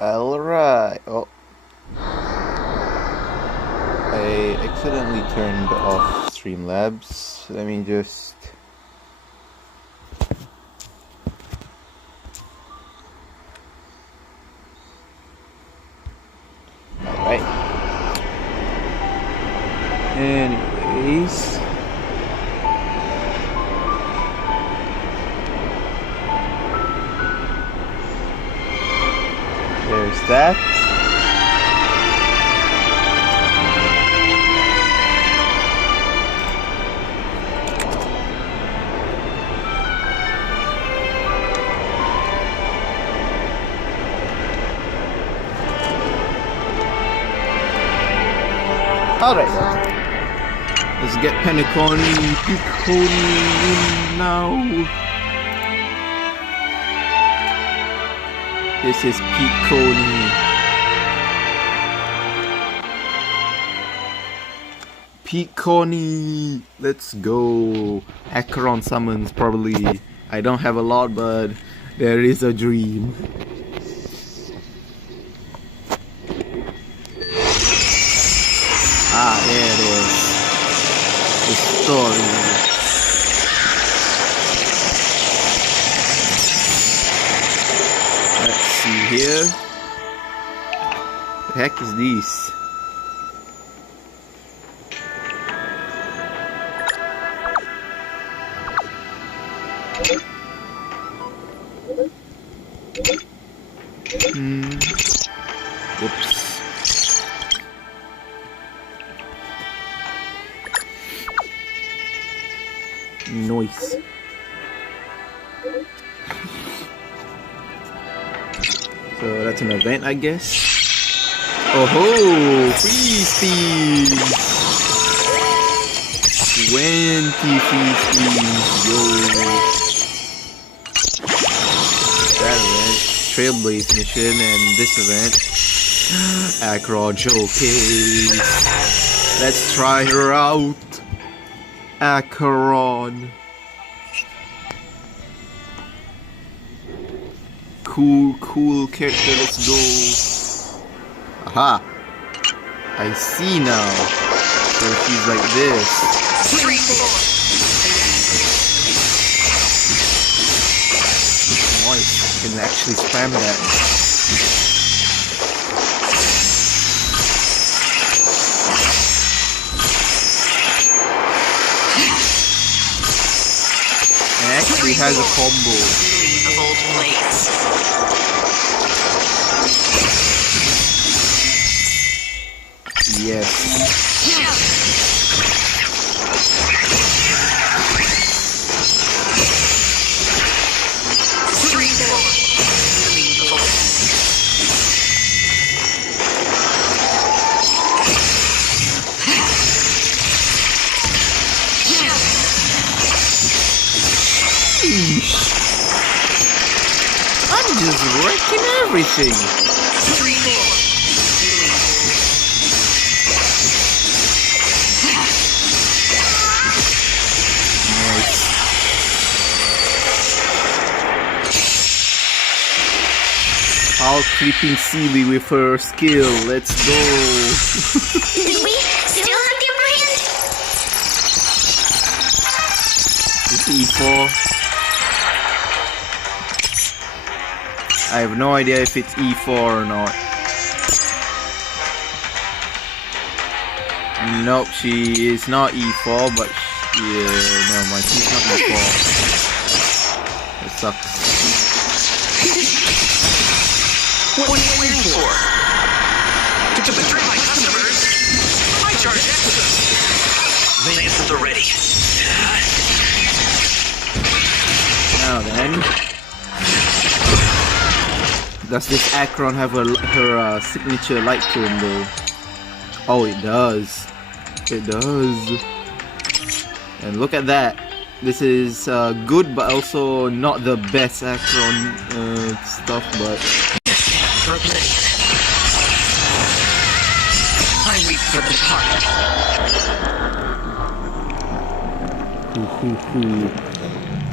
Alright. Oh. I accidentally turned off Streamlabs. Let me just... Alright. Anyways... There's that. Alright then. Let's get PEAKCONY in now. This is PEAKCONY. PEAKCONY. Let's go. ACHERON summons probably. I don't have a lot, but there is a dream. Ah, there it is. The story. Let's see here. The heck is this? Oops. Noise. So that's an event, I guess. Oh ho! Free spins! 20 free spins, yo! That event, Trailblaze mission, and this event, ACHERON Showcase. Let's try her out! ACHERON. Cool character, let's go. Aha! I see now. So she's like this. Nice, you can actually spam that. Actually has a combo. Yes. I'm just wrecking everything. Nice. Out creeping Sealy with her skill. Let's go. Did we still have the upper hand? It's E4. I have no idea if it's E4 or not. Nope, she is not E4, but yeah, never mind, she's not E4. That sucks. What are you waiting for? To betray my customers? I charge extra. Lancers are ready. Now then. Does this ACHERON have her signature light combo? Oh, it does. It does. And look at that. This is good, but also not the best ACHERON stuff, but... I reap for the target.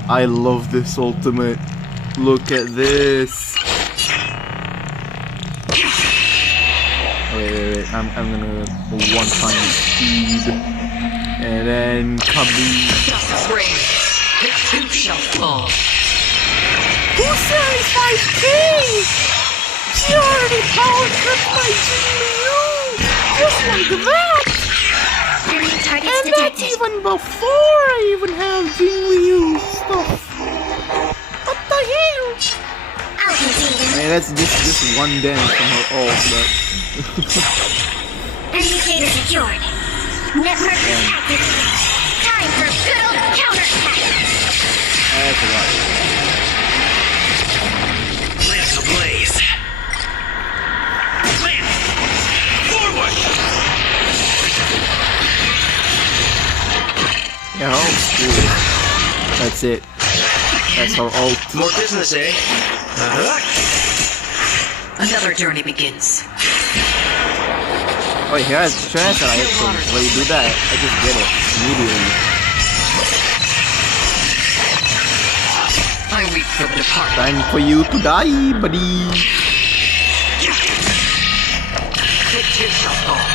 I love this ultimate. Look at this. it. I'm gonna one-time speed. And then kaboom. Just brave. The two shall fall. Who satisfies King? She already power tripped my GPU! Just like that! Enemy targets And that's detected. even before I even have GPU stuff. What the hell? I'll contain I them. mean, that's just one damage from her ult, but... Enemy data secured. Network activated. Time for good old counterattack. That's a lot. Lance ablaze. Lance! Forward! Yeah, her ult's cool. That's it. That's her ult. More business, eh? Another journey begins. Wait, she has an item. When you do that, I just get it immediately. I weep for the departed. Time for you to die, buddy. The two shall fall.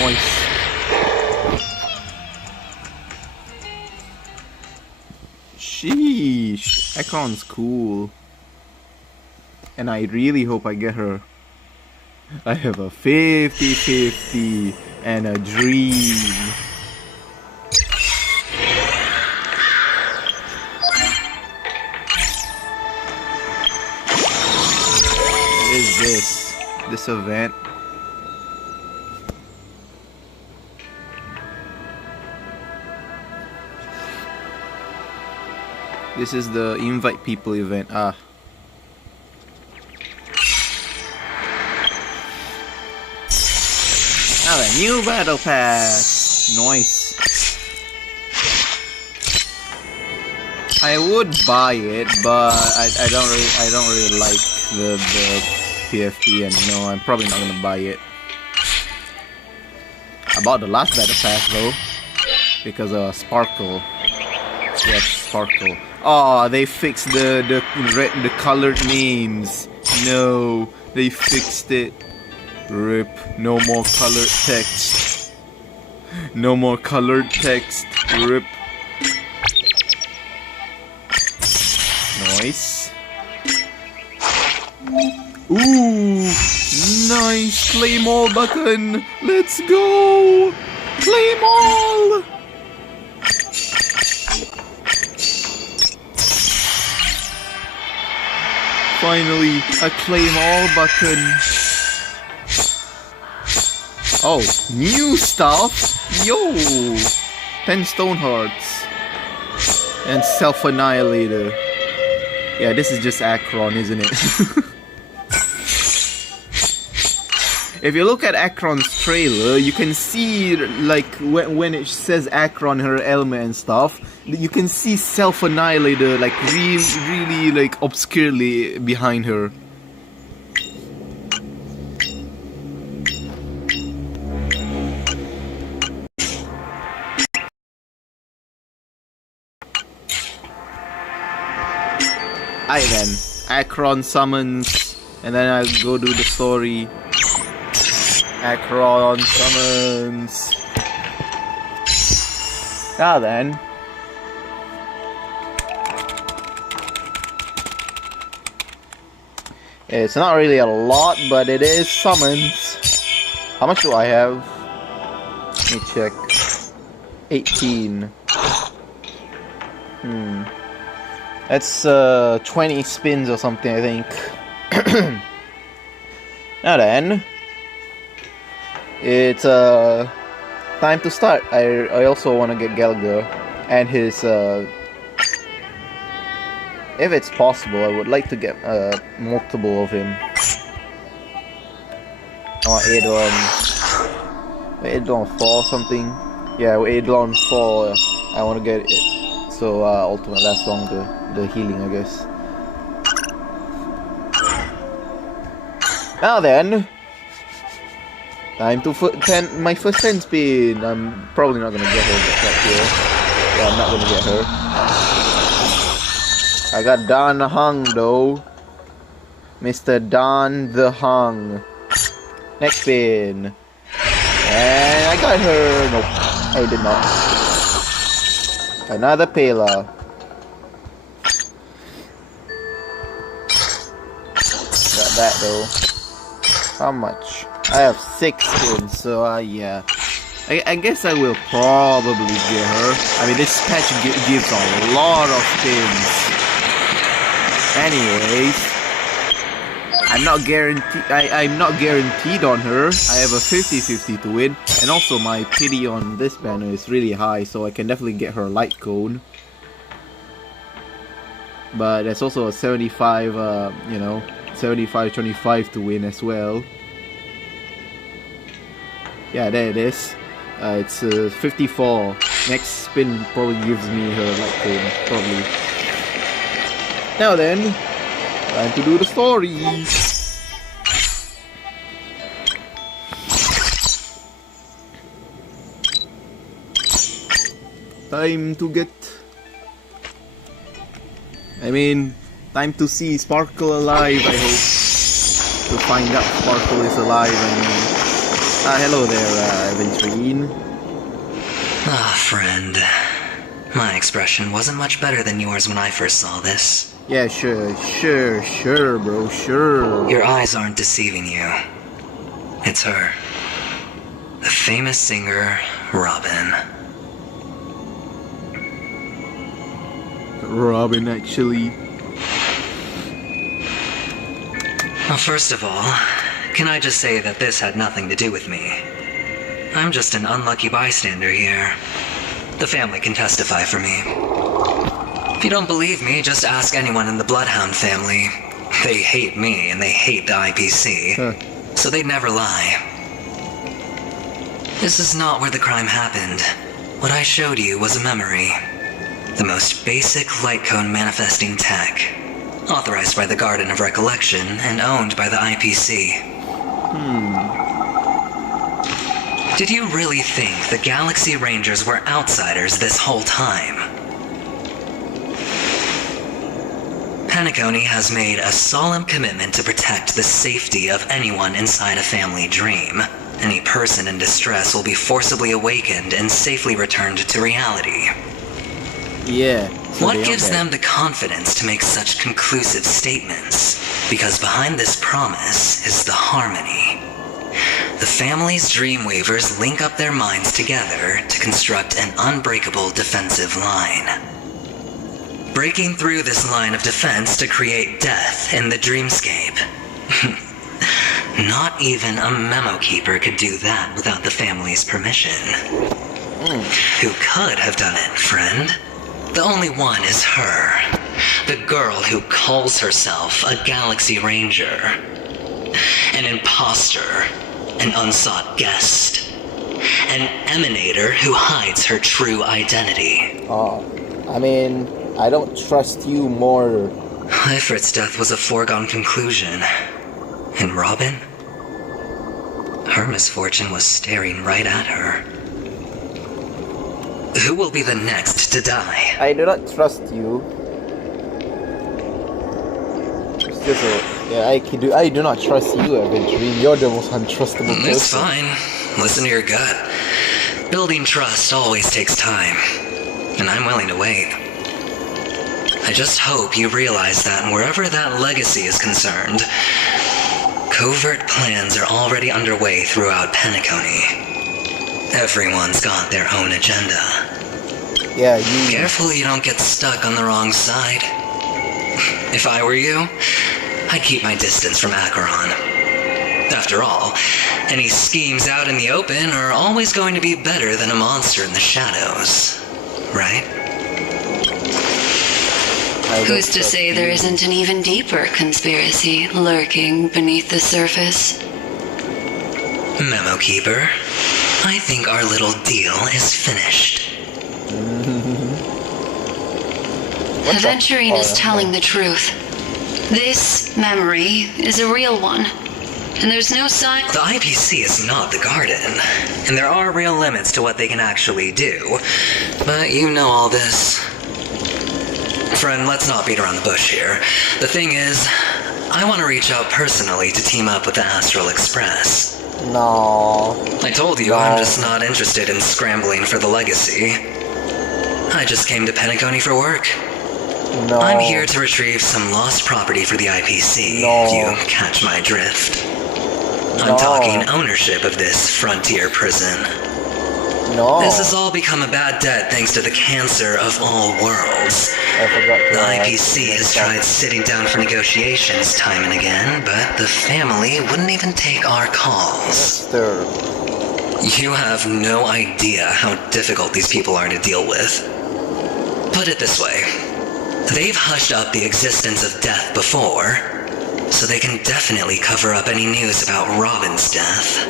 Nice. Sheesh. Acheron's cool. And I really hope I get her. I have a 50-50 and a dream. What is this? This event? This is the invite people event. Ah. Now the new battle pass. Nice. I would buy it, but I don't really like the PFP, and no, I'm probably not gonna buy it. I bought the last battle pass though, because Sparkle. Yes, Sparkle. Oh, they fixed the colored names. No, they fixed it. RIP. No more colored text. No more colored text. RIP. Nice. Ooh, nice. Claim all button. Let's go. Claim all. Finally, a claim all button. Oh, new stuff? Yo! 10 stone hearts. And self-annihilator. Yeah, this is just Acheron, isn't it? If you look at Acheron's trailer, you can see, like, when it says Acheron, her helmet and stuff, you can see self-annihilator, like, really, like, obscurely behind her. Alright then, Acheron summons, and then I go do the story. Acheron summons. Now then. It's not really a lot, but it is summons. How much do I have? Let me check. 18. That's 20 spins or something, I think. Now then, it's time to start. I also want to get Gelga and his if it's possible, I would like to get multiple of him. I want Eidolon 4 or something. Yeah, Eidolon 4, I want to get it. So ultimate lasts longer, the healing, I guess. Now then, time to my first 10 spin. I'm probably not gonna get her here. Yeah, I'm not gonna get her. I got Dan Hung though. Mr. Dan the Hung. Next spin. And I got her. Nope, I did not. Another Pela. Got that though. How much? I have 6 spins, so yeah. I guess I will probably get her. I mean, this patch gives a lot of spins. Anyways, I'm not guaranteed on her. I have a 50-50 to win, and also my pity on this banner is really high, so I can definitely get her light cone. But there's also a 75, 75-25 to win as well. Yeah, there it is. It's 54. Next spin probably gives me her light cone, probably. Now then, time to do the story. Time to get... time to see Sparkle alive, I hope. To find out Sparkle is alive, hello there, Venturine. Ah, friend. My expression wasn't much better than yours when I first saw this. Yeah, sure, bro, sure. Your eyes aren't deceiving you. It's her. The famous singer, Robin. Robin, actually. Well, first of all, can I just say that this had nothing to do with me? I'm just an unlucky bystander here. The family can testify for me. If you don't believe me, just ask anyone in the Bloodhound family. They hate me and they hate the IPC, so they'd never lie. This is not where the crime happened. What I showed you was a memory. The most basic light cone manifesting tech. Authorized by the Garden of Recollection and owned by the IPC. Did you really think the Galaxy Rangers were outsiders this whole time? PEAKCONY has made a solemn commitment to protect the safety of anyone inside a family dream. Any person in distress will be forcibly awakened and safely returned to reality. Yeah. So what gives them the confidence to make such conclusive statements? Because behind this promise is the harmony. The family's Dreamweavers link up their minds together to construct an unbreakable defensive line. Breaking through this line of defense to create death in the dreamscape. Not even a memo keeper could do that without the family's permission. Who could have done it, friend? The only one is her. The girl who calls herself a Galaxy Ranger. An imposter. An unsought guest. An emanator who hides her true identity. I don't trust you more. Ifrit's death was a foregone conclusion. And Robin? Her misfortune was staring right at her. Who will be the next to die? I do not trust you. I do not trust you, Venturine. You're the most untrustable person. It's fine. Listen to your gut. Building trust always takes time. And I'm willing to wait. I just hope you realize that wherever that legacy is concerned, covert plans are already underway throughout PEAKCONY. Everyone's got their own agenda. Yeah, you... Careful you don't get stuck on the wrong side. If I were you, I'd keep my distance from Acheron. After all, any schemes out in the open are always going to be better than a monster in the shadows. Right? Who's to say there isn't an even deeper conspiracy lurking beneath the surface? Memo Keeper, I think our little deal is finished. Venturine is telling the truth. This memory is a real one. And there's no sign... The IPC is not the Garden, and there are real limits to what they can actually do. But you know all this. Friend, let's not beat around the bush here. The thing is, I want to reach out personally to team up with the Astral Express. No. I told you No. I'm just not interested in scrambling for the legacy. I just came to PEACCONY for work. No. I'm here to retrieve some lost property for the IPC, No. if you catch my drift. No. I'm talking ownership of this frontier prison. No. This has all become a bad debt thanks to the cancer of all worlds. I forgot to The ask. IPC has tried sitting down for negotiations time and again, but the family wouldn't even take our calls. Stir. You have no idea how difficult these people are to deal with. Put it this way. They've hushed up the existence of death before, so they can definitely cover up any news about Robin's death.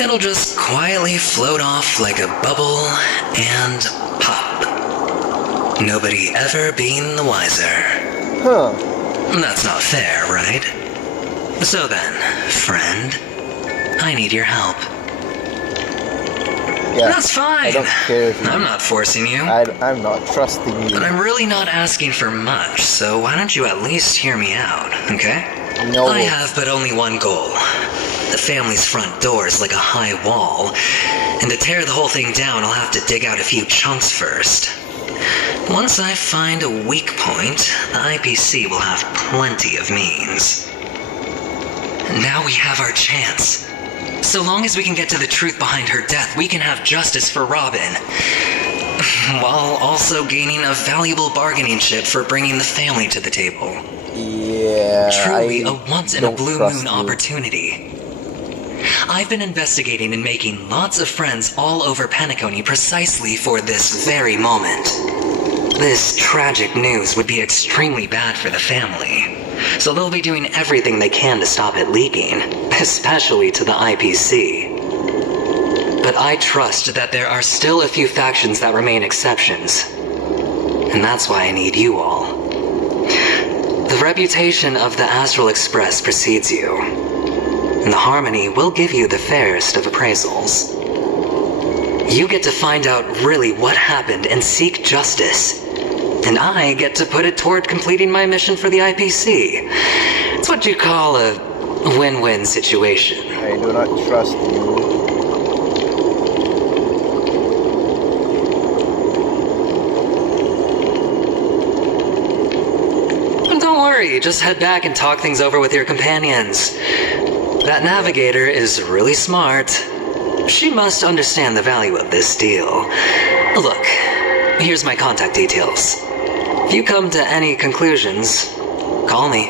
It'll just quietly float off like a bubble and pop. Nobody ever being the wiser. Huh. That's not fair, right? So then, friend, I need your help. Yeah. That's fine. I don't care if you... I'm not forcing you. I'm not trusting you. But I'm really not asking for much, so why don't you at least hear me out, okay? No. I have but only one goal. The family's front door is like a high wall, and to tear the whole thing down, I'll have to dig out a few chunks first. Once I find a weak point, the IPC will have plenty of means. Now we have our chance. So long as we can get to the truth behind her death, we can have justice for Robin. While also gaining a valuable bargaining chip for bringing the family to the table. Yeah. Truly I a once in a don't blue trust moon you. opportunity. I've been investigating and making lots of friends all over PEACCONY precisely for this very moment. This tragic news would be extremely bad for the family, so they'll be doing everything they can to stop it leaking, especially to the IPC. But I trust that there are still a few factions that remain exceptions, and that's why I need you all. The reputation of the Astral Express precedes you, and the Harmony will give you the fairest of appraisals. You get to find out really what happened and seek justice, and I get to put it toward completing my mission for the IPC. It's what you call a win-win situation. I do not trust you. Don't worry, just head back and talk things over with your companions. That navigator is really smart. She must understand the value of this deal. Look, here's my contact details. If you come to any conclusions, call me.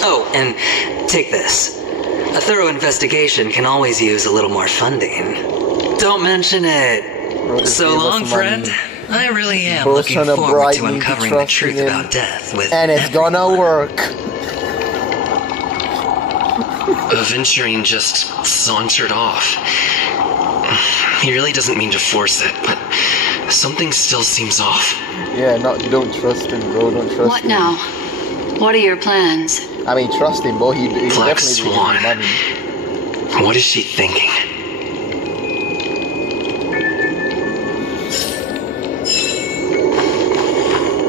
Oh, and take this. A thorough investigation can always use a little more funding. Don't mention it. So Give us long, money. friend. I really am Both looking trying to forward bribe to me to uncovering the trust truth him. about death with And it's gonna work. Aventurine just sauntered off. He really doesn't mean to force it, but something still seems off. Yeah, don't trust him, bro. Don't trust What him. now? What are your plans? I mean, trust him, bro. He Black definitely Swan. gives money. What is she thinking?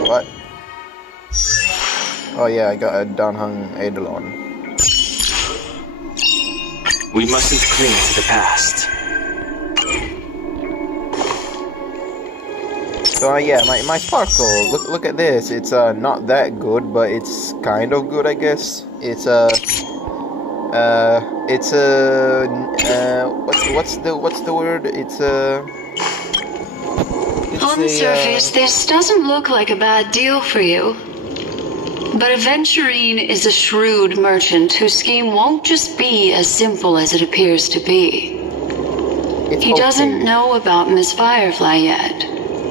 What? Oh yeah, I got a downhung Eidolon. We mustn't cling to the past. So yeah, my sparkle. Look at this. It's not that good, but it's kind of good, I guess. It's what's the word? It's On the surface, this doesn't look like a bad deal for you. But Aventurine is a shrewd merchant whose scheme won't just be as simple as it appears to be. it's He doesn't okay. know about Miss Firefly yet.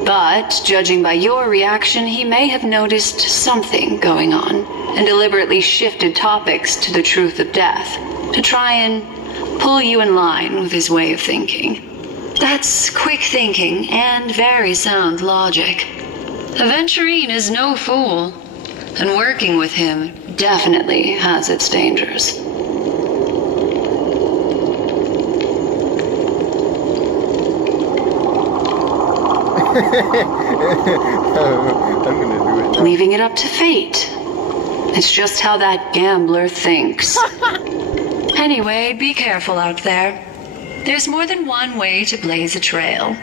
But, judging by your reaction, he may have noticed something going on and deliberately shifted topics to the truth of death to try and pull you in line with his way of thinking. That's quick thinking and very sound logic. Aventurine is no fool, and working with him definitely has its dangers. I'm gonna do it now. Leaving it up to fate. It's just how that gambler thinks. Anyway, be careful out there. There's more than one way to blaze a trail.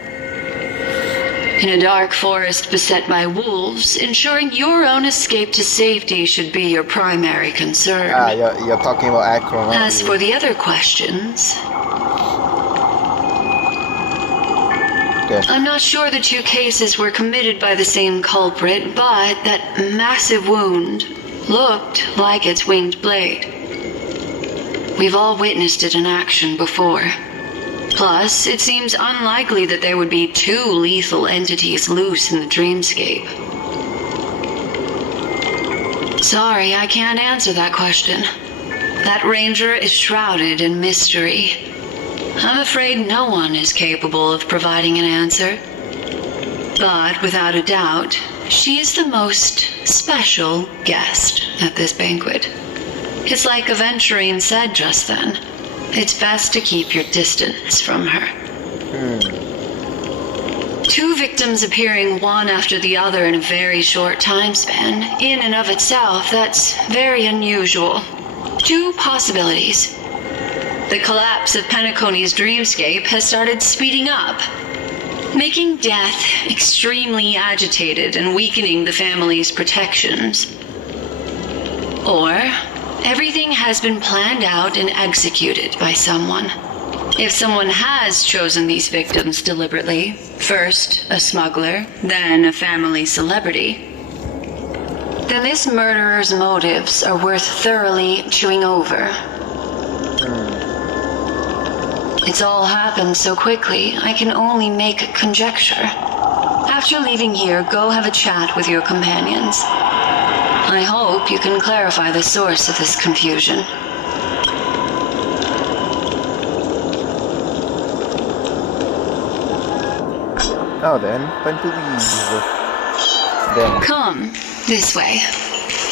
In a dark forest beset by wolves, ensuring your own escape to safety should be your primary concern. You're talking about Acheron. As for the other questions, okay. I'm not sure the two cases were committed by the same culprit, but that massive wound looked like its winged blade. We've all witnessed it in action before. Plus, it seems unlikely that there would be two lethal entities loose in the dreamscape. Sorry, I can't answer that question. That ranger is shrouded in mystery. I'm afraid no one is capable of providing an answer. But without a doubt, she is the most special guest at this banquet. It's like Aventurine said just then. It's best to keep your distance from her. Two victims appearing one after the other in a very short time span, in and of itself, that's very unusual. Two possibilities. The collapse of PEAKCONY's dreamscape has started speeding up, making death extremely agitated and weakening the family's protections. Or everything has been planned out and executed by someone. If someone has chosen these victims deliberately, first a smuggler, then a family celebrity, then this murderer's motives are worth thoroughly chewing over. It's all happened so quickly, I can only make conjecture. After leaving here, go have a chat with your companions. I hope you can clarify the source of this confusion. Oh, then, time to leave. Then. Come, this way.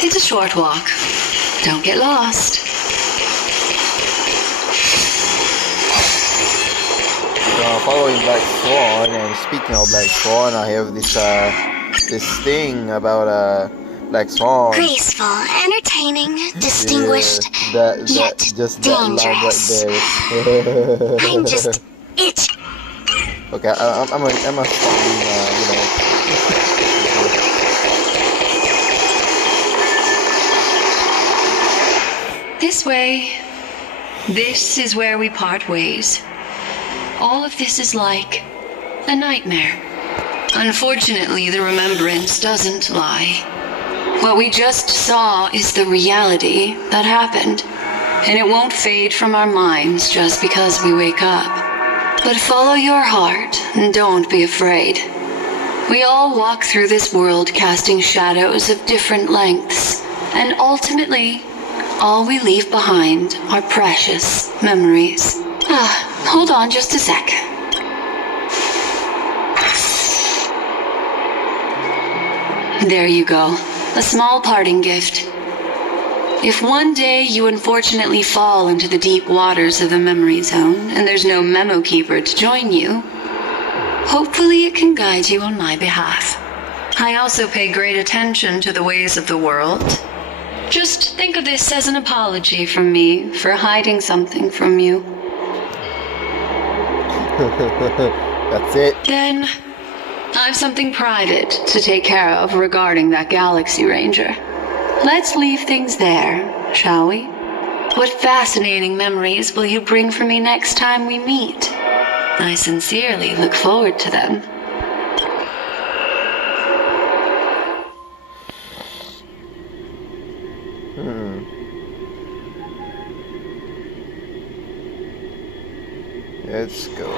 It's a short walk. Don't get lost. Following Black Swan, and speaking of Black Swan, I have this thing about Black Swan. Graceful, entertaining, distinguished, Yeah, yet just dangerous. that line right there. I'm just itching. Okay, I'm gonna stop being, This way. This is where we part ways. All of this is like a nightmare. Unfortunately, the remembrance doesn't lie. What we just saw is the reality that happened, and it won't fade from our minds just because we wake up. But follow your heart and don't be afraid. We all walk through this world casting shadows of different lengths, and ultimately, all we leave behind are precious memories. Hold on just a sec. There you go. A small parting gift. If one day you unfortunately fall into the deep waters of the memory zone and there's no memo keeper to join you, hopefully it can guide you on my behalf. I also pay great attention to the ways of the world. Just think of this as an apology from me for hiding something from you. That's it. Then, I've something private to take care of regarding that Galaxy Ranger. Let's leave things there, shall we? What fascinating memories will you bring for me next time we meet? I sincerely look forward to them. Let's go.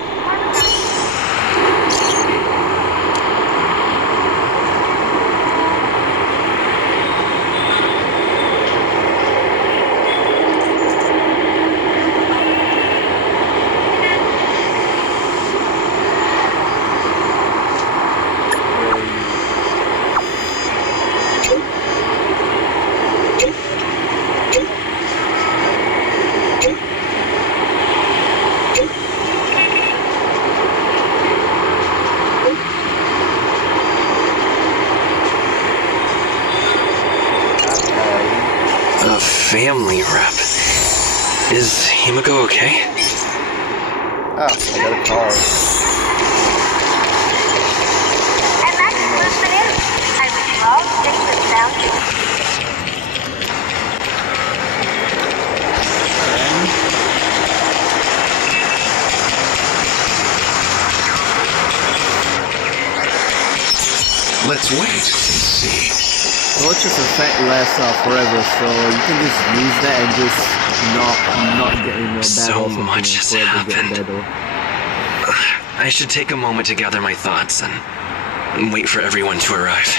A family rep. Is Himiko okay? Oh, I got a call. And that concludes the news. I wish you all safe and sound journey. Let's wait and see. Torches effect lasts forever, so you can just use that and just not get in a battle. So or something much has and forever get happened. better. I should take a moment to gather my thoughts and wait for everyone to arrive.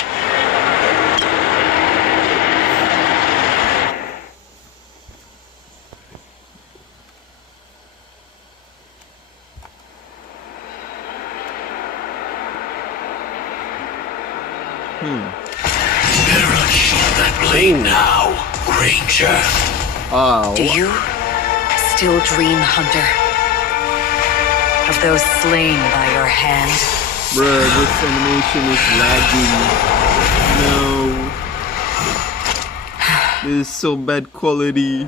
Better kill that blade now, Ranger. Oh, Do you still dream, Hunter? Of those slain by your hand? bruh, this animation is lagging. No. This is so bad quality.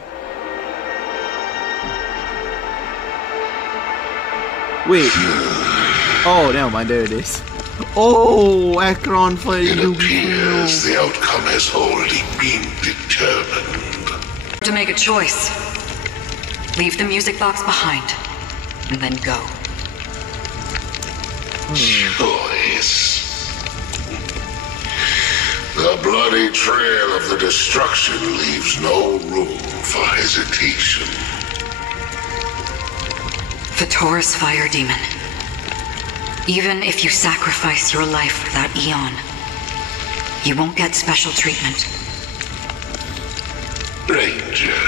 Wait. Oh, never mind, there it is. Oh, Acheron for It you. appears the outcome has already been determined. To make a choice. Leave the music box behind, and then go. Choice. The bloody trail of the destruction leaves no room for hesitation. The Taurus Fire Demon. Even if you sacrifice your life for that Eon, you won't get special treatment. Ranger,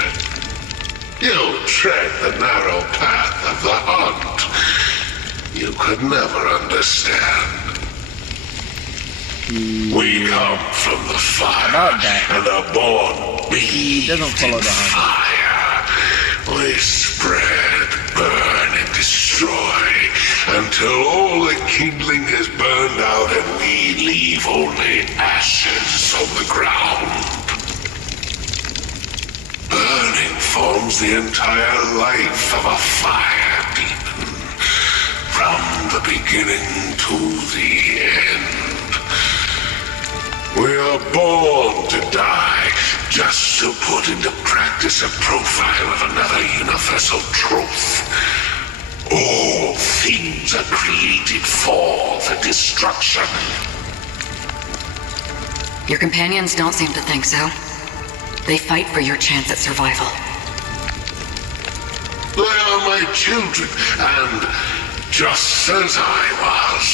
you tread the narrow path of the hunt. You could never understand. We come from the fire About that. and are born bathed doesn't follow in the hunt. fire. We spread, burn, and destroy until all the kindling has burned out and we leave only ashes on the ground. Burning forms the entire life of a fire demon, from the beginning to the end. We are born to die, just to put into practice a profile of another universal truth. All things are created for the destruction. Your companions don't seem to think so. They fight for your chance at survival. They are my children, and just as I was,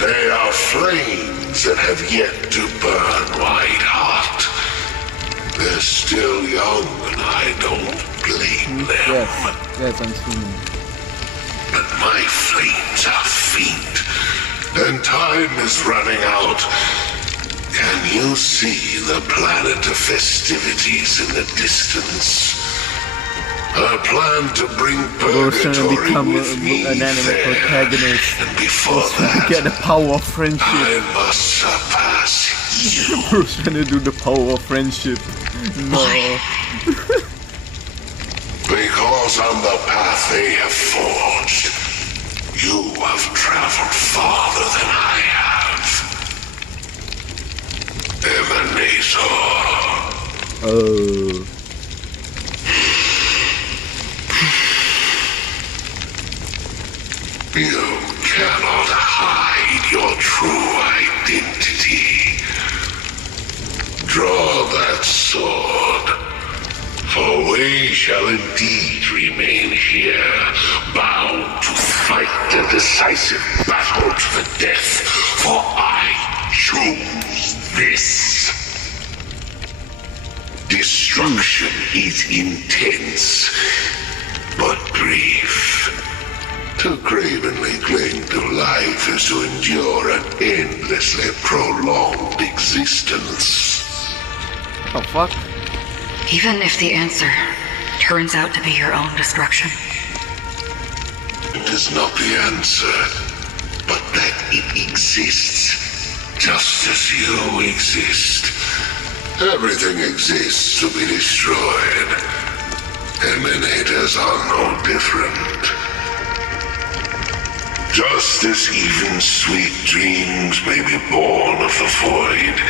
they are flames that have yet to burn white hot. They're still young, and I don't blame them. Yes, I'm seeing. But my flames are faint, and time is running out. Can you see the planet of festivities in the distance? I plan to bring Bro's trying to purgatory become with me an anime there, protagonist. and before Bro's trying to that, get the power of friendship. I must surpass you. Bro's trying to do the power of friendship. No. Because on the path they have forged, you have traveled farther than I have. Emanator. Oh. You cannot hide your true identity. Draw that sword, for we shall indeed remain here, bound to fight a decisive battle to the death, for I choose this. Destruction is intense, but brief. To cravenly cling to life is to endure an endlessly prolonged existence. Oh fuck? Even if the answer turns out to be your own destruction. It is not the answer, but that it exists, just as you exist. Everything exists to be destroyed. Emanators are no different. Just as even sweet dreams may be born of the void,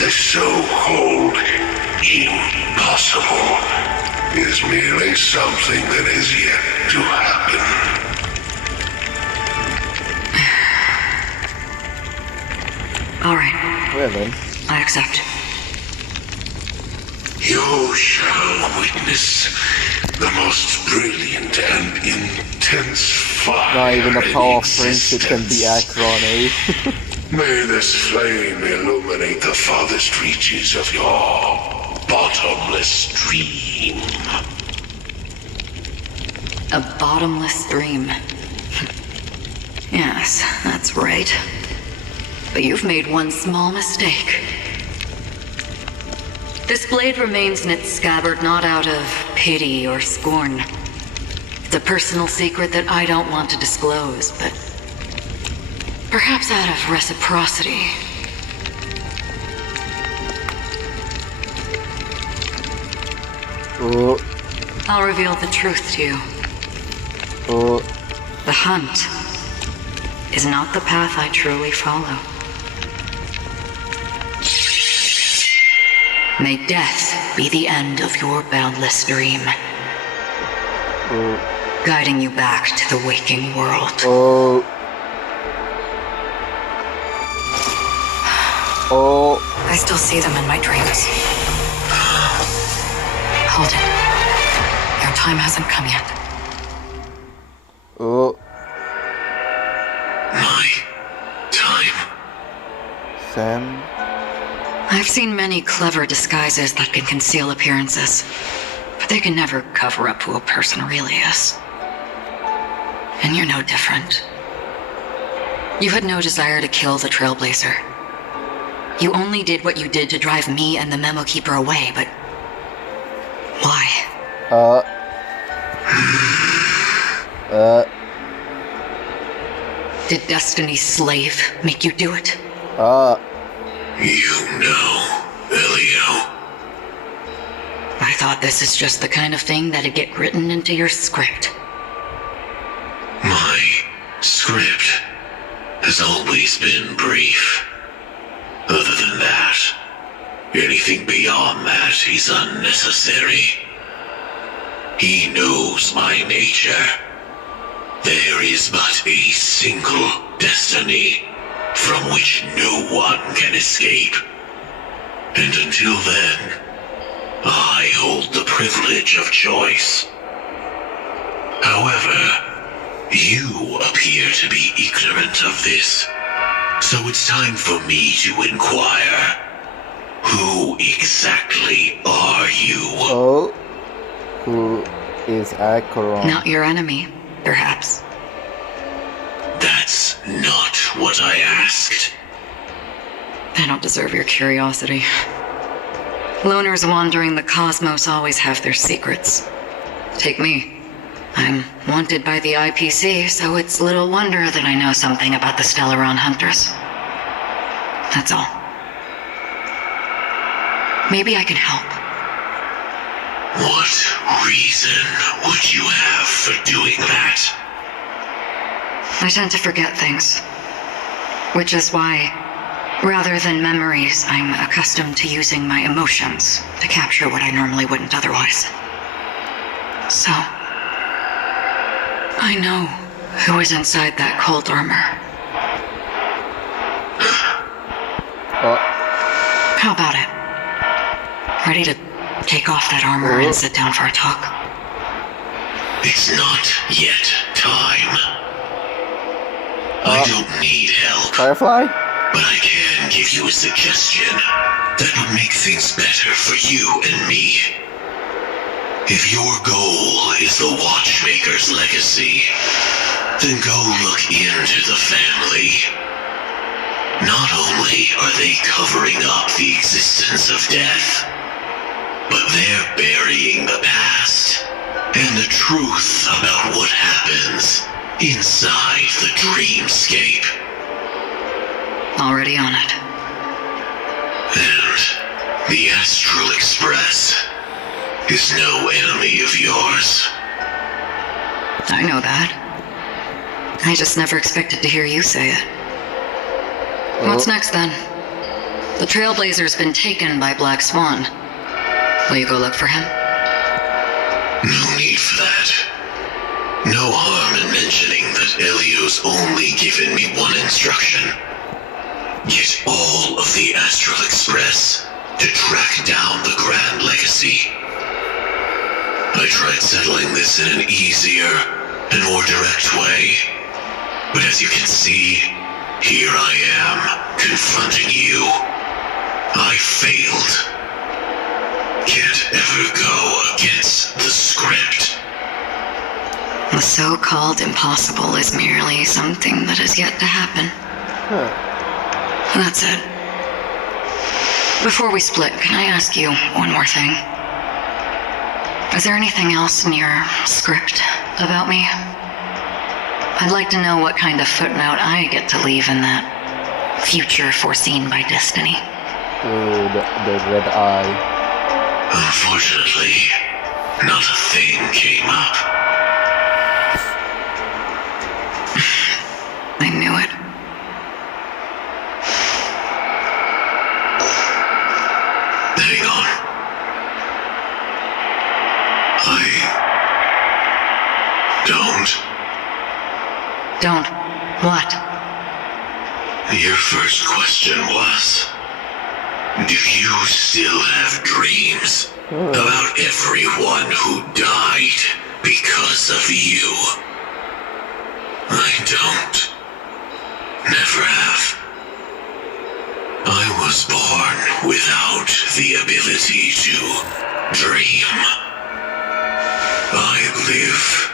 the so-called impossible is merely something that is yet to happen. All right. Well then. I accept. You shall witness the most brilliant and intense fire. Not even the in power of friendship can be existence. Acheron, eh? May this flame illuminate the farthest reaches of your bottomless dream. A bottomless dream. Yes, that's right. But you've made one small mistake. This blade remains in its scabbard not out of pity or scorn. It's a personal secret that I don't want to disclose, but perhaps out of reciprocity. Oh, I'll reveal the truth to you. oh, The hunt is not the path I truly follow. May death be the end of your boundless dream, oh, guiding you back to the waking world. oh. Oh, I still see them in my dreams. Hold it. Your time hasn't come yet. oh, My time. Sam. I've seen many clever disguises that can conceal appearances, but they can never cover up who a person really is. And you're no different. You had no desire to kill the Trailblazer. You only did what you did to drive me and the Memo Keeper away, but why? Did Destiny's slave make you do it? You know, Elio. I thought this is just the kind of thing that'd get written into your script. My script has always been brief. Other than that, anything beyond that is unnecessary. He knows my nature. There is but a single destiny from which no one can escape. And until then, I hold the privilege of choice. However, you appear to be ignorant of this, so it's time for me to inquire. Who exactly are you? Oh, who is Acheron? Not your enemy, perhaps. That's not what I asked. I don't deserve your curiosity. Loners wandering the cosmos always have their secrets. Take me. I'm wanted by the IPC, so it's little wonder that I know something about the Stellaron Hunters. That's all. Maybe I can help. What reason would you have for doing that? I tend to forget things. Which is why, rather than memories, I'm accustomed to using my emotions to capture what I normally wouldn't otherwise. So, I know who is inside that cold armor. How about it? Ready to take off that armor and sit down for a talk? It's not yet time. I don't need help, Firefly? but I can give you a suggestion that would make things better for you and me. If your goal is the Watchmaker's legacy, then go look into the family. Not only are they covering up the existence of death, but they're burying the past and the truth about what happens inside the dreamscape. Already on it. And the Astral Express is no enemy of yours. I know that. I just never expected to hear you say it. What's next then? The Trailblazer's been taken by Black Swan. Will you go look for him? No need for that. No harm in mentioning that Elio's only given me one instruction. Get all of the Astral Express to track down the Grand Legacy. I tried settling this in an easier and more direct way, but as you can see, here I am, confronting you. I failed. Can't ever go against the script. The so-called impossible is merely something that has yet to happen. That's it. Before we split, can I ask you one more thing? Is there anything else in your script about me? I'd like to know what kind of footnote I get to leave in that future foreseen by destiny. Oh, the red eye. Unfortunately, not a thing came up. I knew it. Hang on. Don't. What? Your first question was, do you still have dreams about everyone who died because of you? I don't. Never have. I was born without the ability to dream. I live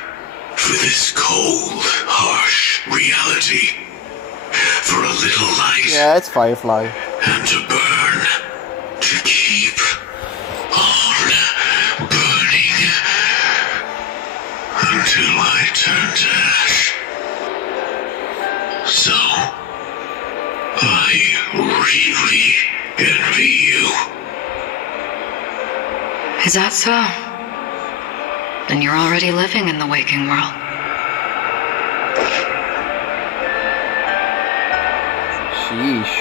for this cold, harsh reality. For a little light. Yeah, it's Firefly. And to burn. To keep on burning. Until I turn to ash. So, I really envy you. Is that so? Then you're already living in the waking world. Sheesh.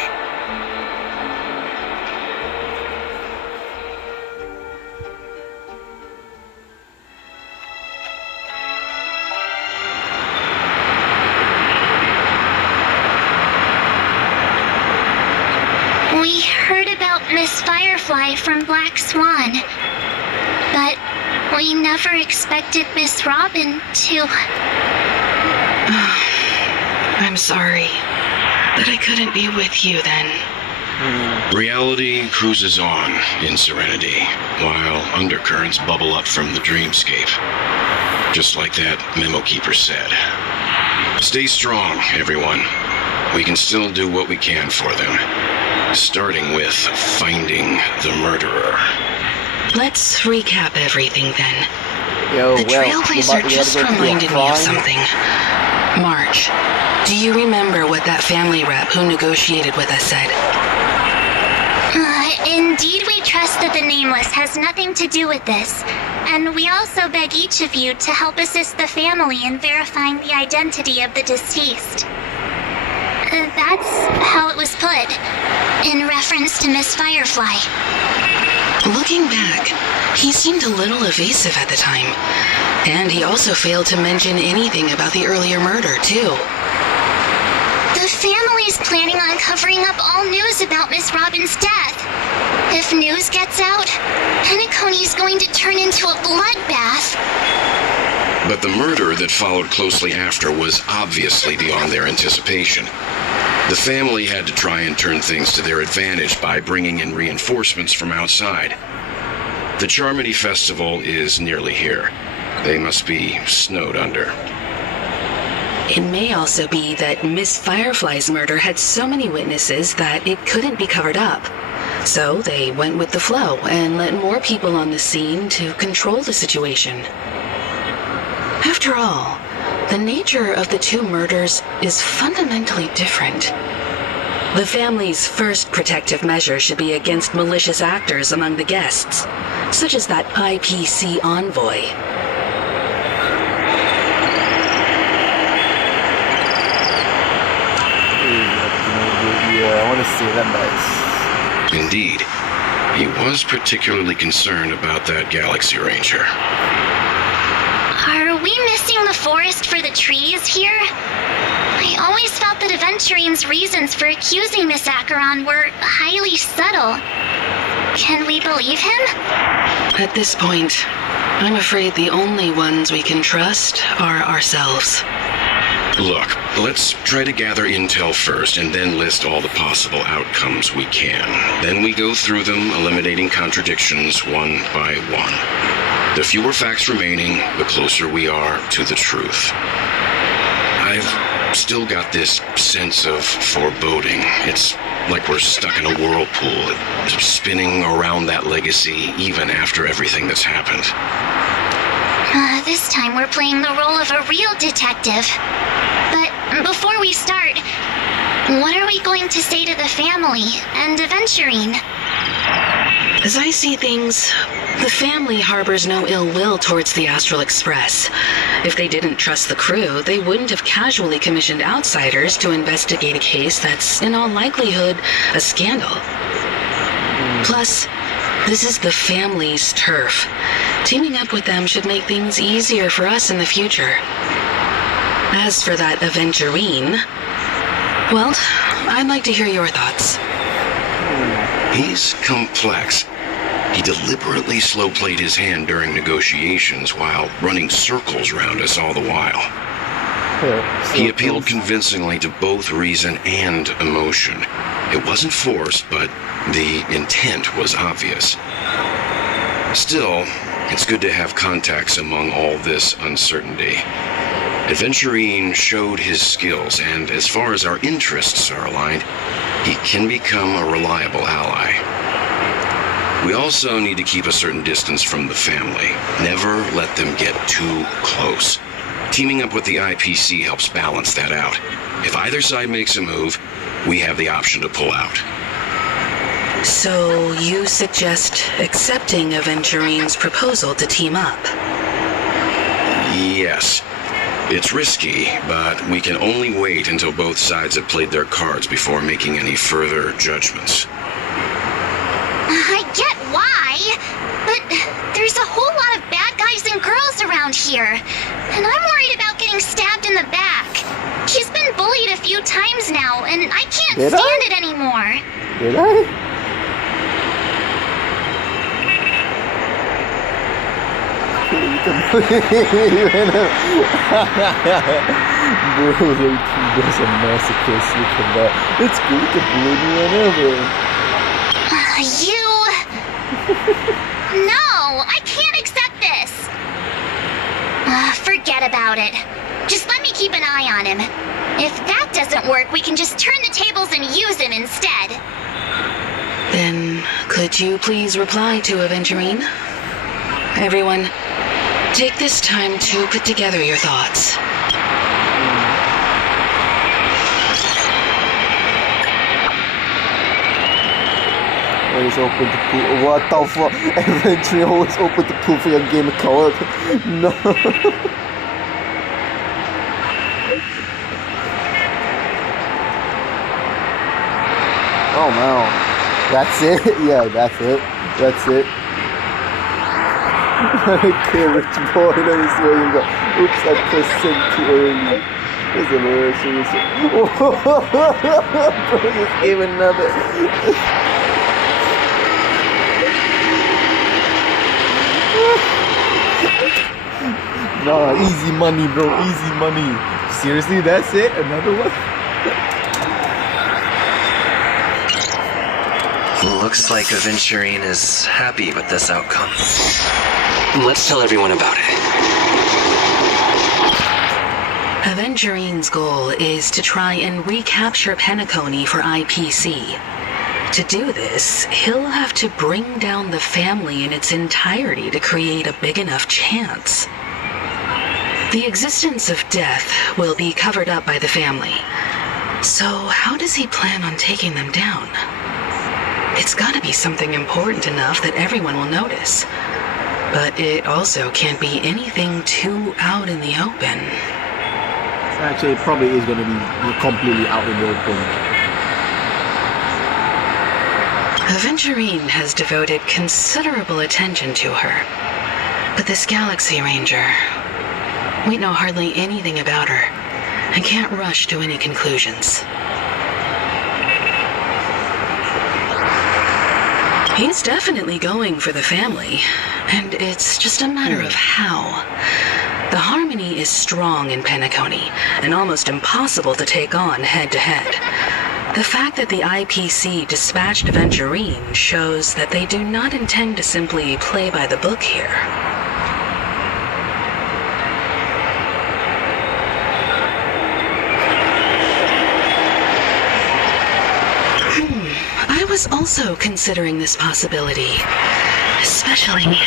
We heard about Miss Firefly from Black Swan, but we never expected Miss Robin to... I'm sorry that I couldn't be with you then. Reality cruises on in serenity, while undercurrents bubble up from the dreamscape. Just like that memo keeper said. Stay strong, everyone. We can still do what we can for them. Starting with finding the murderer. Let's recap everything then. Yo, The Trailblazer just reminded me of something. March, do you remember what that family rep who negotiated with us said? Indeed, we trust that the Nameless has nothing to do with this. And we also beg each of you to help assist the family in verifying the identity of the deceased. That's how it was put, in reference to Miss Firefly. Looking back, he seemed a little evasive at the time. And he also failed to mention anything about the earlier murder, too. The family's planning on covering up all news about Miss Robin's death. If news gets out, PEAKCONY's going to turn into a bloodbath. But the murder that followed closely after was obviously beyond their anticipation. The family had to try and turn things to their advantage by bringing in reinforcements from outside. The Charmony Festival is nearly here. They must be snowed under. It may also be that Miss Firefly's murder had so many witnesses that it couldn't be covered up. So they went with the flow and let more people on the scene to control the situation. After all, the nature of the two murders is fundamentally different. The family's first protective measure should be against malicious actors among the guests, such as that IPC envoy. Yeah, I want to see that nice. Indeed. He was particularly concerned about that Galaxy Ranger. Are we missing the forest for the trees here? I always felt that Aventurine's reasons for accusing Miss Acheron were highly subtle. Can we believe him? At this point, I'm afraid the only ones we can trust are ourselves. Look, let's try to gather intel first and then list all the possible outcomes we can. Then we go through them, eliminating contradictions one by one. The fewer facts remaining, the closer we are to the truth. I've still got this sense of foreboding. It's like we're stuck in a whirlpool, spinning around that legacy even after everything that's happened. This time we're playing the role of a real detective. But before we start, what are we going to say to the family and Aventurine? As I see things, the family harbors no ill will towards the Astral Express. If they didn't trust the crew, they wouldn't have casually commissioned outsiders to investigate a case that's, in all likelihood, a scandal. Plus, this is the family's turf. Teaming up with them should make things easier for us in the future. As for that Aventurine, well, I'd like to hear your thoughts. He's complex. He deliberately slow-played his hand during negotiations while running circles around us all the while. He appealed convincingly to both reason and emotion. It wasn't forced, but the intent was obvious. Still, it's good to have contacts among all this uncertainty. Aventurine showed his skills, and as far as our interests are aligned, he can become a reliable ally. We also need to keep a certain distance from the family. Never let them get too close. Teaming up with the IPC helps balance that out. If either side makes a move, we have the option to pull out. So you suggest accepting Aventurine's proposal to team up? Yes. It's risky, but we can only wait until both sides have played their cards before making any further judgments. I get why, but there's a whole lot of bad guys and girls around here, and I'm worried about getting stabbed in the back. She's been bullied a few times now, and I can't stand it anymore. Did I? Bro, like, there's a masochist. Look at that. It's good. You can bully me whenever. No, I can't accept this. Forget about it. Just let me keep an eye on him. If that doesn't work, we can just turn the tables and use him instead. Then, could you please reply to Aventurine? Everyone, take this time to put together your thoughts. Always open to pool. What the fuck? Aventurine always open to pool for your game of color. No. Oh no. That's it? Yeah, that's it. That's it. Okay, rich boy, let me see where you go. Oops, I pressed send too early. There's a little bro, just gave another. Nah, easy money, bro, easy money. Seriously, that's it? Another one? Looks like Aventurine is happy with this outcome. Let's tell everyone about it. Aventurine's goal is to try and recapture PEAKCONY for IPC. To do this, he'll have to bring down the family in its entirety to create a big enough chance. The existence of death will be covered up by the family. So how does he plan on taking them down? It's gotta be something important enough that everyone will notice. But it also can't be anything too out in the open. Actually, it probably is going to be completely out in the open. Aventurine has devoted considerable attention to her. But this Galaxy Ranger, we know hardly anything about her and can't rush to any conclusions. He's definitely going for the family, and it's just a matter of how. The harmony is strong in PEAKCONY, and almost impossible to take on head-to-head. The fact that the IPC dispatched Aventurine shows that they do not intend to simply play by the book here. I was also considering this possibility, especially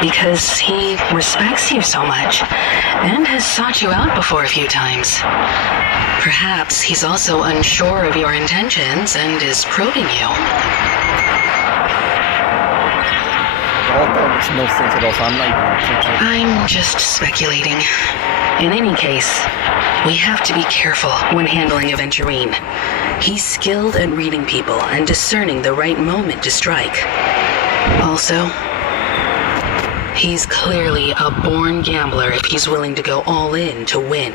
because he respects you so much and has sought you out before a few times. Perhaps he's also unsure of your intentions and is probing you. All that makes no sense at all, so I'm not even I'm just speculating. In any case, we have to be careful when handling Aventurine. He's skilled at reading people and discerning the right moment to strike. Also, he's clearly a born gambler if he's willing to go all in to win.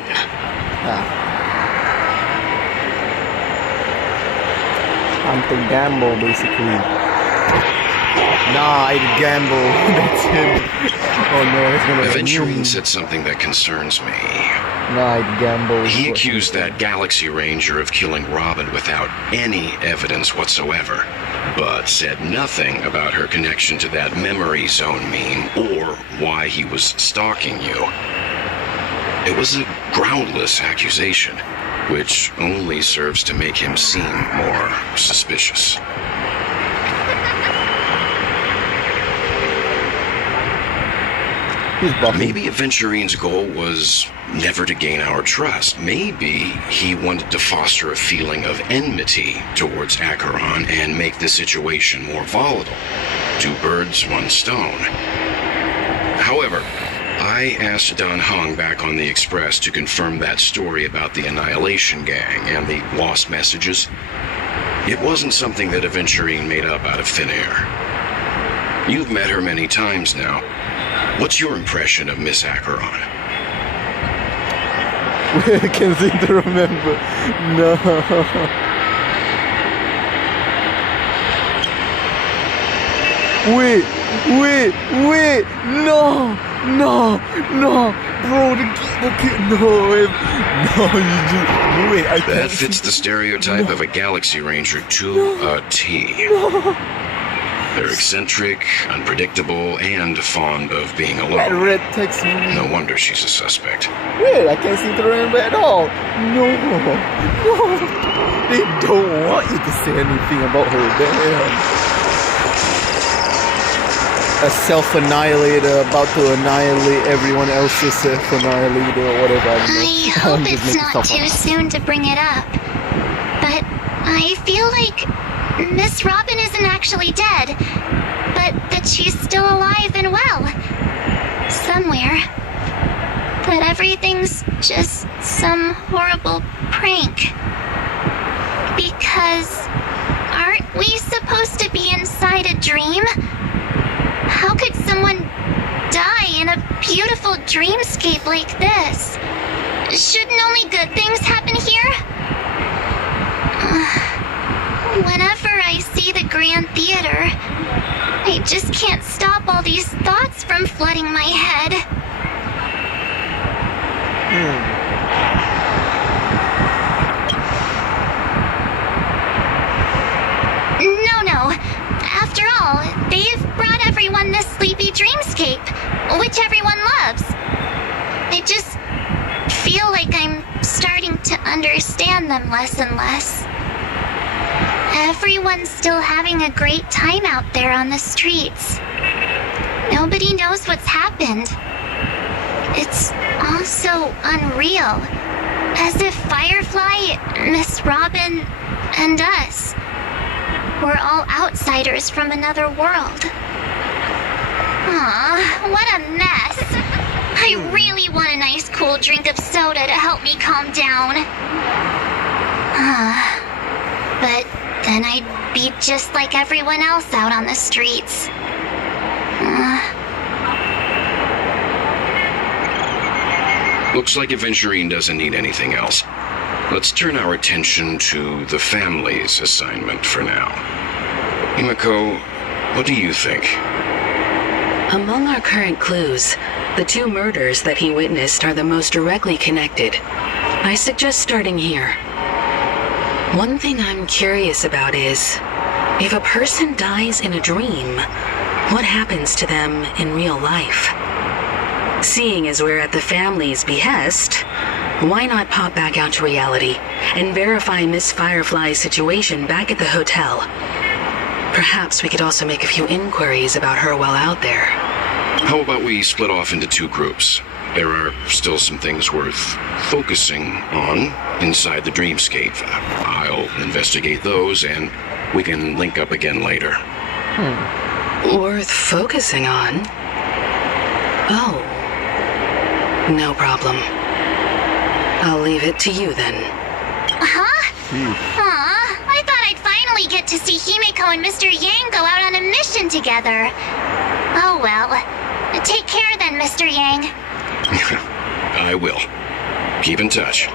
I'm to gamble, basically. Nah, I gamble. That's him. Oh no, it's gonna Aventurine said something that concerns me. Nah, I gamble. He accused that Galaxy Ranger of killing Robin without any evidence whatsoever, but said nothing about her connection to that memory zone meme or why he was stalking you. It was a groundless accusation, which only serves to make him seem more suspicious. Maybe Aventurine's goal was never to gain our trust. Maybe he wanted to foster a feeling of enmity towards ACHERON and make the situation more volatile. 2 birds, 1 stone. However, I asked Don Hung back on the Express to confirm that story about the Annihilation Gang and the lost messages. It wasn't something that Aventurine made up out of thin air. You've met her many times now. What's your impression of Miss ACHERON? I can't seem to remember. No. Wait. No. Bro, the kid. No, you just. Wait, I can't. That fits the stereotype of a Galaxy Ranger to a T. No. They're eccentric, unpredictable, and fond of being alone. That red text. No wonder she's a suspect. Wait, I can't seem to remember at all. No. They don't want you to say anything about her. Damn. A self-annihilator about to annihilate everyone else's self-annihilator or whatever. I hope it's not too soon to bring it up. But I feel like Miss Robin isn't actually dead, but that she's still alive and well. Somewhere. That everything's just some horrible prank. Because aren't we supposed to be inside a dream? How could someone die in a beautiful dreamscape like this? Shouldn't only good things happen here? Whenever I see the Grand Theater, I just can't stop all these thoughts from flooding my head. No. After all, they've brought everyone this sleepy dreamscape, which everyone loves. I just feel like I'm starting to understand them less and less. Everyone's still having a great time out there on the streets. Nobody knows what's happened. It's all so unreal. As if Firefly, Miss Robin, and us were all outsiders from another world. Aw, what a mess. I really want a nice cool drink of soda to help me calm down. But then I'd be just like everyone else out on the streets. Looks like Aventurine doesn't need anything else. Let's turn our attention to the family's assignment for now. Himiko, what do you think? Among our current clues, the 2 murders that he witnessed are the most directly connected. I suggest starting here. One thing I'm curious about is, if a person dies in a dream, what happens to them in real life? Seeing as we're at the family's behest, why not pop back out to reality and verify Miss Firefly's situation back at the hotel? Perhaps we could also make a few inquiries about her while out there. How about we split off into 2 groups? There are still some things worth focusing on inside the dreamscape. I'll investigate those, and we can link up again later. Worth focusing on? Oh. No problem. I'll leave it to you then. Huh? Aw, I thought I'd finally get to see Himiko and Mr. Yang go out on a mission together. Oh well. Take care then, Mr. Yang. I will. Keep in touch.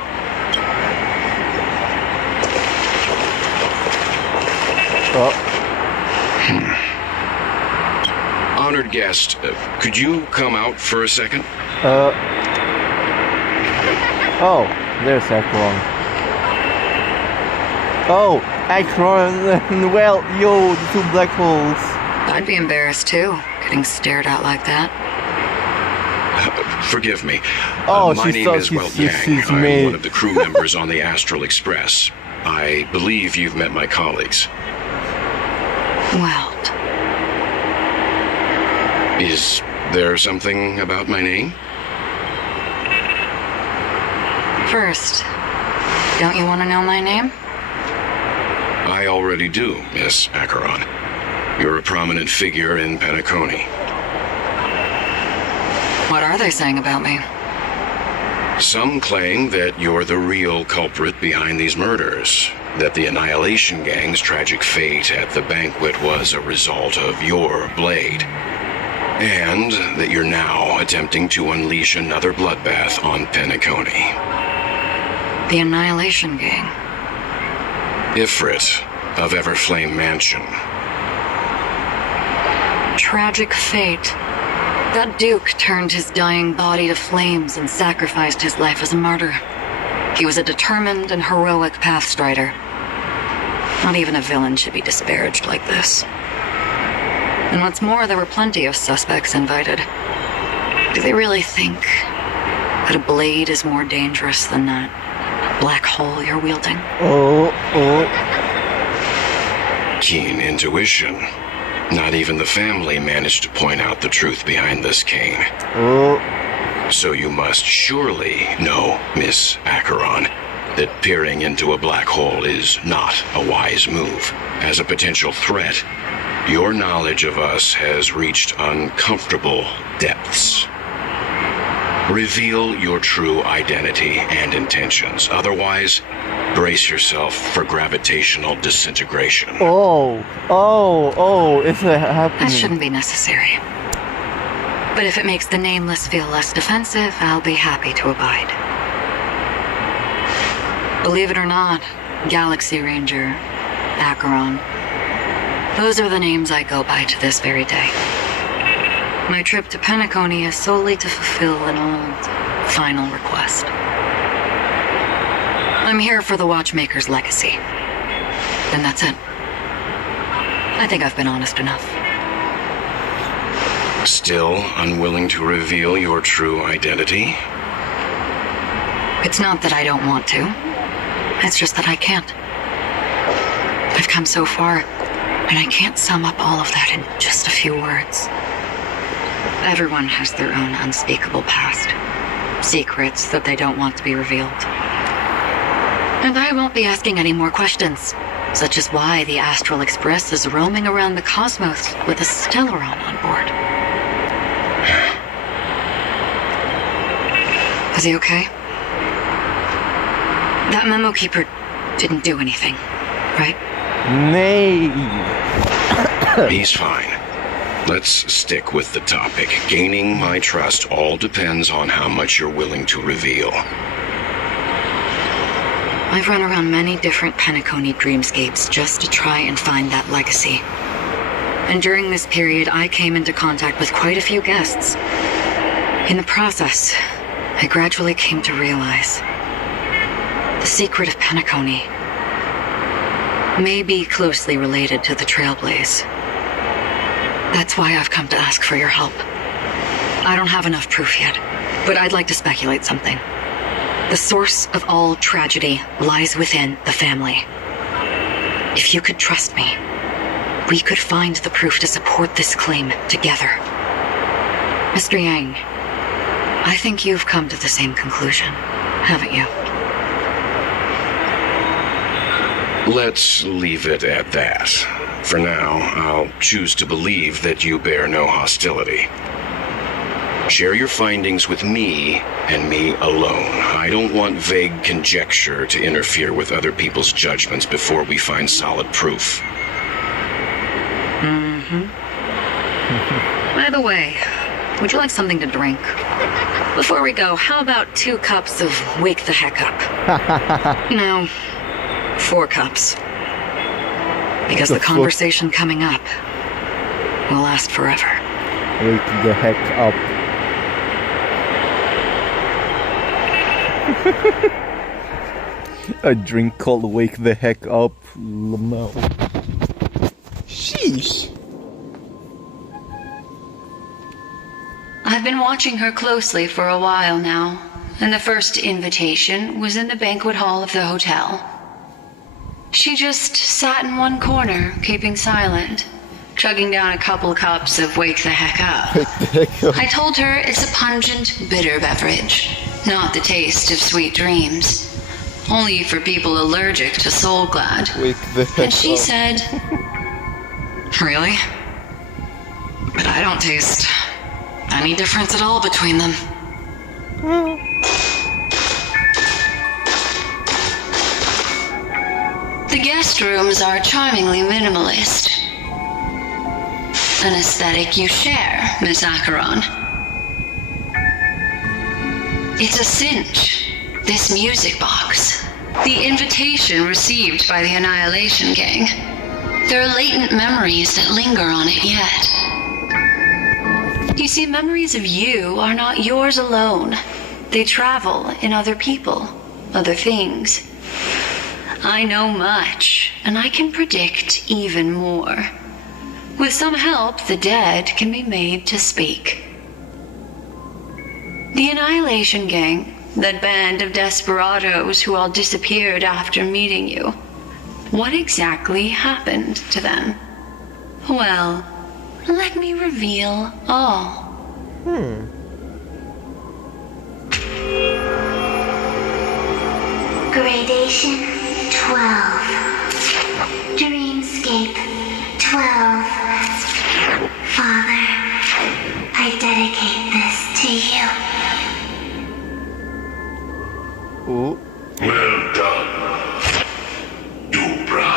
Honored guest, could you come out for a second? Oh, there's Acheron. Oh, Acheron, well, yo, the 2 black holes. I'd be embarrassed too, getting stared at like that. Forgive me. Oh, my name is Yang. she's I'm one of the crew members on the Astral Express. I believe you've met my colleagues. Welt. Is there something about my name? First, don't you want to know my name? I already do, Miss Acheron. You're a prominent figure in PEAKCONY. What are they saying about me? Some claim that you're the real culprit behind these murders, that the Annihilation Gang's tragic fate at the banquet was a result of your blade, and that you're now attempting to unleash another bloodbath on PEAKCONY. The Annihilation Gang. Ifrit of Everflame Mansion. Tragic fate. That Duke turned his dying body to flames and sacrificed his life as a martyr. He was a determined and heroic pathstrider. Not even a villain should be disparaged like this. And what's more, there were plenty of suspects invited. Do they really think that a blade is more dangerous than that black hole you're wielding? Keen intuition. Not even the family managed to point out the truth behind this cane. So you must surely know, Miss Acheron, that peering into a black hole is not a wise move. As a potential threat, your knowledge of us has reached uncomfortable depths. Reveal your true identity and intentions. Otherwise, brace yourself for gravitational disintegration. It's happening. That shouldn't be necessary. But if it makes the Nameless feel less defensive, I'll be happy to abide. Believe it or not, Galaxy Ranger, Acheron, those are the names I go by to this very day. My trip to PEAKCONY is solely to fulfill an old, final request. I'm here for the Watchmaker's legacy. And that's it. I think I've been honest enough. Still unwilling to reveal your true identity? It's not that I don't want to. It's just that I can't. I've come so far, and I can't sum up all of that in just a few words. Everyone has their own unspeakable past. Secrets that they don't want to be revealed. And I won't be asking any more questions, such as why the Astral Express is roaming around the cosmos with a Stellaron on board. Is he okay? That memo keeper didn't do anything, right? Nay. He's fine. Let's stick with the topic. Gaining my trust all depends on how much you're willing to reveal. I've run around many different PEAKCONY dreamscapes just to try and find that legacy. And during this period, I came into contact with quite a few guests. In the process, I gradually came to realize the secret of PEAKCONY may be closely related to the Trailblaze. That's why I've come to ask for your help. I don't have enough proof yet, but I'd like to speculate something. The source of all tragedy lies within the family. If you could trust me, we could find the proof to support this claim together. Mr. Yang, I think you've come to the same conclusion, haven't you? Let's leave it at that. For now, I'll choose to believe that you bear no hostility. Share your findings with me, and me alone. I don't want vague conjecture to interfere with other people's judgments before we find solid proof. By the way, would you like something to drink? Before we go, how about 2 cups of Wake the Heck Up? No, 4 cups. Because the conversation coming up will last forever. Wake the heck up. A drink called Wake the Heck Up. Lamau. Sheesh. I've been watching her closely for a while now, and the first invitation was in the banquet hall of the hotel. She just sat in one corner, keeping silent, chugging down a couple cups of Wake the Heck Up. I told her it's a pungent, bitter beverage, not the taste of sweet dreams. Only for people allergic to Soul Glad. Wake the heck And she up. said, Really? But I don't taste any difference at all between them. the guest rooms are charmingly minimalist. An aesthetic you share, Miss ACHERON. It's a cinch, this music box. The invitation received by the Annihilation Gang. There are latent memories that linger on it yet. You see, memories of you are not yours alone. They travel in other people, other things. I know much, and I can predict even more. With some help, the dead can be made to speak. The Annihilation Gang, that band of desperados who all disappeared after meeting you. What exactly happened to them? Well, let me reveal all. Gradation 12. Dreamscape 12. Father, I dedicate this to you. Ooh. Well done, Dubra.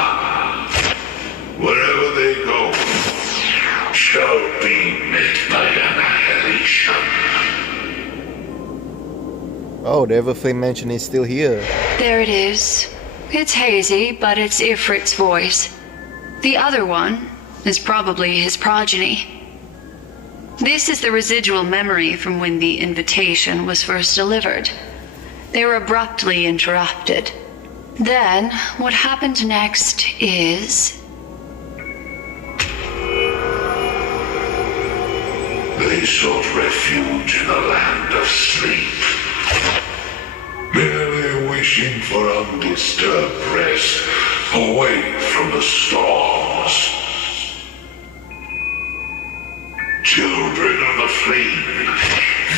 Wherever they go, shall be met by annihilation. Oh, the Everflame Mansion is still here. There it is. It's hazy, but it's Ifrit's voice. The other one is probably his progeny. This is the residual memory from when the invitation was first delivered. They were abruptly interrupted. Then, what happened next is... They sought refuge in a land of sleep, merely wishing for undisturbed rest away from the storms. Children of the flame,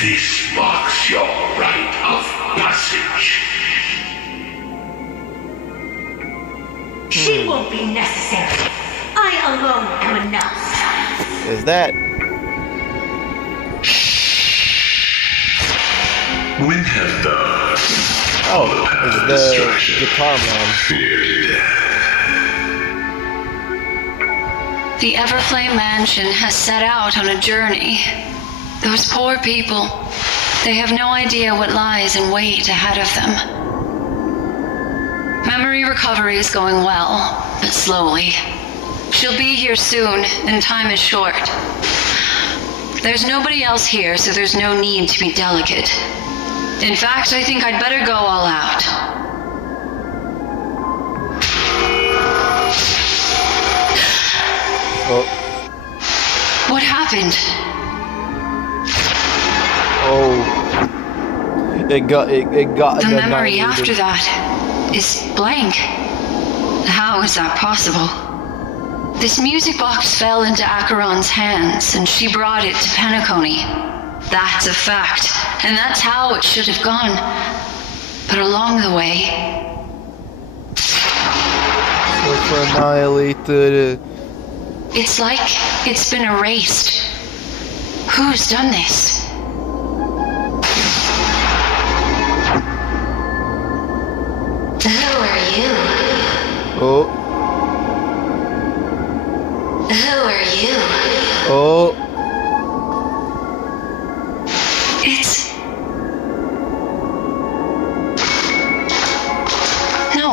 this marks your rite of passage. She won't be necessary. I alone am enough. Is that? When have the It's the guitar man. feared? The Everflame Mansion has set out on a journey. Those poor people, they have no idea what lies in wait ahead of them. Memory recovery is going well, but slowly. She'll be here soon, and time is short. There's nobody else here, so there's no need to be delicate. In fact, I think I'd better go all out. Oh. What happened? Oh. It got The memory after that is blank. How is that possible? This music box fell into ACHERON's hands, and she brought it to PEAKCONY. That's a fact, and that's how it should have gone. But along the way... It's annihilated. It's like it's been erased. Who's done this? Who are you? Oh. Who are you? Oh. It's... No.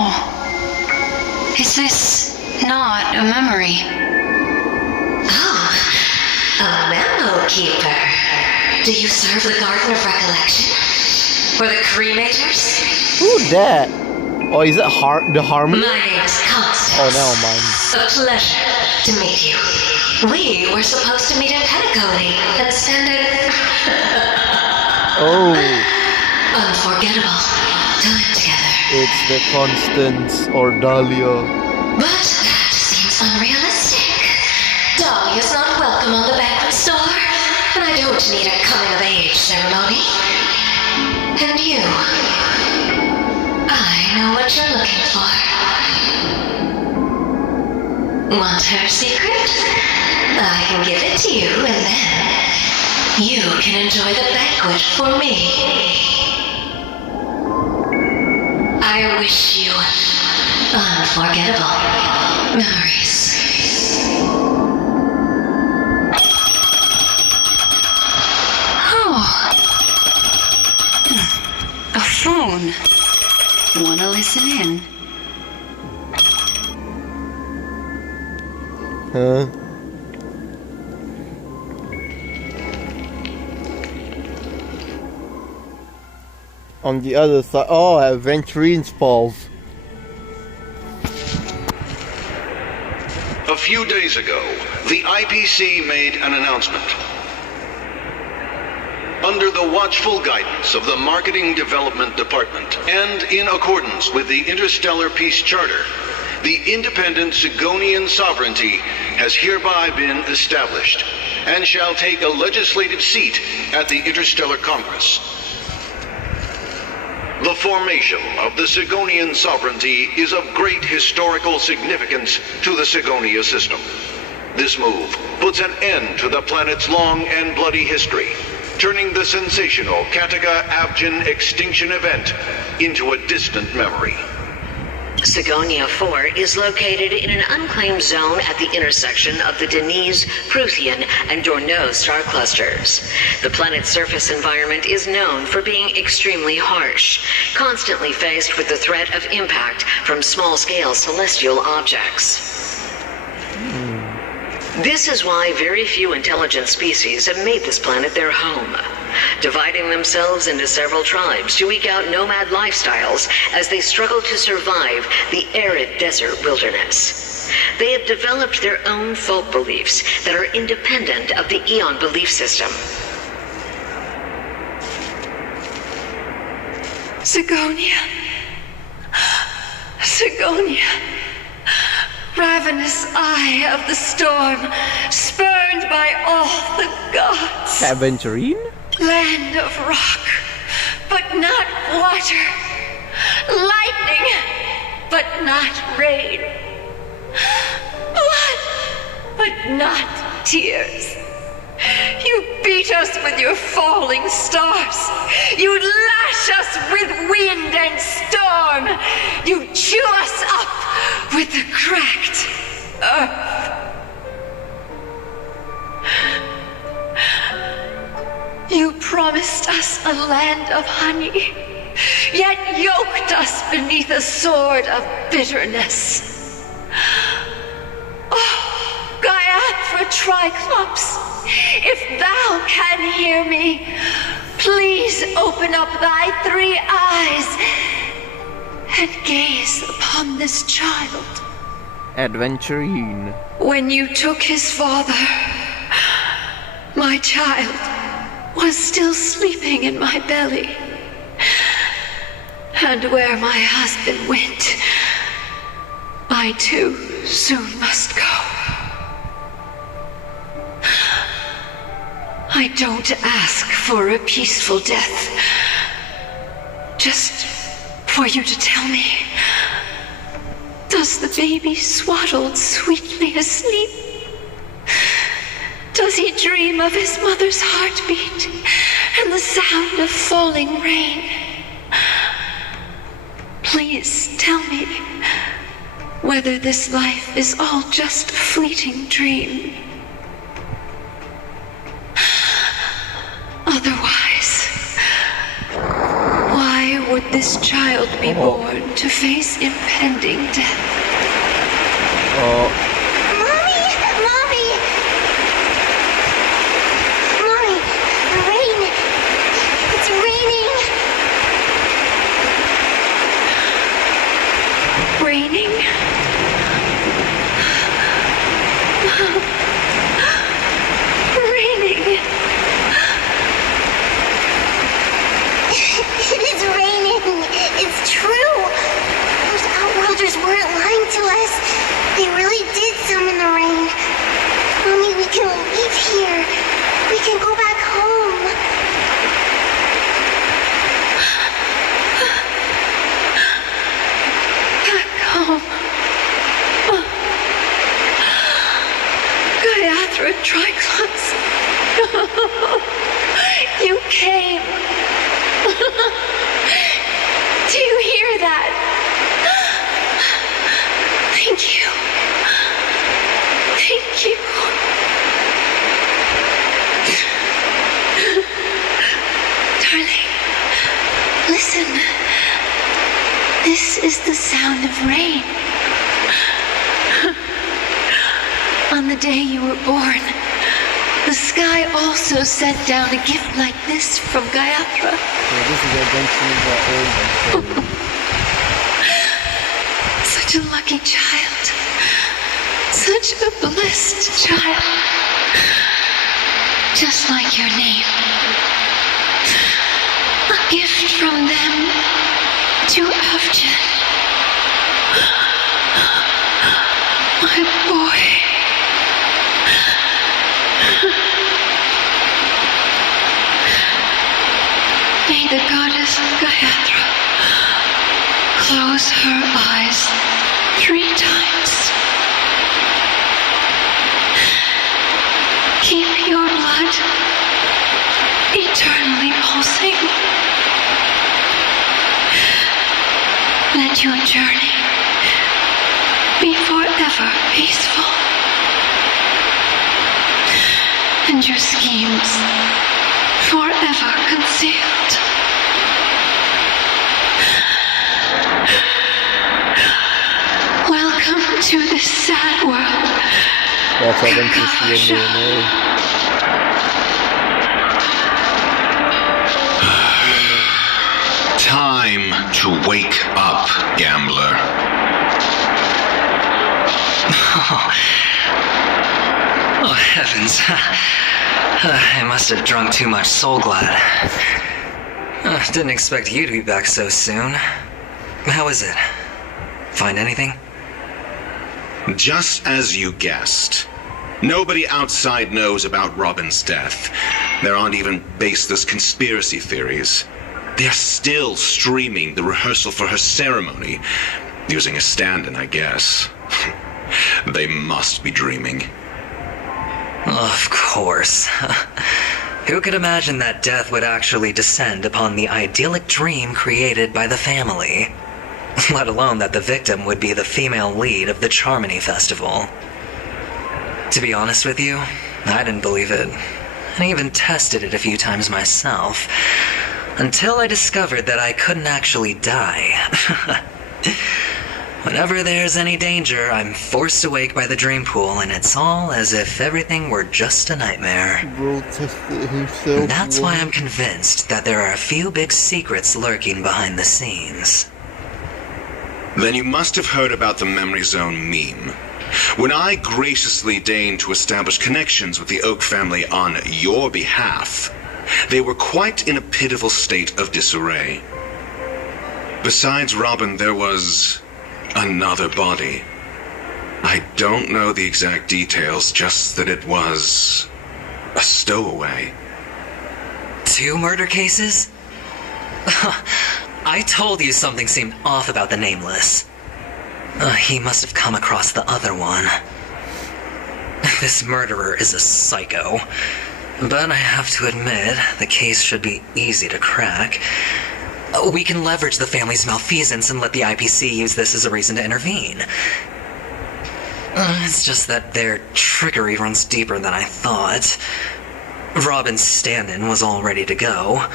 Is this not a memory? Oh, a memo keeper. Do you serve the Garden of Recollection? Or the Cremators? Who that? Oh, is that the Harmony? My name's Constance. Oh, never mind. A pleasure to meet you. We were supposed to meet in PEAKCONY and spend an Oh. unforgettable time together. It's the Constance or Dahlia. But that seems unrealistic. Dahlia's not welcome on the banquet store, and I don't need a coming-of-age ceremony. And you, I know what you're looking for. Want her secret? I can give it to you, and then you can enjoy the banquet for me. I wish you unforgettable memories. Oh. A phone. Wanna listen in? Huh? On the other side. Oh, Adventurine's Falls. A few days ago, the IPC made an announcement. Under the watchful guidance of the Marketing Development Department, and in accordance with the Interstellar Peace Charter, the independent Sigonian sovereignty has hereby been established, and shall take a legislative seat at the Interstellar Congress. The formation of the Sigonian sovereignty is of great historical significance to the Sigonia system. This move puts an end to the planet's long and bloody history, turning the sensational Kataka-Abjin extinction event into a distant memory. Sigonia 4 is located in an unclaimed zone at the intersection of the Denise, Prothean, and Dorneau star clusters. The planet's surface environment is known for being extremely harsh, constantly faced with the threat of impact from small-scale celestial objects. This is why very few intelligent species have made this planet their home, dividing themselves into several tribes to eke out nomad lifestyles as they struggle to survive the arid desert wilderness. They have developed their own folk beliefs that are independent of the Eon belief system. Sigonia. Sigonia. Ravenous eye of the storm, spurned by all the gods. Aventurine? Land of rock, but not water. Lightning, but not rain. but not tears. You beat us with your falling stars. You lash us with wind and storm. You chew us up with the cracked earth. You promised us a land of honey, yet yoked us beneath a sword of bitterness. Oh, Gaiathra Triclops, if thou can hear me, please open up thy 3 eyes and gaze upon this child. Adventurine. When you took his father, my child was still sleeping in my belly. And where my husband went, I too soon must go. I don't ask for a peaceful death, just for you to tell me, does the baby swaddled sweetly asleep? Does he dream of his mother's heartbeat and the sound of falling rain? Please tell me whether this life is all just a fleeting dream. Otherwise, why would this child be born to face impending death? Mommy! Mommy, rain! It's raining! Raining? Raining! It's raining! It's true! Those outworlders weren't lying to us. They really did summon the rain. Mommy, we can leave here. We can go back home. Back home. Gaiathra Triclops. You came. Do you hear that? Thank you. Thank you. Darling, listen. This is the sound of rain. On the day you were born, the sky also sent down a gift like this from Gaiathra. This is Adventurine. Such a lucky child. Such a blessed child. Just like your name. A gift from them to Avjen. My boy. May the goddess Gaiathra close her eyes 3 times. Keep your blood eternally pulsing. Let your journey be forever peaceful. And your schemes forever concealed. Welcome to this sad world. That's how them to see Time to wake up, gambler. Oh, heavens. I must have drunk too much Soul Glad. Didn't expect you to be back so soon. How is it? Find anything? Just as you guessed. Nobody outside knows about Robin's death. There aren't even baseless conspiracy theories. They're still streaming the rehearsal for her ceremony, using a stand-in, I guess. They must be dreaming. Of course. Who could imagine that death would actually descend upon the idyllic dream created by the family? Let alone that the victim would be the female lead of the Charmony Festival. To be honest with you, I didn't believe it. I even tested it a few times myself, until I discovered that I couldn't actually die. Whenever there's any danger, I'm forced awake by the dream pool, and it's all as if everything were just a nightmare. Bro tested himself. That's why I'm convinced that there are a few big secrets lurking behind the scenes. Then you must have heard about the Memory Zone meme. When I graciously deigned to establish connections with the Oak family on your behalf, they were quite in a pitiful state of disarray. Besides Robin, there was another body. I don't know the exact details, just that it was a stowaway. 2 murder cases? I told you something seemed off about the Nameless. He must have come across the other one. This murderer is a psycho. But I have to admit, the case should be easy to crack. We can leverage the family's malfeasance and let the IPC use this as a reason to intervene. It's just that their trickery runs deeper than I thought. Robin's stand-in was all ready to go.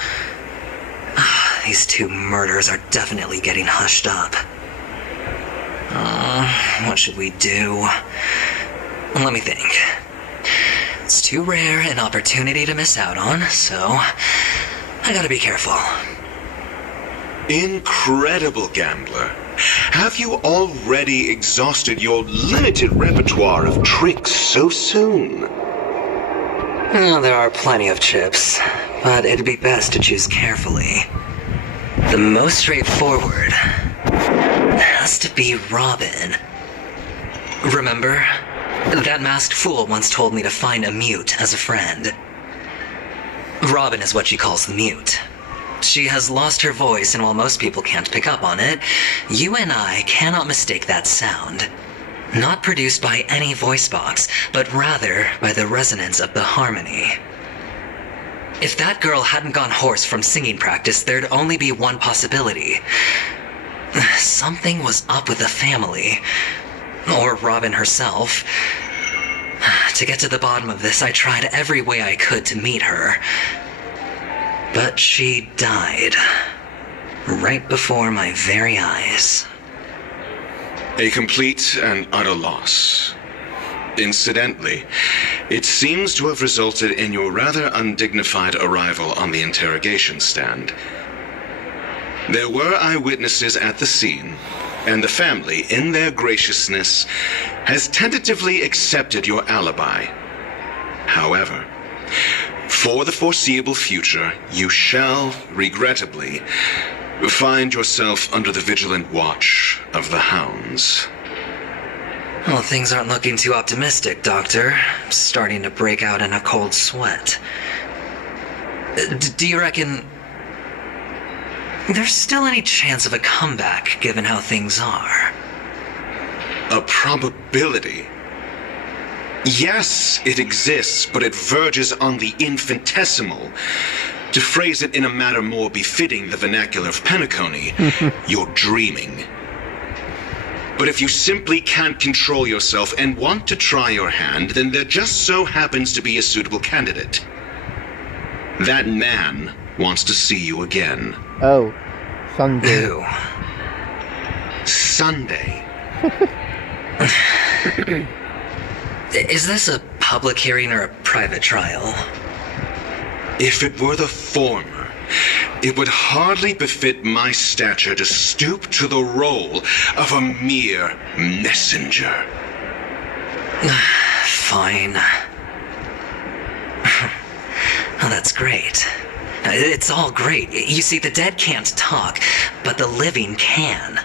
These 2 murders are definitely getting hushed up. What should we do? Let me think. It's too rare an opportunity to miss out on, so I gotta be careful. Incredible gambler. Have you already exhausted your limited repertoire of tricks so soon? Well, there are plenty of chips, but it'd be best to choose carefully. The most straightforward has to be Robin. Remember? That masked fool once told me to find a mute as a friend. Robin is what she calls the mute. She has lost her voice, and while most people can't pick up on it, you and I cannot mistake that sound. Not produced by any voice box, but rather by the resonance of the harmony. If that girl hadn't gone hoarse from singing practice, there'd only be one possibility. Something was up with the family. Or Robin herself. To get to the bottom of this, I tried every way I could to meet her. But she died. Right before my very eyes. A complete and utter loss. Incidentally, it seems to have resulted in your rather undignified arrival on the interrogation stand. There were eyewitnesses at the scene, and the family, in their graciousness, has tentatively accepted your alibi. However, for the foreseeable future, you shall, regrettably, find yourself under the vigilant watch of the hounds. Well, things aren't looking too optimistic, Doctor. I'm starting to break out in a cold sweat. Do you reckon there's still any chance of a comeback, given how things are? A probability? Yes, it exists, but it verges on the infinitesimal. To phrase it in a manner more befitting the vernacular of PEAKCONY, you're dreaming. But if you simply can't control yourself and want to try your hand, then there just so happens to be a suitable candidate. That man wants to see you again. Oh, Sunday. Who? Sunday. Is this a public hearing or a private trial? If it were the former, it would hardly befit my stature to stoop to the role of a mere messenger. Fine. Oh, that's great. It's all great. You see, the dead can't talk, but the living can.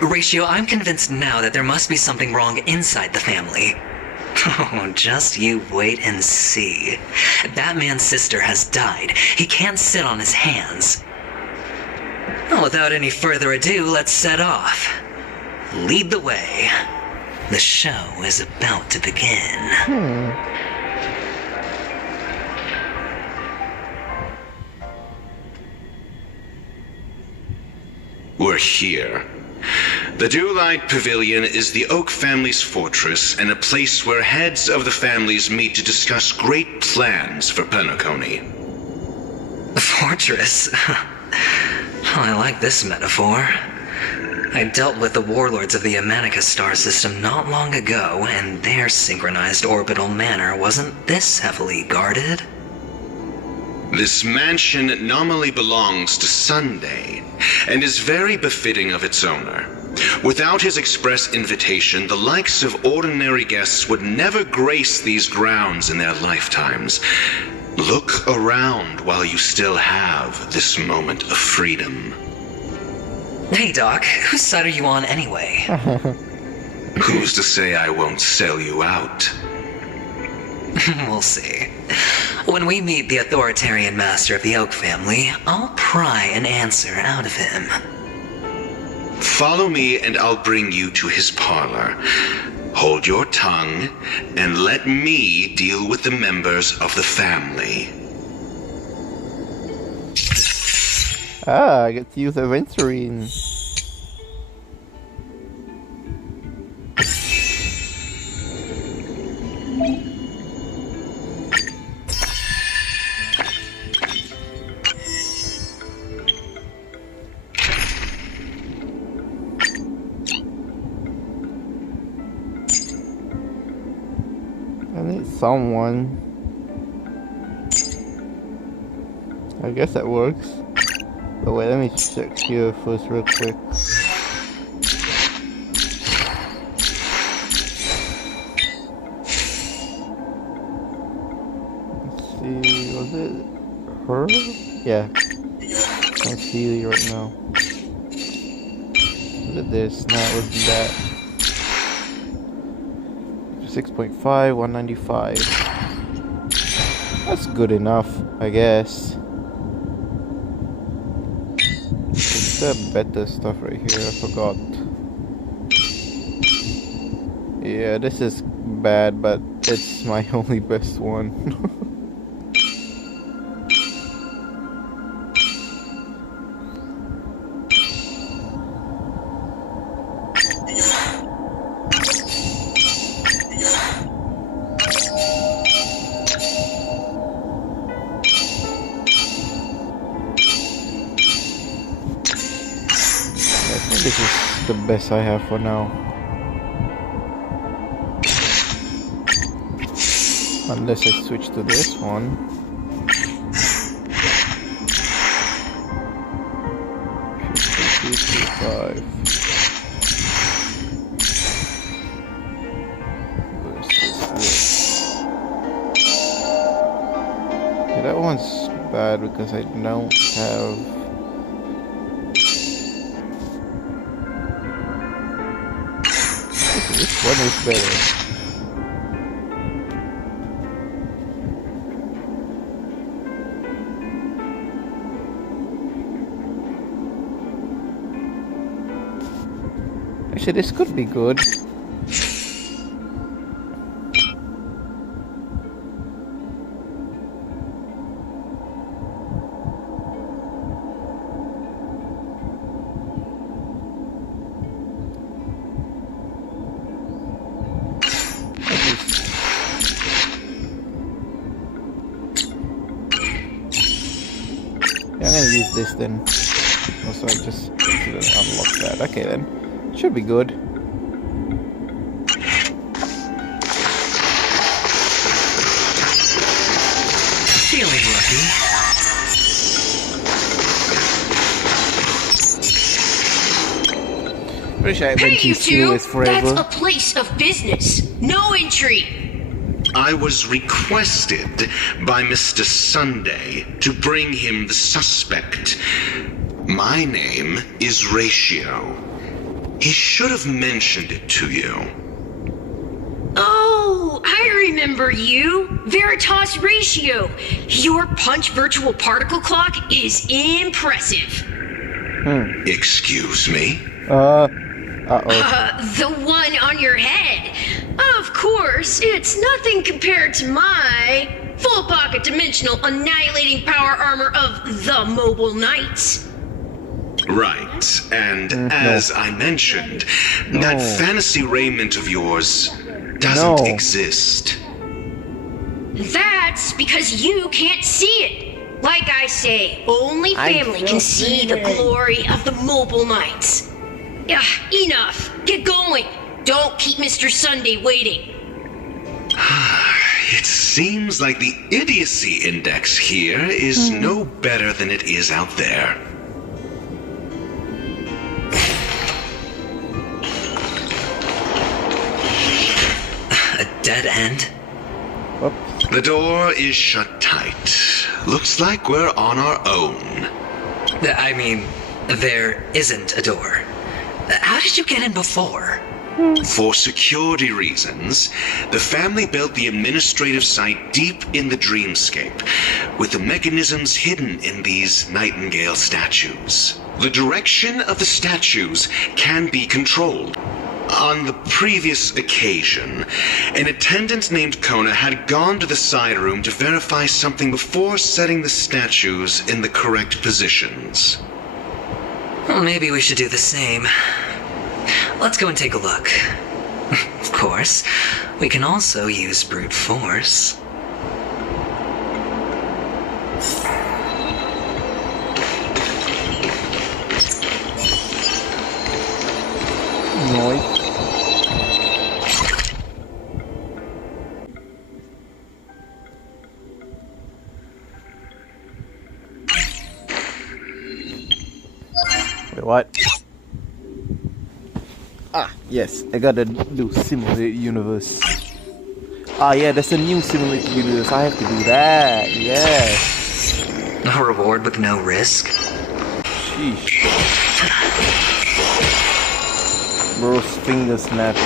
Ratio, I'm convinced now that there must be something wrong inside the family. Oh, just you wait and see. That man's sister has died. He can't sit on his hands. Well, without any further ado, let's set off. Lead the way. The show is about to begin. We're here. The Dewlight Pavilion is the Oak family's fortress and a place where heads of the families meet to discuss great plans for PEAKCONY. A fortress? I like this metaphor. I dealt with the warlords of the Amanica star system not long ago, and their synchronized orbital manor wasn't this heavily guarded. This mansion nominally belongs to Sunday, and is very befitting of its owner. Without his express invitation, the likes of ordinary guests would never grace these grounds in their lifetimes. Look around while you still have this moment of freedom. Hey, Doc, whose side are you on anyway? Who's to say I won't sell you out? We'll see. When we meet the authoritarian master of the Oak family, I'll pry an answer out of him. Follow me and I'll bring you to his parlor. Hold your tongue and let me deal with the members of the family. I get to use Aventurine. I need someone. I guess that works. But wait, let me check here first real quick. Let's see, was it her? Yeah. I see right now. Was it this? No, it wasn't that. 6.5, 195. That's good enough, I guess. It's the better stuff right here, I forgot. Yeah, this is bad, but it's my only best one. This is the best I have for now. Unless I switch to this one. Yeah, that one's bad because I don't have. This one is better. Actually, this could be good. I'm gonna use this then. Also, I just shouldn't unlock that. Okay then. Should be good. Feeling lucky. Pretty sure I Hey, went you to two! with forever. That's a place of business. No entry. I was requested by Mr. Sunday to bring him the suspect. My name is Ratio. He should have mentioned it to you. Oh, I remember you. Veritas Ratio. Your punch virtual particle clock is impressive. Excuse me? The one on your head. Of course, it's nothing compared to my full pocket dimensional annihilating power armor of the Mobile Knights. Right, and as I mentioned, that fantasy raiment of yours doesn't exist. That's because you can't see it. Like I say, only family can see the glory of the Mobile Knights. Enough. Get going. Don't keep Mr. Sunday waiting. It seems like the idiocy index here is no better than it is out there. A dead end? The door is shut tight. Looks like we're on our own. I mean, there isn't a door. How did you get in before? For security reasons, the family built the administrative site deep in the dreamscape, with the mechanisms hidden in these nightingale statues. The direction of the statues can be controlled. On the previous occasion, an attendant named Kona had gone to the side room to verify something before setting the statues in the correct positions. Well, maybe we should do the same. Let's go and take a look. Of course, we can also use brute force. Noise. Wait, what? Yes, I gotta do simulate universe. Yeah, there's a new simulated universe. I have to do that. Yes. A reward with no risk? Sheesh. Bro's finger snapping.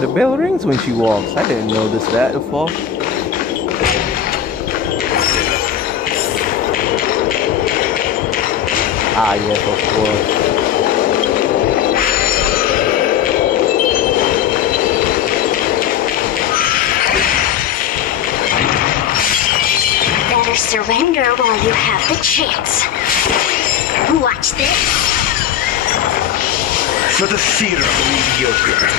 The bell rings when she walks. I didn't notice that before. Yes, of course. Better surrender while you have the chance. Watch this. For the fear of the mediocre.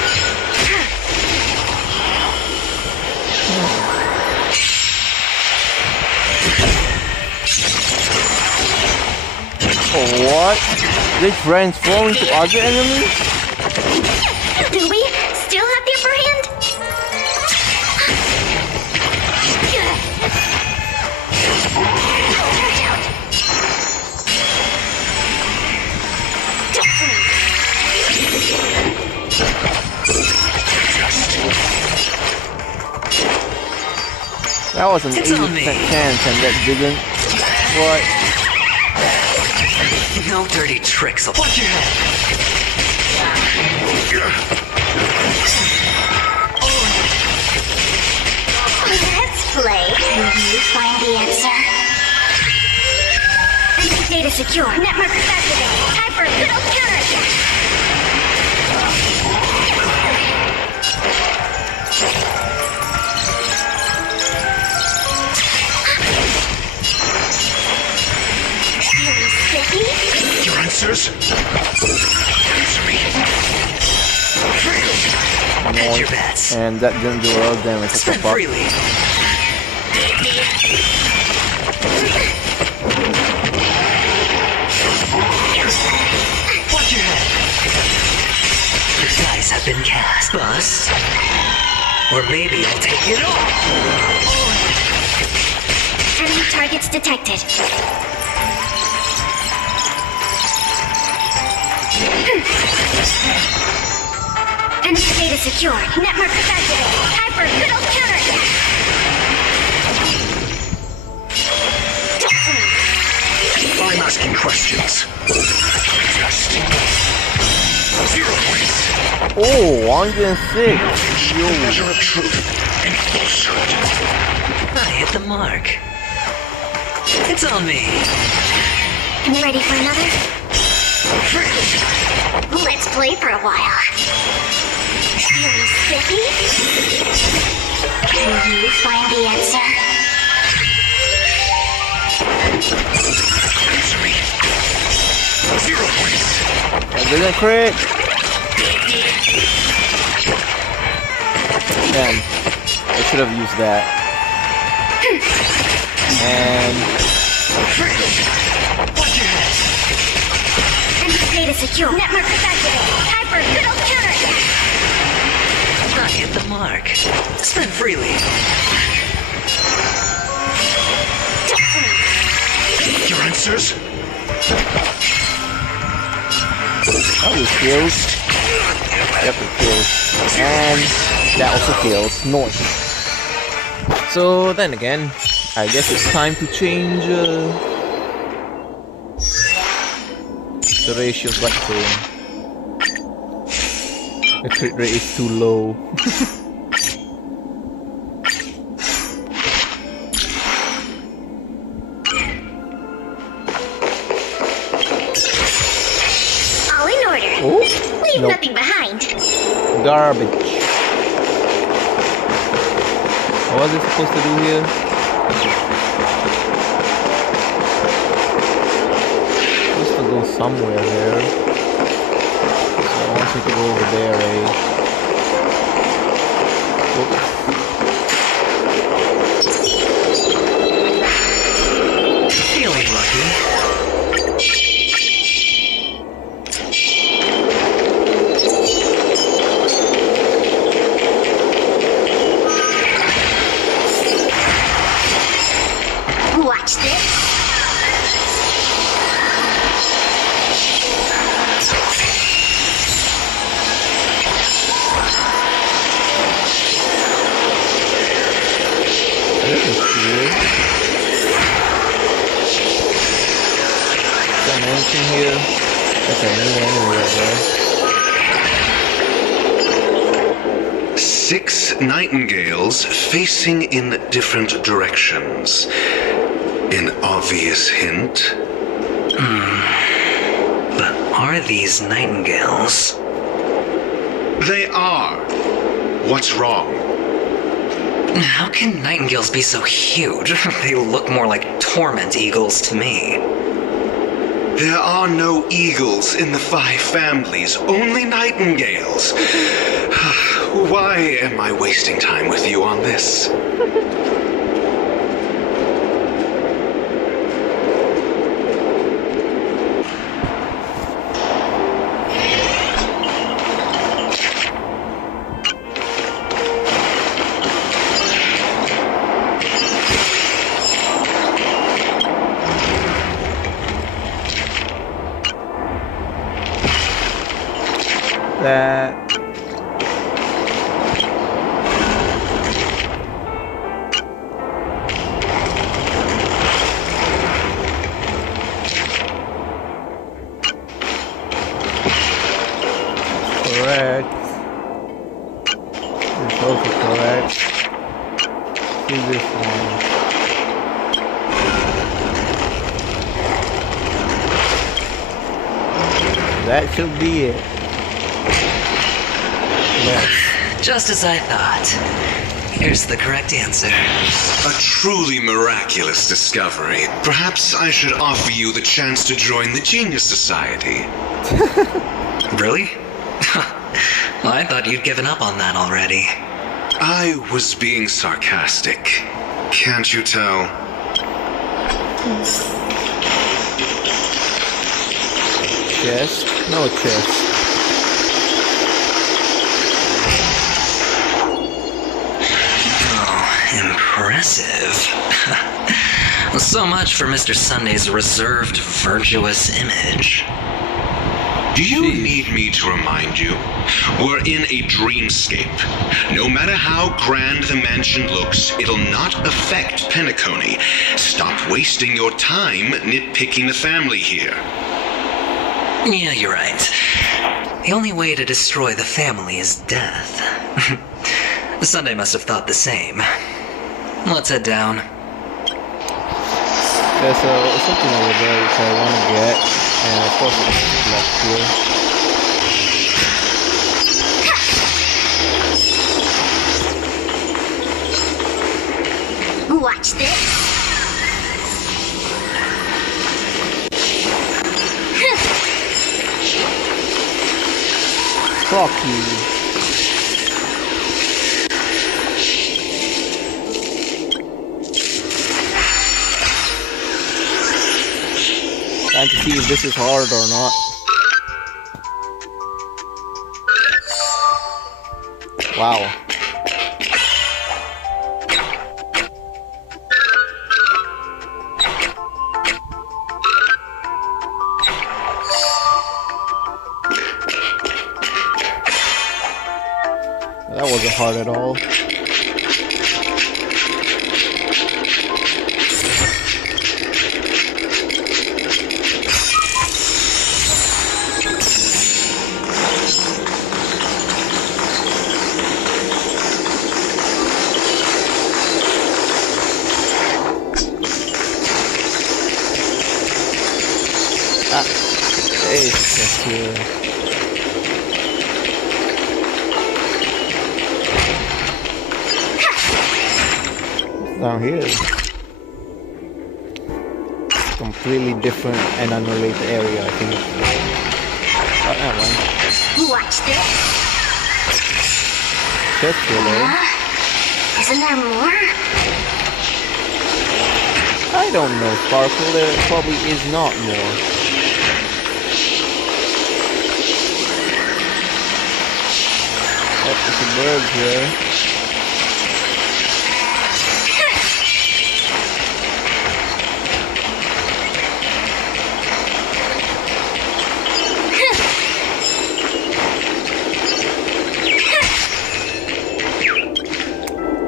What? They transform into other enemies? Do we still have the upper hand? That was an 80% chance and that didn't. What? No dirty tricks. I'll watch your head. Let's play. Will you find the answer? Data secure. Network activated. Time for a good old counterattack. Your answers? Answer me. Hedge your bets. And that didn't do a lot of damage. Spend freely. Watch your head. The dice have been cast. Bust. Or maybe I'll take it all. Enemy targets detected. Enemy data secure. Network activated. Time for a good old counterattack. I'm asking questions. Oh, 106. Yo. Measure of truth and falsehood. I hit the mark. It's on me. Ready for another? Let's play for a while. Feeling spiffy? Can you find the answer? Answer me. 0 points. That didn't crit. Damn. I should have used that. And Data secure. Network activated. Time for good old counterattack. I hit the mark. Spend freely. Your answers? that was kills. Yep, it kills. And that also kills. Nice. So then again, I guess it's time to change the ratio selecting. The crit rate is too low. All in order. Oh? Leave Nope. nothing behind. Garbage. What was it supposed to do here? Supposed to go somewhere there. So I want you to go over there, eh? Oops. Feeling lucky. Watch this. This is cool. Is there anything here? That's anywhere there. 6 nightingales facing in different directions. An obvious hint. But are these nightingales? They are. What's wrong? How can nightingales be so huge? They look more like torment eagles to me. There are no eagles in the 5 families, only nightingales. Why am I wasting time with you on this? That. Correct. It's also correct. See this one. That should be it. Yes. Just as I thought. Here's the correct answer. A truly miraculous discovery. Perhaps I should offer you the chance to join the Genius Society. Really? Well, I thought you'd given up on that already. I was being sarcastic. Can't you tell? Chest? No chest. Impressive. So much for Mr. Sunday's reserved, virtuous image. Do you need me to remind you? We're in a dreamscape. No matter how grand the mansion looks, it'll not affect PEAKCONY. Stop wasting your time nitpicking the family here. Yeah, you're right. The only way to destroy the family is death. Sunday must have thought the same. Let's head down. There's something over there which I want to get, and of course it's blocked here. Watch this. Rocky. Time to see if this is hard or not. Wow. That wasn't hard at all. Ah, it's just here. Down here, completely different and unrelated area, I think. Oh, that one. Watch this. Chest here, Isn't there more? I don't know, Sparkle. There probably is not more. Oh, there's a bird here.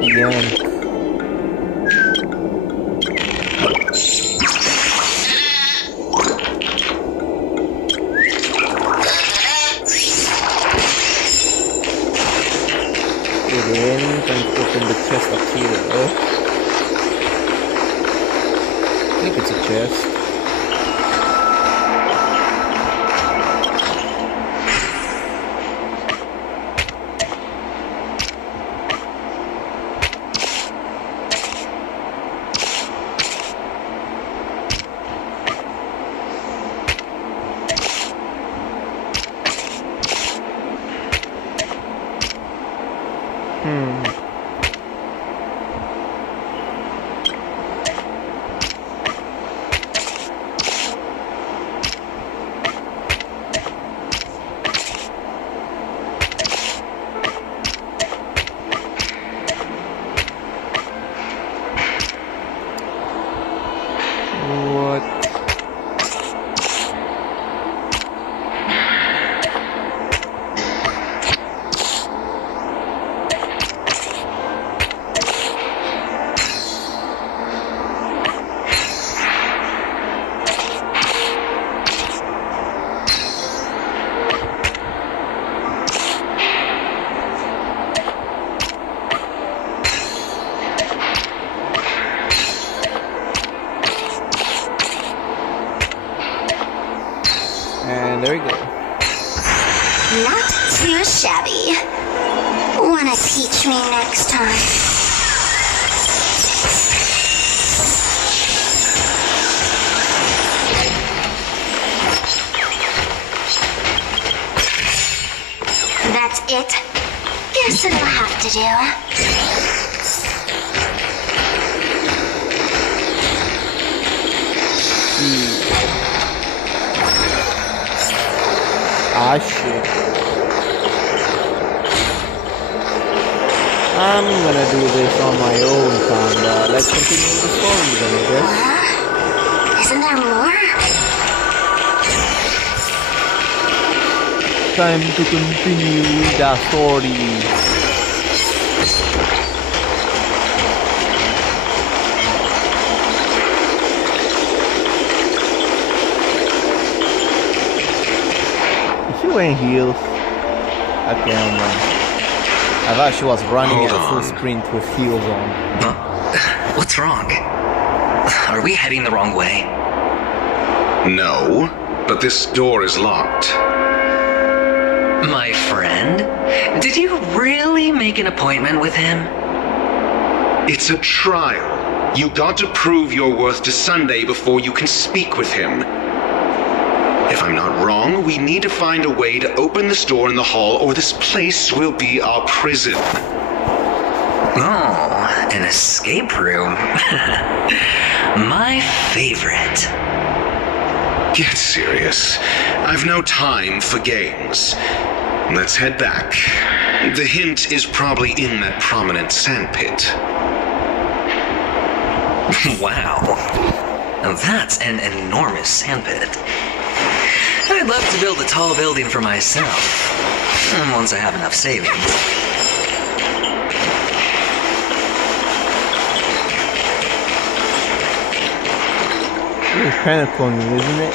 Again. Time to open the chest up here. I think it's a chest. And there we go. Not too shabby. Wanna teach me next time? That's it. Guess it'll have to do. Ah, shit. I'm gonna do this on my own, kinda. Let's continue with the story then, I guess. Isn't there more? Time to continue with the story. wearing heels? Okay, never mind. I thought she was running at full sprint with heels on. What's wrong? Are we heading the wrong way? No, but this door is locked. My friend? Did you really make an appointment with him? It's a trial. You got to prove your worth to Sunday before you can speak with him. If I'm not wrong, we need to find a way to open this door in the hall, or this place will be our prison. Oh, an escape room. My favorite. Get serious. I've no time for games. Let's head back. The hint is probably in that prominent sandpit. Wow. That's an enormous sandpit. I'd love to build a tall building for myself. Once I have enough savings. It's kind of corny, isn't it?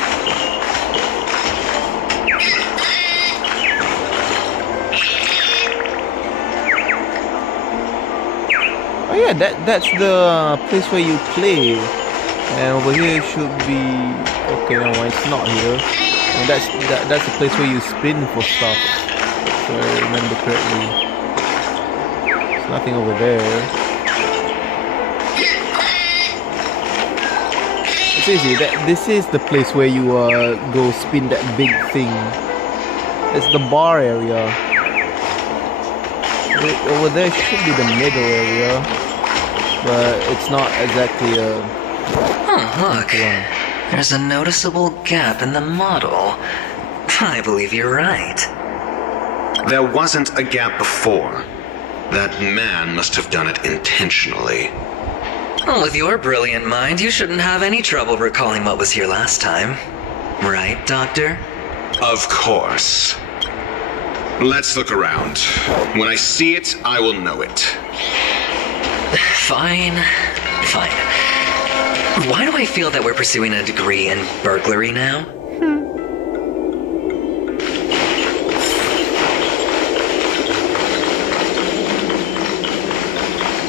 Oh yeah, that's the place where you play. And over here should be... Okay, no, it's not here. And that's the place where you spin for stuff. So I remember correctly. There's nothing over there. It's easy. This is the place where you go spin that big thing. It's the bar area. Over there should be the middle area, but it's not exactly a... Oh, look. There's a noticeable gap in the model. I believe you're right. There wasn't a gap before. That man must have done it intentionally. Well, with your brilliant mind, you shouldn't have any trouble recalling what was here last time. Right, Doctor? Of course. Let's look around. When I see it, I will know it. Fine. Why do I feel that we're pursuing a degree in burglary now?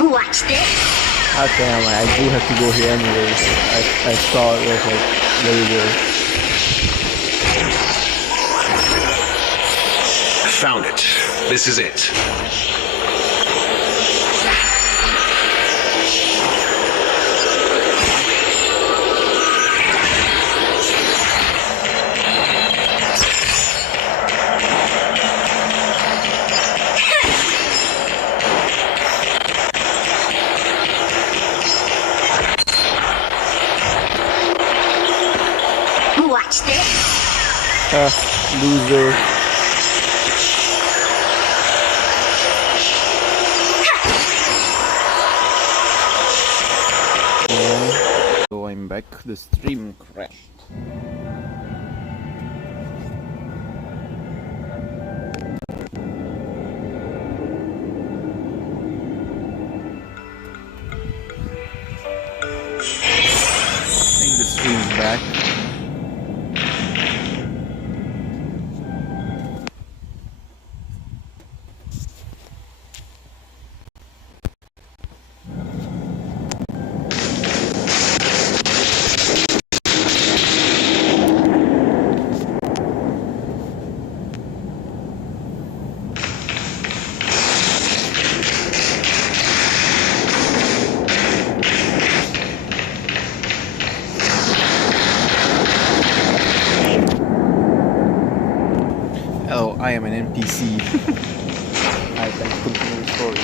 Watch this. Okay, I do have to go here anyways. I saw it was like very good. Found it. This is it. Watch this. Loser. So I'm back. The stream crashed. I think the stream's back. I am an NPC. I can continue the story.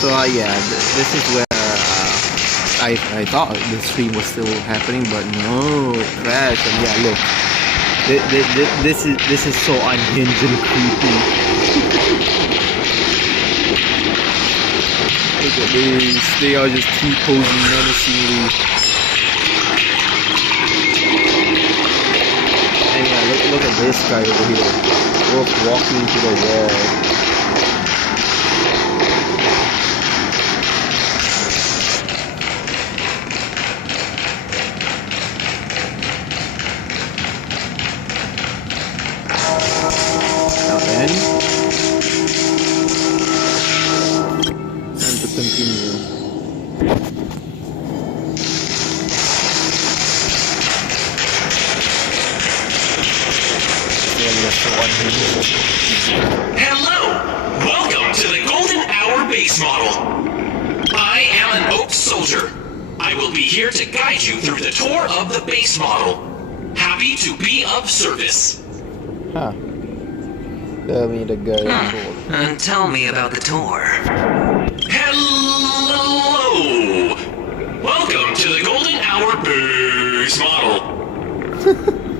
So yeah, this is where I thought the stream was still happening, but no, it crashed. And yeah, look, This is so unhinged and creepy. Look at these. They are just T-posing menacingly. And yeah, look at this guy over here. Wolf walking into the wall. Now then, time to continue. Hello! Welcome to the Golden Hour base model. I am an Oak Soldier. I will be here to guide you through the tour of the base model. Happy to be of service. Huh. Tell me the guy. And tell me about the tour. Hello! Welcome to the Golden Hour base model.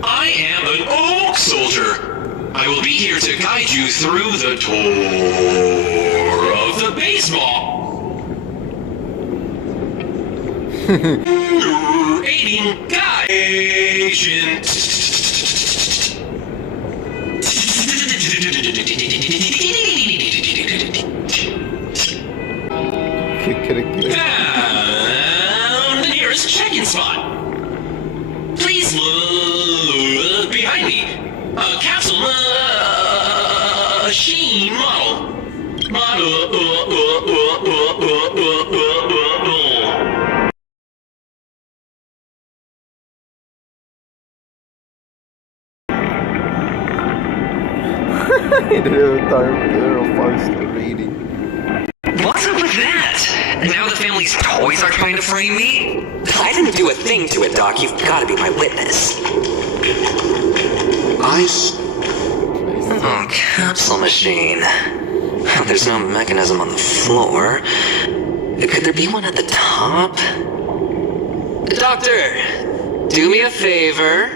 I am an Oak Soldier. I will be here to guide you through the tour of the base model. Aiding guidation. Found the nearest check-in spot. Please look behind me. A capsule machine model. What's up with that? Now the family's toys are trying to frame me? I didn't do a thing to it, Doc. You've got to be my witness. Oh, capsule machine. There's no mechanism on the floor. Could there be one at the top? Doctor, do me a favor.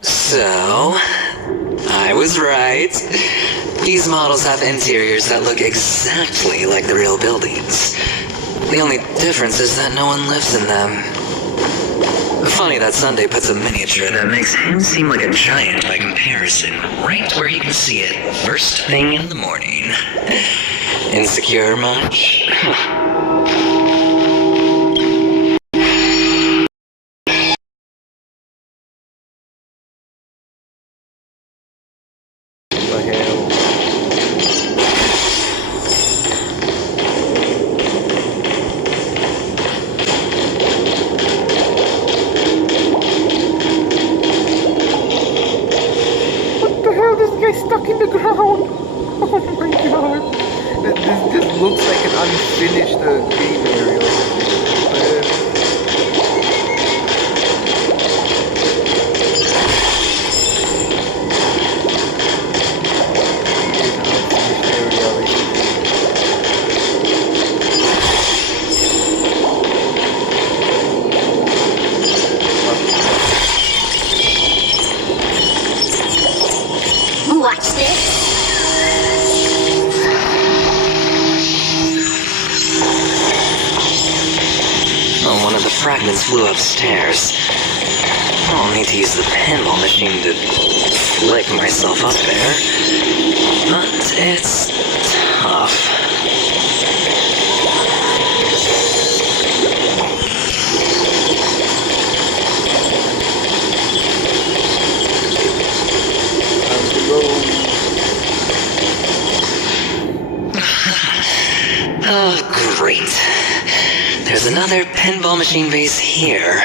So, I was right. These models have interiors that look exactly like the real buildings. The only difference is that no one lives in them. Funny that Sunday puts a miniature that makes him seem like a giant by comparison, right where he can see it first thing in the morning. Insecure much? Stuck in the ground. Oh my god. This looks like an unfinished game area. Watch this. Oh, one of the fragments flew upstairs. I'll need to use the pinball machine to flick myself up there. But it's tough. Oh, great. There's another pinball machine base here.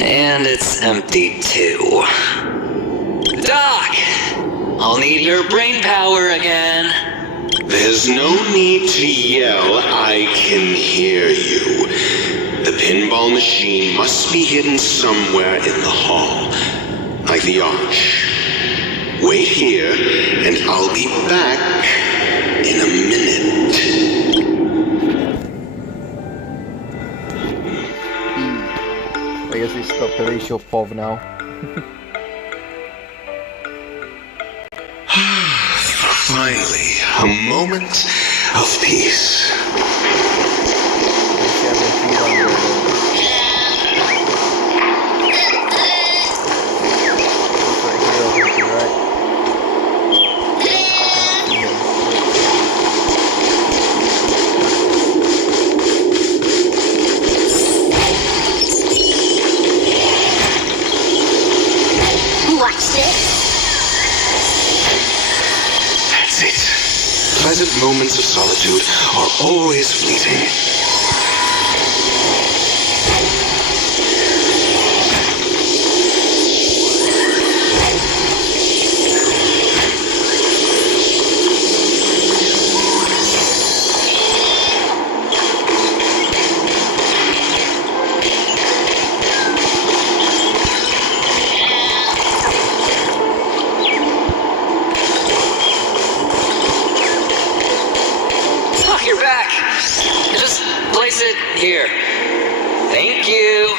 And it's empty, too. Doc! I'll need your brain power again. There's no need to yell. I can hear you. The pinball machine must be hidden somewhere in the hall. Like the arch. Wait here, and I'll be back in a minute. I guess we stopped the ratio of POV now. Finally, a moment of peace. Watch this. That's it. Pleasant moments of solitude are always fleeting. You're back. Just place it here. Thank you.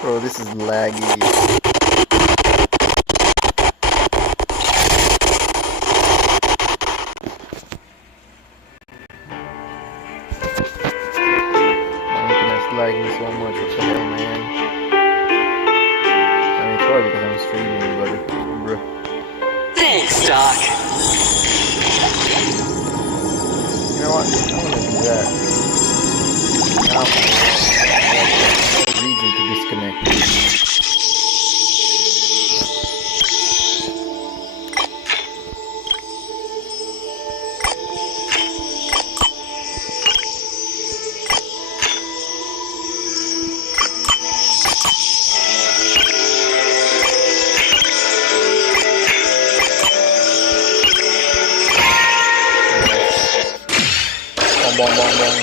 Bro, this is laggy. Lagging so much, what the hell, man? I mean, it's probably because I'm streaming, but bruh. Thanks, Doc. You know what? I want to do that. Now, no reason to disconnect. Bong, bong, bong.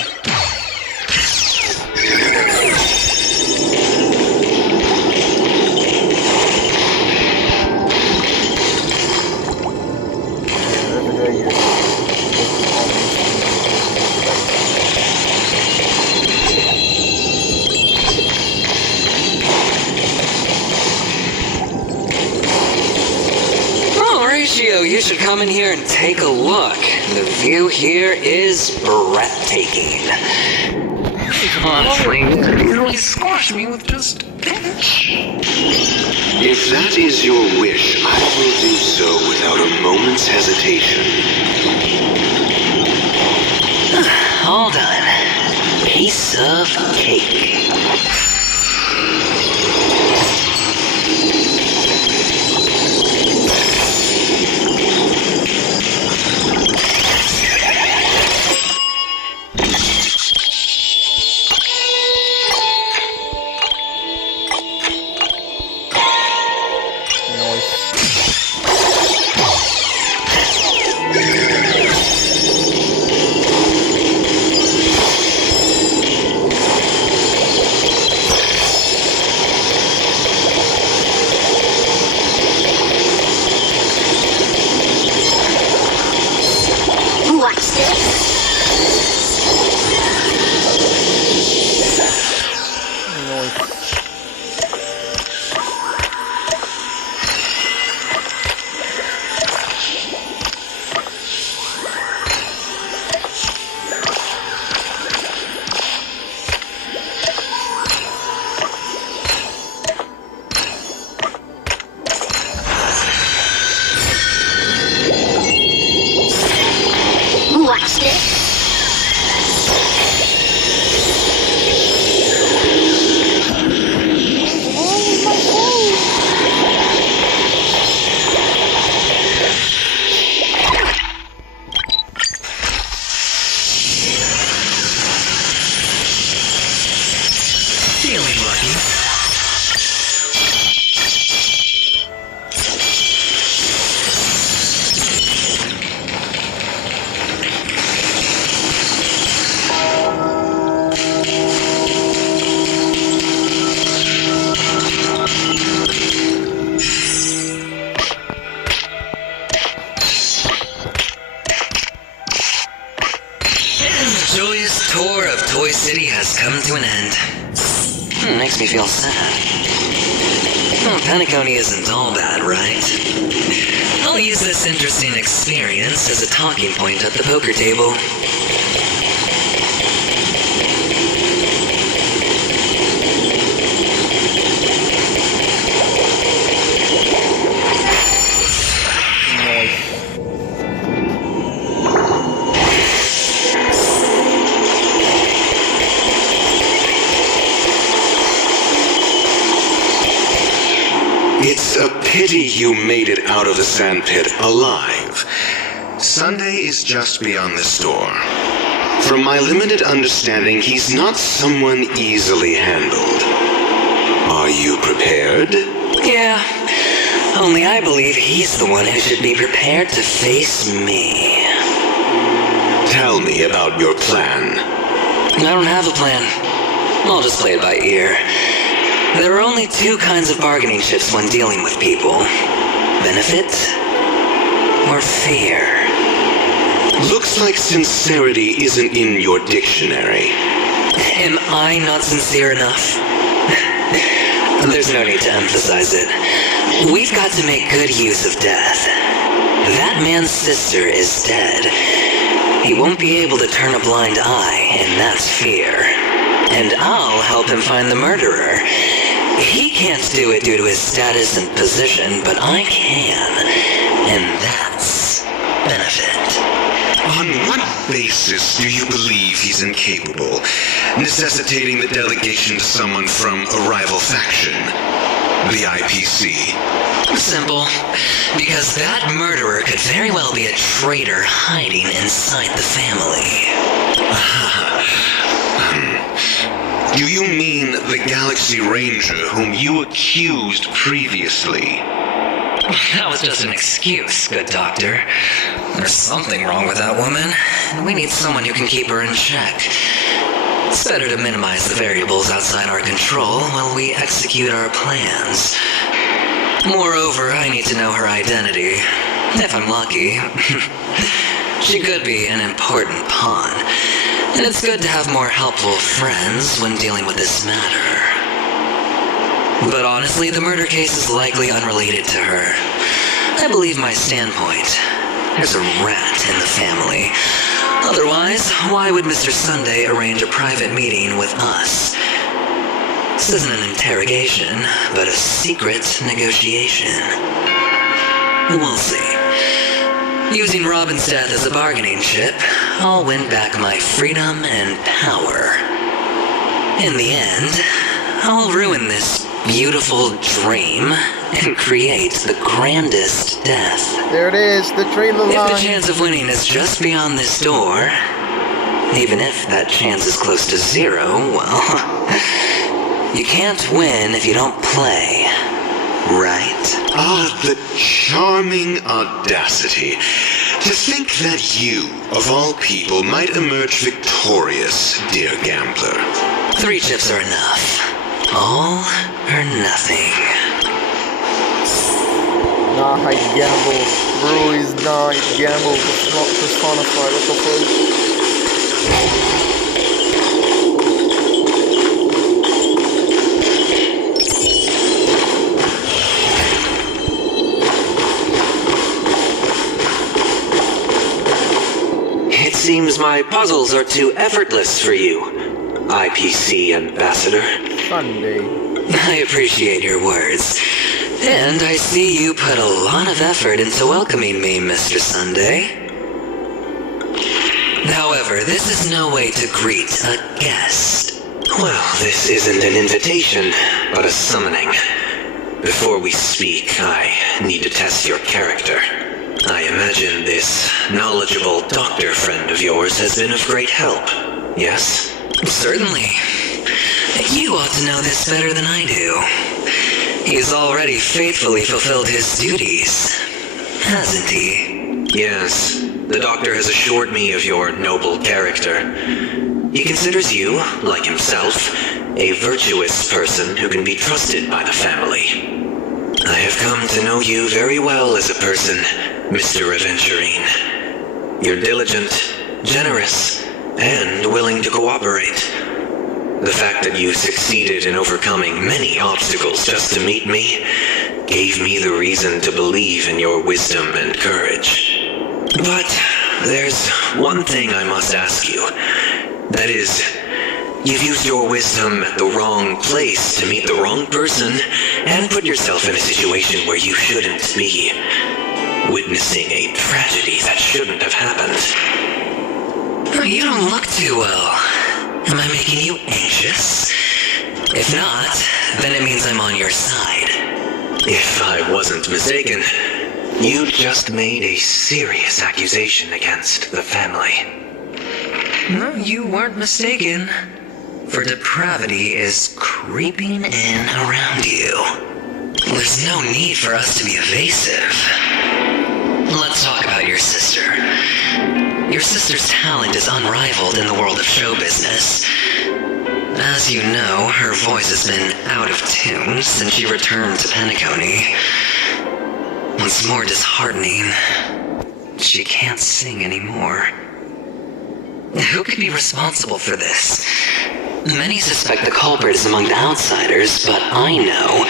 Oh, Ratio, you should come in here and take a look. The view here is breathtaking. Honestly, you really squashed me with just an inch. If that is your wish, I will do so without a moment's hesitation. All done. Piece of cake. joyous tour of Toy City has come to an end. Makes me feel sad. PEAKCONY isn't all bad, right? I'll use this interesting experience as a talking point at the poker table. It's a pity you made it out of the sandpit alive. Sunday is just beyond this door. From my limited understanding, he's not someone easily handled. Are you prepared? Yeah, only I believe he's the one who should be prepared to face me. Tell me about your plan. I don't have a plan. I'll just play it by ear. There are only two kinds of bargaining chips when dealing with people. Benefit or fear. Looks like sincerity isn't in your dictionary. Am I not sincere enough? There's no need to emphasize it. We've got to make good use of death. That man's sister is dead. He won't be able to turn a blind eye, and that's fear. And I'll help him find the murderer. He can't do it due to his status and position, but I can. And that's benefit. On what basis do you believe he's incapable, necessitating the delegation to someone from a rival faction? The IPC? Simple. Because that murderer could very well be a traitor hiding inside the family. Do you mean the Galaxy Ranger whom you accused previously? That was just an excuse, good doctor. There's something wrong with that woman, and we need someone who can keep her in check. It's better to minimize the variables outside our control while we execute our plans. Moreover, I need to know her identity. If I'm lucky. She could be an important pawn. And it's good to have more helpful friends when dealing with this matter. But honestly, the murder case is likely unrelated to her. I believe my standpoint. There's a rat in the family. Otherwise, why would Mr. Sunday arrange a private meeting with us? This isn't an interrogation, but a secret negotiation. We'll see. Using Robin's death as a bargaining chip, I'll win back my freedom and power. In the end, I'll ruin this beautiful dream and create the grandest death. There it is, the trailer line. If the chance of winning is just beyond this door, even if that chance is close to zero, well, you can't win if you don't play. Right? Ah, the charming audacity. To think that you, of all people, might emerge victorious, dear gambler. 3 chips are enough. All or nothing. Nah, I gamble. Bro is not gamble. It's not personified. What the fuck? Seems my puzzles are too effortless for you, IPC Ambassador. Sunday. I appreciate your words. And I see you put a lot of effort into welcoming me, Mr. Sunday. However, this is no way to greet a guest. Well, this isn't an invitation, but a summoning. Before we speak, I need to test your character. I imagine this knowledgeable doctor friend of yours has been of great help, yes? Certainly. You ought to know this better than I do. He's already faithfully fulfilled his duties, hasn't he? Yes, the doctor has assured me of your noble character. He considers you, like himself, a virtuous person who can be trusted by the family. I have come to know you very well as a person, Mr. Aventurine. You're diligent, generous, and willing to cooperate. The fact that you succeeded in overcoming many obstacles just to meet me gave me the reason to believe in your wisdom and courage. But there's one thing I must ask you. That is, you've used your wisdom at the wrong place to meet the wrong person and put yourself in a situation where you shouldn't be, witnessing a tragedy that shouldn't have happened. You don't look too well. Am I making you anxious? If not, then it means I'm on your side. If I wasn't mistaken, you just made a serious accusation against the family. No, you weren't mistaken. For depravity is creeping in around you. There's no need for us to be evasive. Let's talk about your sister. Your sister's talent is unrivaled in the world of show business. As you know, her voice has been out of tune since she returned to PEAKCONY. What's more disheartening, she can't sing anymore. Who could be responsible for this? Many suspect the culprit is among the outsiders, but I know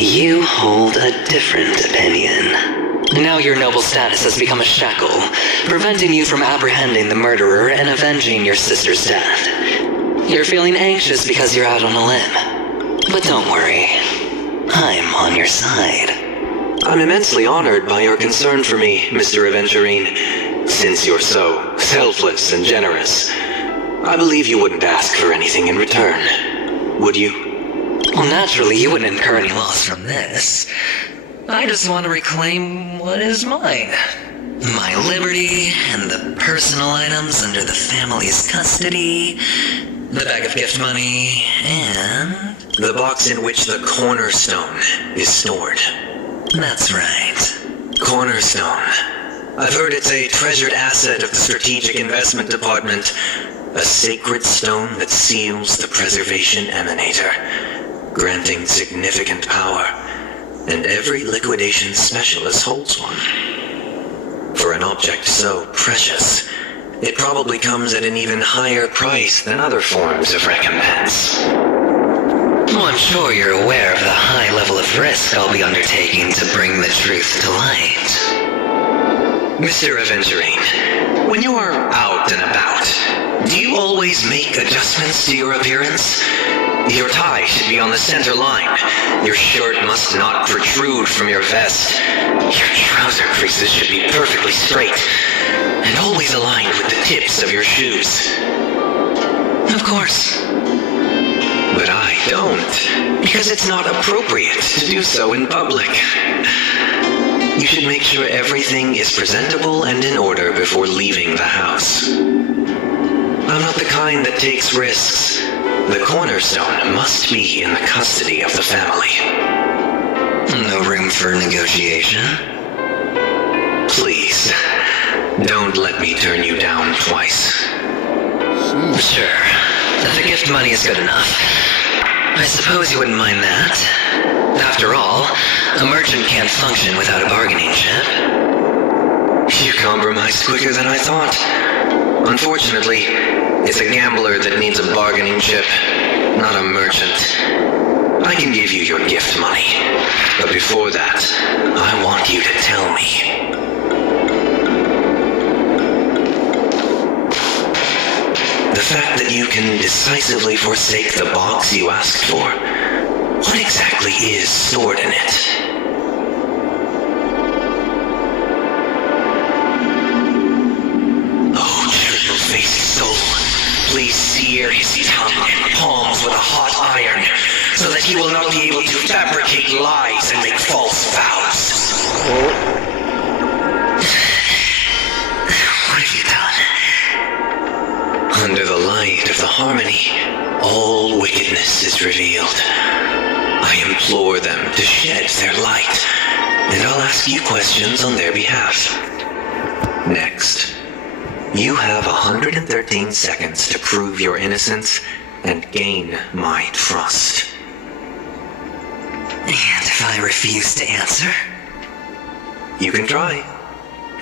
you hold a different opinion. Now your noble status has become a shackle, preventing you from apprehending the murderer and avenging your sister's death. You're feeling anxious because you're out on a limb. But don't worry, I'm on your side. I'm immensely honored by your concern for me, Mr. Aventurine. Since you're so selfless and generous, I believe you wouldn't ask for anything in return, would you? Well, naturally, you wouldn't incur any loss from this. I just want to reclaim what is mine. My liberty and the personal items under the family's custody, the bag of gift money, and... the box in which the cornerstone is stored. That's right. Cornerstone. I've heard it's a treasured asset of the Strategic Investment Department. A sacred stone that seals the Preservation Emanator, granting significant power. And every liquidation specialist holds one. For an object so precious, it probably comes at an even higher price than other forms of recompense. Well, I'm sure you're aware of the high level of risk I'll be undertaking to bring the truth to light. Mr. Aventurine, when you are out and about, do you always make adjustments to your appearance? Your tie should be on the center line. Your shirt must not protrude from your vest. Your trouser creases should be perfectly straight and always aligned with the tips of your shoes. Of course. But I don't, because it's not appropriate to do so in public. You should make sure everything is presentable and in order before leaving the house. I'm not the kind that takes risks. The cornerstone must be in the custody of the family. No room for negotiation? Please, don't let me turn you down twice. Sure. The gift money is good enough. I suppose you wouldn't mind that. After all, a merchant can't function without a bargaining chip. You compromised quicker than I thought. Unfortunately, it's a gambler that needs a bargaining chip, not a merchant. I can give you your gift money, but before that, I want you to tell me. The fact that you can decisively forsake the box you asked for, what exactly is stored in it? Please sear his tongue and palms with a hot iron, so that he will not be able to fabricate lies and make false vows. What have you done? Under the light of the harmony, all wickedness is revealed. I implore them to shed their light, and I'll ask you questions on their behalf. Next. You have 113 seconds to prove your innocence and gain my trust. And if I refuse to answer? You can try,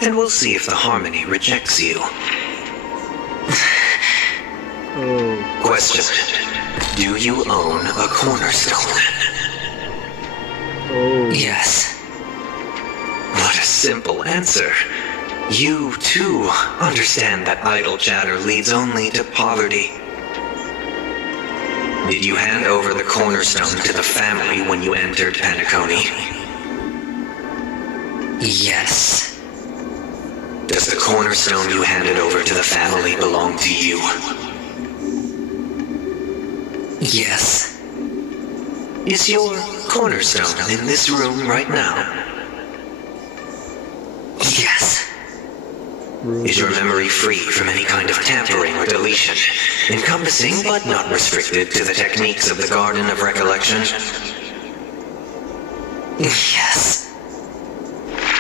and we'll see if the harmony rejects you. Question. Do you own a cornerstone? Yes. What a simple answer. You, too, understand that idle chatter leads only to poverty. Did you hand over the cornerstone to the family when you entered PEAKCONY? Yes. Does the cornerstone you handed over to the family belong to you? Yes. Is your cornerstone in this room right now? Yes. Is your memory free from any kind of tampering or deletion, encompassing but not restricted to the techniques of the Garden of Recollection? Yes.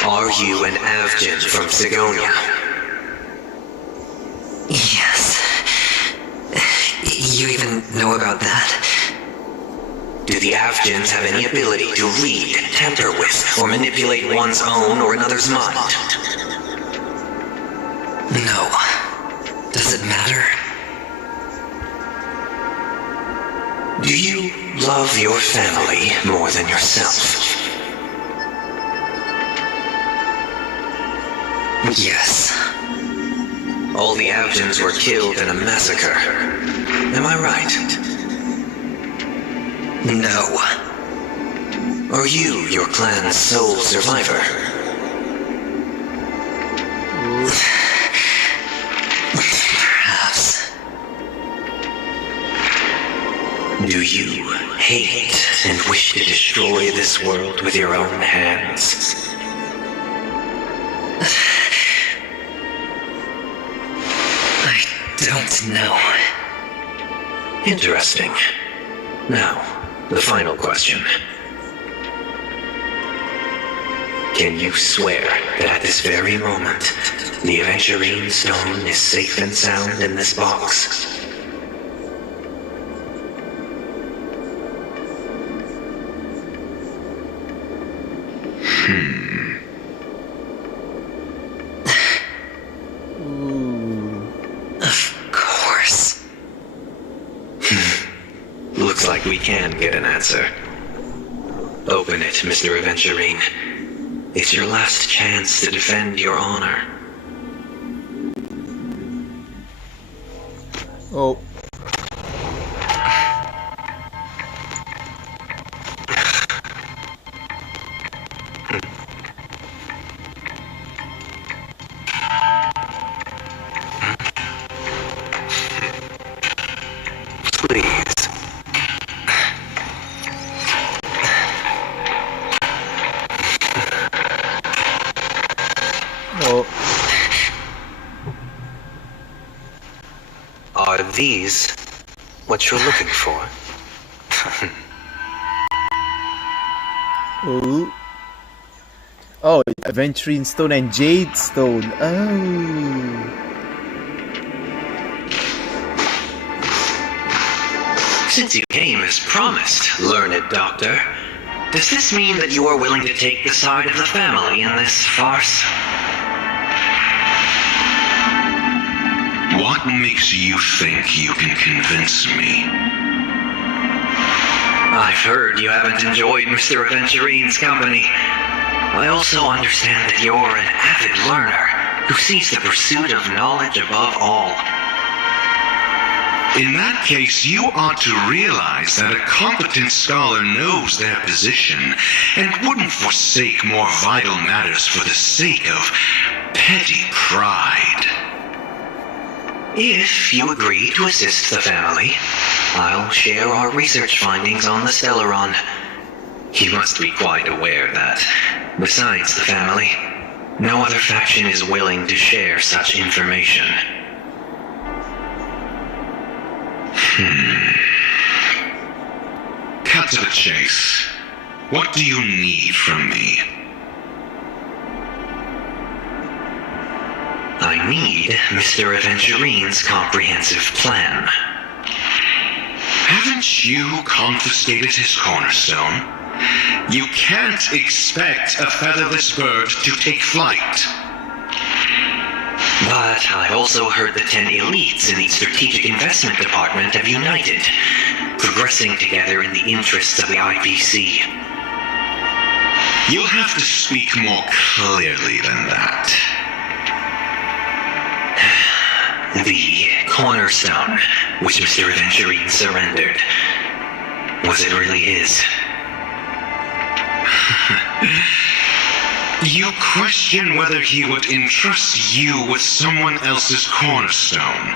Are you an Avgin from Sigonia? Yes. You even know about that? Do the Avgins have any ability to read, tamper with, or manipulate one's own or another's mind? No. Does it matter? Do you love your family more than yourself? Yes. All the Avgins were killed in a massacre. Am I right? No. Are you your clan's sole survivor? Perhaps. Do you hate and wish to destroy this world with your own hands? I don't know. Interesting. Now, the final question. Can you swear that at this very moment, the Aventurine stone is safe and sound in this box? Of course. Looks like we can get an answer. Open it, Mr. Aventurine. It's your last chance to defend your honor. Oh. Please. Oh. Are these what you're looking for? Oh. Oh, Aventurine Stone and Jade Stone. Oh. Since you came as promised, learned doctor, does this mean that you are willing to take the side of the family in this farce? What makes you think you can convince me? I've heard you haven't enjoyed Mr. Aventurine's company. I also understand that you're an avid learner who sees the pursuit of knowledge above all. In that case, you ought to realize that a competent scholar knows their position and wouldn't forsake more vital matters for the sake of petty pride. If you agree to assist the family, I'll share our research findings on the Stellaron. You must be quite aware that, besides the family, no other faction is willing to share such information. Cut to the chase. What do you need from me? I need Mr. Aventurine's comprehensive plan. Haven't you confiscated his cornerstone? You can't expect a featherless bird to take flight. But I've also heard the 10 elites in the strategic investment department have united, progressing together in the interests of the IPC. You'll have to speak more clearly than that. The cornerstone, which Mr. Aventurine surrendered, was it really his? You question whether he would entrust you with someone else's cornerstone.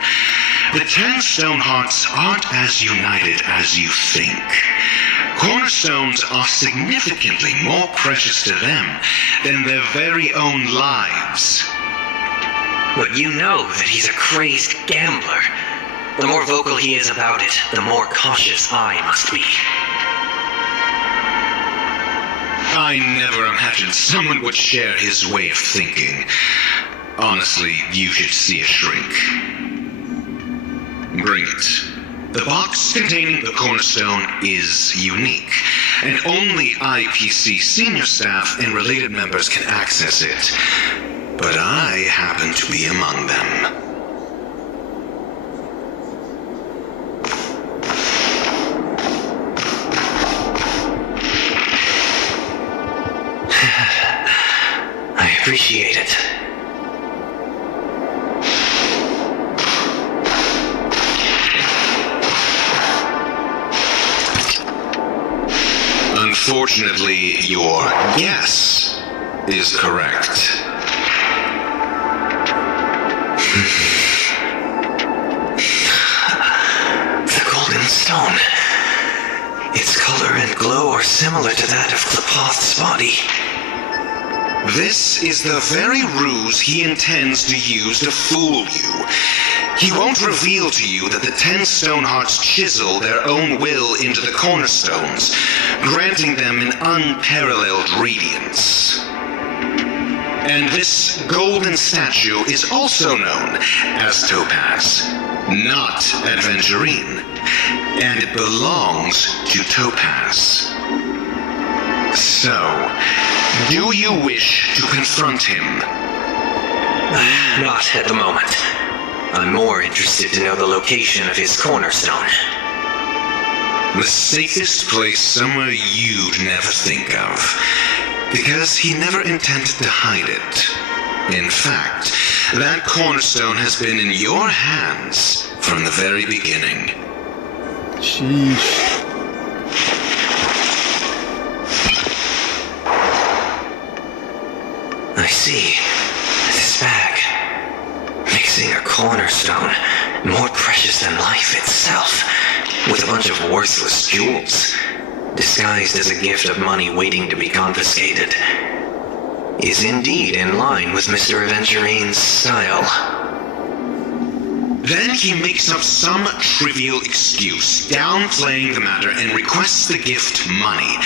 The 10 Stonehearts aren't as united as you think. Cornerstones are significantly more precious to them than their very own lives. But you know that he's a crazed gambler. The more vocal he is about it, the more cautious I must be. I never imagined someone would share his way of thinking. Honestly, you should see a shrink. Bring it. The box containing the cornerstone is unique, and only IPC senior staff and related members can access it. But I happen to be among them. I appreciate it. Unfortunately, your guess is correct. The golden stone. Its color and glow are similar to that of Klapoth's body. This is the very ruse he intends to use to fool you. He won't reveal to you that the 10 Stonehearts chisel their own will into the cornerstones, granting them an unparalleled radiance. And this golden statue is also known as Topaz, not Aventurine, and it belongs to Topaz. So, do you wish to confront him? Not at the moment. I'm more interested to know the location of his cornerstone. The safest place somewhere you'd never think of. Because he never intended to hide it. In fact, that cornerstone has been in your hands from the very beginning. Sheesh. I see. This bag. Mixing a cornerstone, more precious than life itself, with a bunch of worthless jewels, disguised as a gift of money waiting to be confiscated, is indeed in line with Mr. Aventurine's style. Then he makes up some trivial excuse, downplaying the matter, and requests the gift money.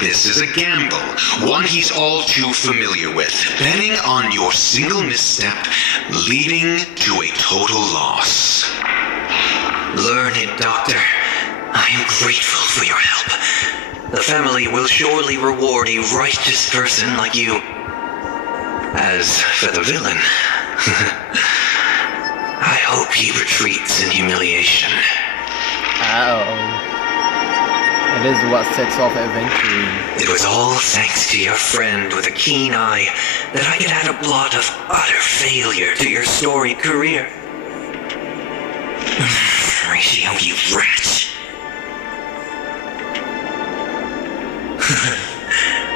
This is a gamble, one he's all too familiar with, betting on your single misstep, leading to a total loss. Learn it, Doctor. I am grateful for your help. The family will surely reward a righteous person like you. As for the villain, I hope he retreats in humiliation. Uh-oh. It is what sets off Aventurine. It was all thanks to your friend with a keen eye that I could add a blot of utter failure to your storied career. Ratio, you rat.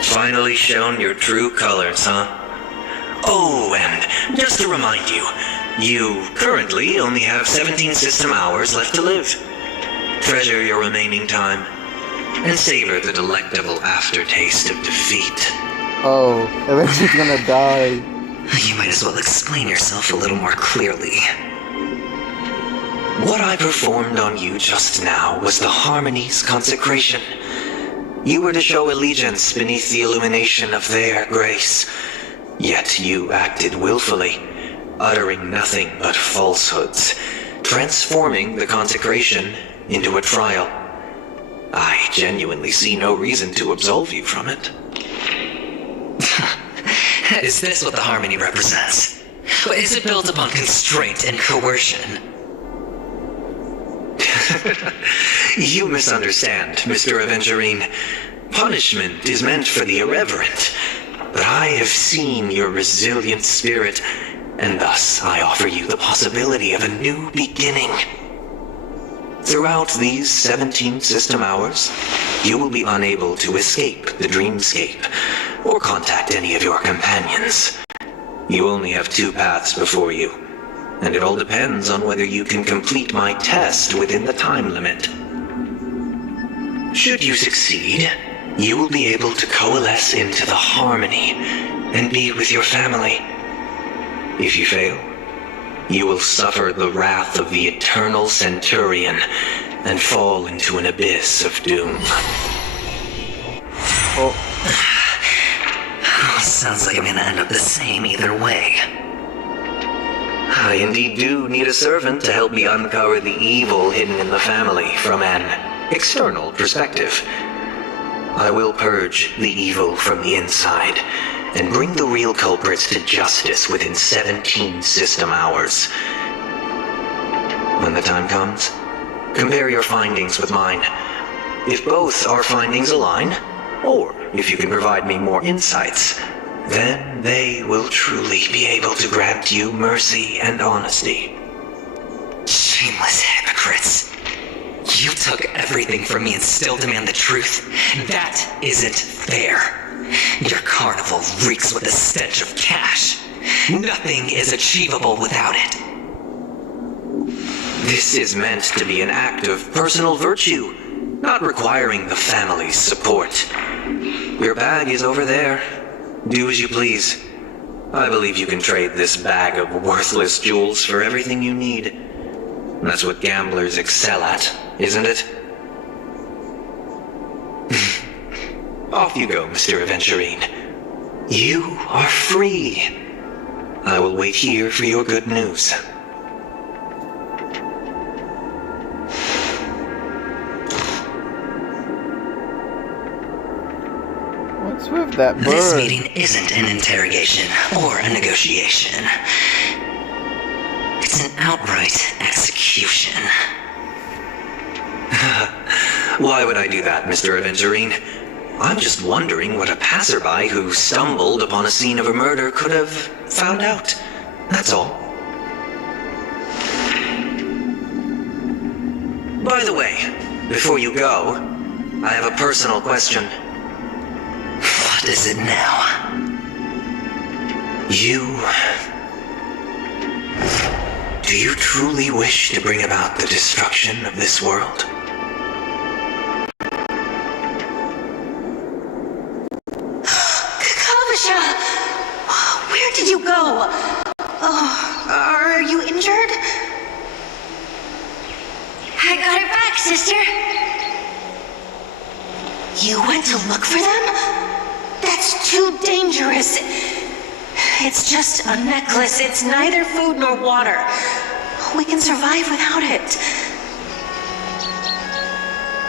Finally shown your true colors, huh? Oh, and just to remind you, you currently only have 17 system hours left to live. Treasure your remaining time, and savor the delectable aftertaste of defeat. Oh, Aventurine's gonna die. You might as well explain yourself a little more clearly. What I performed on you just now was the Harmony's consecration. You were to show allegiance beneath the illumination of their grace. Yet you acted willfully, uttering nothing but falsehoods, transforming the consecration into a trial. I genuinely see no reason to absolve you from it. Is this what the Harmony represents? Is it built upon constraint and coercion? You misunderstand, Mr. Aventurine. Punishment is meant for the irreverent. But I have seen your resilient spirit, and thus I offer you the possibility of a new beginning. Throughout these 17 system hours, you will be unable to escape the dreamscape or contact any of your companions. You only have 2 paths before you, and it all depends on whether you can complete my test within the time limit. Should you succeed, you will be able to coalesce into the harmony and be with your family. If you fail, you will suffer the wrath of the eternal Centurion and fall into an abyss of doom. Sounds like I'm gonna end up the same either way. I indeed do need a servant to help me uncover the evil hidden in the family from an external perspective. I will purge the evil from the inside and bring the real culprits to justice within 17 system hours. When the time comes, compare your findings with mine. If both our findings align, or if you can provide me more insights, then they will truly be able to grant you mercy and honesty. Shameless hypocrites. You took everything from me and still demand the truth. That isn't fair. Your carnival reeks with the stench of cash. Nothing is achievable without it. This is meant to be an act of personal virtue, not requiring the family's support. Your bag is over there. Do as you please. I believe you can trade this bag of worthless jewels for everything you need. That's what gamblers excel at, isn't it? Off you go, Mr. Aventurine. You are free. I will wait here for your good news. What's with that bird? This meeting isn't an interrogation or a negotiation. It's an outright execution. Why would I do that, Mr. Aventurine? I'm just wondering what a passerby who stumbled upon a scene of a murder could have found out. That's all. By the way, before you go, I have a personal question. What is it now? Do you truly wish to bring about the destruction of this world? Where did you go? Oh, are you injured? I got it back, sister. You went to look for them? That's too dangerous. It's just a necklace. It's neither food nor water. We can survive without it.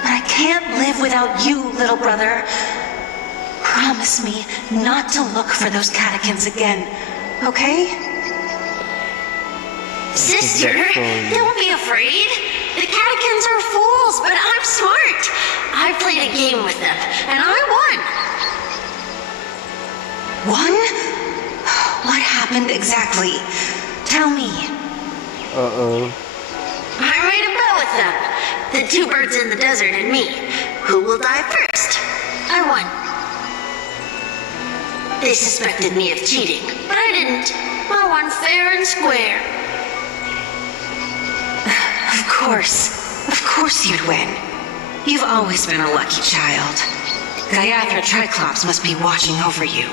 But I can't live without you, little brother. Promise me not to look for those catechins again, okay? Sister, don't be afraid. The catechins are fools, but I'm smart. I played a game with them, and I won. Won? What happened exactly? Tell me. I made a bet with them. The 2 birds in the desert and me. Who will die first? I won. They suspected me of cheating, but I didn't. I won fair and square. Of course you'd win. You've always been a lucky child. Gaiathra Triclops must be watching over you.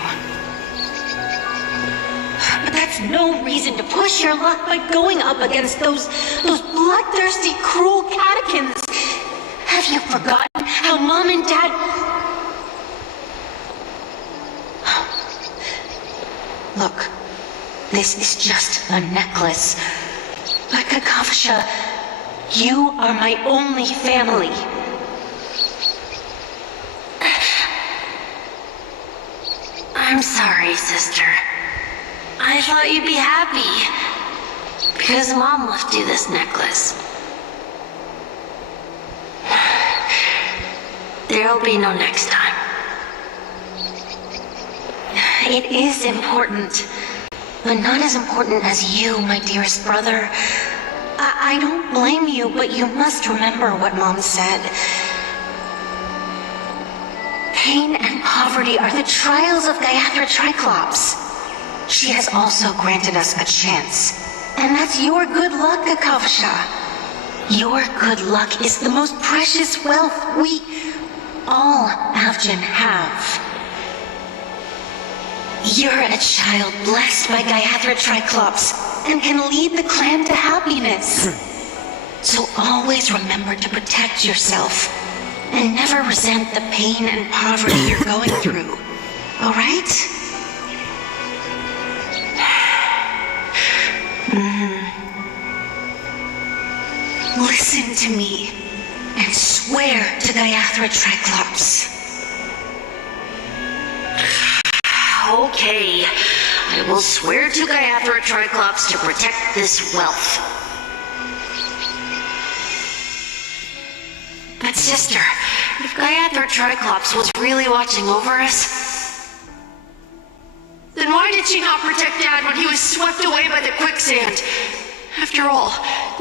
But that's no reason to push your luck by going up against those bloodthirsty, cruel catechins. Have you forgotten how Mom and Dad... Look, this is just a necklace. But Kakavasha, you are my only family. I'm sorry, sister. I thought you'd be happy. Because Mom left you this necklace. There'll be no next time. It is important. But not as important as you, my dearest brother. I don't blame you, but you must remember what Mom said. Pain and poverty are the trials of Gayatri Triclops. She has also granted us a chance. And that's your good luck, Akavasha. Your good luck is the most precious wealth we all Avgin have. You're a child blessed by Gayatri Triclops and can lead the clan to happiness. So always remember to protect yourself and never resent the pain and poverty you're going through. All right? Listen to me and swear to Gayatri Triclops. Okay, I will swear to Gayatri Triclops to protect this wealth. But sister, if Gayatri Triclops was really watching over us, then why did she not protect Dad when he was swept away by the quicksand? After all,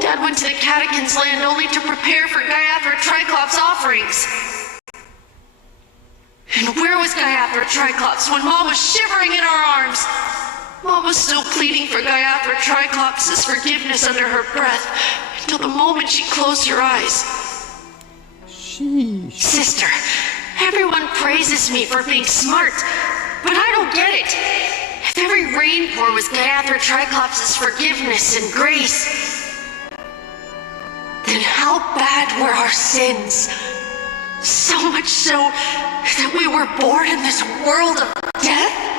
Dad went to the Catechins' land only to prepare for Gayatri Triclops' offerings. And where was Gayatri Triclops when Mom was shivering in our arms? Mom was still pleading for Gayatri Triclops' forgiveness under her breath until the moment she closed her eyes. Sheesh. Sister, everyone praises me for being smart, but I don't get it. If every rain pour was Gayatri Triclops' forgiveness and grace, then how bad were our sins? So much so that we were born in this world of death?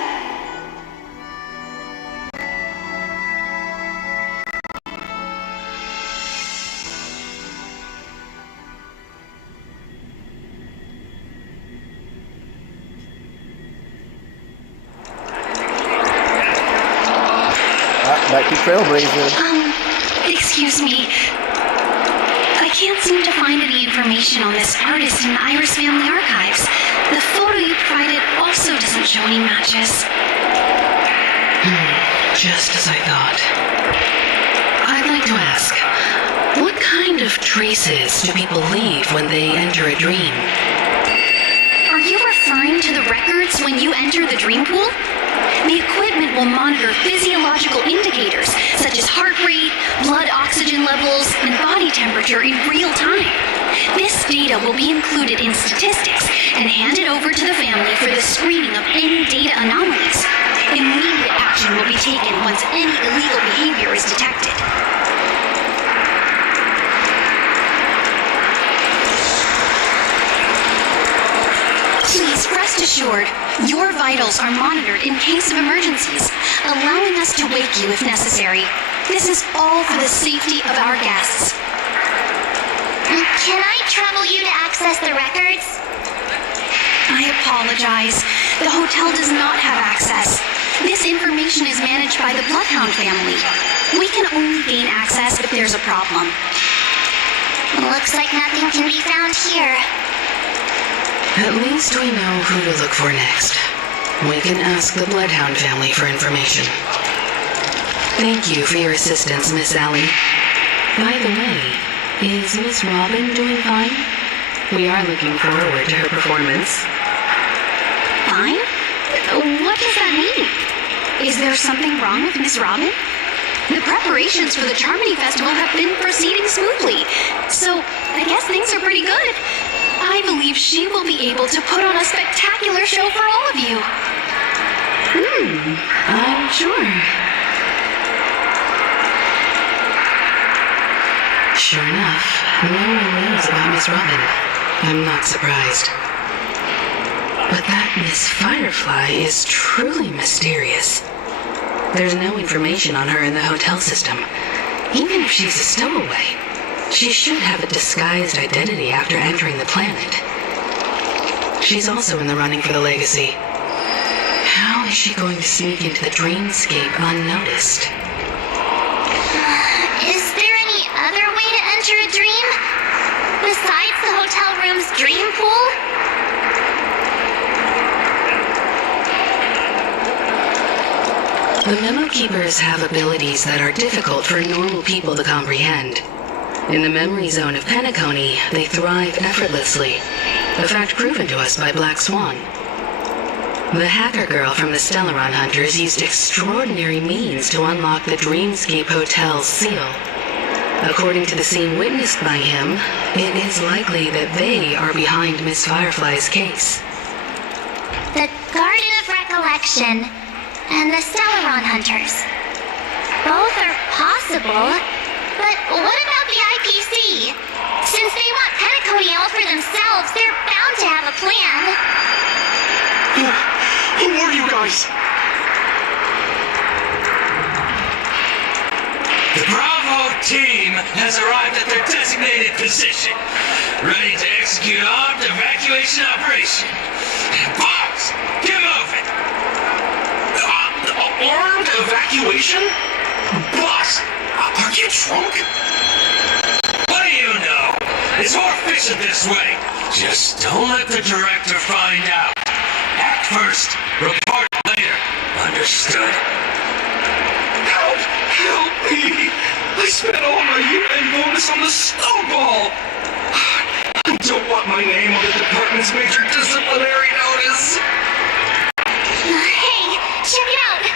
Back to Trailblazer. Excuse me. I can't seem to find any information on this artist in the Iris family archives. The photo you provided also doesn't show any matches. Just as I thought. I'd like to ask, what kind of traces do people leave when they enter a dream? Are you referring to the records when you enter the dream pool? The equipment will monitor physiological indicators such as heart rate, blood oxygen levels, and body temperature in real time. This data will be included in statistics and handed over to the family for the screening of any data anomalies. Immediate action will be taken once any illegal behavior is detected. Please rest assured, your vitals are monitored in case of emergencies, allowing us to wake you if necessary. This is all for the safety of our guests. Can I trouble you to access the records? I apologize. The hotel does not have access. This information is managed by the Bloodhound family. We can only gain access if there's a problem. Looks like nothing can be found here. At least we know who to look for next. We can ask the Bloodhound family for information. Thank you for your assistance, Miss Allie. By the way, is Miss Robin doing fine? We are looking forward to her performance. Fine? What does that mean? Is there something wrong with Miss Robin? The preparations for the Charmony Festival have been proceeding smoothly, so I guess things are pretty good. I believe she will be able to put on a spectacular show for all of you. I'm sure. Sure enough, no one knows about Miss Robin. I'm not surprised. But that Miss Firefly is truly mysterious. There's no information on her in the hotel system. Even if she's a stowaway, she should have a disguised identity after entering the planet. She's also in the running for the legacy. How is is she going to sneak into the dreamscape unnoticed? Is there any other way to enter a dream? Besides the hotel room's dream pool? The Memo Keepers have abilities that are difficult for normal people to comprehend. In the memory zone of PEAKCONY, they thrive effortlessly, a fact proven to us by Black Swan. The hacker girl from the Stellaron Hunters used extraordinary means to unlock the Dreamscape Hotel's seal. According to the scene witnessed by him, it is likely that they are behind Miss Firefly's case. The Garden of Recollection and the Stellaron Hunters. Both are possible, but what about the IPC? Since they want PEAKCONY all for themselves, they're bound to have a plan. Who are you guys? The Bravo team has arrived at their designated position, ready to execute an armed evacuation operation. Boss, get moving! Armed evacuation? Boss, are you drunk? What do you know? It's more efficient this way. Just don't let the director find out. Act first, report later. Understood? Help! Help me! I spent all my year-end bonus on the snowball! I don't want my name on the department's major disciplinary notice! Hey, check it out!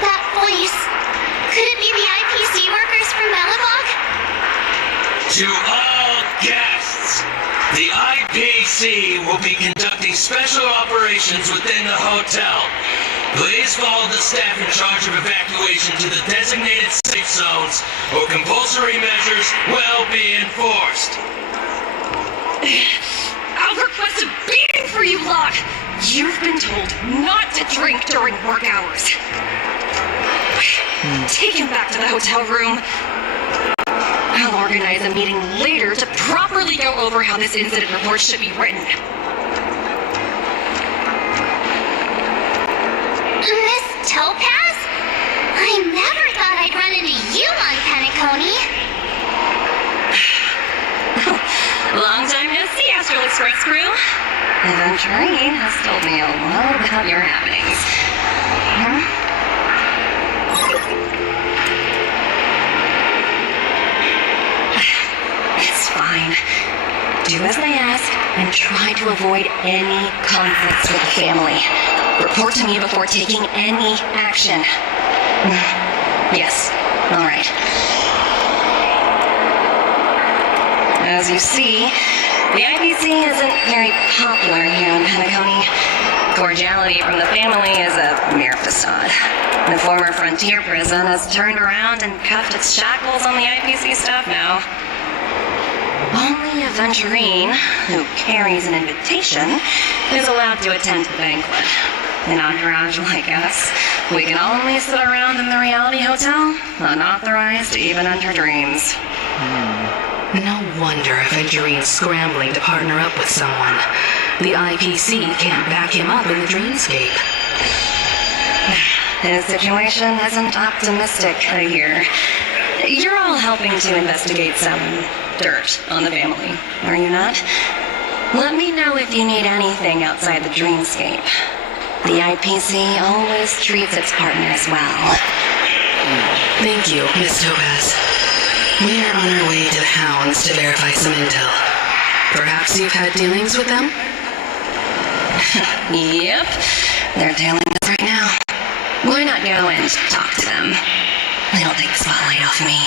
That voice. Could it be the IPC workers from Belobog? To all guests, the IPC will be conducting special operations within the hotel. Please follow the staff in charge of evacuation to the designated safe zones, or compulsory measures will be enforced. I'll request a beating for you lot! You've been told not to drink during work hours. Take him back to the hotel room. I'll organize a meeting later to properly go over how this incident report should be written. Miss Topaz? I never thought I'd run into you on PEAKCONY. Long time no see, Astral Express crew. Eventually has told me a lot about your happenings. It's fine. Do as I ask and try to avoid any conflicts with the family. Report to me before taking any action. Yes, all right. As you see, the IPC isn't very popular here on PEAKCONY. Cordiality from the family is a mere facade. The former frontier prison has turned around and cuffed its shackles on the IPC staff now. Only a Venturine, who carries an invitation, is allowed to attend the banquet. An entourage like us, we can only sit around in the reality hotel, unauthorized to even enter dreams. No wonder Venturine's scrambling to partner up with someone. The IPC can't back him up in the dreamscape. His situation isn't optimistic, I hear. You're all helping to investigate some dirt on the family, are you not? Let me know if you need anything outside the dreamscape. The IPC always treats its partners well. Thank you, Miss Topaz. We are on our way to the Hounds to verify some intel. Perhaps you've had dealings with them? Yep, they're tailing us right now. Why not go and talk to them? It'll take the spotlight off me.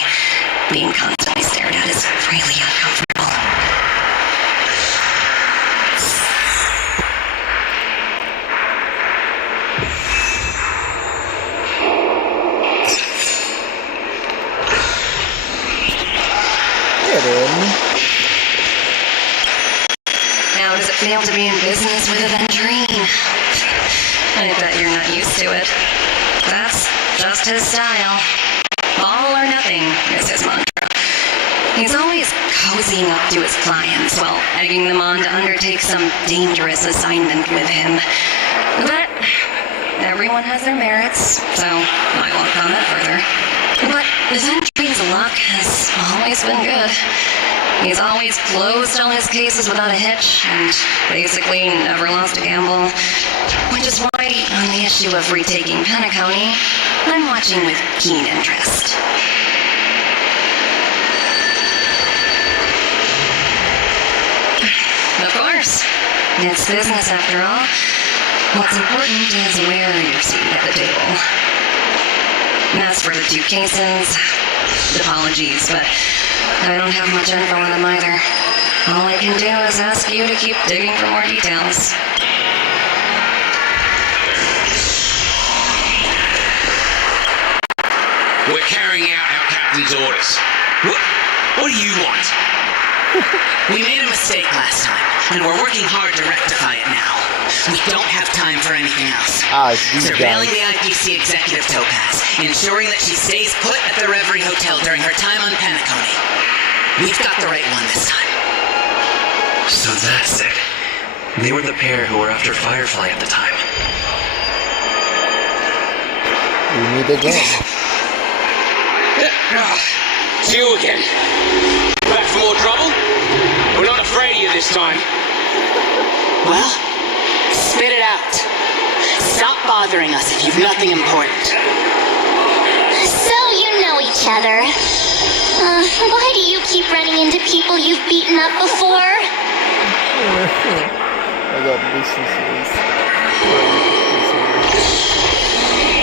Being constantly stared at is really uncomfortable. How does it feel to be in business with a Venturine? I bet you're not used to it. That's just his style. All or nothing is his mantra. He's always cozying up to his clients while egging them on to undertake some dangerous assignment with him. But everyone has their merits, so I won't comment further. But Zentri's luck has always been good. He's always closed all his cases without a hitch, and basically never lost a gamble. Which is why, on the issue of retaking PEAKCONY, I'm watching with keen interest. Of course. It's business after all. What's important is where you're seated at the table. As for the 2 cases, apologies, but I don't have much info on them either. All I can do is ask you to keep digging for more details. We're carrying out our captain's orders. What do you want? We made a mistake last time, and we're working hard to rectify it now. We don't have time for anything else. Surveilling the IPC executive Topaz, ensuring that she stays put at the Reverie Hotel during her time on PEAKCONY. We've got the right one this time. So that's it. They were the pair who were after Firefly at the time. We meet again. It's you again. Back for more trouble? We're not afraid of you this time. Well, spit it out. Stop bothering us if you've nothing important. So you know each other. Why do you keep running into people you've beaten up before? I got businesses.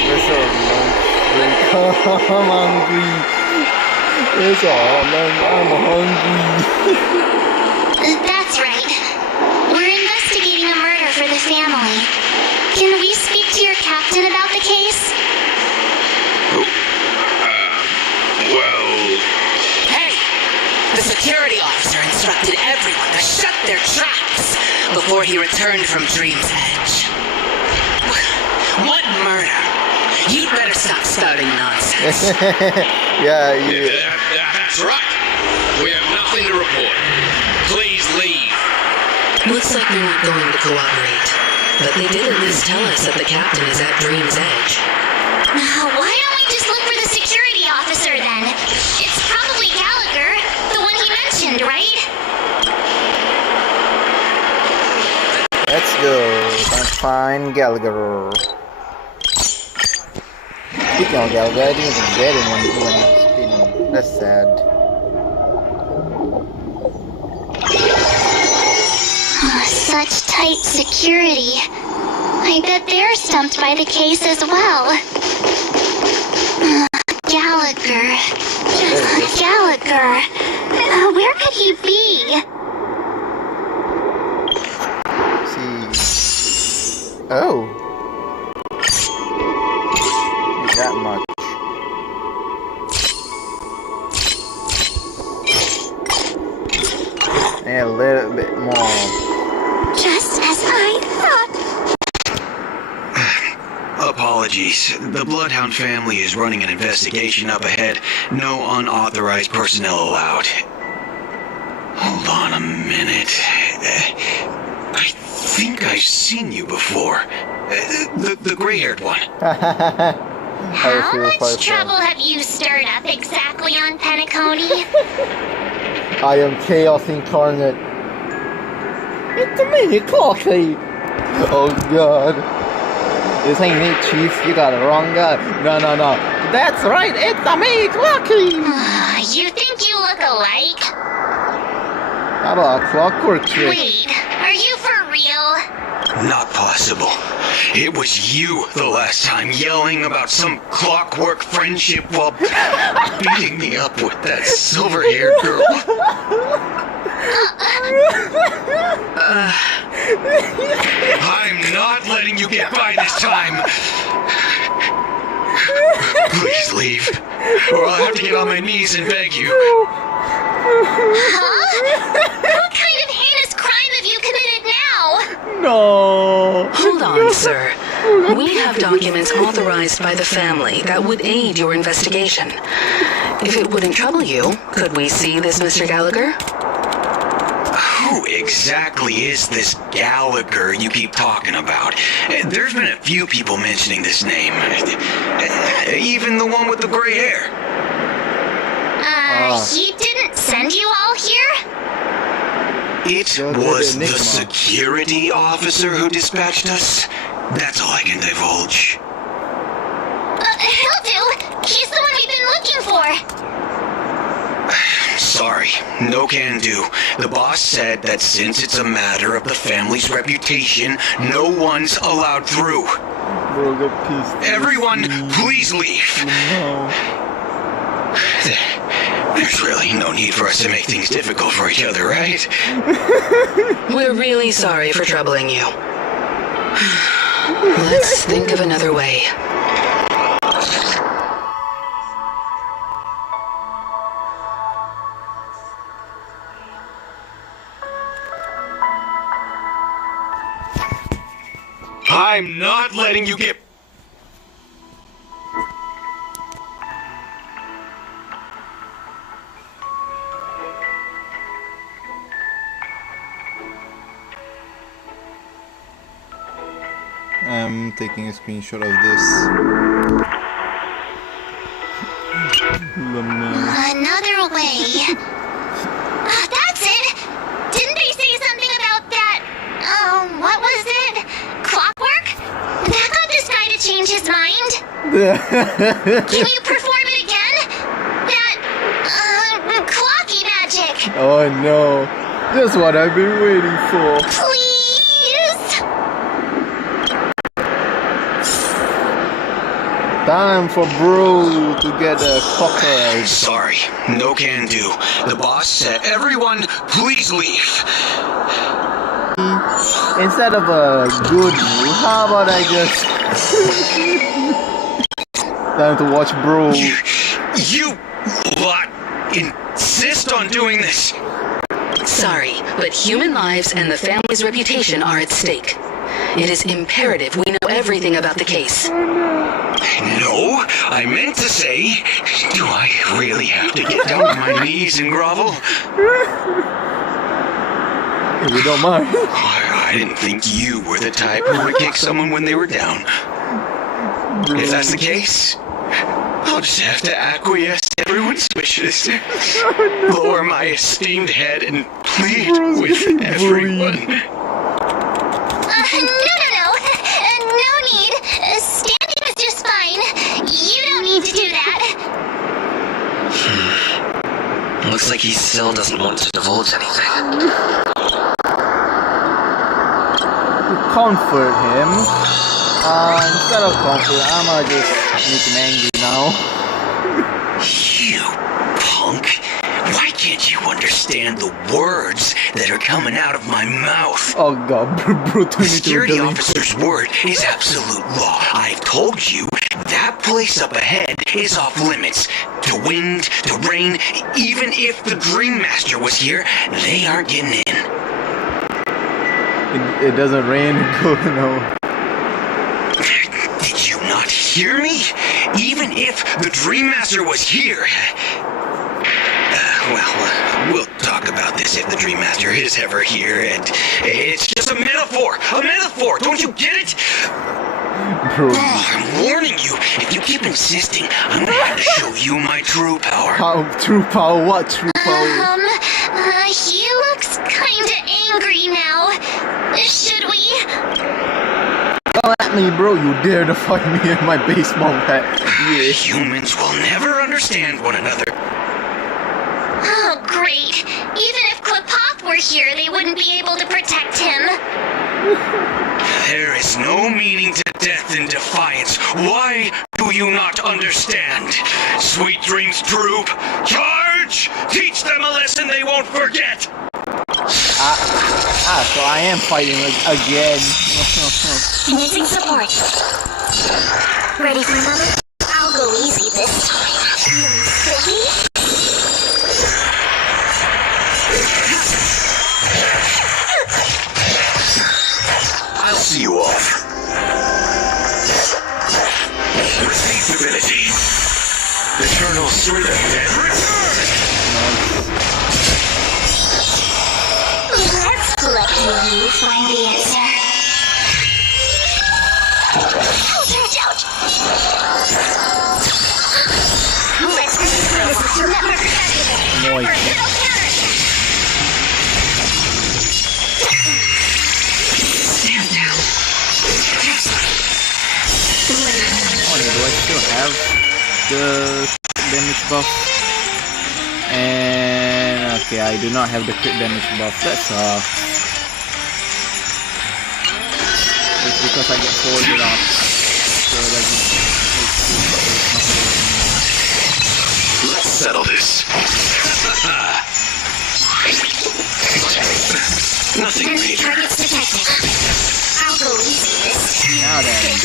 Where's our lunch break? I'm hungry. Where's our lunch? I'm hungry. That's right. We're investigating a murder for the family. Can we speak to your captain about the case? Well... Hey! The security officer instructed everyone to shut their traps before he returned from Dream's Edge. What murder? You'd better stop spouting nonsense. Yeah, that's right. We have nothing to report. Please leave. Looks like they're not going to cooperate. But they did at least tell us that the captain is at Dream's Edge. Why don't we just look for the security officer then? It's probably Gallagher, the one he mentioned, right? let's go. Let's find Gallagher. Speaking of Gallagher, I didn't even get him when he was spinning. That's sad. Such tight security. I bet they're stumped by the case as well. Gallagher. Gallagher. Where could he be? Let's see. Oh. Not that much. And a little bit more. Just as I thought. Apologies. The Bloodhound family is running an investigation up ahead. No unauthorized personnel allowed. Hold on a minute. I think I've seen you before. The gray-haired one. How much trouble have you stirred up exactly on PEAKCONY? I am Chaos Incarnate. It's me, Clocky! Oh god. This ain't me, Chief. You got the wrong guy. No. That's right, it's me, Clocky! You think you look alike? How about a clockwork trick? Wait, are you for real? Not possible. It was you the last time yelling about some clockwork friendship while beating me up with that silver-haired girl. I'm not letting you get by this time. Please leave, or I'll have to get on my knees and beg you. Huh? What kind of heinous crime have you committed now? No. Hold on, sir. We have documents authorized by the family that would aid your investigation. If it wouldn't trouble you, could we see this Mr. Gallagher? Who exactly is this Gallagher you keep talking about? There's been a few people mentioning this name. Even the one with the gray hair. He didn't send you all here? It was the security officer who dispatched us. That's all I can divulge. He'll do. He's the one we've been looking for. Sorry, no can do. The boss said that since it's a matter of the family's reputation, no one's allowed through. Bro, get pissed. Everyone, please leave. No. There's really no need for us to make things difficult for each other, right? We're really sorry for troubling you. Let's think of another way. I'm not letting you get... I'm taking a screenshot of this. Another way. That's it! Didn't they say something about that? What was it? Clockwork? That got this guy to change his mind? Can you perform it again? That, clocky magic. Oh no. That's what I've been waiting for. Please? Time for Bro to get a cockroach. Sorry, no can do. The boss said, everyone, please leave. Instead of a good view, how about I just... Time to watch Bro. You lot insist on doing this. Sorry, but human lives and the family's reputation are at stake. It is imperative we know everything about the case. No, I meant to say, do I really have to get down on my knees and grovel? If you don't mind. I didn't think you were the type who would kick someone when they were down. If that's the case, I'll just have to acquiesce to everyone's wishes. Lower my esteemed head and plead with everyone. No need. Standing is just fine. You don't need to do that. Looks like he still doesn't want to divulge anything. Comfort him. Instead of comfort, I'ma just make him angry now. You punk. Why can't you understand the words that are coming out of my mouth? Oh god, bro, the security officer's word is absolute law. I've told you, that place up ahead is off limits. To wind, to rain, even if the Dream Master was here, they aren't getting in. It doesn't rain, no. Did you not hear me? Even if the Dream Master was here... we'll talk about this if the Dream Master is ever here, and it's just a metaphor! A metaphor! Don't you get it? Bro. I'm warning you, if you keep insisting, I'm gonna have to show you my true power. True power? What true power? He looks kinda angry now. Should we? Come at me, bro. You dare to fight me in my baseball bat. Yeah. Humans will never understand one another. Oh, great. Even if Klapoth were here, they wouldn't be able to protect him. There is no meaning to death in defiance. Why do you not understand? Sweet dreams, troop. Charge! Teach them a lesson they won't forget! So I am fighting again. Missing support. Ready for another? I'll go easy this time. Silly? I'll see you off. Responsibility. Eternal Sword of Death. Let's you find the answer? Ouch! Let's go. Moist. Stand down. Oh, do I still have the damage buff? And okay, I do not have the crit damage buff. That's it's because I get forwarded off, so it doesn't. Let's settle this. Nothing major. Target's detected. I'll go easy this time. Now then.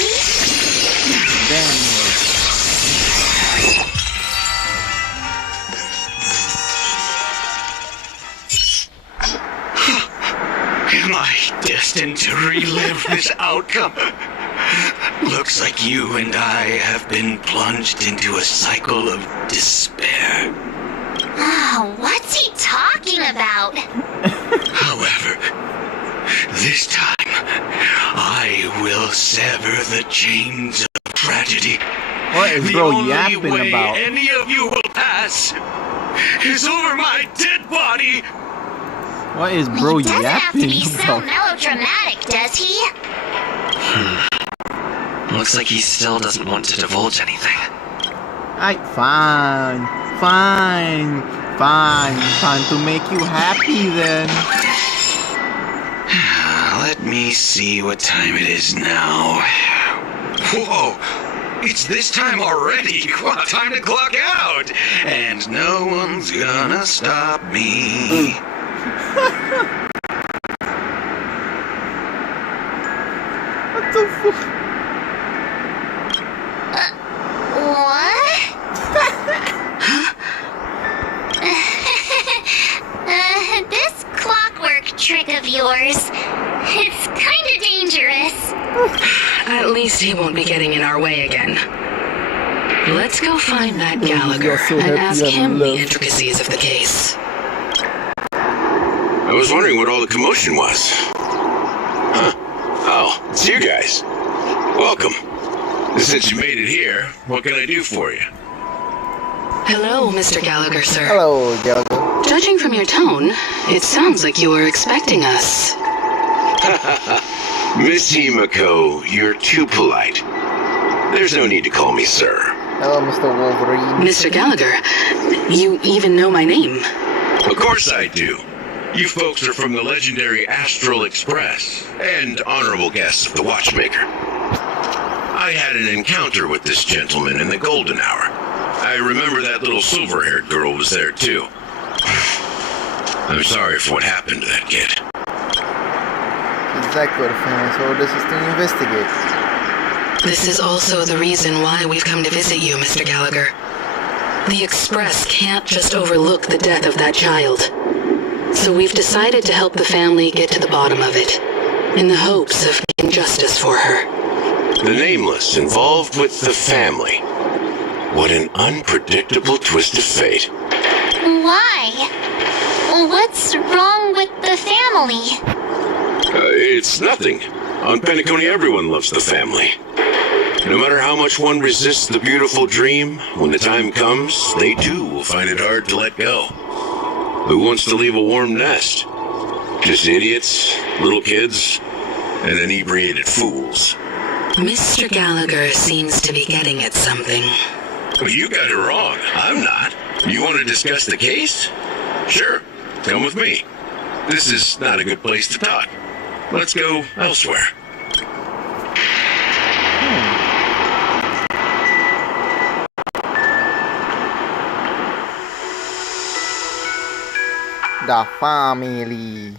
Damn. Am I destined to relive this outcome? Looks like you and I have been plunged into a cycle of despair. Oh, what's he talking about? However, this time, I will sever the chains of tragedy. What is the bro only yapping way about? any of you will pass is over my dead body. What is bro He doesn't have to yapping be so about? melodramatic, does he? Looks like he still doesn't want to divulge anything. Fine to make you happy then. Let me see what time it is now. Whoa! It's this time already! Time to clock out! And no one's gonna stop me. What the fuck? What? This clockwork trick of yours, it's kinda dangerous. At least he won't be getting in our way again. Let's go find that Gallagher and ask him the intricacies of the case. I was wondering what all the commotion was. Huh. Oh, it's you guys. Welcome. Since you made it here, what can I do for you? Hello, Mr. Gallagher, sir. Hello, Gallagher. Judging from your tone, it sounds like you were expecting us. Miss Himiko, you're too polite. There's no need to call me sir. Hello, Mr. Wolverine. Mr. Gallagher, you even know my name. Of course I do. You folks are from the legendary Astral Express, and honorable guests of the Watchmaker. I had an encounter with this gentleman in the Golden Hour. I remember that little silver-haired girl was there, too. I'm sorry for what happened to that kid. Exactly what the family ordered us to investigate. This is also the reason why we've come to visit you, Mr. Gallagher. The Express can't just overlook the death of that child. So we've decided to help the family get to the bottom of it, in the hopes of getting justice for her. The Nameless involved with the family. What an unpredictable twist of fate. Why? What's wrong with the family? It's nothing. On PEAKCONY, everyone loves the family. No matter how much one resists the beautiful dream, when the time comes, they too will find it hard to let go. Who wants to leave a warm nest? Just idiots, little kids, and inebriated fools. Mr. Gallagher seems to be getting at something. Well, you got it wrong. I'm not. You want to discuss the case? Sure. Come with me. This is not a good place to talk. Let's go elsewhere. The family.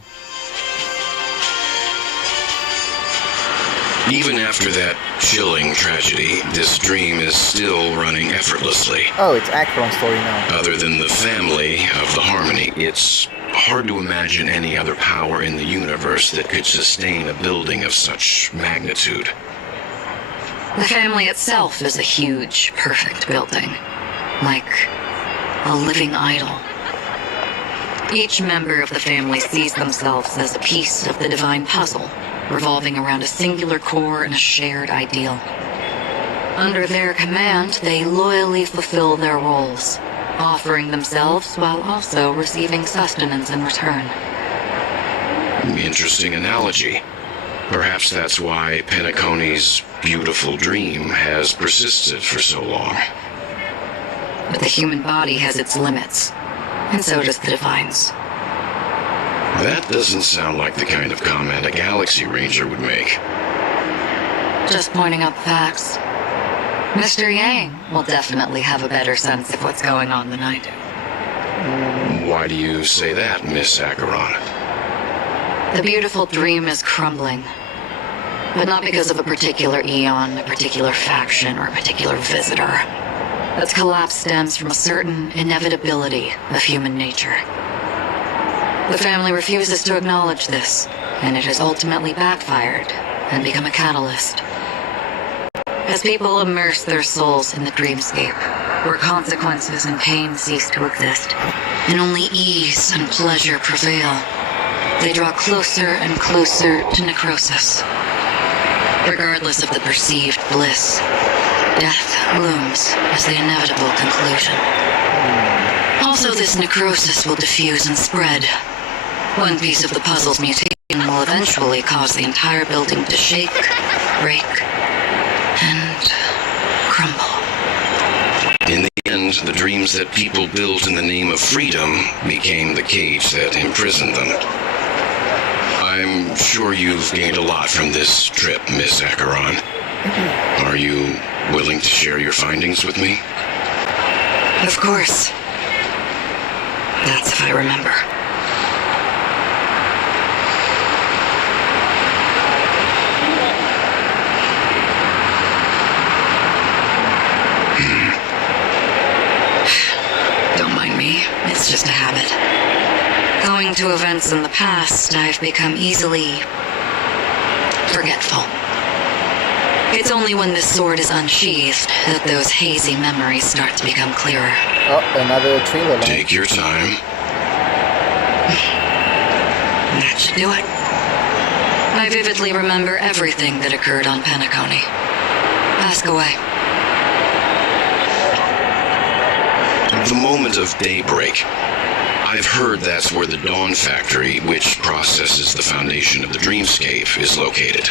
Even after that chilling tragedy, this dream is still running effortlessly. Oh, it's ACHERON story now. Other than the family of the Harmony, it's hard to imagine any other power in the universe that could sustain a building of such magnitude. The family itself is a huge, perfect building. Like a living idol. Each member of the family sees themselves as a piece of the divine puzzle, revolving around a singular core and a shared ideal. Under their command, they loyally fulfill their roles, offering themselves while also receiving sustenance in return. Interesting analogy. Perhaps that's why PEAKCONY's beautiful dream has persisted for so long. But the human body has its limits, and so does the divine's. That doesn't sound like the kind of comment a Galaxy Ranger would make. Just pointing out the facts. Mr. Yang will definitely have a better sense of what's going on than I do. Why do you say that, Miss ACHERON? The beautiful dream is crumbling. But not because of a particular eon, a particular faction, or a particular visitor. Its collapse stems from a certain inevitability of human nature. The family refuses to acknowledge this, and it has ultimately backfired and become a catalyst. As people immerse their souls in the dreamscape, where consequences and pain cease to exist, and only ease and pleasure prevail, they draw closer and closer to necrosis. Regardless of the perceived bliss, death looms as the inevitable conclusion. Also, this necrosis will diffuse and spread. One piece of the puzzle's mutation will eventually cause the entire building to shake, break, and crumble. In the end, the dreams that people built in the name of freedom became the cage that imprisoned them. I'm sure you've gained a lot from this trip, Miss ACHERON. Are you willing to share your findings with me? Of course. That's if I remember. Don't mind me. It's just a habit. Going to events in the past, I've become easily forgetful. It's only when this sword is unsheathed that those hazy memories start to become clearer. Oh, another trailer line. Take your time. That should do it. I vividly remember everything that occurred on PEAKCONY. Ask away. The moment of daybreak. I've heard that's where the Dawn Factory, which processes the foundation of the dreamscape, is located.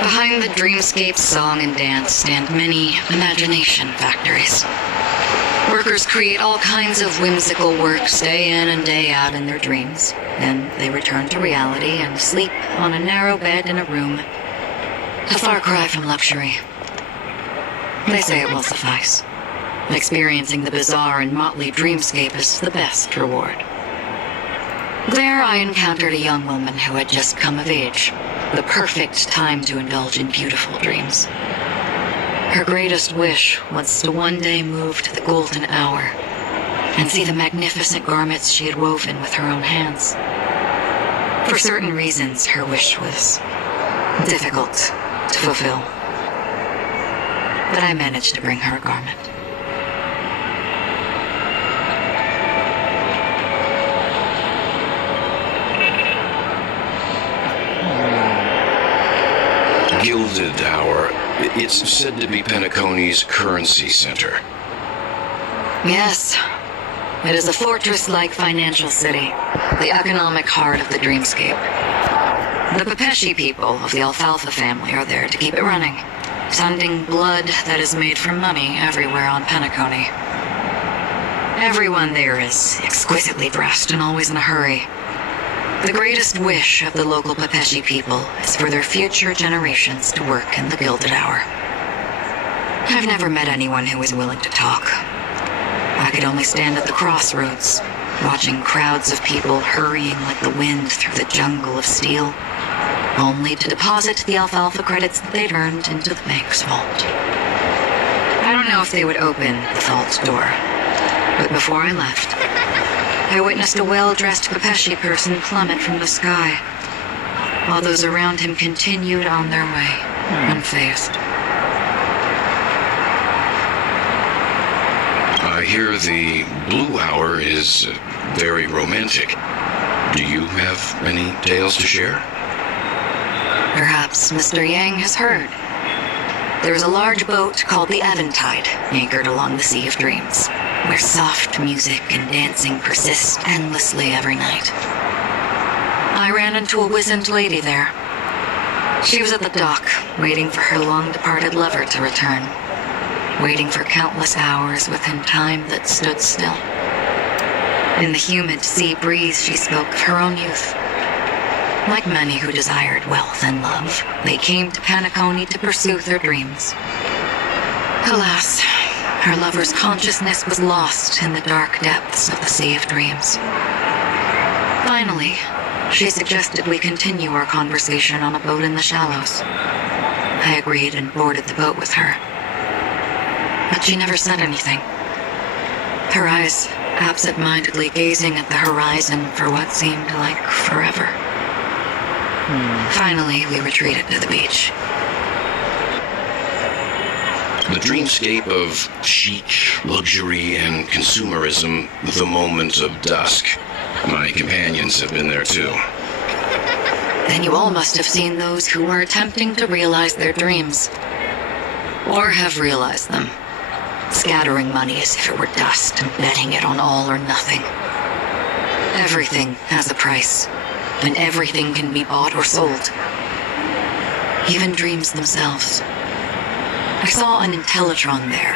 Behind the dreamscape song and dance stand many imagination factories. Workers create all kinds of whimsical works day in and day out in their dreams. Then they return to reality and sleep on a narrow bed in a room. A far cry from luxury. They say it will suffice. Experiencing the bizarre and motley dreamscape is the best reward. There I encountered a young woman who had just come of age. The perfect time to indulge in beautiful dreams. Her greatest wish was to one day move to the golden hour and see the magnificent garments she had woven with her own hands. For certain reasons, her wish was difficult to fulfill. But I managed to bring her a garment. Gilded Hour. It's said to be PEAKCONY's currency center. Yes. It is a fortress-like financial city, the economic heart of the dreamscape. The Pepeshi people of the Alfalfa family are there to keep it running, sending blood that is made from money everywhere on PEAKCONY. Everyone there is exquisitely dressed and always in a hurry. The greatest wish of the local Pepeshi people is for their future generations to work in the Gilded Hour. I've never met anyone who was willing to talk. I could only stand at the crossroads, watching crowds of people hurrying like the wind through the jungle of steel, only to deposit the alfalfa credits that they'd earned into the bank's vault. I don't know if they would open the vault door, but before I left, I witnessed a well-dressed Pepeshi person plummet from the sky, while those around him continued on their way, unfazed. I I hear the Blue Hour is very romantic. Do you have any tales to share? Perhaps Mr. Yang has heard. There's a large boat called the Eventide, anchored along the Sea of Dreams, where soft music and dancing persist endlessly every night. I ran into a wizened lady there. She was at the dock, waiting for her long-departed lover to return, waiting for countless hours within time that stood still. In the humid sea breeze, she spoke of her own youth. Like many who desired wealth and love, they came to PEAKCONY to pursue their dreams. Alas, her lover's consciousness was lost in the dark depths of the Sea of Dreams. Finally, she suggested we continue our conversation on a boat in the shallows. I agreed and boarded the boat with her. But she never said anything. Her eyes absent-mindedly gazing at the horizon for what seemed like forever. Finally, we retreated to the beach. The dreamscape of chic, luxury, and consumerism, the moment of dusk. My companions have been there too. Then you all must have seen those who were attempting to realize their dreams. Or have realized them. Scattering money as if it were dust and betting it on all or nothing. Everything has a price, and everything can be bought or sold. Even dreams themselves. I saw an Intellitron there,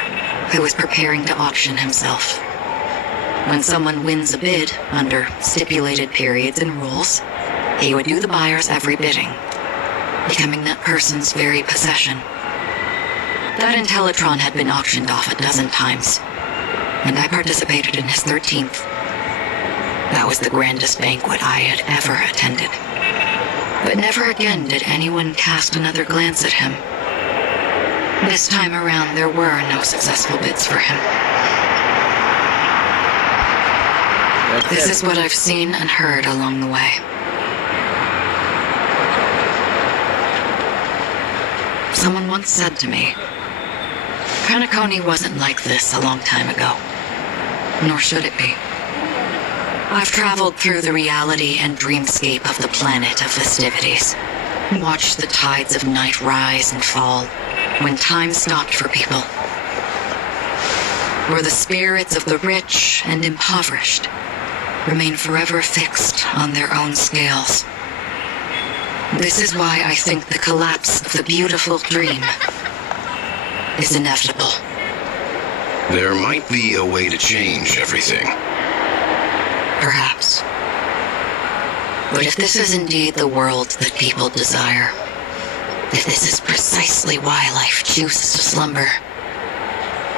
who was preparing to auction himself. When someone wins a bid, under stipulated periods and rules, he would do the buyer's every bidding, becoming that person's very possession. That Intellitron had been auctioned off 12 times, and I participated in his 13th. That was the grandest banquet I had ever attended. But never again did anyone cast another glance at him. This time around, there were no successful bids for him. This is what I've seen and heard along the way. Someone once said to me, PEAKCONY wasn't like this a long time ago, nor should it be. I've traveled through the reality and dreamscape of the planet of festivities, watched the tides of night rise and fall when time stopped for people, where the spirits of the rich and impoverished remain forever fixed on their own scales. This is why I think the collapse of the beautiful dream is inevitable. There might be a way to change everything. Perhaps. But if this is indeed the world that people desire, if this is precisely why life chooses to slumber,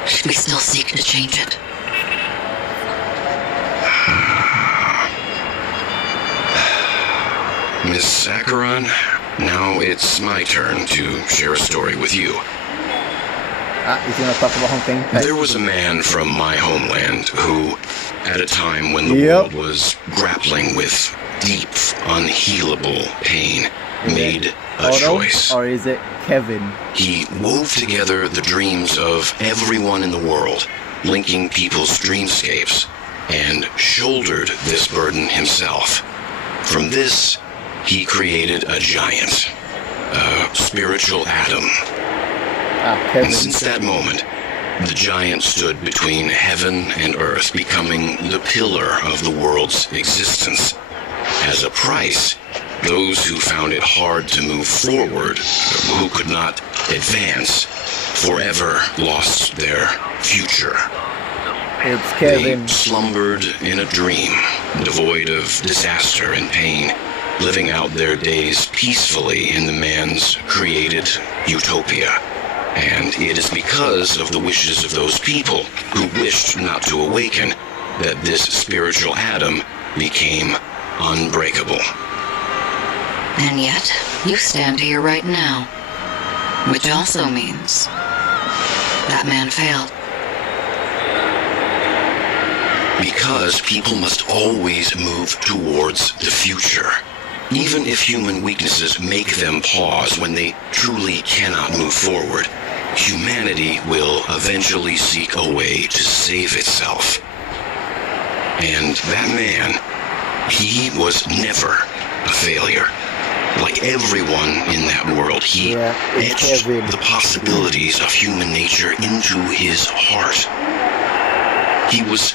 should we still seek to change it? Miss ACHERON, now it's my turn to share a story with you. He's gonna talk about Honkai. There was a man from my homeland who, at a time when the world was grappling with deep, unhealable pain, made a choice. Or is it Kevin? He wove together the dreams of everyone in the world, linking people's dreamscapes, and shouldered this burden himself. From this, he created a giant, a spiritual Adam. And since that moment, the giant stood between heaven and earth, becoming the pillar of the world's existence. As a price, those who found it hard to move forward, who could not advance, forever lost their future. It's Kevin. They slumbered in a dream, devoid of disaster and pain, living out their days peacefully in the man's created utopia. And it is because of the wishes of those people who wished not to awaken that this spiritual Adam became unbreakable. And yet, you stand here right now. Which also means that man failed. Because people must always move towards the future. Even if human weaknesses make them pause when they truly cannot move forward, humanity will eventually seek a way to save itself. And that man, he was never a failure. Like everyone in that world, he etched the possibilities of human nature into his heart. He was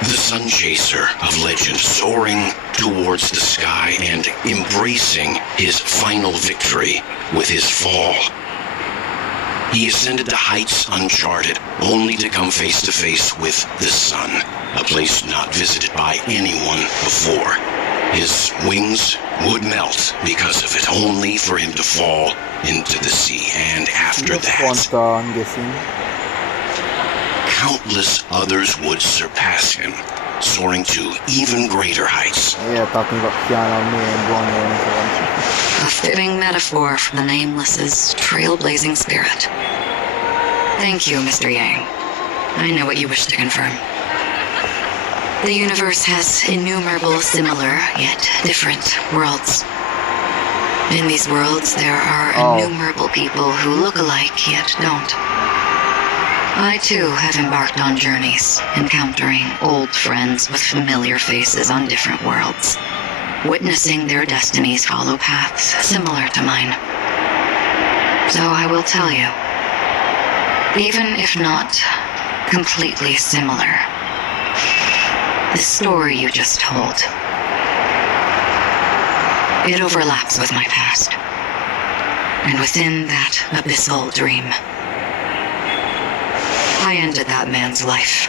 the sun chaser of legend, soaring towards the sky and embracing his final victory with his fall. He ascended to heights uncharted, only to come face to face with the sun, a place not visited by anyone before. His wings would melt because of it, only for him to fall into the sea. And after that, countless others would surpass him, soaring to even greater heights. Yeah, talking about piano and A fitting metaphor for the Nameless's trailblazing spirit. Thank you, Mr. Yang. I know what you wish to confirm. The universe has innumerable similar, yet different worlds. In these worlds, there are innumerable people who look alike, yet don't. I, too, have embarked on journeys, encountering old friends with familiar faces on different worlds, witnessing their destinies follow paths similar to mine. So I will tell you, even if not completely similar, the story you just told, it overlaps with my past. And within that abyssal dream, I ended that man's life.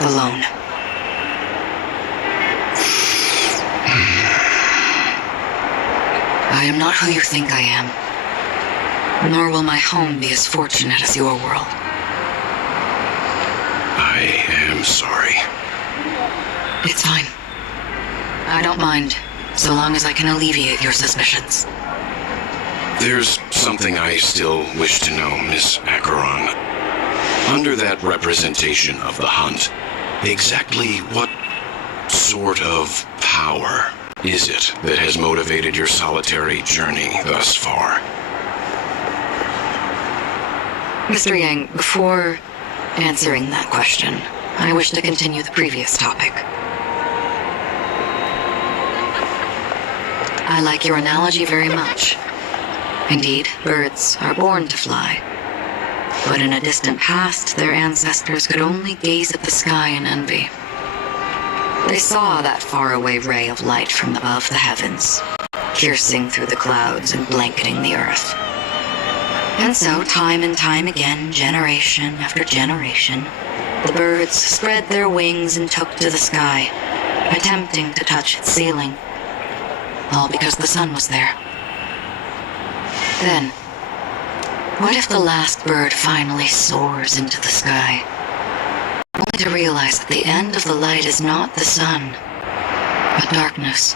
Alone. I am not who you think I am. Nor will my home be as fortunate as your world. I am sorry. It's fine. I don't mind, so long as I can alleviate your suspicions. There's something I still wish to know, Miss Acheron. Under that representation of the hunt, exactly what sort of power is it that has motivated your solitary journey thus far? Mr. Yang, before answering that question, I wish to continue the previous topic. I like your analogy very much. Indeed, birds are born to fly. But in a distant past, their ancestors could only gaze at the sky in envy. They saw that faraway ray of light from above the heavens, piercing through the clouds and blanketing the earth. And so, time and time again, generation after generation, the birds spread their wings and took to the sky, attempting to touch its ceiling. All because the sun was there. Then, what if the last bird finally soars into the sky, only to realize that the end of the light is not the sun, but darkness?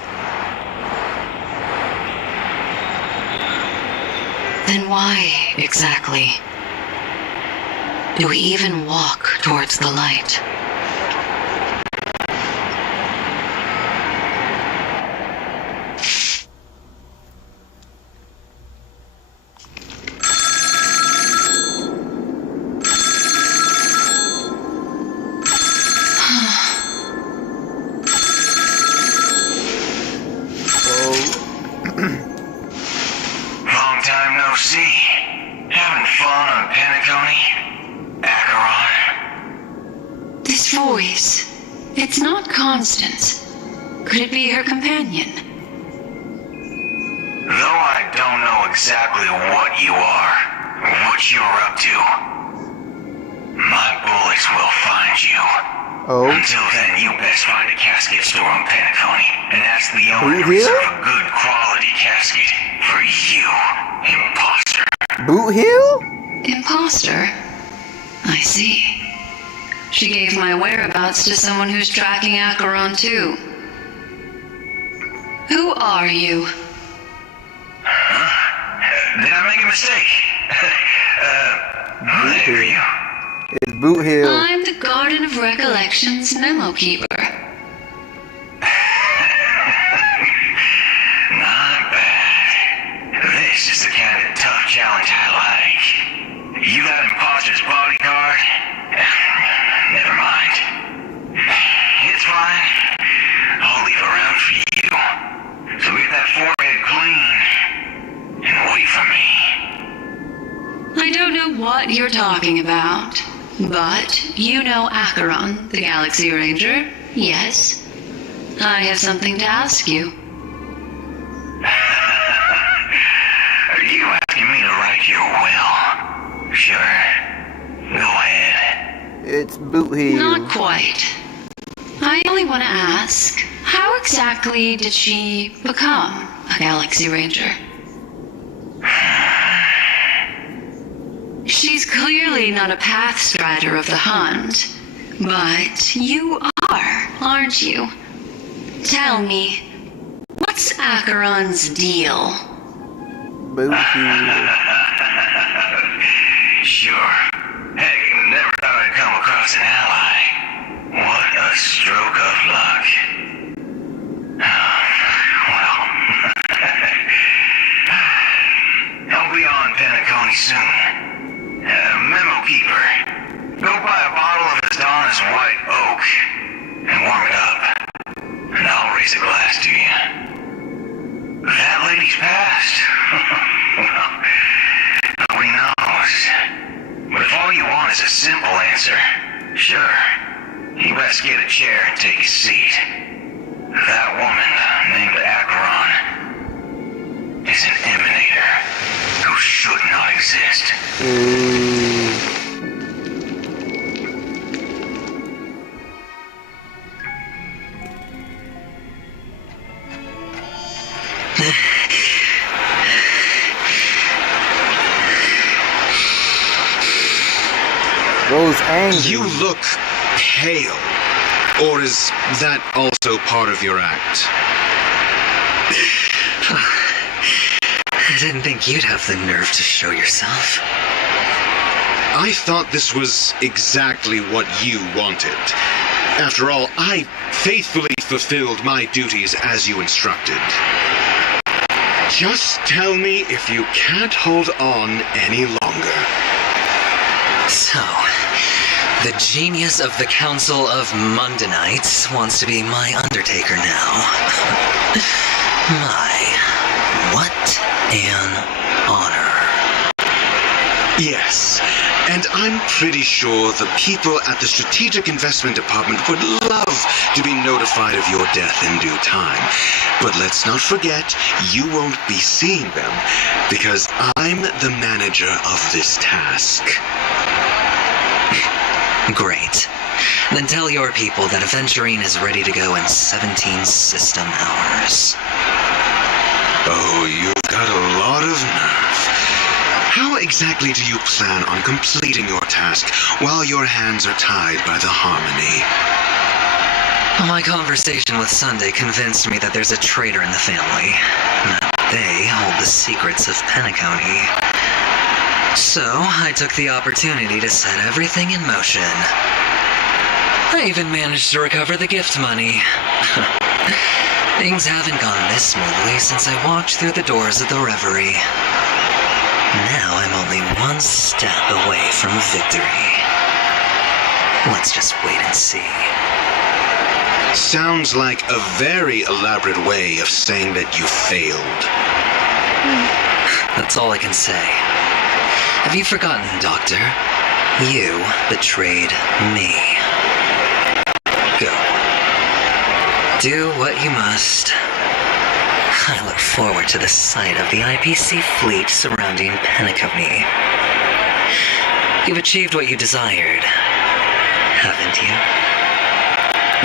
Then why, exactly, do we even walk towards the light? Long time no see. Having fun on PEAKCONY? Acheron? This voice, it's not Constance. Could it be her companion? Though I don't know exactly what you are, or what you're up to, my bullets will find you. Oh. Until then, you best find a casket store on PEAKCONY and ask the owner to reserve a good quality casket for you, imposter. Boot Hill? Imposter? I see. She gave my whereabouts to someone who's tracking Acheron too. Who are you? Huh? Did I make a mistake? Who the heck are you? It's Boot Hill. I'm the Garden of Recollection's memo keeper. Not bad. This is the kind of tough challenge I like. what you're talking about. But you know Acheron, the Galaxy Ranger, yes? I have something to ask you. Are you asking me to write your will? Sure. Go ahead. It's Boot Heel. Not quite. I only want to ask, how exactly did she become a Galaxy Ranger? She's clearly not a path strider of the hunt, but you are, aren't you? Tell me, what's Acheron's deal? Boot Heel. Sure. Heck, never thought I'd come across an ally. What a stroke of luck. Well, I'll be on PEAKCONY soon. Memo Keeper, go buy a bottle of Adonis White Oak and warm it up, and I'll raise a glass to you. That lady's passed. Well, nobody knows. But if all you want is a simple answer, sure, you best get a chair and take a seat. That woman, named Acheron, is an emanator who should not exist. Rose angry. You look pale. Or is that also part of your act? I didn't think you'd have the nerve to show yourself. I thought this was exactly what you wanted. After all, I faithfully fulfilled my duties as you instructed. Just tell me if you can't hold on any longer. So, the genius of the Council of Mundanites wants to be my Undertaker now. What an honor. Yes, and I'm pretty sure the people at the Strategic Investment Department would love to be notified of your death in due time. But let's not forget, you won't be seeing them, because I'm the manager of this task. Great. Then tell your people that Aventurine is ready to go in 17 system hours. Oh, you've got a lot of nerve. How exactly do you plan on completing your task while your hands are tied by the harmony? My conversation with Sunday convinced me that there's a traitor in the family, and that they hold the secrets of PEAKCONY. So, I took the opportunity to set everything in motion. I even managed to recover the gift money. Things haven't gone this smoothly since I walked through the doors of the Reverie. Now I'm only one step away from victory. Let's just wait and see. Sounds like a very elaborate way of saying that you failed. That's all I can say. Have you forgotten, Doctor? You betrayed me. Go. Do what you must. I look forward to the sight of the IPC fleet surrounding PEAKCONY. You've achieved what you desired, haven't you?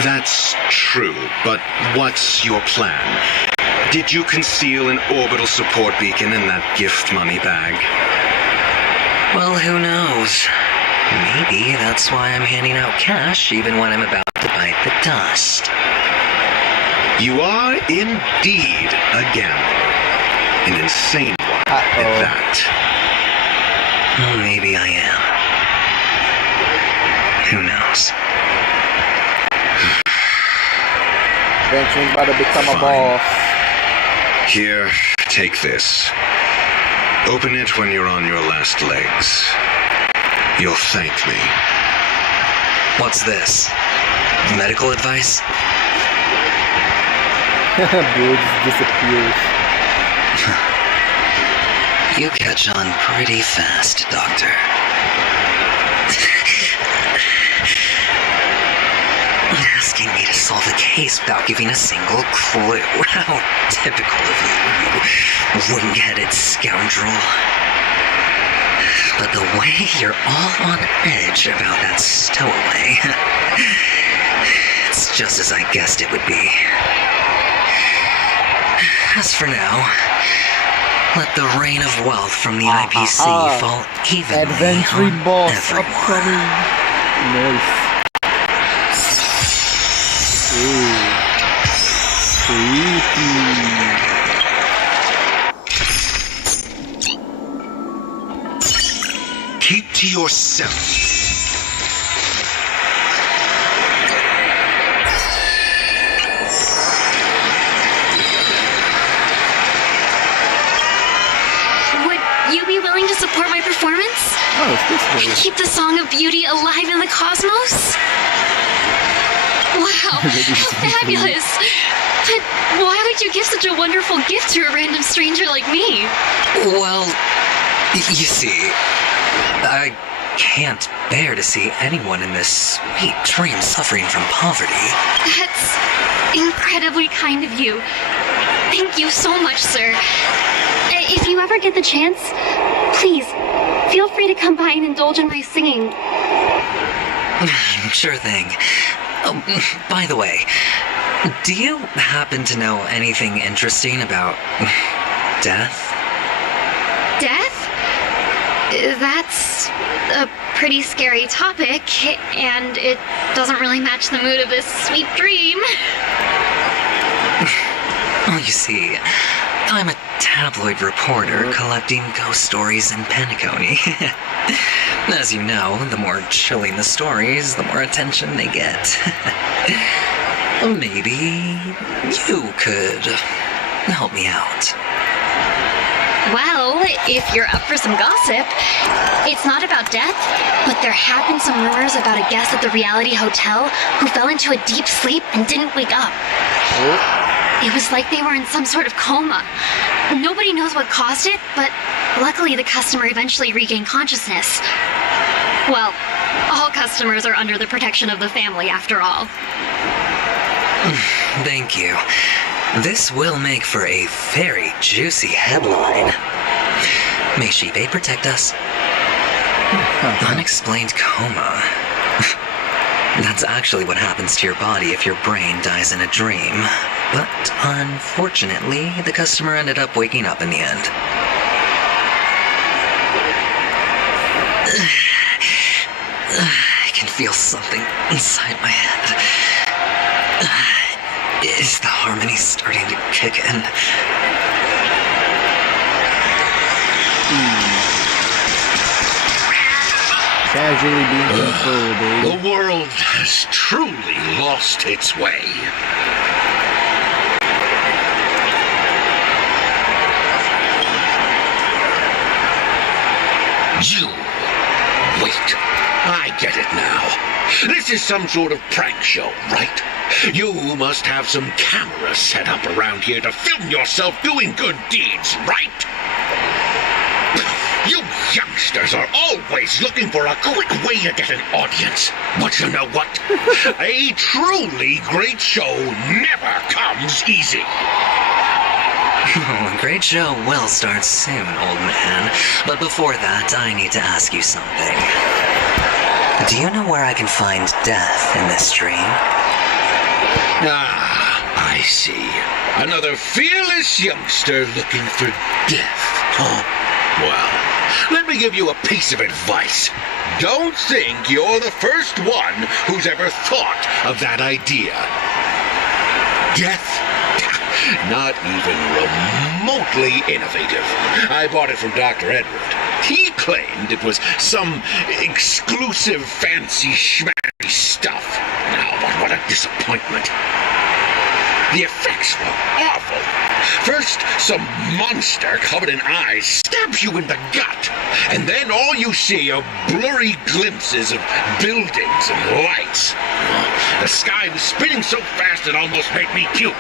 That's true, but what's your plan? Did you conceal an orbital support beacon in that gift money bag? Well, who knows? Maybe that's why I'm handing out cash even when I'm about to bite the dust. You are indeed a gambler. An insane one at that. Maybe I am. Who knows? Venturing about to become a boss. Here, take this. Open it when you're on your last legs. You'll thank me. What's this? Medical advice? Bill just disappears. You catch on pretty fast, Doctor. Asking me to solve a case without giving a single clue. How typical of you wing-headed scoundrel. But the way you're all on edge about that stowaway, it's just as I guessed it would be. As for now, let the rain of wealth from the IPC fall evenly on boss everyone. upcoming. Nice. Ooh. Keep to yourself. You be willing to support my performance? Oh, it's this way. Keep the song of beauty alive in the cosmos? Wow, how fabulous! But why would you give such a wonderful gift to a random stranger like me? Well, you see, I can't bear to see anyone in this sweet dream suffering from poverty. That's incredibly kind of you. Thank you so much, sir. If you ever get the chance, please, feel free to come by and indulge in my singing. Sure thing. Oh, by the way, do you happen to know anything interesting about death? Death? That's a pretty scary topic, and it doesn't really match the mood of this sweet dream. Oh, you see, I'm a tabloid reporter collecting ghost stories in PEAKCONY. As you know, the more chilling the stories, the more attention they get. Maybe you could help me out. Well, if you're up for some gossip, it's not about death, but there have been some rumors about a guest at the reality hotel who fell into a deep sleep and didn't wake up. It was like they were in some sort of coma. Nobody knows what caused it, but luckily the customer eventually regained consciousness. Well, all customers are under the protection of the family, after all. Thank you. This will make for a very juicy headline. May Shibe protect us. Unexplained coma. That's actually what happens to your body if your brain dies in a dream. But unfortunately, the customer ended up waking up in the end. I can feel something inside my head. Is the harmony starting to kick in? Casually being controlled, The world has truly lost its way. You. Wait. I get it now. This is some sort of prank show, right? You must have some cameras set up around here to film yourself doing good deeds, right? You youngsters are always looking for a quick way to get an audience. But you know what? A truly great show never comes easy. Oh, a great show will start soon, old man. But before that, I need to ask you something. Do you know where I can find death in this dream? Ah, I see. Another fearless youngster looking for death. Oh, well, let me give you a piece of advice. Don't think you're the first one who's ever thought of that idea. Death? Not even remotely innovative. I bought it from Dr. Edward. He claimed it was some exclusive fancy schmancy stuff. Now, but what a disappointment. The effects were awful. First, some monster covered in eyes stabs you in the gut, and then all you see are blurry glimpses of buildings and lights. The sky was spinning so fast it almost made me puke.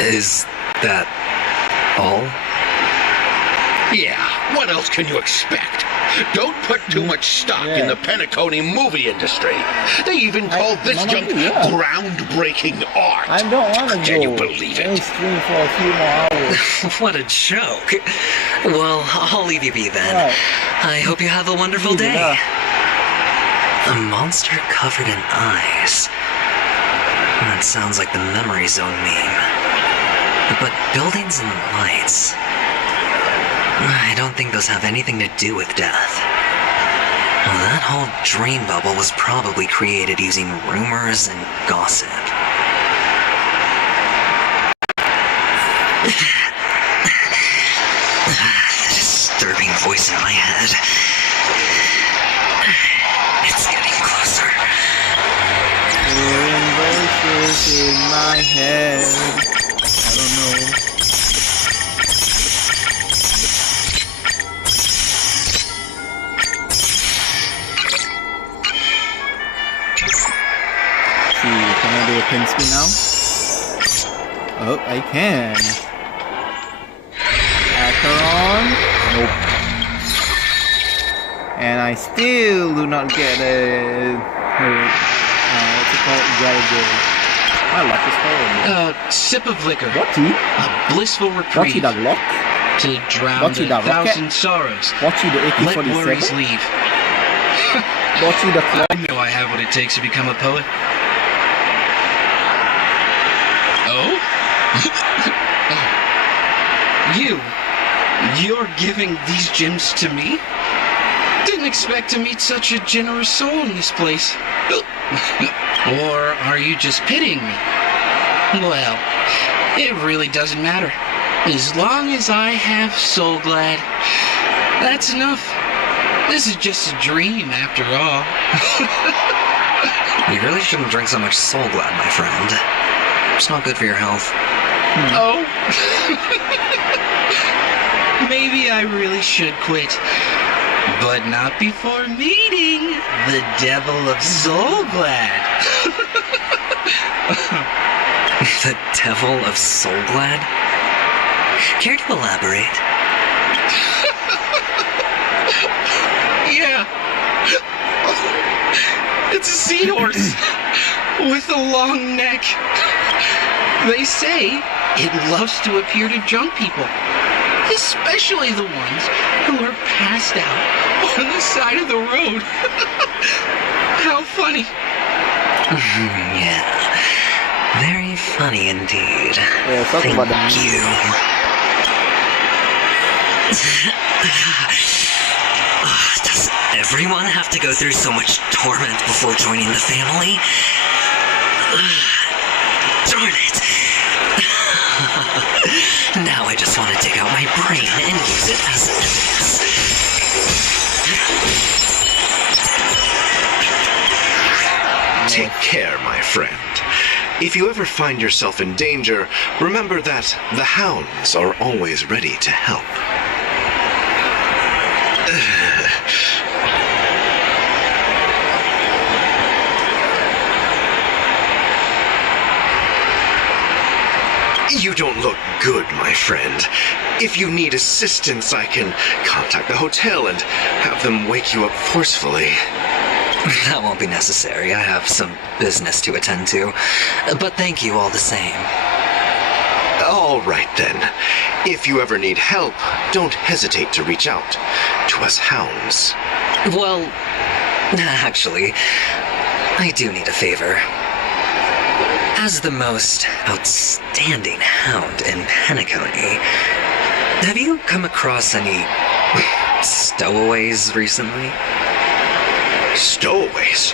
Is that all? Yeah, what else can you expect? Don't put too much stock in the PEAKCONY movie industry. They even call this junk groundbreaking art. I don't want to go. Can you believe it? Stream for a few more hours. What a joke. Well, I'll leave you be then. Right. I hope you have a wonderful day. A monster covered in eyes. That sounds like the memory zone meme. But buildings and lights... I don't think those have anything to do with death. Well, that whole dream bubble was probably created using rumors and gossip. The disturbing voice in my head. It's getting closer. Hearing voices in my head. I don't know. Can I do a pin spin now? Oh, I can. ACHERON. Nope. And I still do not get a... what's it called? My luck is horrible. Sip of liquor. What tea? A blissful reprieve. What luck? To drown the thousand sorrows. What the AK-47? Let worries leave. What the clock? I know I have what it takes to become a poet. Oh? You're giving these gems to me? Didn't expect to meet such a generous soul in this place. Or are you just pitying me? Well, it really doesn't matter. As long as I have Soul Glad, that's enough. This is just a dream after all. You really shouldn't drink so much Soul Glad, my friend. It's not good for your health. Oh? Maybe I really should quit. But not before meeting the Devil of Soul Glad. The Devil of Soul Glad? Care to elaborate? Yeah. It's a seahorse with a long neck. They say it loves to appear to drunk people, especially the ones who are passed out on the side of the road. How funny. Yeah, very funny indeed. Yeah, Thank you. Does everyone have to go through so much torment before joining the family? Darn it. Now I just want to dig out my brain and use it as evidence. Take care, my friend. If you ever find yourself in danger, remember that the hounds are always ready to help. You don't look good, my friend. If you need assistance, I can contact the hotel and have them wake you up forcefully. That won't be necessary. I have some business to attend to. But thank you all the same. All right, then. If you ever need help, don't hesitate to reach out to us hounds. Well, actually, I do need a favor. As the most outstanding hound in PEAKCONY, have you come across any stowaways recently? Stowaways?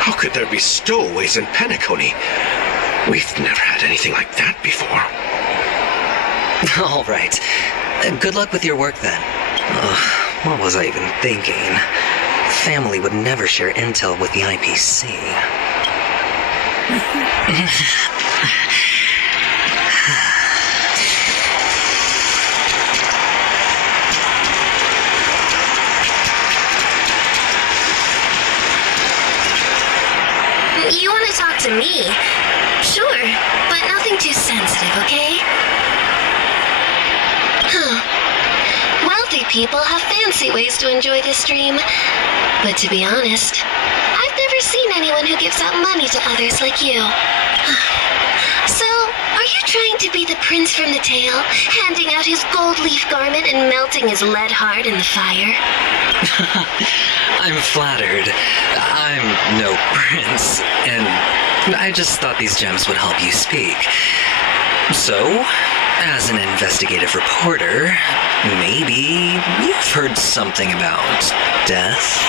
How could there be stowaways in PEAKCONY? We've never had anything like that before. All right. Good luck with your work then. What was I even thinking? Family would never share intel with the IPC. You want to talk to me? Sure, but nothing too sensitive, okay? Huh. people have fancy ways to enjoy this dream. But to be honest, I've never seen anyone who gives out money to others like you. So, are you trying to be the prince from the tale, handing out his gold leaf garment and melting his lead heart in the fire? I'm flattered. I'm no prince, and I just thought these gems would help you speak. So, as an investigative reporter, maybe you've heard something about death?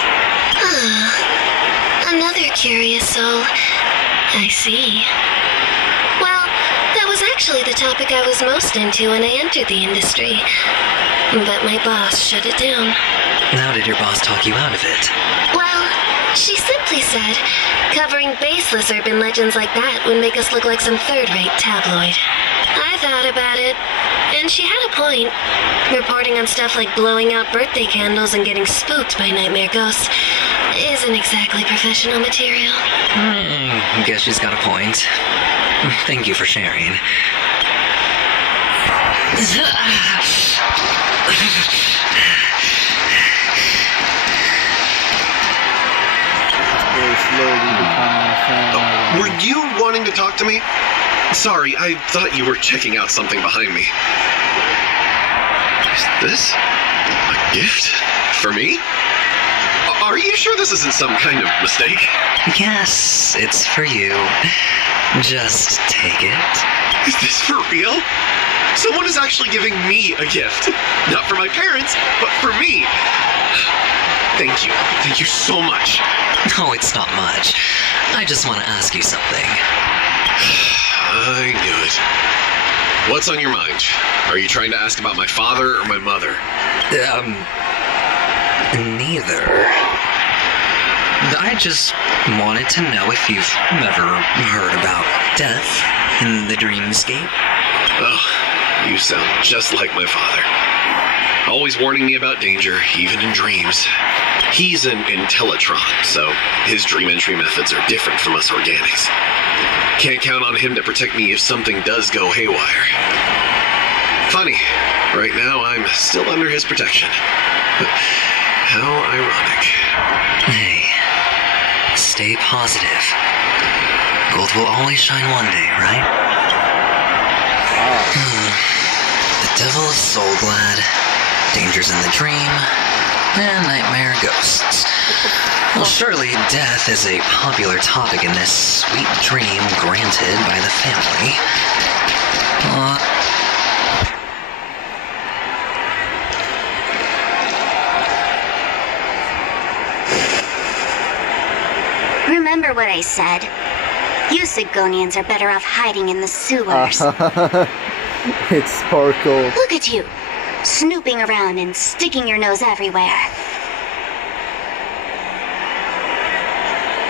Another curious soul. I see. Well, that was actually the topic I was most into when I entered the industry. But my boss shut it down. How did your boss talk you out of it? Well, she simply said, covering baseless urban legends like that would make us look like some third-rate tabloid. I thought about it, and she had a point. Reporting on stuff like blowing out birthday candles and getting spooked by nightmare ghosts isn't exactly professional material. Guess she's got a point. Thank you for sharing. Were you wanting to talk to me? Sorry, I thought you were checking out something behind me. Is this a gift for me? Are you sure this isn't some kind of mistake? Yes, it's for you. Just take it. Is this for real? Someone is actually giving me a gift. Not for my parents, but for me. Thank you. Thank you so much. No, it's not much. I just want to ask you something. I knew it. What's on your mind? Are you trying to ask about my father or my mother? Neither. I just wanted to know if you've ever heard about death in the dreamscape. Oh, you sound just like my father. Always warning me about danger, even in dreams. He's an Intellitron, so his dream entry methods are different from us organics. Can't count on him to protect me if something does go haywire. Funny, right now I'm still under his protection. How ironic. Hey, stay positive. Gold will always shine one day, right? The devil is soul glad, dangers in the dream, and nightmare ghosts. Well, surely death is a popular topic in this sweet dream granted by the family. Remember what I said. You Sigonians are better off hiding in the sewers. It's Sparkle. Look at you, snooping around and sticking your nose everywhere.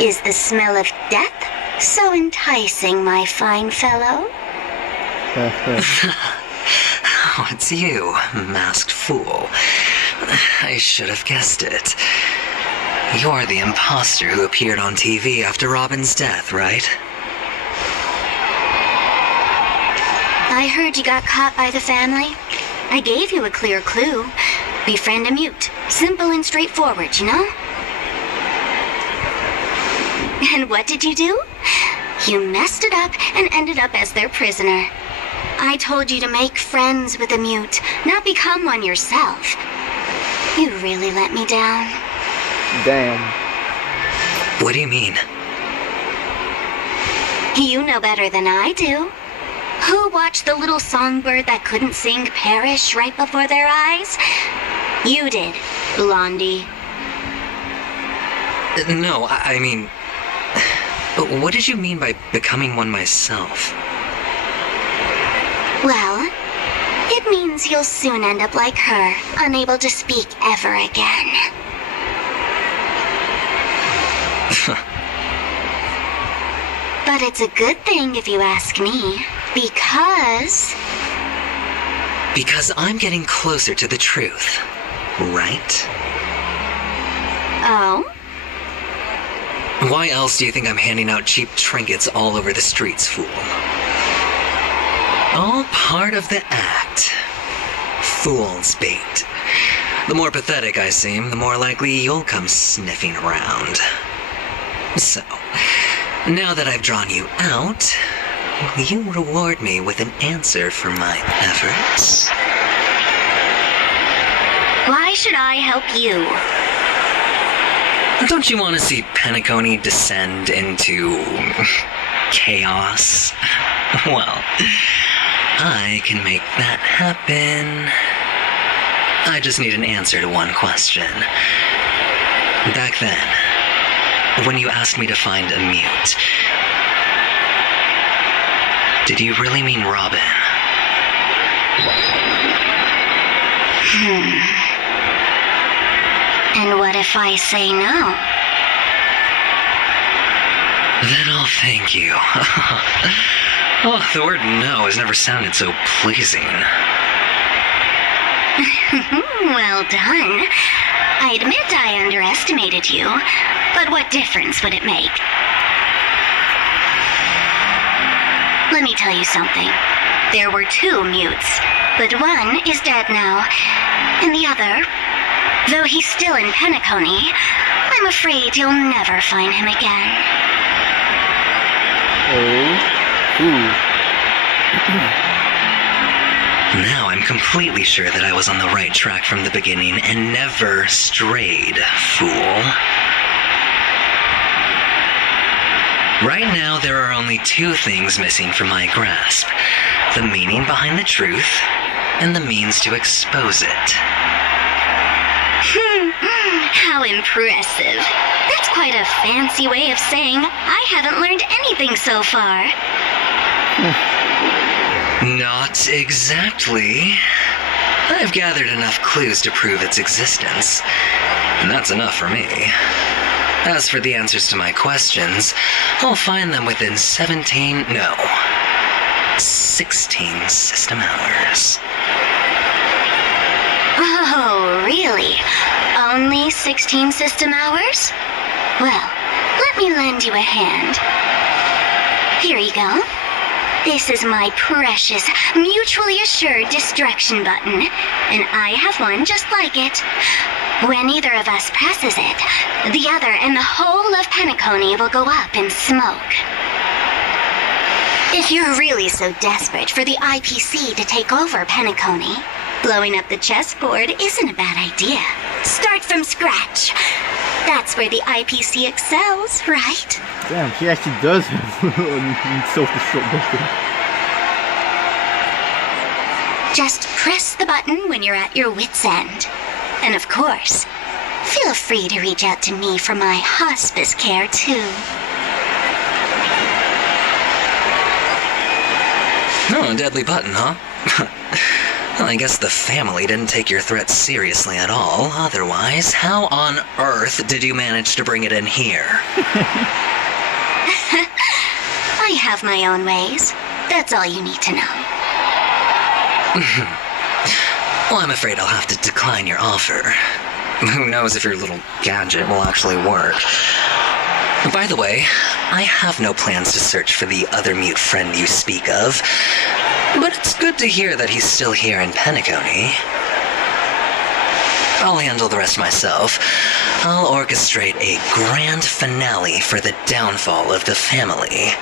Is the smell of death so enticing, my fine fellow? Oh, it's you, masked fool. I should have guessed it. You're the imposter who appeared on TV after Robin's death, right? I heard you got caught by the family. I gave you a clear clue. Befriend a mute. Simple and straightforward, you know? And what did you do? You messed it up and ended up as their prisoner. I told you to make friends with a mute, not become one yourself. You really let me down. Damn. What do you mean? You know better than I do. Who watched the little songbird that couldn't sing perish right before their eyes? You did, Blondie. No, I mean... What did you mean by becoming one myself? Well, it means you'll soon end up like her, unable to speak ever again. But it's a good thing if you ask me, because... Because I'm getting closer to the truth, right? Oh? Why else do you think I'm handing out cheap trinkets all over the streets, fool? All part of the act. Fool's bait. The more pathetic I seem, the more likely you'll come sniffing around. So, now that I've drawn you out, will you reward me with an answer for my efforts? Why should I help you? Don't you want to see PEACCONY descend into chaos? Well, I can make that happen. I just need an answer to one question. Back then, when you asked me to find a mute, did you really mean Robin? And what if I say no? Then I'll thank you. Oh, the word no has never sounded so pleasing. Well done. I admit I underestimated you, but what difference would it make? Let me tell you something. There were 2 mutes, but one is dead now, and the other, though he's still in PEACCONY, I'm afraid you'll never find him again. Now I'm completely sure that I was on the right track from the beginning and never strayed, fool. Right now, there are only 2 things missing from my grasp. The meaning behind the truth, and the means to expose it. How impressive. That's quite a fancy way of saying I haven't learned anything so far. Not exactly. I've gathered enough clues to prove its existence, and that's enough for me. As for the answers to my questions, I'll find them within 16 system hours. Oh, really? Only 16 system hours? Well, let me lend you a hand. Here you go. This is my precious, mutually assured distraction button, and I have one just like it. When either of us presses it, the other and the whole of PEACCONY will go up in smoke. If you're really so desperate for the IPC to take over PEACCONY, blowing up the chessboard isn't a bad idea. Start from scratch. That's where the IPC excels, right? Damn, she actually does have a self-destruct button. Just press the button when you're at your wit's end. And of course, feel free to reach out to me for my hospice care, too. Oh, a deadly button, huh? Well, I guess the family didn't take your threat seriously at all. Otherwise, how on earth did you manage to bring it in here? I have my own ways. That's all you need to know. Well, I'm afraid I'll have to decline your offer. Who knows if your little gadget will actually work. By the way, I have no plans to search for the other mute friend you speak of, but it's good to hear that he's still here in PEACCONY. I'll handle the rest myself. I'll orchestrate a grand finale for the downfall of the family.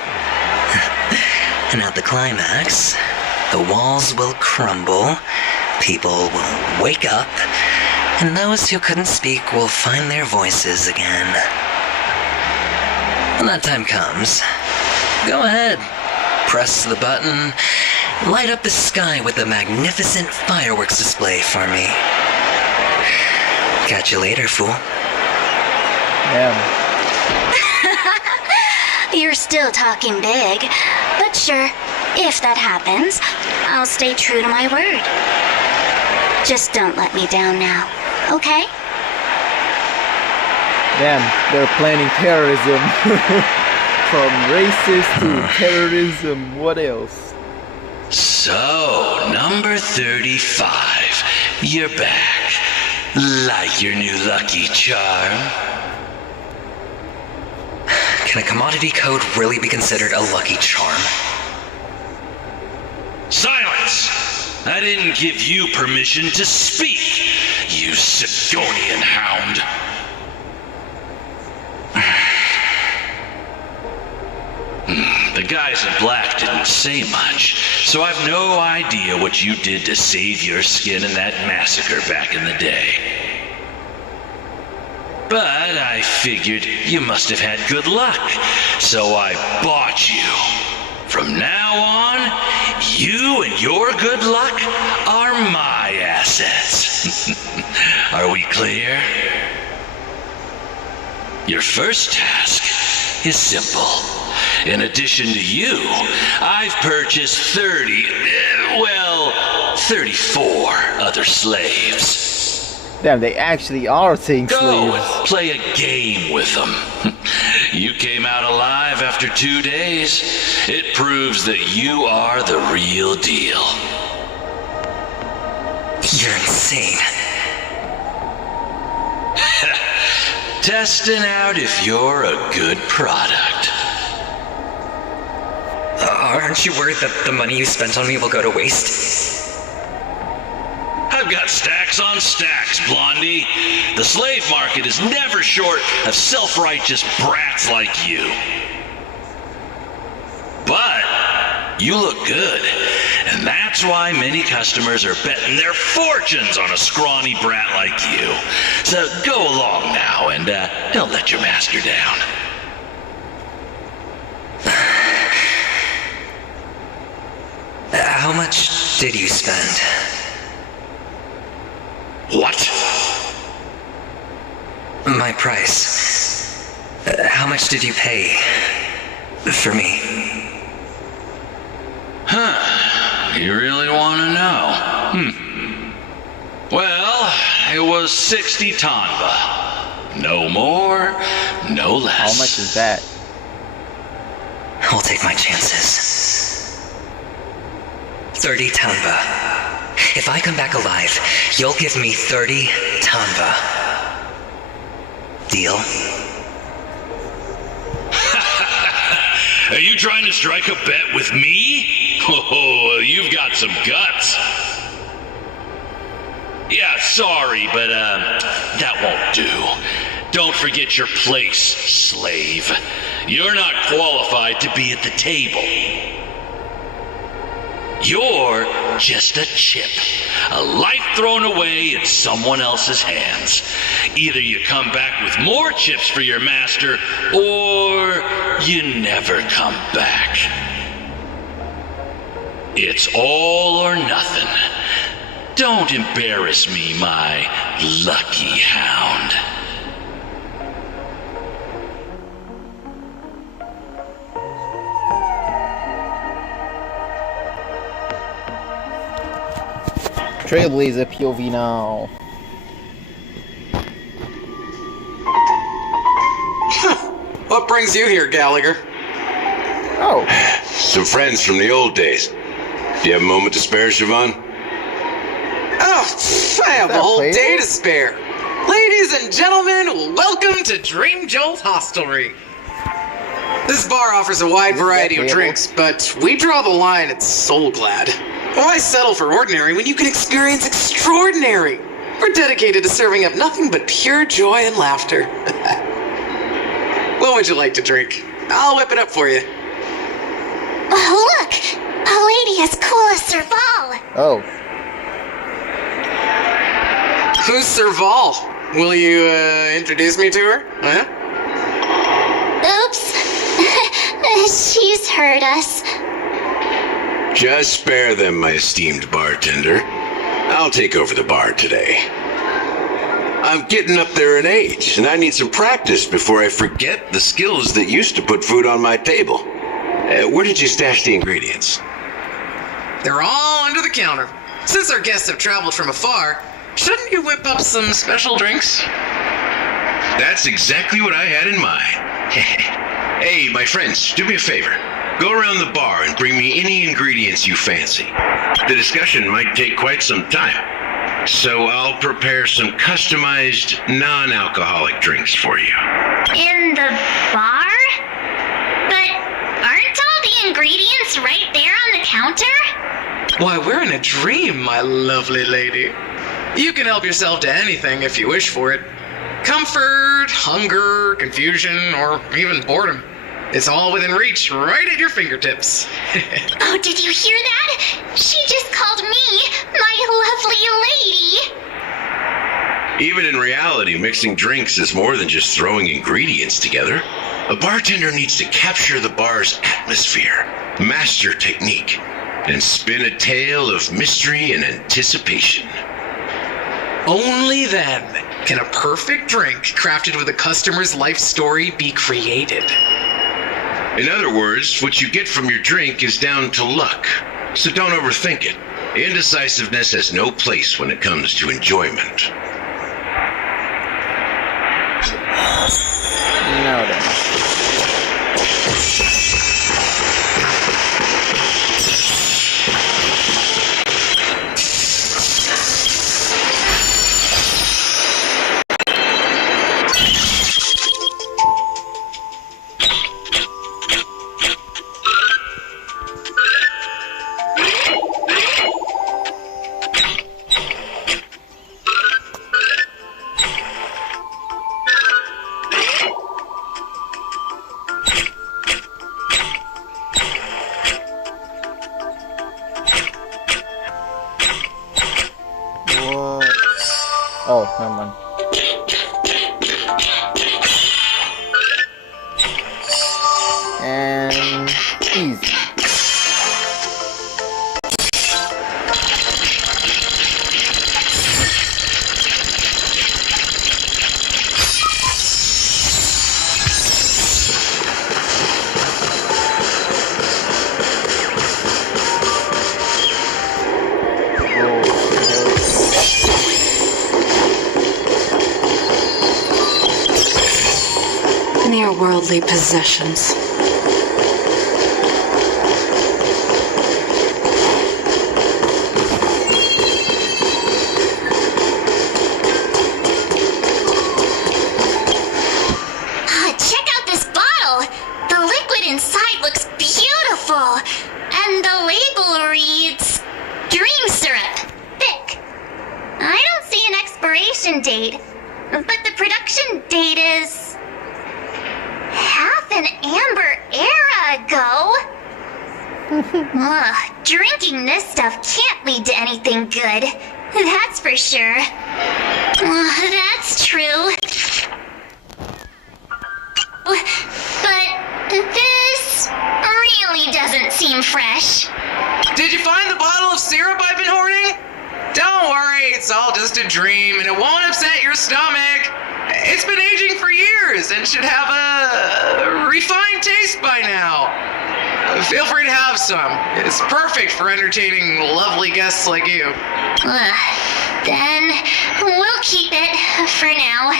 And at the climax, the walls will crumble, people will wake up, and those who couldn't speak will find their voices again. When that time comes, go ahead, press the button, light up the sky with a magnificent fireworks display for me. Catch you later, fool. Yeah. You're still talking big, but sure, if that happens, I'll stay true to my word. Just don't let me down now, okay? Damn, they're planning terrorism. From racist to terrorism, what else? So, number 35. You're back. Like your new lucky charm? Can a commodity code really be considered a lucky charm? Silence! I didn't give you permission to speak. you Sigonian hound. The guys in black didn't say much, so I've no idea what you did to save your skin in that massacre back in the day. But I figured you must have had good luck, so I bought you. From now on, you and your good luck are my assets. Are we clear? Your first task is simple. In addition to you, I've purchased 34 other slaves. Damn, they actually are saying Go slaves. and play a game with them. You came out alive after 2 days. It proves that you are the real deal. You're insane. Testing out if you're a good product. Aren't you worried that the money you spent on me will go to waste? I've got stacks on stacks, Blondie. The slave market is never short of self-righteous brats like you. But you look good, and that's why many customers are betting their fortunes on a scrawny brat like you. So go along now and don't let your master down. How much did you spend? What? My price. How much did you pay for me? Huh. You really want to know? Well, it was 60 tanba. No more, no less. How much is that? I'll take my chances. 30 tanba. If I come back alive, you'll give me 30 tanba. Deal? Are you trying to strike a bet with me? Oh, you've got some guts. Yeah, sorry, but that won't do. Don't forget your place, slave. You're not qualified to be at the table. You're just a chip, a life thrown away in someone else's hands. Either you come back with more chips for your master, or you never come back. It's all or nothing. Don't embarrass me, my lucky hound. Trailblazer POV now. What brings you here, Gallagher? Oh. Some friends from the old days. Do you have a moment to spare, Siobhan? Oh, I have a whole day to spare. Ladies and gentlemen, welcome to Dream Jolt Hostelry. This bar offers a wide variety of drinks, but we draw the line at Soul Glad. Why settle for ordinary when you can experience extraordinary? We're dedicated to serving up nothing but pure joy and laughter. What would you like to drink? I'll whip it up for you. Oh, look! A lady as cool as Serval! Oh. Who's Serval? Will you, introduce me to her? Huh? Oops. She's heard us. Just spare them, my esteemed bartender. I'll take over the bar today. I'm getting up there in age, and I need some practice before I forget the skills that used to put food on my table. Where did you stash the ingredients? They're all under the counter. Since our guests have traveled from afar, shouldn't you whip up some special drinks? That's exactly what I had in mind. Hey, my friends, do me a favor. Go around the bar and bring me any ingredients you fancy. The discussion might take quite some time, so I'll prepare some customized non-alcoholic drinks for you. In the bar? But aren't all the ingredients right there on the counter? Why, we're in a dream, my lovely lady. You can help yourself to anything if you wish for it. Comfort, hunger, confusion, or even boredom. It's all within reach, right at your fingertips. Oh, did you hear that? She just called me my lovely lady. Even in reality, mixing drinks is more than just throwing ingredients together. A bartender needs to capture the bar's atmosphere, master technique, and spin a tale of mystery and anticipation. Only then can a perfect drink crafted with a customer's life story be created. In other words, what you get from your drink is down to luck, so don't overthink it. Indecisiveness has no place when it comes to enjoyment. Now then. Oh, never mind. And easy. Mere worldly possessions. Check out this bottle. The liquid inside looks beautiful. And the label reads Dream Syrup. Thick. I don't see an expiration date. But the production date is half an amber era ago. Ugh, drinking this stuff can't lead to anything good. That's for sure. That's true. But this really doesn't seem fresh. Did you find the bottle of syrup I've been hoarding? Don't worry, it's all just a dream and it won't upset your stomach. It's been aging for years and should have a refined taste by now. Feel free to have some. It's perfect for entertaining lovely guests like you. Then we'll keep it for now.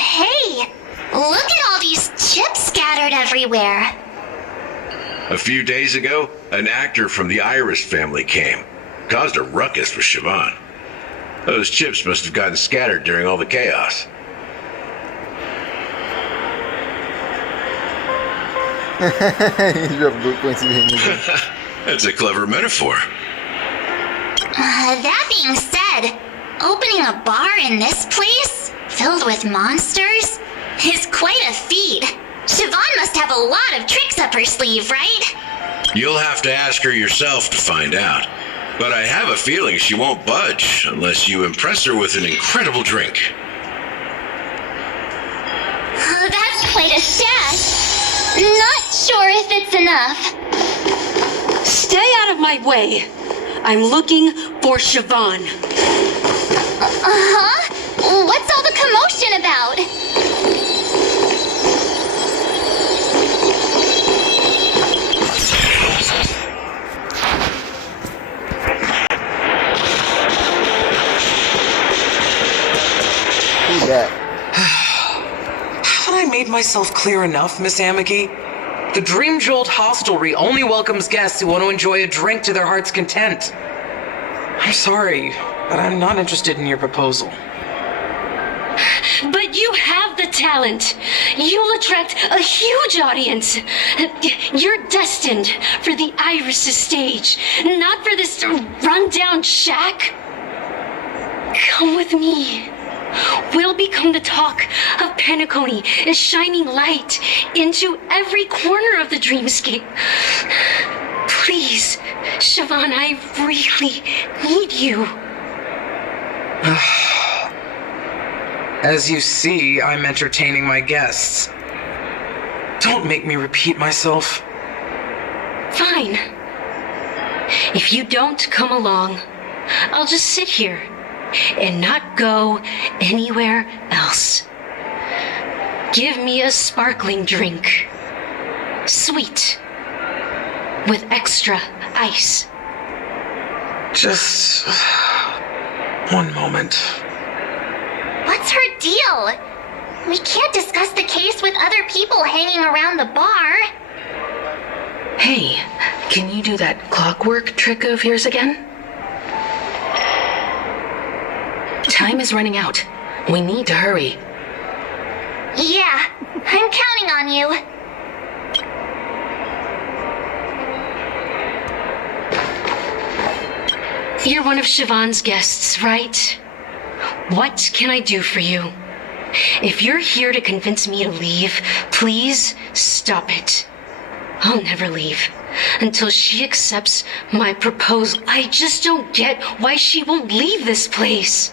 Hey, look at all these chips scattered everywhere. A few days ago, an actor from the Iris family came. Caused a ruckus with Siobhan. Those chips must have gotten scattered during all the chaos. That's a clever metaphor. That being said, opening a bar in this place, filled with monsters, is quite a feat. Siobhan must have a lot of tricks up her sleeve, right? You'll have to ask her yourself to find out. But I have a feeling she won't budge unless you impress her with an incredible drink. That's quite a stash. Not sure if it's enough. Stay out of my way. I'm looking for Siobhan. Uh-huh? What's all the commotion about? Who's that? Haven't I made myself clear enough, Miss Amiki? The Dream Jolt hostelry only welcomes guests who want to enjoy a drink to their heart's content. I'm sorry, but I'm not interested in your proposal. But you have the talent. You'll attract a huge audience. You're destined for the Iris' stage, not for this rundown shack. Come with me. We'll become the talk of PEAKCONY, a shining light into every corner of the dreamscape. Please, Siobhan, I really need you. As you see, I'm entertaining my guests. Don't make me repeat myself. Fine. If you don't come along, I'll just sit here and not go anywhere else. Give me a sparkling drink. Sweet. With extra ice. Just one moment. What's her deal? We can't discuss the case with other people hanging around the bar. Hey, can you do that clockwork trick of yours again? Time is running out. We need to hurry. Yeah, I'm counting on you. You're one of Siobhan's guests, right? What can I do for you? If you're here to convince me to leave, please stop it. I'll never leave until she accepts my proposal. I just don't get why she won't leave this place.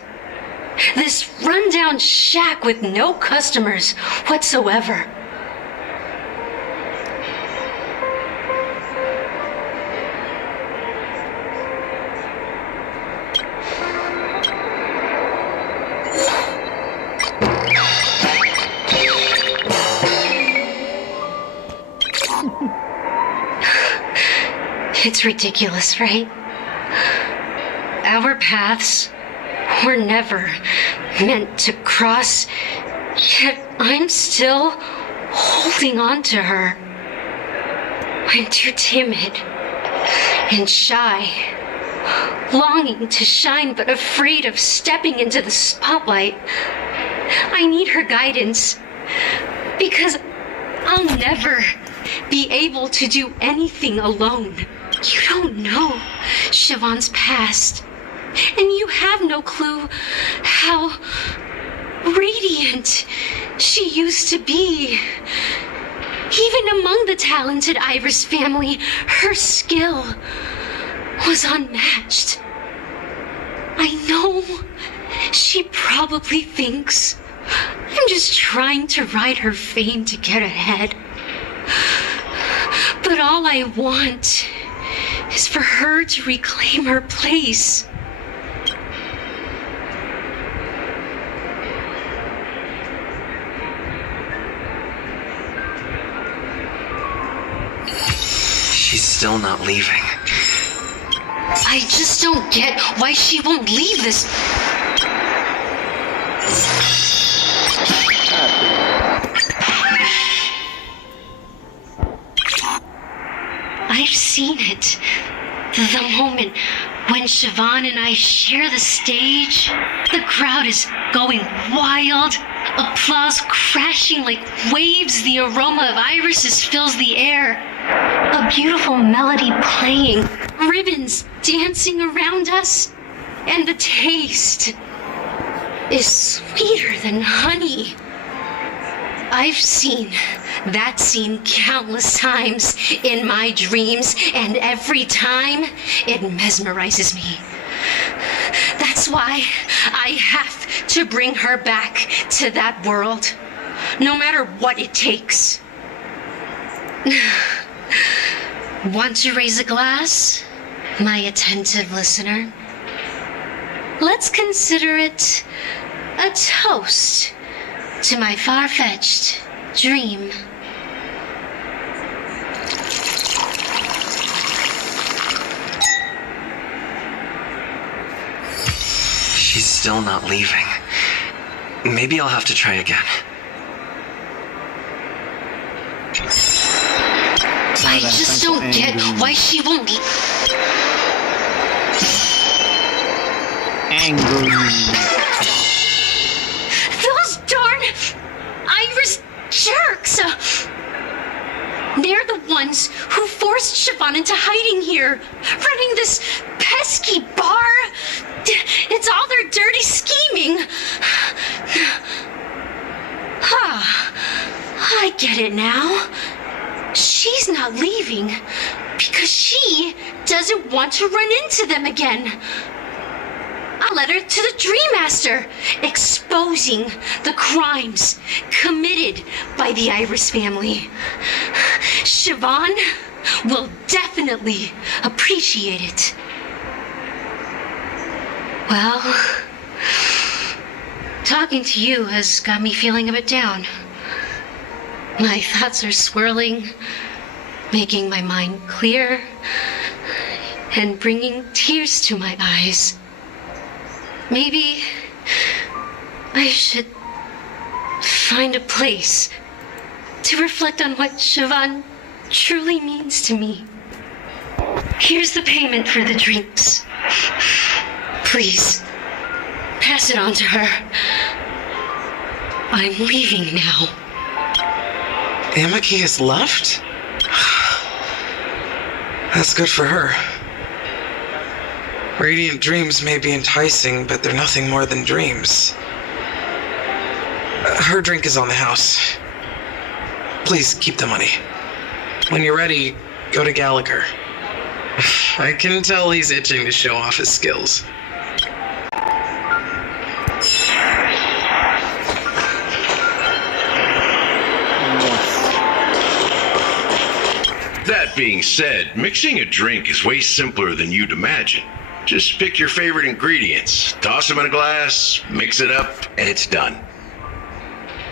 This rundown shack with no customers whatsoever. It's ridiculous, right? Our paths were never meant to cross, yet I'm still holding on to her. I'm too timid and shy, longing to shine but afraid of stepping into the spotlight. I need her guidance because I'll never be able to do anything alone. You don't know Siobhan's past, and you have no clue how radiant she used to be. Even among the talented Iris family, her skill was unmatched. I know she probably thinks I'm just trying to ride her fame to get ahead. But all I want is for her to reclaim her place. She's still not leaving. I just don't get why she won't leave this. I've seen it. The moment when Siobhan and I share the stage, the crowd is going wild. Applause crashing like waves. The aroma of irises fills the air. A beautiful melody playing. Ribbons dancing around us. And the taste is sweeter than honey. I've seen that scene countless times in my dreams, and every time it mesmerizes me. That's why I have to bring her back to that world, no matter what it takes. Want to raise a glass, my attentive listener? Let's consider it a toast to my far-fetched dream. She's still not leaving. Maybe I'll have to try again. I just don't get why she won't be angry. Those jerks! They're the ones who forced Siobhan into hiding here, running this pesky bar. It's all their dirty scheming. I get it now. She's not leaving because she doesn't want to run into them again. A letter to the Dream Master exposing the crimes committed by the Iris family. Siobhan will definitely appreciate it. Well, talking to you has got me feeling a bit down. My thoughts are swirling, making my mind clear, and bringing tears to my eyes. Maybe I should find a place to reflect on what Siobhan truly means to me. Here's the payment for the drinks. Please, pass it on to her. I'm leaving now. Amaki has left? That's good for her. Radiant dreams may be enticing, but they're nothing more than dreams. Her drink is on the house. Please keep the money. When you're ready, go to Gallagher. I can tell he's itching to show off his skills. That being said, mixing a drink is way simpler than you'd imagine. Just pick your favorite ingredients, toss them in a glass, mix it up, and it's done.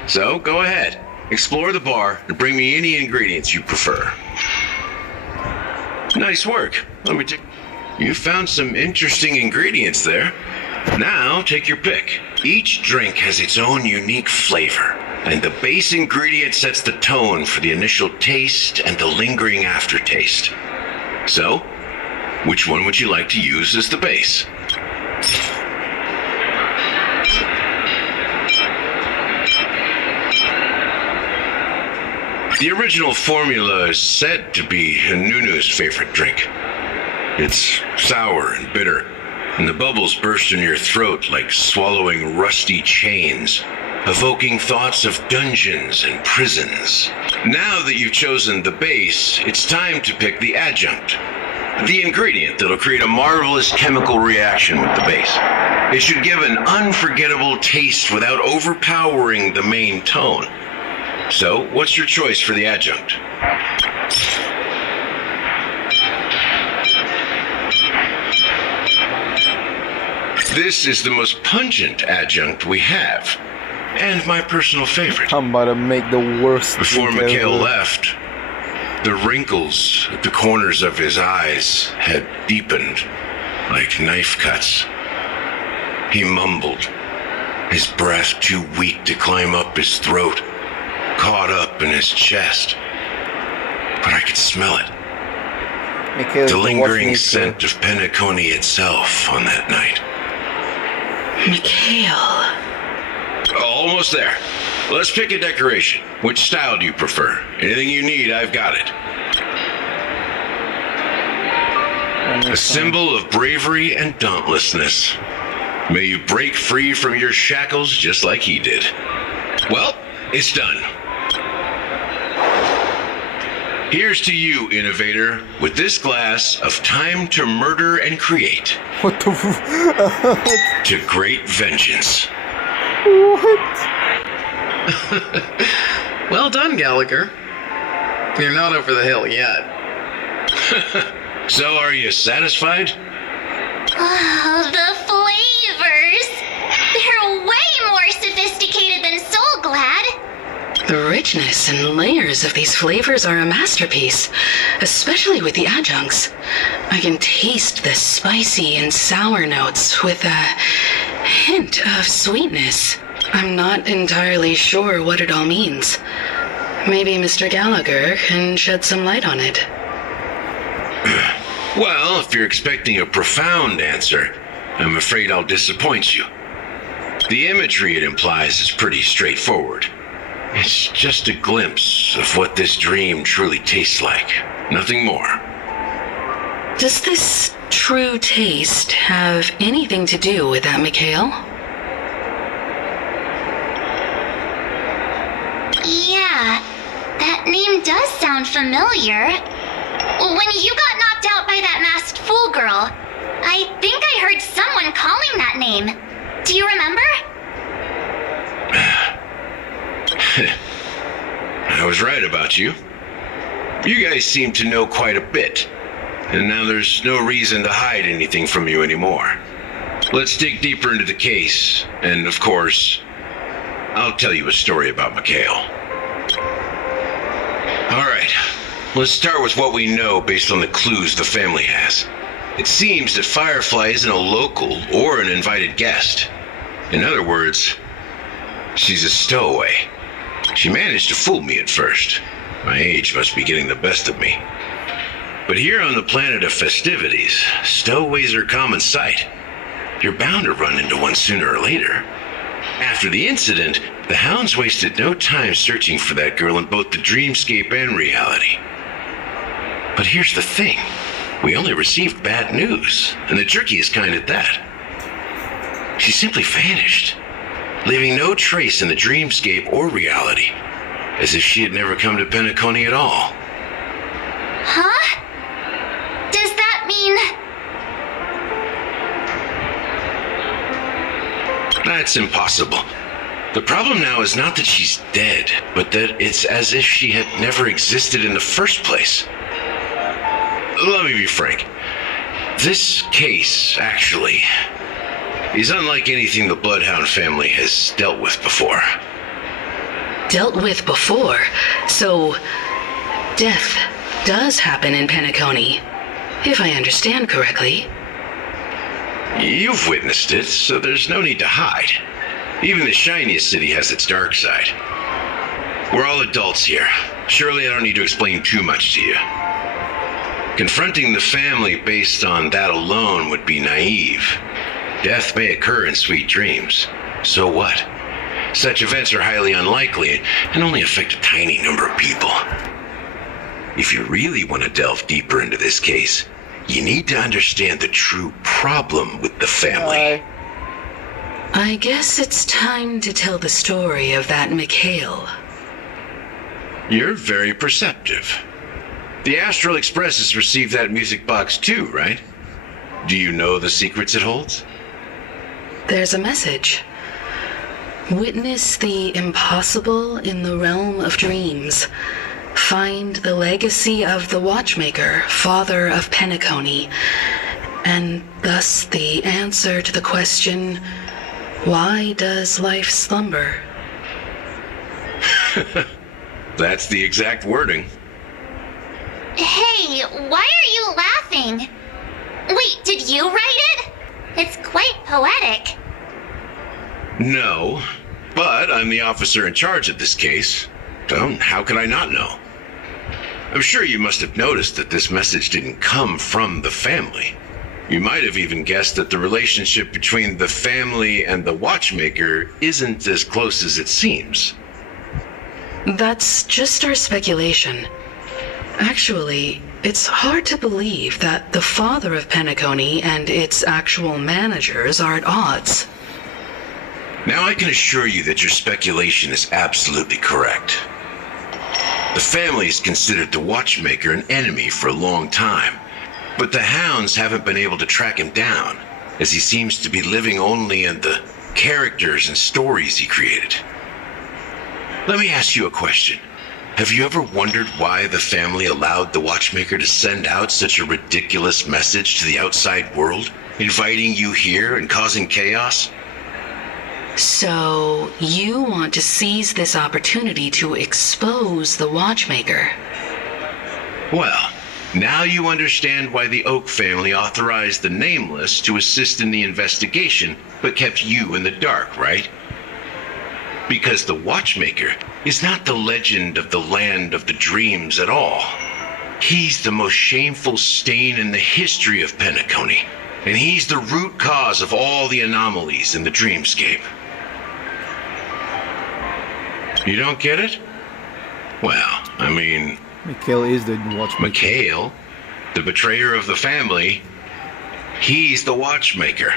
So, go ahead, explore the bar, and bring me any ingredients you prefer. Nice work. You found some interesting ingredients there. Now, take your pick. Each drink has its own unique flavor, and the base ingredient sets the tone for the initial taste and the lingering aftertaste. So, which one would you like to use as the base? The original formula is said to be Nunu's favorite drink. It's sour and bitter, and the bubbles burst in your throat like swallowing rusty chains, evoking thoughts of dungeons and prisons. Now that you've chosen the base, it's time to pick the adjunct. The ingredient that'll create a marvelous chemical reaction with the base. It should give an unforgettable taste without overpowering the main tone. So, what's your choice for the adjunct? This is the most pungent adjunct we have, and my personal favorite. I'm about to make the worst. Before Mikhail left, the wrinkles at the corners of his eyes had deepened like knife cuts. He mumbled, his breath too weak to climb up his throat, caught up in his chest. But I could smell it. The lingering scent of PEAKCONY itself on that night. Mikhail. Almost there. Let's pick a decoration. Which style do you prefer? Anything you need, I've got it. A symbol of bravery and dauntlessness. May you break free from your shackles just like he did. Well, it's done. Here's to you, innovator, with this glass of time to murder and create. What the To great vengeance. What? Well done, Gallagher. You're not over the hill yet. So, are you satisfied? Oh, the flavors! They're way more sophisticated than Soul Glad. The richness and layers of these flavors are a masterpiece, especially with the adjuncts. I can taste the spicy and sour notes with a hint of sweetness. I'm not entirely sure what it all means. Maybe Mr. Gallagher can shed some light on it. Well, if you're expecting a profound answer, I'm afraid I'll disappoint you. The imagery it implies is pretty straightforward. It's just a glimpse of what this dream truly tastes like. Nothing more. Does this true taste have anything to do with that, Mikhail? Yeah, that name does sound familiar. When you got knocked out by that masked fool girl, I think I heard someone calling that name. Do you remember? I was right about you. You guys seem to know quite a bit, and now there's no reason to hide anything from you anymore. Let's dig deeper into the case, and of course, I'll tell you a story about Mikhail. Alright, let's start with what we know based on the clues the family has. It seems that Firefly isn't a local or an invited guest. In other words, she's a stowaway. She managed to fool me at first. My age must be getting the best of me. But here on the planet of festivities, stowaways are a common sight. You're bound to run into one sooner or later. After the incident, the hounds wasted no time searching for that girl in both the dreamscape and reality. But here's the thing. We only received bad news, and the jerkiest kind at that. She simply vanished, leaving no trace in the dreamscape or reality, as if she had never come to PEAKCONY at all. Huh? Does that mean... That's impossible. The problem now is not that she's dead, but that it's as if she had never existed in the first place. Let me be frank. This case, actually, is unlike anything the Bloodhound family has dealt with before. Dealt with before? So, death does happen in PEAKCONY, if I understand correctly. You've witnessed it, so there's no need to hide. Even the shiniest city has its dark side. We're all adults here. Surely I don't need to explain too much to you. Confronting the family based on that alone would be naive. Death may occur in sweet dreams. So what? Such events are highly unlikely and only affect a tiny number of people. If you really want to delve deeper into this case, you need to understand the true problem with the family. I guess it's time to tell the story of that Mikhail. You're very perceptive. The Astral Express has received that music box too, right? Do you know the secrets it holds? There's a message. Witness the impossible in the realm of dreams. Find the legacy of the Watchmaker, father of PEAKCONY, and thus the answer to the question, why does life slumber? That's the exact wording. Hey, why are you laughing? Wait, did you write it? It's quite poetic. No, but I'm the officer in charge of this case. So how could I not know? I'm sure you must have noticed that this message didn't come from the family. You might have even guessed that the relationship between the family and the Watchmaker isn't as close as it seems. That's just our speculation. Actually, it's hard to believe that the father of PEAKCONY and its actual managers are at odds. Now I can assure you that your speculation is absolutely correct. The family has considered the Watchmaker an enemy for a long time, but the hounds haven't been able to track him down, as he seems to be living only in the characters and stories he created. Let me ask you a question. Have you ever wondered why the family allowed the Watchmaker to send out such a ridiculous message to the outside world, inviting you here and causing chaos? So, you want to seize this opportunity to expose the Watchmaker? Well, now you understand why the Oak family authorized the Nameless to assist in the investigation, but kept you in the dark, right? Because the Watchmaker is not the legend of the land of the dreams at all. He's the most shameful stain in the history of PEAKCONY, and he's the root cause of all the anomalies in the dreamscape. You don't get it? Well, I mean... Mikhail is the watchmaker. Mikhail, the betrayer of the family, he's the watchmaker.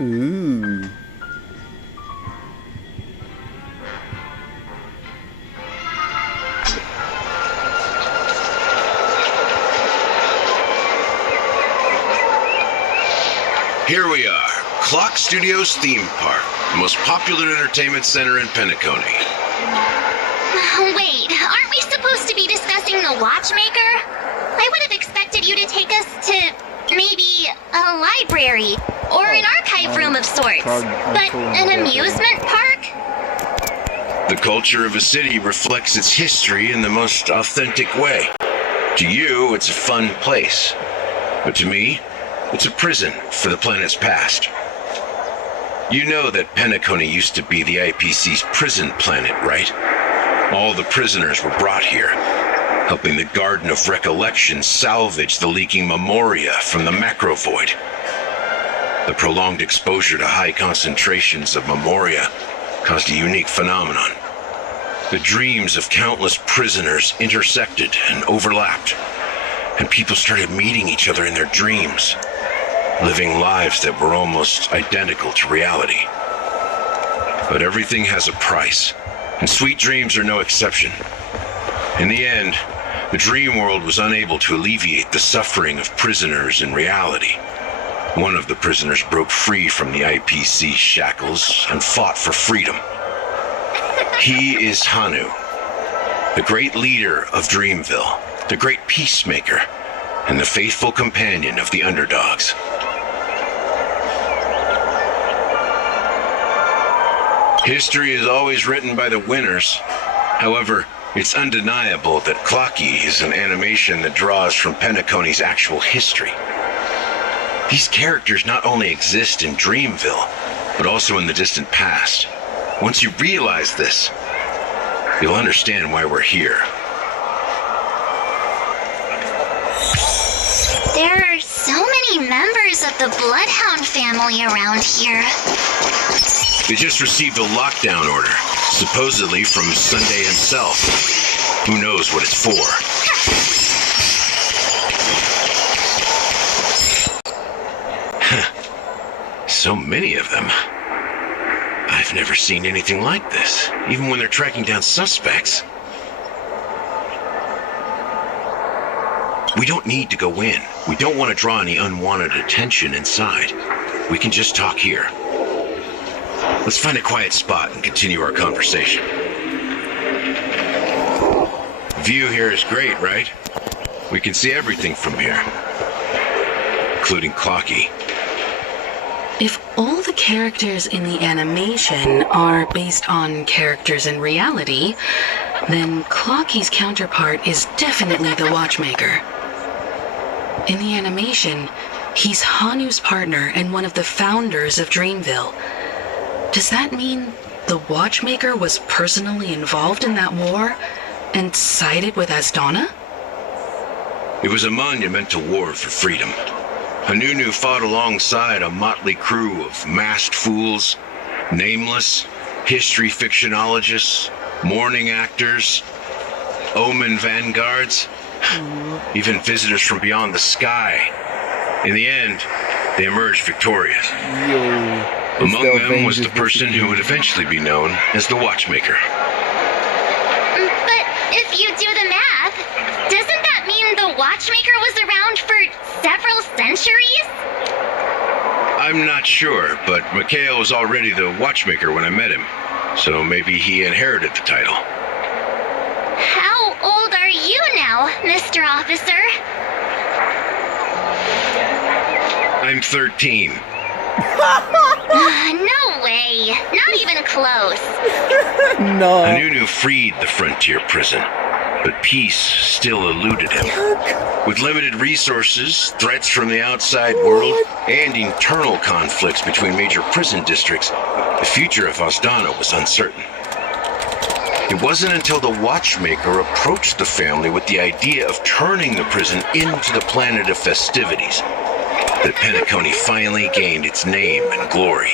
Ooh. Here we are, Clock Studios theme park, the most popular entertainment center in PEAKCONY. Wait, aren't we supposed to be discussing the watchmaker? I would have expected you to take us to maybe a library or an archive room of sorts. But an amusement park? The culture of a city reflects its history in the most authentic way. To you, it's a fun place. But to me, it's a prison for the planet's past. You know that PEAKCONY used to be the IPC's prison planet, right? All the prisoners were brought here, helping the Garden of Recollection salvage the leaking memoria from the macro void. The prolonged exposure to high concentrations of memoria caused a unique phenomenon. The dreams of countless prisoners intersected and overlapped, and people started meeting each other in their dreams, living lives that were almost identical to reality. But everything has a price, and sweet dreams are no exception. In the end, the dream world was unable to alleviate the suffering of prisoners in reality. One of the prisoners broke free from the IPC shackles and fought for freedom. He is Hanu, the great leader of Dreamville, the great peacemaker, and the faithful companion of the underdogs. History is always written by the winners. However, it's undeniable that Clocky is an animation that draws from PEAKCONY's actual history. These characters not only exist in Dreamville, but also in the distant past. Once you realize this, you'll understand why we're here. There are so many members of the Bloodhound family around here. They just received a lockdown order, supposedly from Sunday himself. Who knows what it's for? So many of them. I've never seen anything like this, even when they're tracking down suspects. We don't need to go in. We don't want to draw any unwanted attention inside. We can just talk here. Let's find a quiet spot and continue our conversation. View here is great, right? We can see everything from here, including Clocky. If all the characters in the animation are based on characters in reality, then Clocky's counterpart is definitely the Watchmaker. In the animation, he's Hanu's partner and one of the founders of Dreamville. Does that mean the Watchmaker was personally involved in that war and sided with Asdana? It was a monumental war for freedom. Hanunu fought alongside a motley crew of masked fools, nameless, history fictionologists, mourning actors, omen vanguards, even visitors from beyond the sky. In the end, they emerged victorious. Among them was the person who would eventually be known as the Watchmaker. But if you do the math, doesn't that mean the Watchmaker was around for several centuries? I'm not sure, but Mikhail was already the Watchmaker when I met him, so maybe he inherited the title. How old are you now, Mr. Officer? I'm 13. No way. Not even close. No. Hanunu freed the frontier prison, but peace still eluded him. With limited resources, threats from the outside world, and internal conflicts between major prison districts, the future of Asdana was uncertain. It wasn't until the Watchmaker approached the family with the idea of turning the prison into the planet of festivities that PEAKCONY finally gained its name and glory.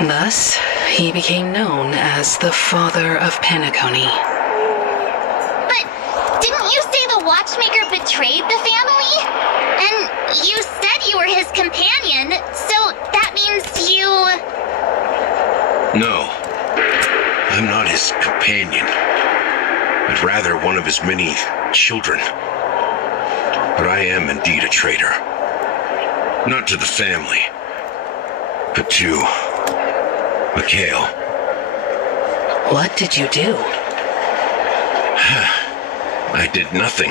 Thus, he became known as the father of PEACCONY. But didn't you say the watchmaker betrayed the family? And you said you were his companion, so that means you... No, I'm not his companion, but rather one of his many children. But I am indeed a traitor. Not to the family, but to Mikhail. What did you do? I did nothing.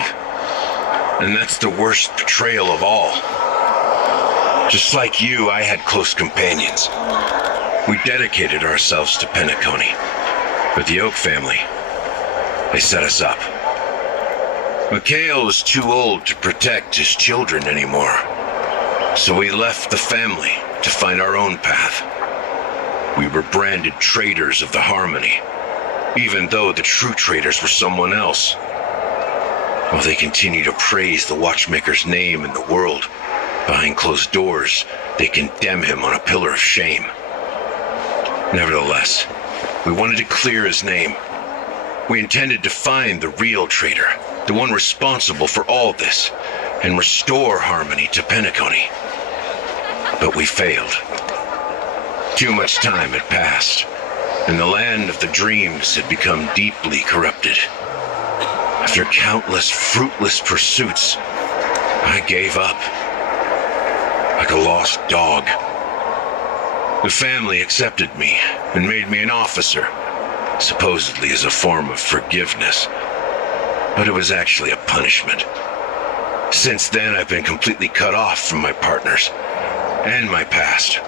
And that's the worst betrayal of all. Just like you, I had close companions. We dedicated ourselves to PEACCONY. But the Oak family, they set us up. Mikhail was too old to protect his children anymore. So we left the family to find our own path. We were branded traitors of the Harmony, even though the true traitors were someone else. While they continue to praise the Watchmaker's name in the world, behind closed doors, they condemn him on a pillar of shame. Nevertheless, we wanted to clear his name. We intended to find the real traitor, the one responsible for all this, and restore harmony to PEACCONY. But we failed. Too much time had passed, and the land of the dreams had become deeply corrupted. After countless fruitless pursuits, I gave up, like a lost dog. The family accepted me and made me an officer, supposedly as a form of forgiveness. But it was actually a punishment. Since then, I've been completely cut off from my partners and my past.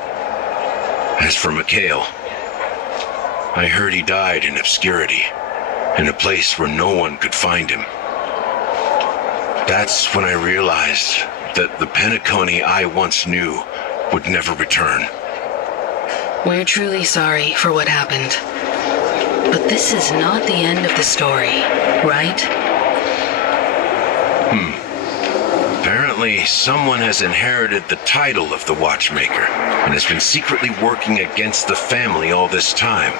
As for Mikhail, I heard he died in obscurity, in a place where no one could find him. That's when I realized that the PEACCONY I once knew would never return. We're truly sorry for what happened. But this is not the end of the story, right? Apparently, someone has inherited the title of the Watchmaker and has been secretly working against the family all this time.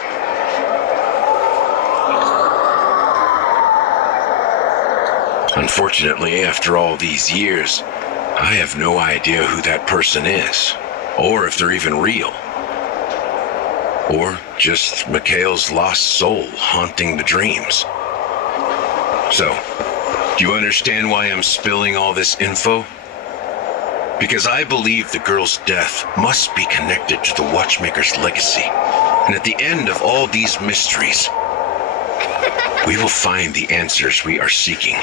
Unfortunately, after all these years, I have no idea who that person is, or if they're even real. Or just Mikhail's lost soul haunting the dreams. So, do you understand why I'm spilling all this info? Because I believe the girl's death must be connected to the Watchmaker's legacy. And at the end of all these mysteries, we will find the answers we are seeking.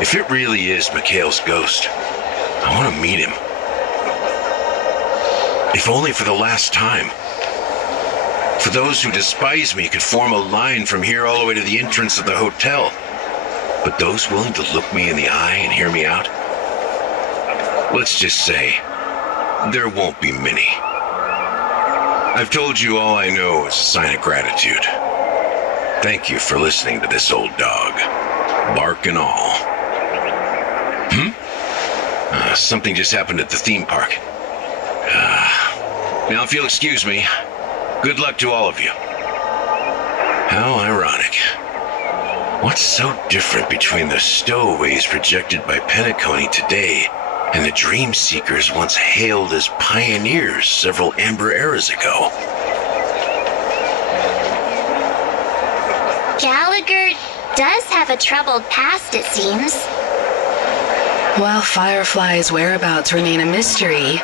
If it really is Mikhail's ghost, I want to meet him. If only for the last time. For those who despise me could form a line from here all the way to the entrance of the hotel. But those willing to look me in the eye and hear me out? Let's just say, there won't be many. I've told you all I know as a sign of gratitude. Thank you for listening to this old dog, bark and all. Something just happened at the theme park. Now if you'll excuse me, good luck to all of you. How ironic. What's so different between the stowaways projected by PEACCONY today and the dream seekers once hailed as pioneers several amber eras ago? Gallagher does have a troubled past, it seems. While Firefly's whereabouts remain a mystery,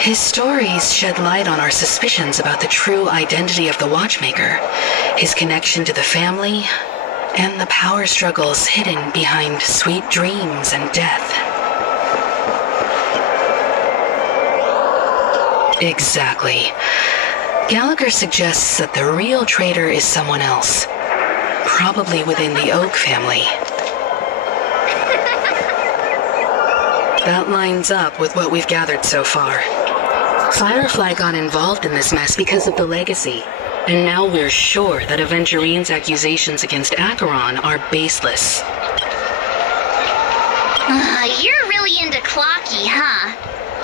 his stories shed light on our suspicions about the true identity of the Watchmaker, his connection to the family, and the power struggles hidden behind sweet dreams and death. Exactly. Gallagher suggests that the real traitor is someone else, probably within the Oak family. That lines up with what we've gathered so far. Firefly got involved in this mess because of the legacy, and now we're sure that Avengerine's accusations against Acheron are baseless. You're really into Clocky, huh?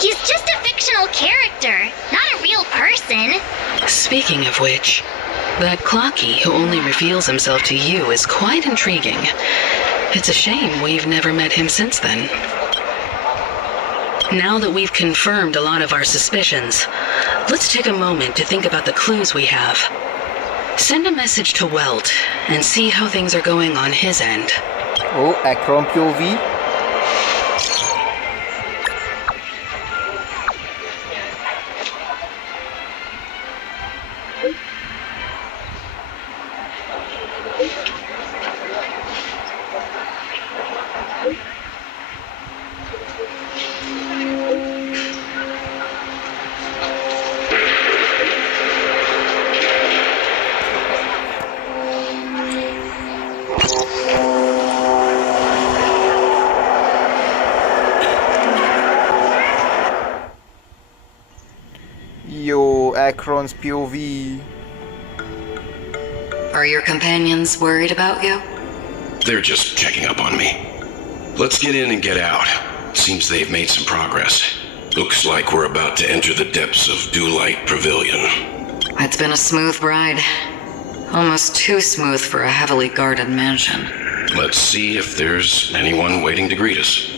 He's just a fictional character, not a real person. Speaking of which, that Clocky who only reveals himself to you is quite intriguing. It's a shame we've never met him since then. Now that we've confirmed a lot of our suspicions, let's take a moment to think about the clues we have. Send a message to Welt and see how things are going on his end. Oh, Acheron POV. Yo, Acheron's POV. Are your companions worried about you? They're just checking up on me. Let's get in and get out. Seems they've made some progress. Looks like we're about to enter the depths of Dewlight Pavilion. It's been a smooth ride. Almost too smooth for a heavily guarded mansion. Let's see if there's anyone waiting to greet us.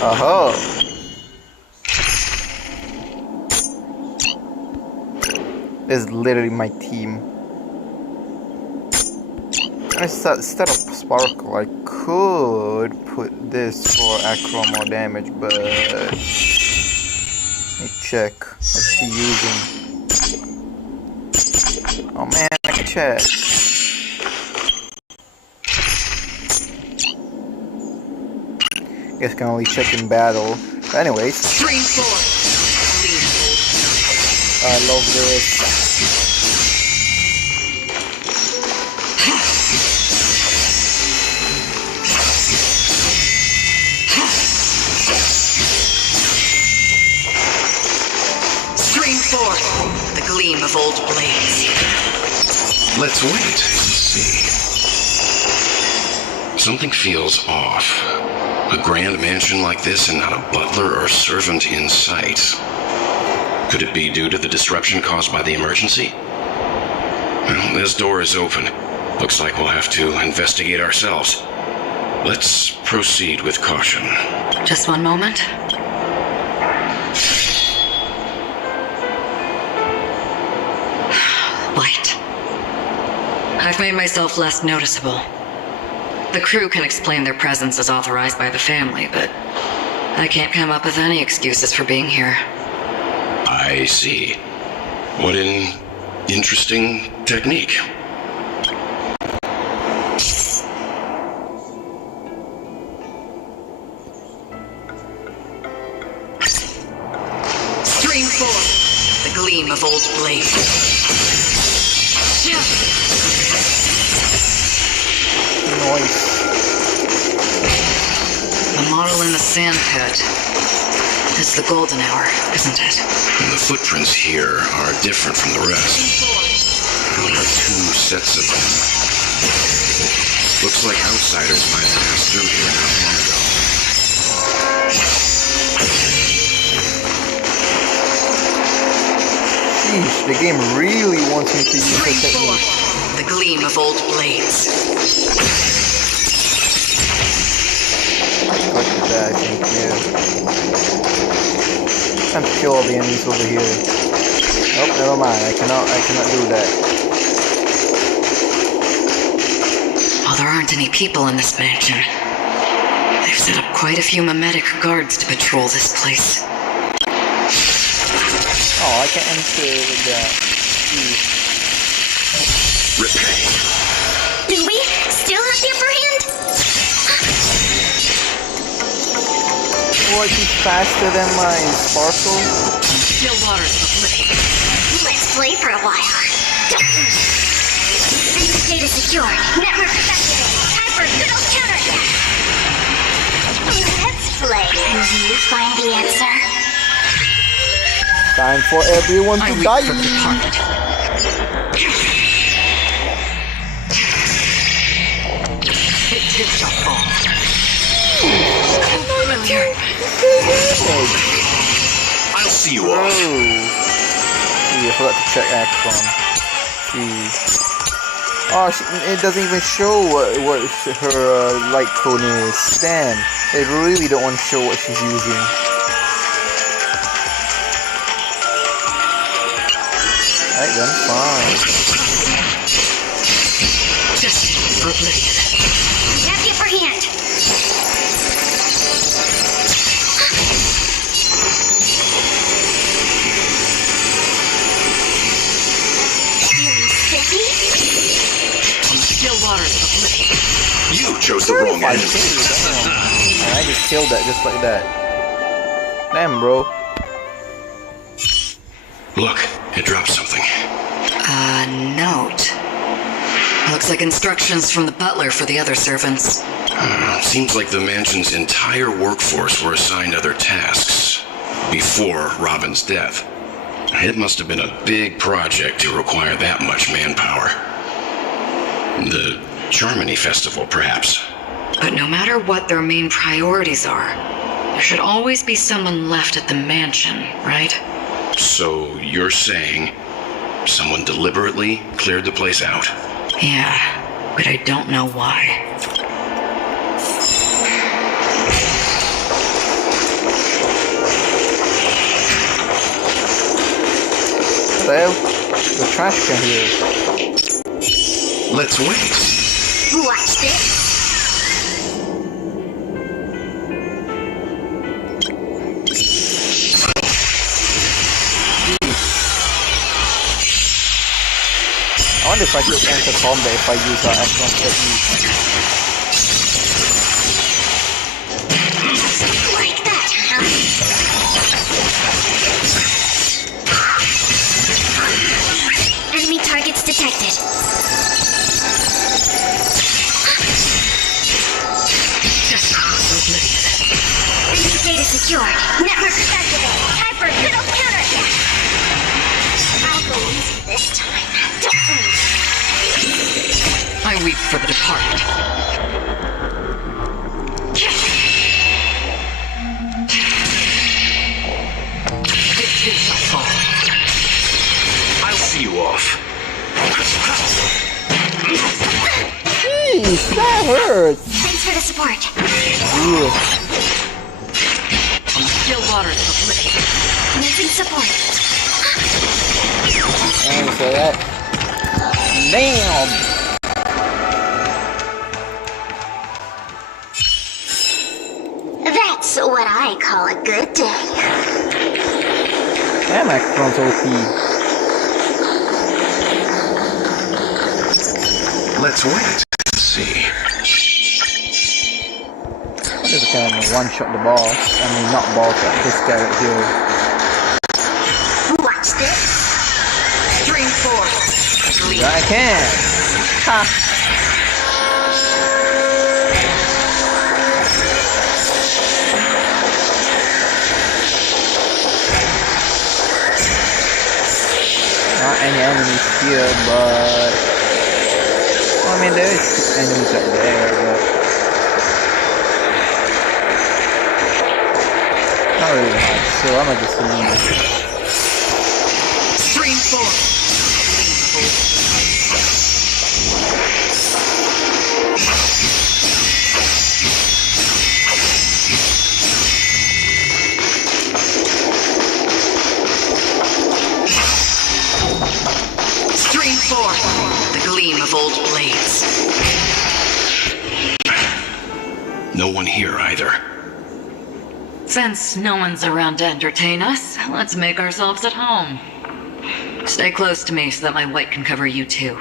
Uh-huh. This is literally my team. Instead of Sparkle, I could put this for Acheron more damage, but let me check. What's he using? Oh man, I can check. Guess I can only check in battle. But anyways. Stream 4. I love this. Stream 4. The gleam of old blades. Let's wait and see. Something feels off. A grand mansion like this and not a butler or servant in sight. Could it be due to the disruption caused by the emergency? Well, this door is open. Looks like we'll have to investigate ourselves. Let's proceed with caution. Just one moment. Light. I've made myself less noticeable. The crew can explain their presence as authorized by the family, but I can't come up with any excuses for being here. I see. What an interesting technique. Stream 4. The gleam of old blades. Noise. The model in the sand pit. It's the golden hour, isn't it? And the footprints here are different from the rest. There are two sets of them. Looks like outsiders might have passed through here not long ago. Sheesh, the game really wants me to use the technique. The gleam of old blades. Collected that, I think, yeah. Time to kill all the enemies over here. Nope, never mind. I cannot do that. Well, there aren't any people in this mansion. They've set up quite a few mimetic guards to patrol this place. Oh, I can enter with that. Do we still have the upper hand? Oh, he's faster than my Sparkle? Still waters of oblivion. Let's play for a while. Sensor data secure. Network effective. Time for a good old counterattack. Let's play. You find the answer. Time for everyone to die. It is your fault. I'll see you off. I forgot to check Acheron. Oh, it doesn't even show what her light cone is. Damn, they really don't want to show what she's using. Alright then, fine. Just for oblivion. That's the upper hand. Still waters of oblivion. You chose the wrong end. And I just killed that just like that. Damn, bro. Look, it dropped something. A note. Looks like instructions from the butler for the other servants. Seems like the mansion's entire workforce were assigned other tasks before Robin's death. It must have been a big project to require that much manpower. The Charmony Festival, perhaps. But no matter what their main priorities are, there should always be someone left at the mansion, right? So you're saying someone deliberately cleared the place out? Yeah, but I don't know why. What the hell? The trash can here. Let's wait. Watch this. I wonder if I could enter combat if I use that Acheron technique. Like that, huh? Enemy targets detected. Enemy data secured. Network activated. Time for a good old counterattack. I'll go easy this time. Don't worry. I weep for the departed. Victory shall fall. I'll see you off. Jeez, that hurts. Thanks for the support. On still waters of oblivion. Missing support. And so that. Damn. That's what I call a good day. Damn, Acheron's OP. Let's wait and see. That is kind of one-shot the boss. I mean, not boss, but this guy right here. Watch this. Stream force. Yeah, I can. Ha. Not any enemies here, but well, I mean there is enemies right there, but not really much. So I'm gonna just leave. Stream force. Stream forth the gleam of old blades. No one here either. Since no one's around to entertain us, let's make ourselves at home. Stay close to me so that my white can cover you too.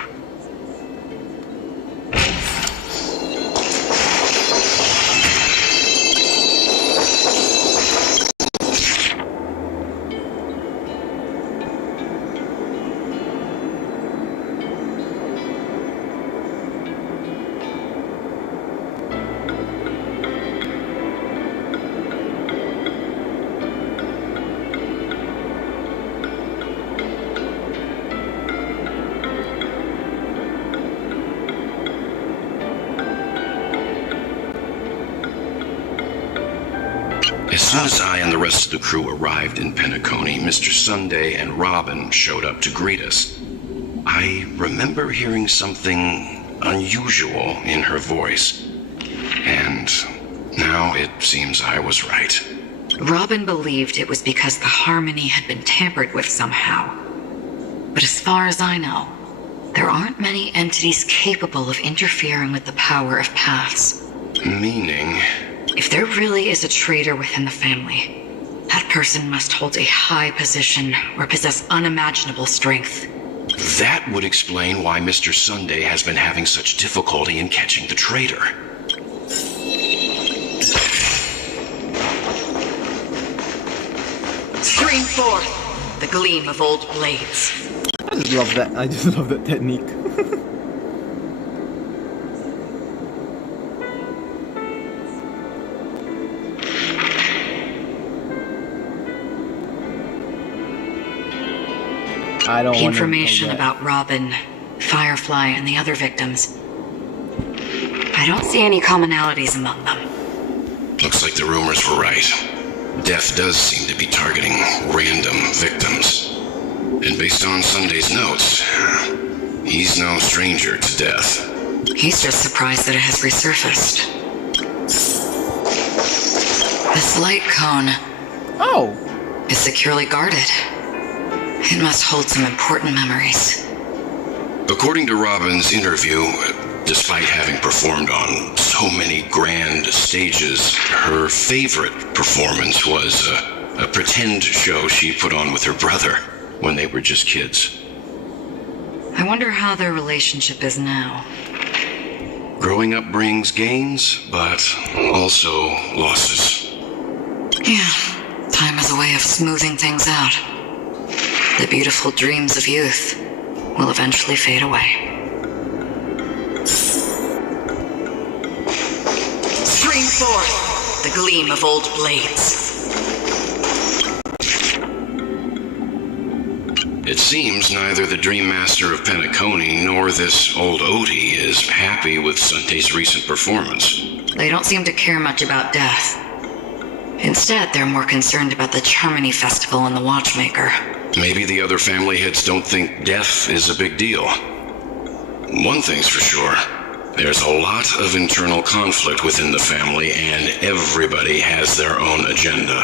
As soon as I and the rest of the crew arrived in PEAKCONY, Mr. Sunday and Robin showed up to greet us. I remember hearing something unusual in her voice. And now it seems I was right. Robin believed it was because the harmony had been tampered with somehow. But as far as I know, there aren't many entities capable of interfering with the power of paths. Meaning? If there really is a traitor within the family, that person must hold a high position or possess unimaginable strength. That would explain why Mr. Sunday has been having such difficulty in catching the traitor. Scream forth the gleam of old blades. I just love that. I just love that technique. I don't the want information about Robin, Firefly, and the other victims. I don't see any commonalities among them. Looks like the rumors were right. Death does seem to be targeting random victims. And based on Sunday's notes, he's no stranger to death. He's just surprised that it has resurfaced. This light cone... is securely guarded. It must hold some important memories. According to Robin's interview, despite having performed on so many grand stages, her favorite performance was a pretend show she put on with her brother when they were just kids. I wonder how their relationship is now. Growing up brings gains, but also losses. Yeah, time is a way of smoothing things out. The beautiful dreams of youth will eventually fade away. Scream forth the gleam of old blades. It seems neither the Dream Master of PEAKCONY nor this old Odie is happy with Sunday's recent performance. They don't seem to care much about death. Instead, they're more concerned about the Charmony Festival and the Watchmaker. Maybe the other family heads don't think death is a big deal. One thing's for sure. There's a lot of internal conflict within the family, and everybody has their own agenda.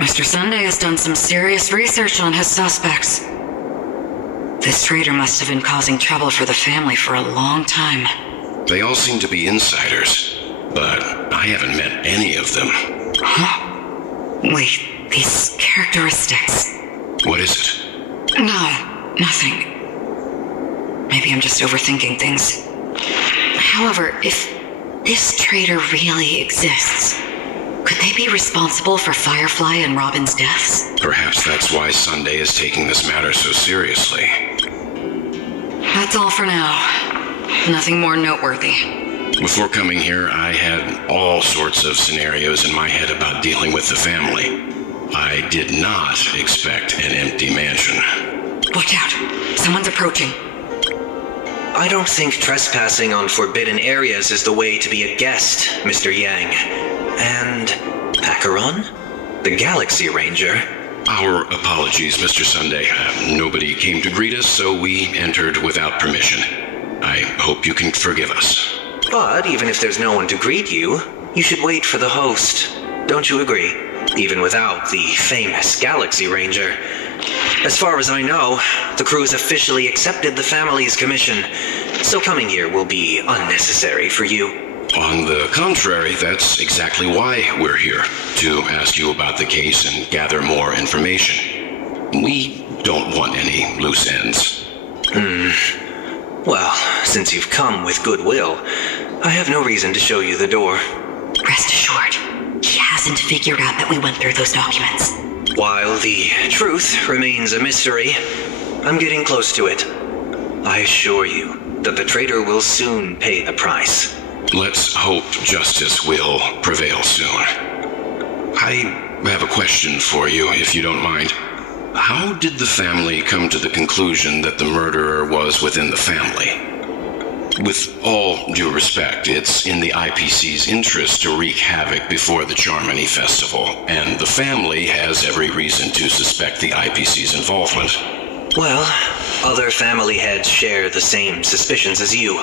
Mr. Sunday has done some serious research on his suspects. This traitor must have been causing trouble for the family for a long time. They all seem to be insiders, but I haven't met any of them. Huh? Wait, these characteristics... What is it? No, nothing. Maybe I'm just overthinking things. However, if this traitor really exists, could they be responsible for Firefly and Robin's deaths? Perhaps that's why Sunday is taking this matter so seriously. That's all for now. Nothing more noteworthy. Before coming here, I had all sorts of scenarios in my head about dealing with the family. I did not expect an empty mansion. Watch out. Someone's approaching. I don't think trespassing on forbidden areas is the way to be a guest, Mr. Yang. And ACHERON? The Galaxy Ranger? Our apologies, Mr. Sunday. Nobody came to greet us, so we entered without permission. I hope you can forgive us. But even if there's no one to greet you, you should wait for the host. Don't you agree? Even without the famous Galaxy Ranger. As far as I know, the crew's officially accepted the family's commission, so coming here will be unnecessary for you. On the contrary, that's exactly why we're here, to ask you about the case and gather more information. We don't want any loose ends. Well, since you've come with goodwill, I have no reason to show you the door. Rest assured, he hasn't figured out that we went through those documents. While the truth remains a mystery, I'm getting close to it. I assure you that the traitor will soon pay the price. Let's hope justice will prevail soon. I have a question for you, if you don't mind. How did the family come to the conclusion that the murderer was within the family? With all due respect, it's in the IPC's interest to wreak havoc before the Charmony Festival, and the family has every reason to suspect the IPC's involvement. Well, other family heads share the same suspicions as you,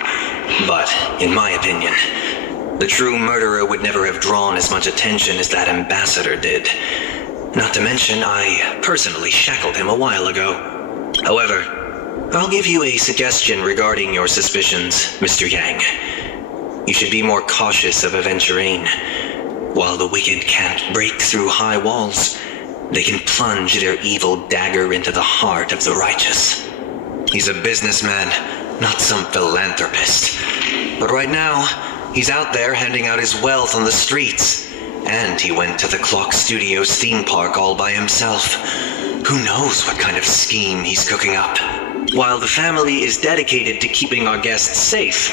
but in my opinion, the true murderer would never have drawn as much attention as that ambassador did. Not to mention, I personally shackled him a while ago. However, I'll give you a suggestion regarding your suspicions, Mr. Yang. You should be more cautious of Aventurine. While the wicked can't break through high walls, they can plunge their evil dagger into the heart of the righteous. He's a businessman, not some philanthropist. But right now, he's out there handing out his wealth on the streets. And he went to the Clock Studios theme park all by himself. Who knows what kind of scheme he's cooking up? While the family is dedicated to keeping our guests safe,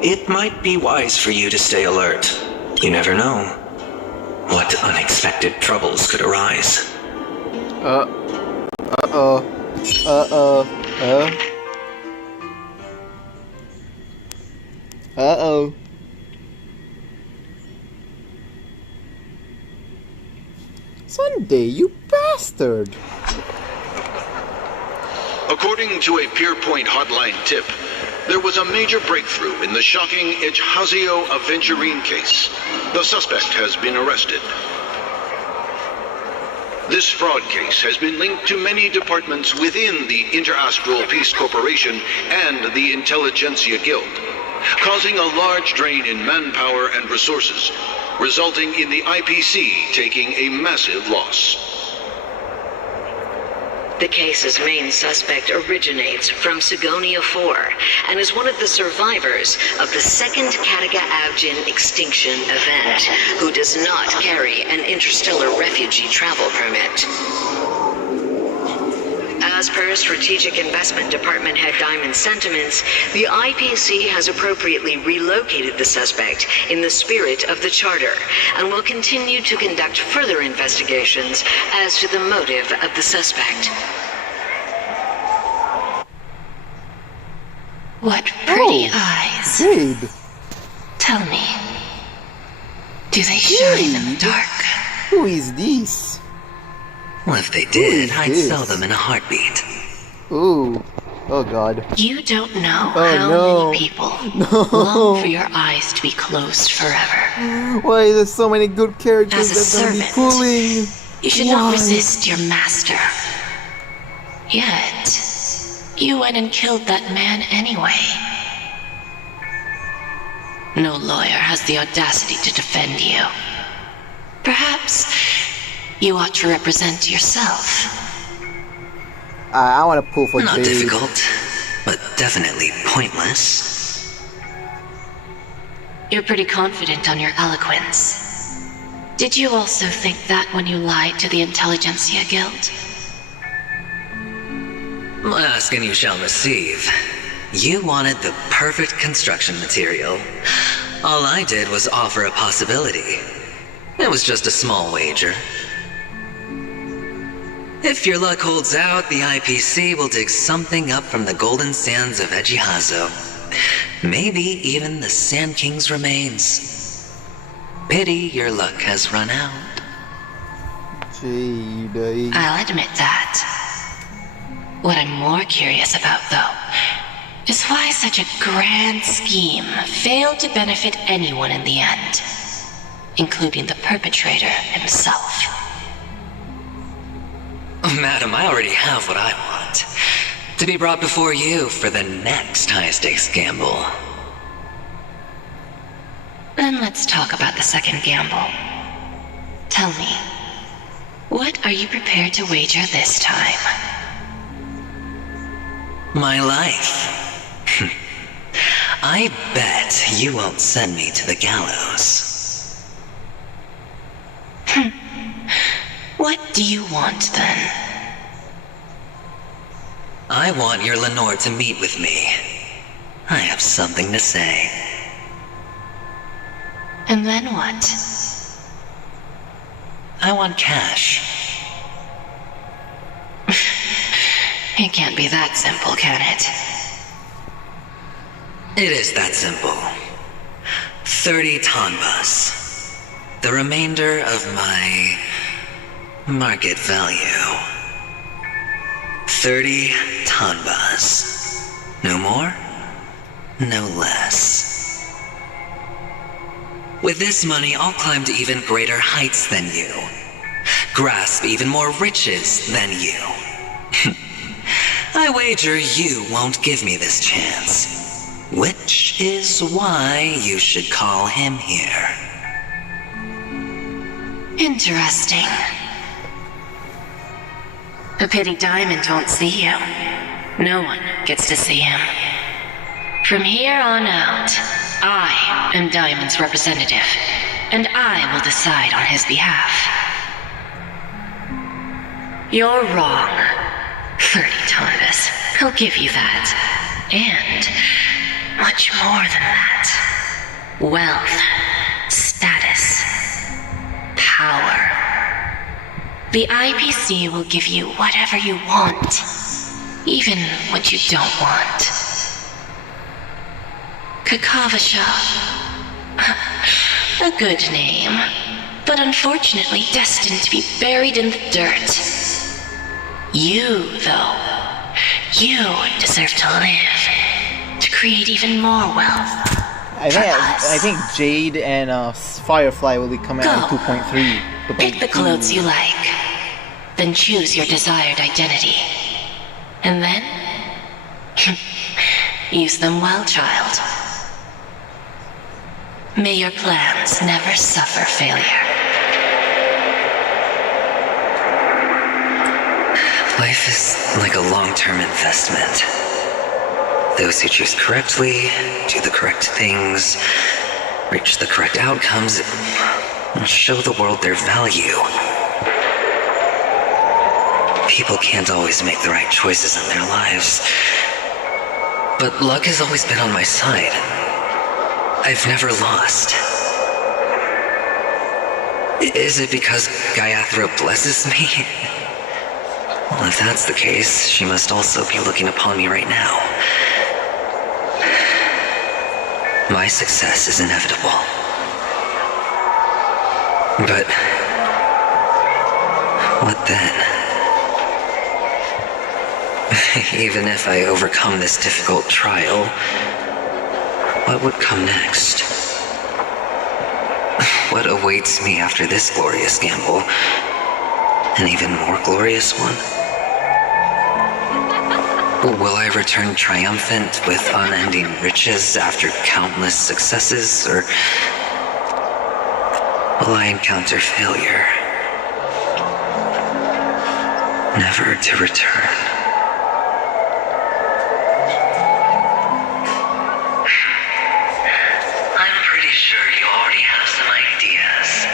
it might be wise for you to stay alert. You never know what unexpected troubles could arise. Sunday, you bastard! According to a Pierpoint hotline tip, there was a major breakthrough in the shocking Ejhazio Aventurine case. The suspect has been arrested. This fraud case has been linked to many departments within the Interastral Peace Corporation and the Intelligentsia Guild, causing a large drain in manpower and resources, resulting in the IPC taking a massive loss. The case's main suspect originates from Sigonia 4 and is one of the survivors of the second Katega Avgin extinction event, who does not carry an interstellar refugee travel permit. As per Strategic Investment Department Head Diamond's sentiments, the IPC has appropriately relocated the suspect in the spirit of the Charter and will continue to conduct further investigations as to the motive of the suspect. What pretty eyes. Jade. Tell me, do they shine in the dark? Who is this? Well, if they did, I'd sell them in a heartbeat. Ooh. Oh god. You don't know how many people long for your eyes to be closed forever. Why is there so many good characters As a that don't be servant, pulling? you should not resist your master. Yet, you went and killed that man anyway. No lawyer has the audacity to defend you. Perhaps you ought to represent yourself. I want to pull for Not Jade. difficult, but definitely pointless. You're pretty confident on your eloquence. Did you also think that when you lied to the Intelligentsia Guild? Ask and you shall receive. You wanted the perfect construction material. All I did was offer a possibility. It was just a small wager. If your luck holds out, the IPC will dig something up from the golden sands of Ejhazio. Maybe even the Sand King's remains. Pity your luck has run out. Jade. I'll admit that. What I'm more curious about, though, is why such a grand scheme failed to benefit anyone in the end, including the perpetrator himself. Madam, I already have what I want. To be brought before you for the next high-stakes gamble. Then let's talk about the second gamble. Tell me, what are you prepared to wager this time? My life. I bet you won't send me to the gallows. What do you want, then? I want your Lenore to meet with me. I have something to say. And then what? I want cash. It can't be that simple, can it? It is that simple. 30 tanbas. The remainder of my market value. 30 tanbas. No more, no less. With this money, I'll climb to even greater heights than you. Grasp even more riches than you. I wager you won't give me this chance. Which is why you should call him here. Interesting. A pity Diamond won't see you. No one gets to see him. From here on out, I am Diamond's representative, and I will decide on his behalf. You're wrong. 30 tanbas. He'll give you that. And much more than that. Wealth, status, power. The IPC will give you whatever you want, even what you don't want. Kakavasha. A good name, but unfortunately destined to be buried in the dirt. You, though, you deserve to live, to create even more wealth. I think Jade and Firefly will be coming out in 2.3. Pick the clothes you like, then choose your desired identity. And then, use them well, child. May your plans never suffer failure. Life is like a long-term investment. Those who choose correctly, do the correct things, reach the correct outcomes, and show the world their value. People can't always make the right choices in their lives, but luck has always been on my side. I've never lost. Is it because Gayatri blesses me? Well, if that's the case, she must also be looking upon me right now. My success is inevitable. But what then? Even if I overcome this difficult trial, what would come next? What awaits me after this glorious gamble? An even more glorious one? Will I return triumphant with unending riches after countless successes, or will I encounter failure, never to return? I'm pretty sure you already have some ideas.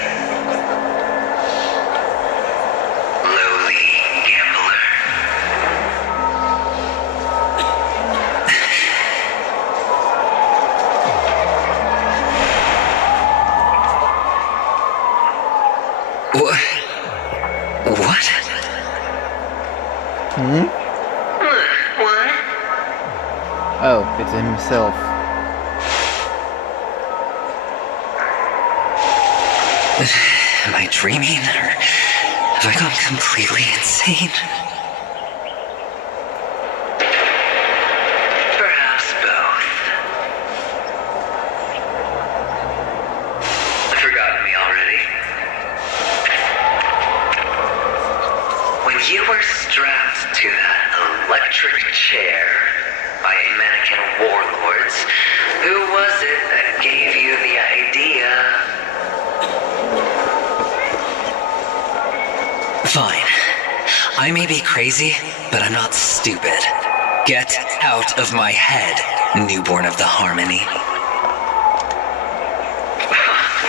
Lowly gambler. What? What? Oh, it's himself. Am I dreaming, or have I gone completely insane? Perhaps both. Forgotten me already? When you were strapped to that electric chair by mannequin warlords, who was it that gave you the idea? Fine. I may be crazy, but I'm not stupid. Get out of my head, newborn of the Harmony.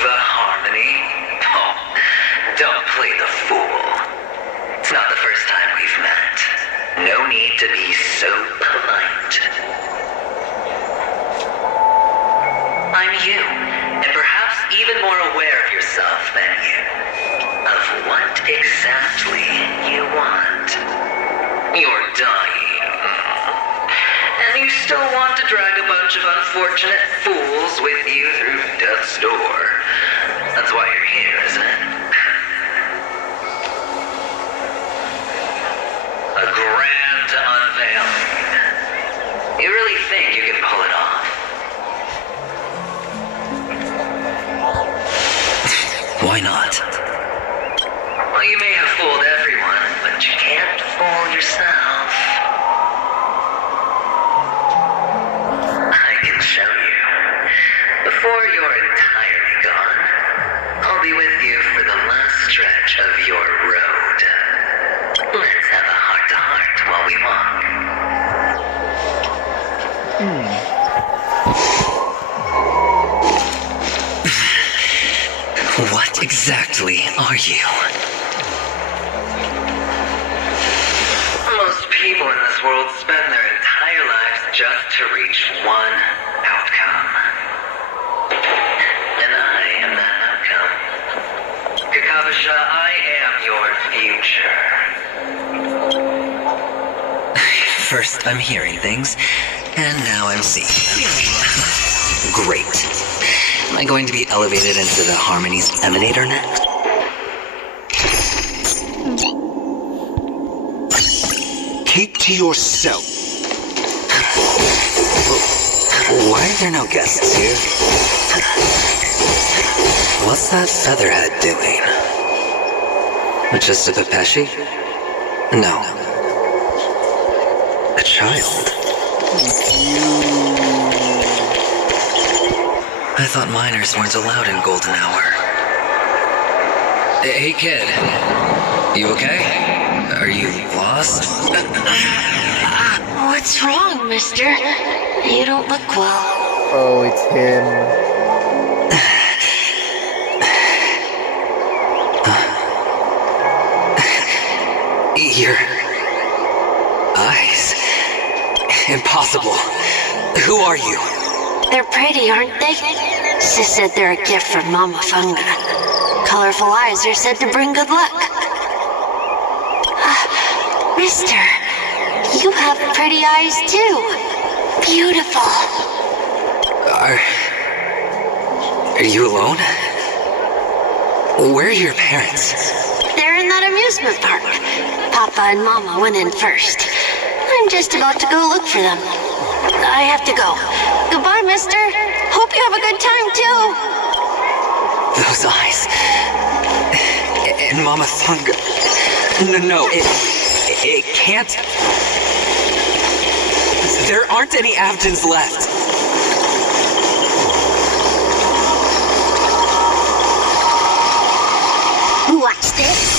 The Harmony? Oh, don't play the fool. It's not the first time we've met. No need to be so polite. I'm you, and perhaps even more aware of yourself than you. Of what exactly you want. You're dying. And you still want to drag a bunch of unfortunate fools with you through death's door. That's why you're here, isn't it? A grand unveiling. You really think you can pull it off? Why not? Well, you may have fooled everyone, but you can't fool yourself. I can show you. Before you're entirely gone, I'll be with you for the last stretch of your road. Let's have a heart-to-heart while we walk. What exactly are you? Most people in this world spend their entire lives just to reach one outcome. And I am that outcome. Kakavasha, I am your future. First I'm hearing things, and now I'm seeing them. Great. Am I going to be elevated into the Harmony's Emanator next? Keep to yourself. Why are there no guests here? What's that featherhead doing? Just a Pepeshi? No. A child. I thought minors weren't allowed in Golden Hour. Hey kid, you okay? Are you lost? What's wrong, mister? You don't look well. Oh, it's him. Your eyes. Impossible. Who are you? They're pretty, aren't they? Sis said they're a gift from Mama Funga. Colorful eyes are said to bring good luck. Mister, you have pretty eyes too. Beautiful. Are you alone? Where are your parents? They're in that amusement park. Papa and Mama went in first. I'm just about to go look for them. I have to go. Goodbye, mister. Hope you have a good time, too. Those eyes. And Mama Funga. No, it can't. There aren't any Avdens left. Watch this.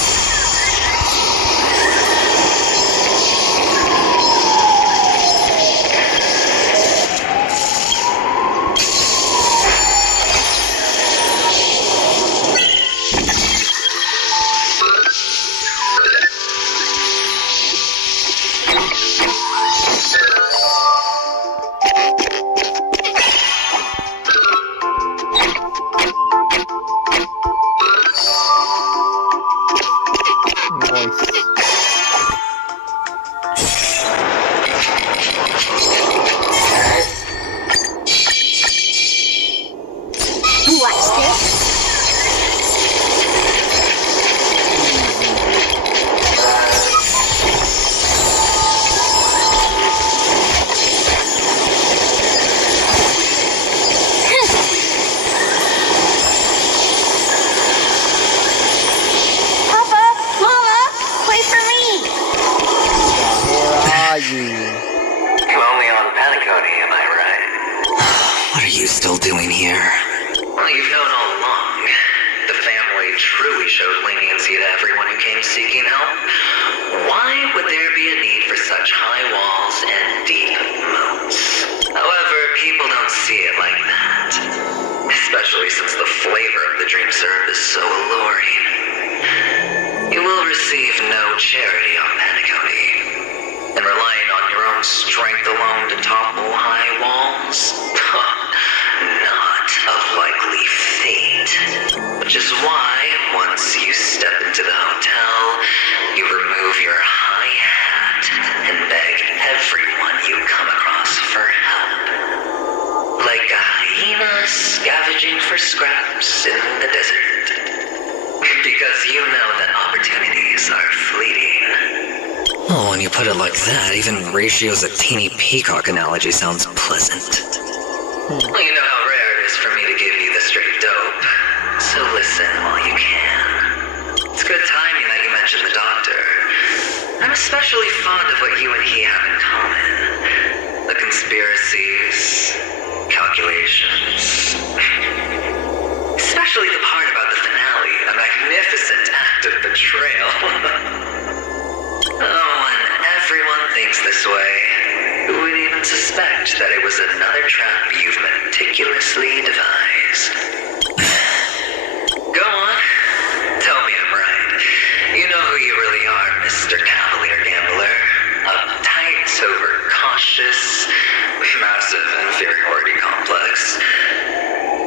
Lonely on PEAKCONY, am I right? What are you still doing here? Well, you've known all along. The family truly showed leniency to everyone who came seeking help. Why would there be a need for such high walls and deep moats? However, people don't see it like that. Especially since the flavor of the dream syrup is so alluring. You will receive no charity on PEAKCONY. And relying on your own strength alone to topple high walls? Not of likely fate. Which is why, once you step into the hotel, you remove your high hat and beg everyone you come across for help. Like a for scraps in the desert. Because you know that opportunities are fleeting. Oh, when you put it like that, even Ratio's a teeny peacock analogy sounds pleasant. Well, you know how rare it is for me to give you the straight dope. So listen while you can. It's good timing that you mentioned the doctor. I'm especially fond of what you and he have in common. The conspiracies, calculations. Especially the part about the finale, a magnificent act of betrayal. Oh, and everyone thinks this way. Who would even suspect that it was another trap you've meticulously devised? Go on. Tell me I'm right. You know who you really are, Mr. Cavalier Gambler. Uptight, overcautious, massive inferiority complex.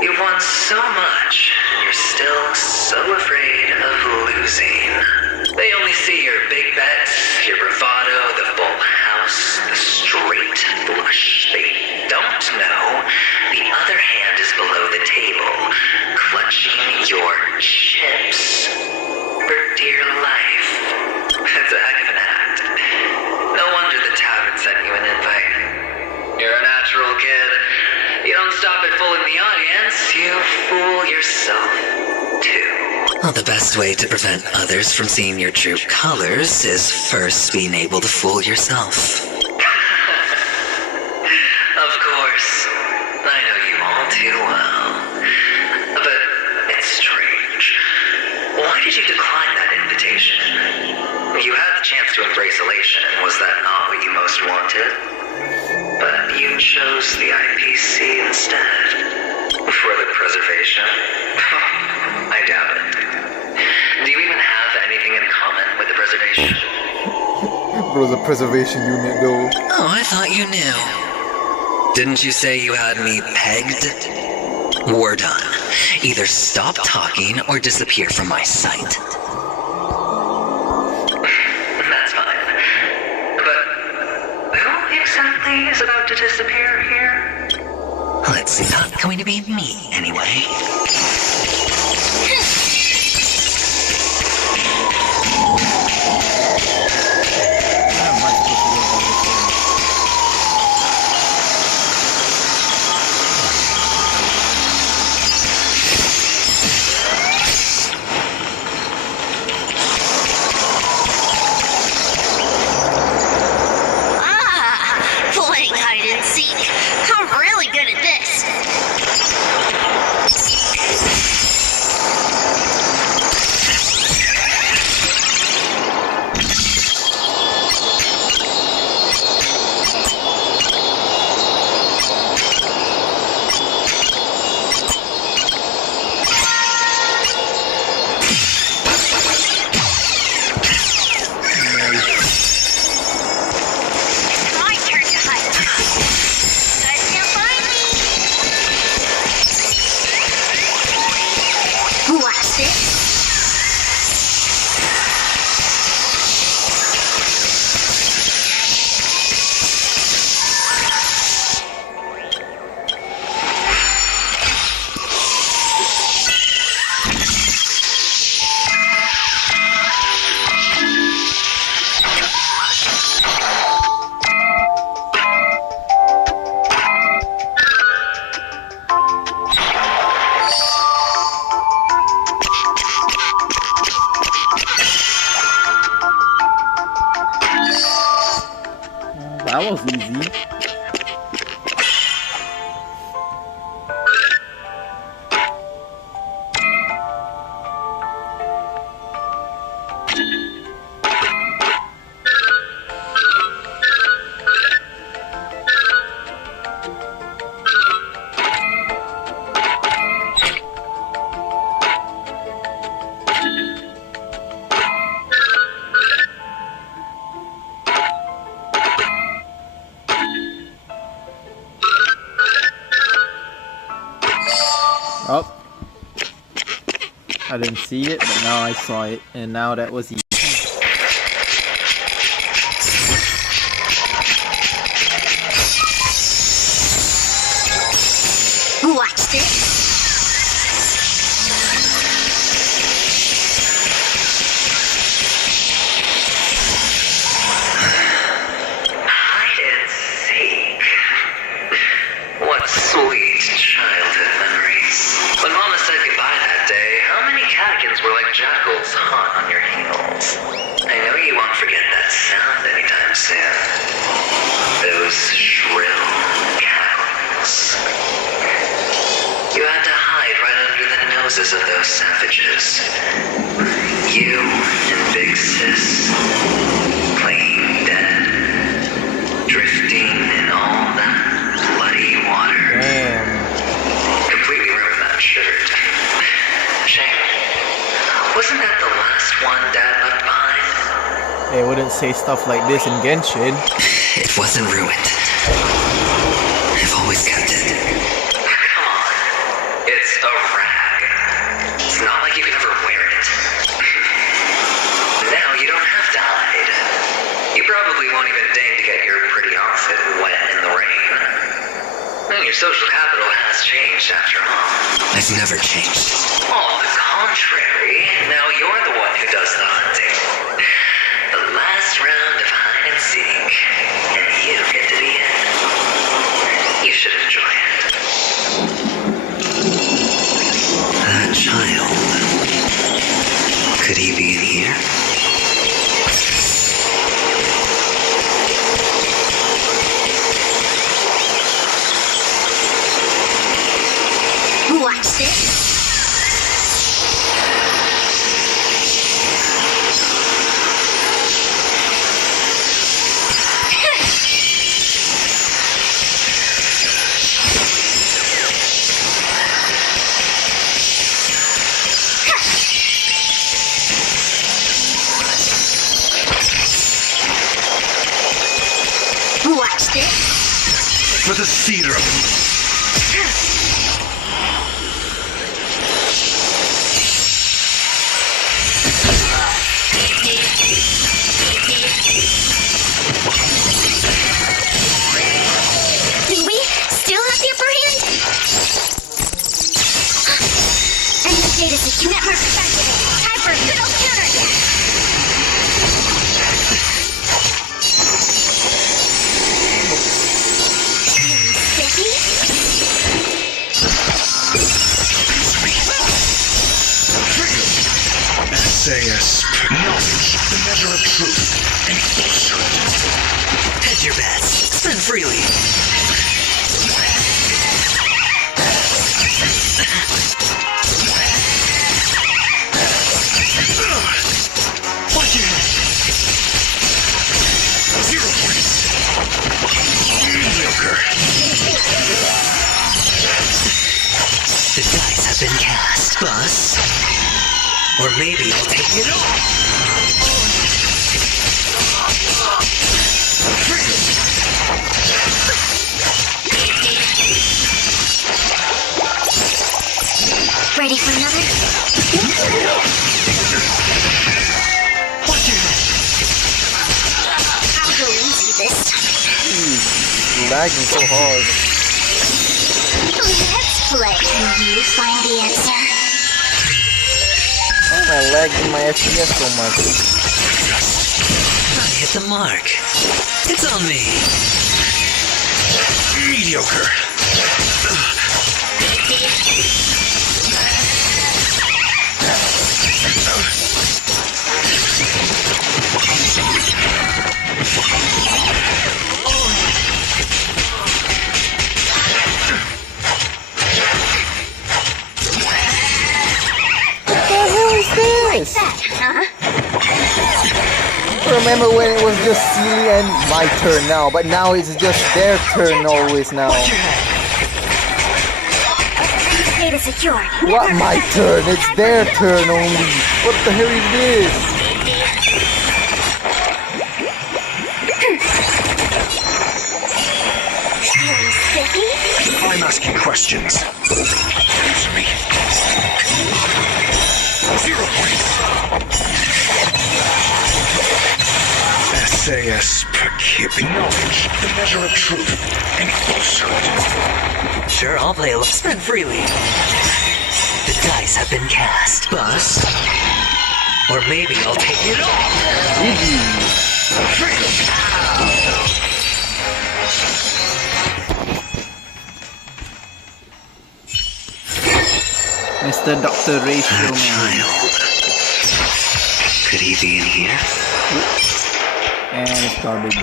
You won so much, and you're still so afraid of losing. They only see your big bets, your bravado, the full house, the straight flush. They don't know the other hand is below the table, clutching your chips for dear life. That's a heck of an act. No wonder the tavern sent you an invite. You're a natural kid. You don't stop at fooling the audience, you fool yourself, too. Well, the best way to prevent others from seeing your true colors is first being able to fool yourself. Of course. I know you all too well. But it's strange. Why did you decline that invitation? You had the chance to embrace elation. Was that not what you most wanted? But you chose the IPC instead. For the preservation? I doubt it. Do you even have anything in common with the preservation? Bro, the preservation unit though. Oh, I thought you knew. Didn't you say you had me pegged? We're done. Either stop talking or disappear from my sight. That's fine. But who exactly is about to disappear here? Well, it's not going to be me, anyway. Playing hide and seek. I'm really good at this. My turn to hide. You guys can't find me. Watch this. That was easy. Oh. I didn't see it, but now I saw it, and now that was easy. Watch this. corpses of those savages. You and Big Sis, playing dead, drifting in all that bloody water. Completely ruined that shirt. Shame. Wasn't that the last one Dad left behind? They wouldn't say stuff like this in Genshin. It wasn't ruined. I've always kept it. Come on. It's a rag. It's not like you can ever wear it. Now you don't have to hide. You probably won't even deign to get your pretty outfit wet in the rain. And your social capital has changed after all. I've never changed. On the contrary, now you're the one who does the hunting. The last round of hide and seek, and you get to the end. You should enjoy it. That child. Could he be in here? Watch this. Watch this. For the theater. Do we still have the upper hand? And the status is network effective. Time for a good old counterattack. SAS, knowledge, the measure of truth, and falsehood. Hedge your bets. Spend freely. Watch your head. 0 points. Mediocre. The dice have been cast, Bus. Or maybe I'll take it all. Ready for another? Watch your head. I'll go easy this time. Lagging so hard. Let's play. Can you find the answer? Why am I lagging my FPS so much? I hit the mark. It's on me. Mediocre. This? Remember when it was just Sealy and my turn now, but now it's just their turn always now. Data secured. What my turn? It's their turn only. What the hell is this? I'm asking questions. Answer me. 0 points. SAS Perkippi. Knowledge, the measure of truth, and falsehood. Sure, I'll play a little. Spend freely. The dice have been cast, Bus. Or maybe I'll take it all. Mr. Dr. Ratio Man. Child. Could he be in here? And it's garbage.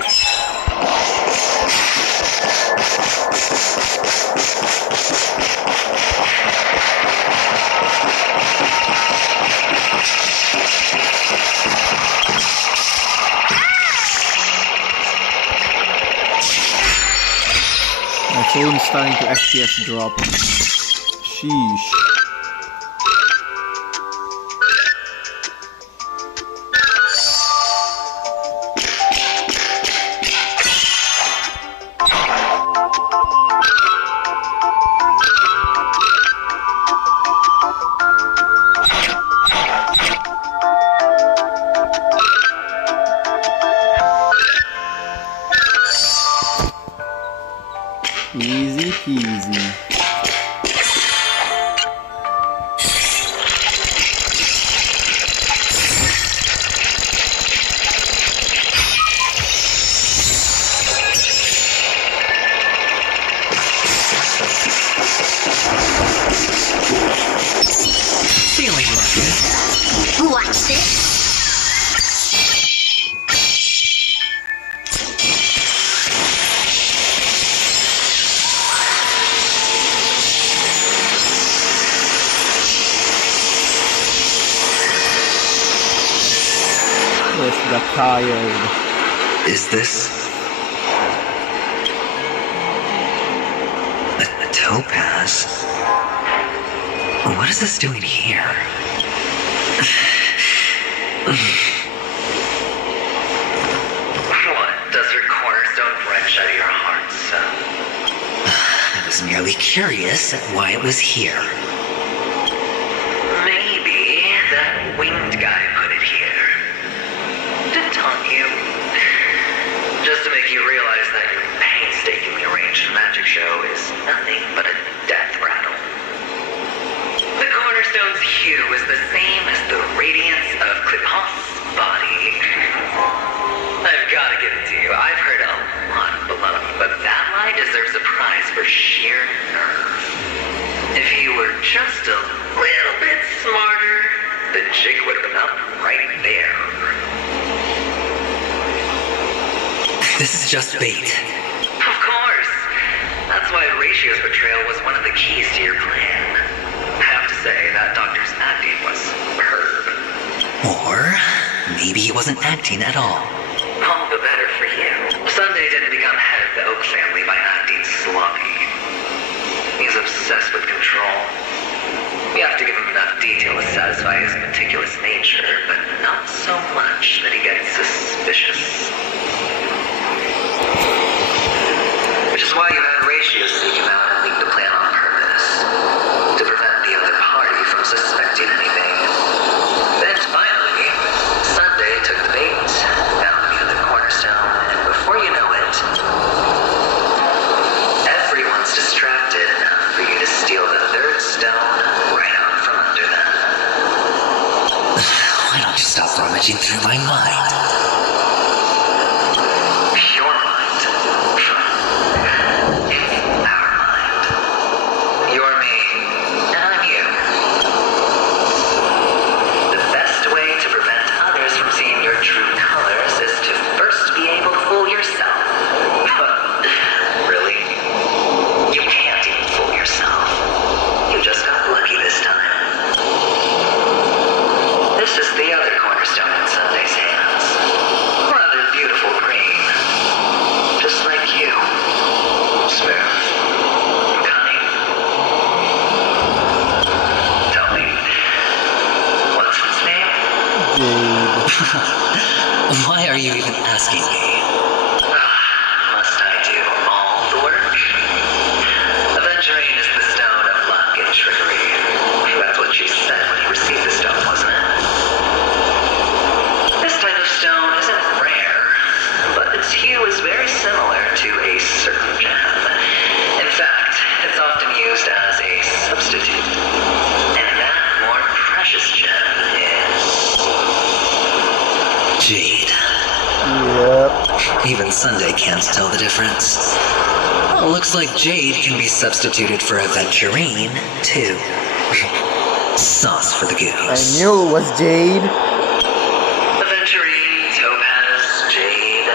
Phone starting to FPS drop. Sheesh. Easy peasy. Feeling like it. Watch this. Got tired. Is this a topaz? What is this doing here? What does your cornerstone wrench out of your heart, son? I was merely curious at why it was here. Maybe that winged guy put it here. To taunt you. Just to make you realize that your painstakingly arranged magic show is nothing but a death rattle. The cornerstone's hue is the same as the radiance of Kliphoff's body. I've got to give it to you. I've heard a lot of baloney, but that lie deserves a prize for sheer nerve. If you were just a little bit smarter, the jig would have been up right there. This is just bait. Of course. That's why Ratio's betrayal was one of the keys to your plan. I have to say, that doctor's acting was superb. Or maybe he wasn't acting at all. All the better for you. Sunday didn't become head of the Oak family by acting sloppy. He's obsessed with control. We have to give him enough detail to satisfy his meticulous nature, but not so much that he gets suspicious. Which is why you had Ratio seek him out and leak the plan on purpose. To prevent the other party from suspecting anything. Then finally, Sunday took the bait, found the other cornerstone, and before you know it, everyone's distracted enough for you to steal the third stone right out from under them. Why don't you stop rummaging through my mind? Your mind. It's our mind. You're me, and I'm you. The best way to prevent others from seeing your true colors is to first be able to fool yourself. Really? You can't even fool yourself. You just got lucky this time. This is the other cornerstone in Sunday's hands. Rather beautiful green. Just like you. Smooth. Cunning. Tell me, what's its name? Why are you even asking me? Must I do all the work? Aventurine is the stone of luck and trickery. That's what you said when you received the stone, wasn't it? This type of stone isn't rare, but its hue is very similar to a certain gem. In fact, it's often used as a substitute. And that more precious gem is... Jade. Yep. Even Sunday can't tell the difference. Well, looks like Jade can be substituted for Aventurine, too. Sauce for the goose. I knew it was Jade. Aventurine, Topaz, Jade.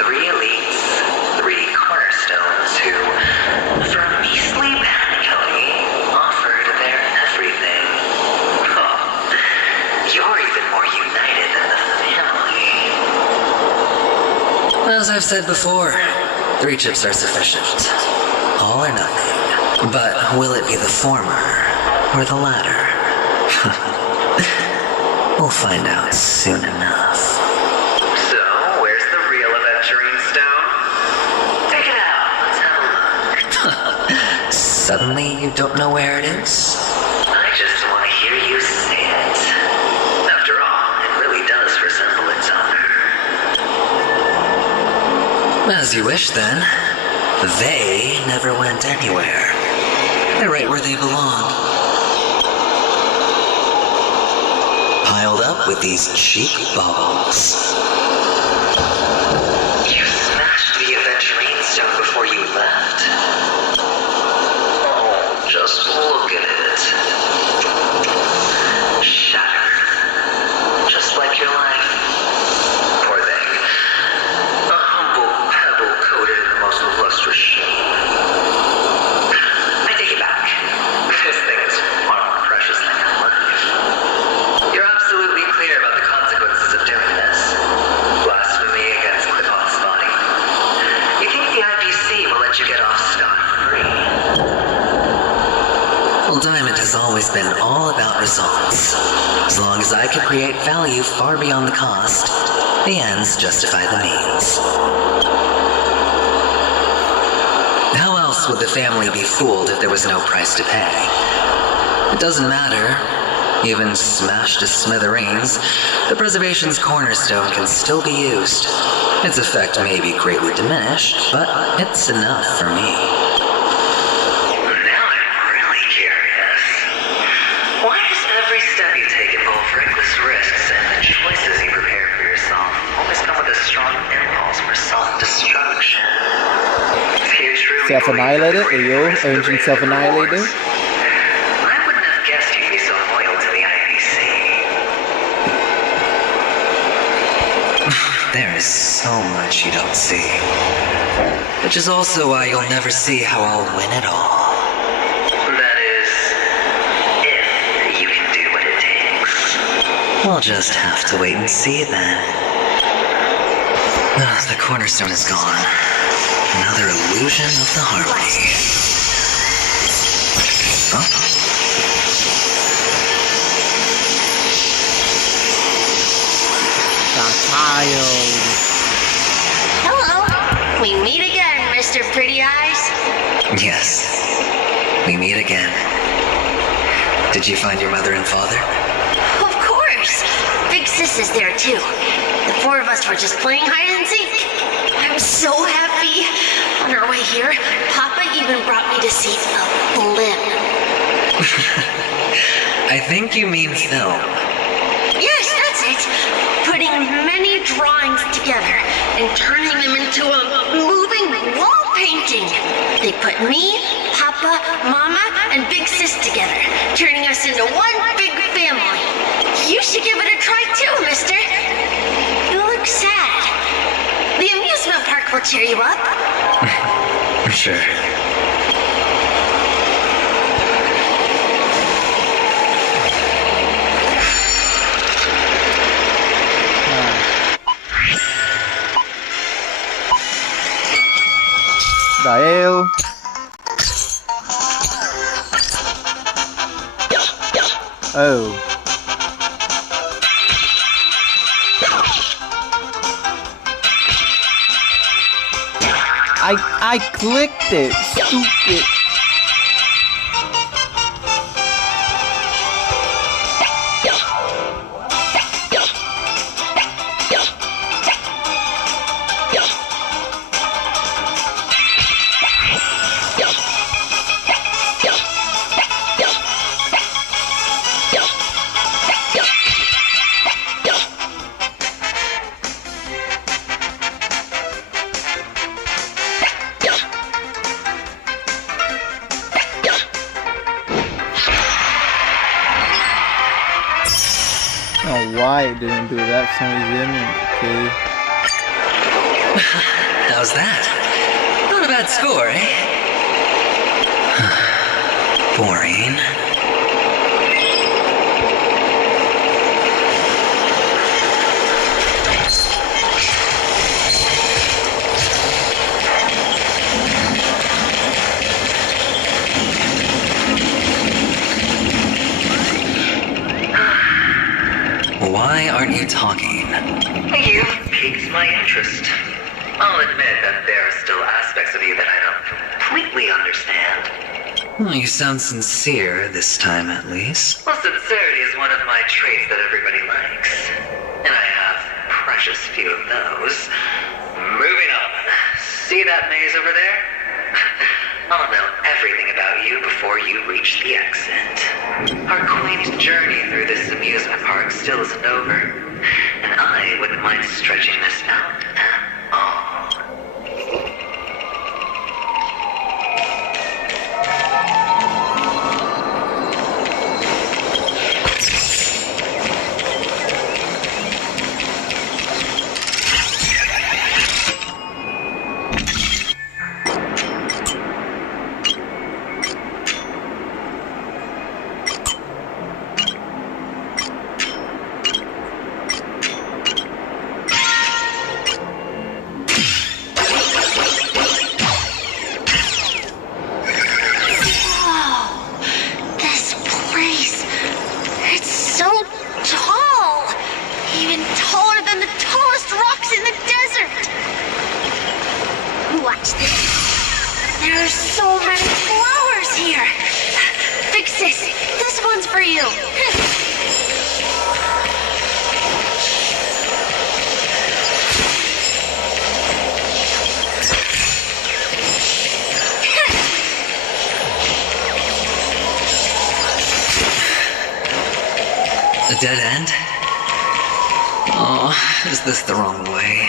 3 elites, 3 cornerstones who, for a measly penny, offered their everything. Oh, you're even more united than the family. As I've said before, 3 chips are sufficient. But will it be the former or the latter? We'll find out soon enough. So, where's the real aventurine stone? Take it out. Let's have a look. Suddenly you don't know where it is? I just want to hear you say it. After all, it really does resemble its owner. As you wish, then. They never went anywhere. They're right where they belong. Piled up with these cheap baubles. You smashed the aventurine stone before you left. Oh, just look at it. Shattered. Just like your life. Poor thing. A humble pebble coated in the most lustrous sheen. I take it back. This thing is far more precious than your life. You're absolutely clear about the consequences of doing this. Blasphemy against Clipot's body. You think the IPC will let you get off scot-free? Well, Diamond has always been all about results. As long as I can create value far beyond the cost, the ends justify the means. How else would the family be fooled if there was no price to pay? It doesn't matter. Even smashed to smithereens, the preservation's cornerstone can still be used. Its effect may be greatly diminished, but it's enough for me. Now I'm really curious. Why does every step you take involve reckless risks, and the choices you prepare for yourself always come with a strong impulse for self-destruction? Do you truly Self-annihilator? Are you ancient self-annihilator? I wouldn't have guessed you'd be so loyal to the IPC. There is so much you don't see. Which is also why you'll never see how I'll win it all. That is, if you can do what it takes. We'll just have to wait and see then. The cornerstone is gone. Another illusion of the harmony. Huh? Hello. We meet again, Mr. Pretty Eyes. Yes. We meet again. Did you find your mother and father? Of course. Big Sis is there too. The four of us were just playing hide and seek. I'm so happy. On our way here, Papa even brought me to see a blimp. I think you mean film. Yes, that's it. Putting many drawings together and turning them into a moving wall painting. They put me, Papa, Mama, and Big Sis together, turning us into one big family. You should give it a try too, mister. You look sad. The amusement park will cheer you up. Sure. Dahil. Oh. I clicked it, stupid. Why it didn't do that for some reason. Okay. How's that? Not a bad score, eh? Boring. Why aren't you talking? You've piqued my interest. I'll admit that there are still aspects of you that I don't completely understand. Well, you sound sincere, this time at least. Well, sincerity is one of my traits that everybody likes. And I have precious few of those. Moving on. See that maze over there? I'll know everything about you before you reach the exit. Our quaint journey through this amusement park still isn't over, and I wouldn't mind stretching this out at all. A dead end? Oh, is this the wrong way?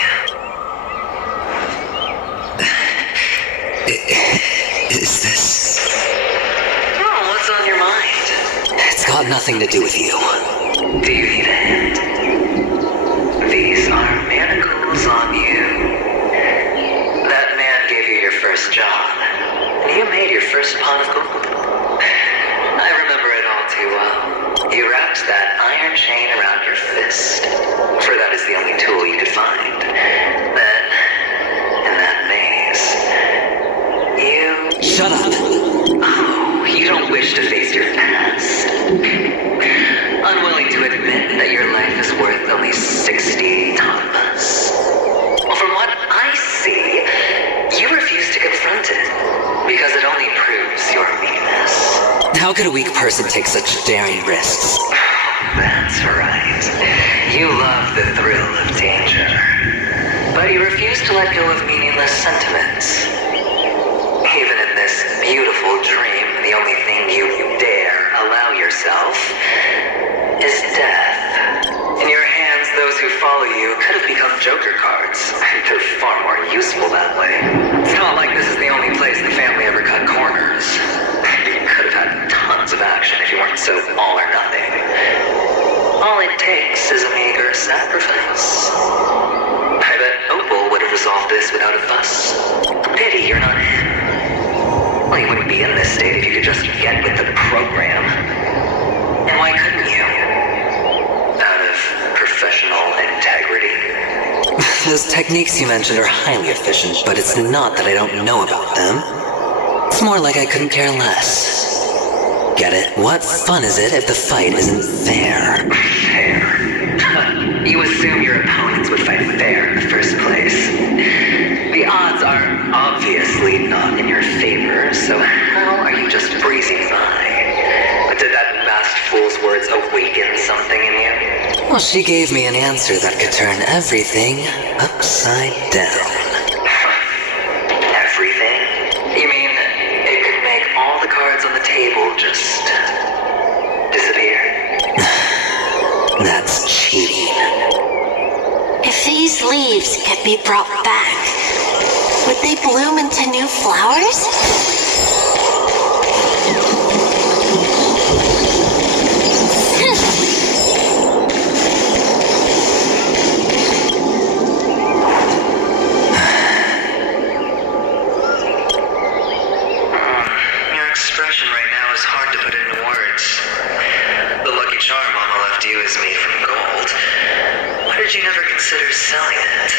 Is this... Oh, what's on your mind? It's got nothing to do with you. Do you need a hint? These are manacles on you. That man gave you your first job, and you made your first pot of gold. I remember it all too well. You wrapped that iron chain around your fist, for that is the only tool you could find. Then, in that maze, you... Shut up! Oh, you don't wish to face your past. Unwilling to admit that your life is worth only 60 tapas. Well, from what I see, you refuse to confront it, because it only proves your weakness. How could a weak person take such daring risks? That's right. You love the thrill of danger. But you refuse to let go of meaningless sentiments. Even in this beautiful dream, the only thing you dare allow yourself is death. In your hands, those who follow you could have become joker cards. They're far more useful that way. It's not like this is the only place the family ever cut corners. You could have had tons of action if you weren't so all or nothing. All it takes is a meager sacrifice. I bet Opal would have resolved this without a fuss. Pity you're not him. Well, you wouldn't be in this state if you could just get with the program. And why couldn't you? Out of professional integrity. Those techniques you mentioned are highly efficient, but it's not that I don't know about them. It's more like I couldn't care less. Get it? What fun is it if the fight isn't fair? Fair? You assume your opponents would fight fair in the first place. The odds are obviously not in your favor, so how are you just breezing by? Did that masked fool's words awaken something in you? Well, she gave me an answer that could turn everything upside down. Everything? You mean it could make all the cards on the table just disappear? That's cheating. If these leaves could be brought back, would they bloom into new flowers? Your expression right now is hard to put into words. The lucky charm Mama left you is made from gold. Why did you never consider selling it?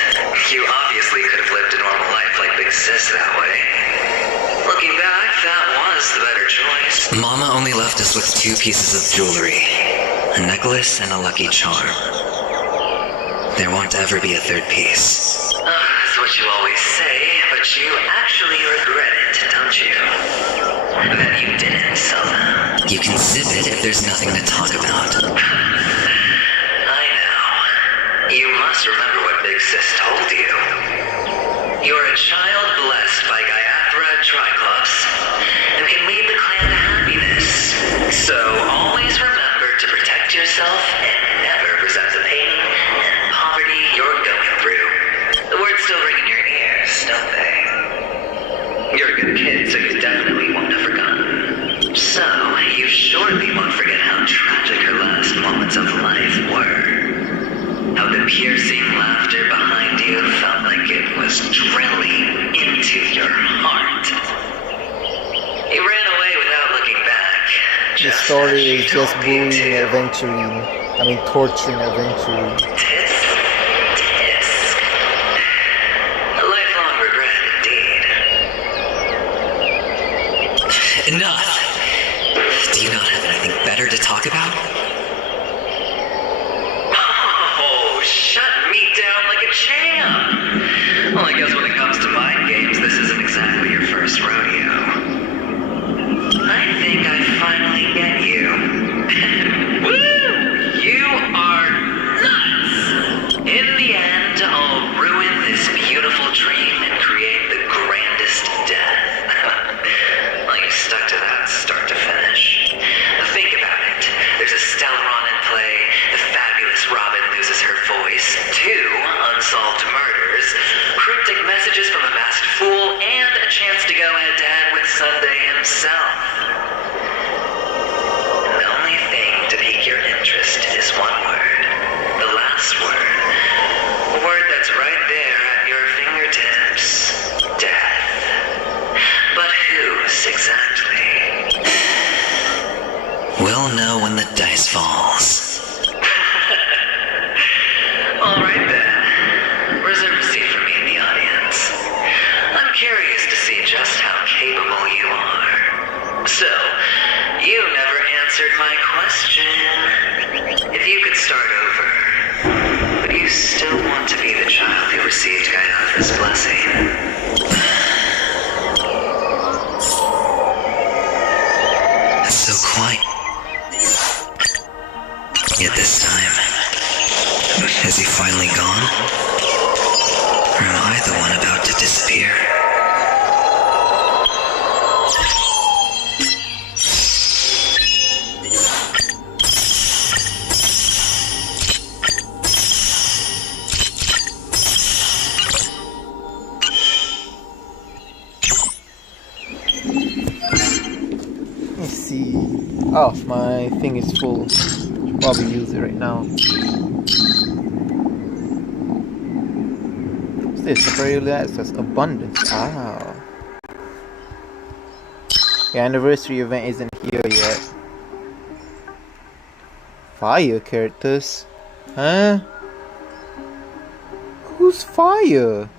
You obviously could have lived a normal life like Big Sis that way. Looking back, that was the better choice. Mama only left us with 2 pieces of jewelry. A necklace and a lucky charm. There won't ever be a third piece. That's what you always say, but you actually regret it, don't you? That you didn't, Selma. You can zip it if there's nothing to talk about. I know. You must remember what Big Sis told you. You're a child blessed by Gaiathra Triclops, and can lead the clan to happiness. So always remember to protect yourself and never present the pain and poverty you're going through. The words still ring in your ears, don't they? You're a good kid, so you definitely won't have forgotten. So, you surely won't forget how tragic her last moments of life were. How the piercing laughter behind you felt like it was drilling into your heart. You ran away without looking back. The story is just bullying Aventurine. I mean, torturing Aventurine. A lifelong regret indeed. Enough! Do you not have anything better to talk about? Oh, shut me down like a champ! Well, I guess when it comes to mind games, this isn't exactly your first rodeo. I think I finally get you. Woo! You are nuts! In the end, I'll ruin this beautiful dream and create the grandest death. Well, you stuck to that start to finish. Think about it. There's a Stellaron in play, the fabulous Robin loses her voice, 2 unsolved murders, cryptic messages from a masked fool, and a chance to go head-to-head with Sunday himself. And the only thing to pique your interest is one word. The last word. A word that's right there at your fingertips. Death. But whose exactly? We'll know when the dice falls. Alright then. Reserve a seat for me in the audience. I'm curious to see just how capable you are. So, you never answered my question. If you could start over, would you still want to be the child who received Gaiathra's blessing? So quiet. Yet this time, has he finally gone? Or am I the one about to disappear? Let's see. Oh, my thing is full. Should probably use it right now. What's this? Temporary access. Abundance. Ah. The anniversary event isn't here yet. Fire characters? Huh? Who's Fire?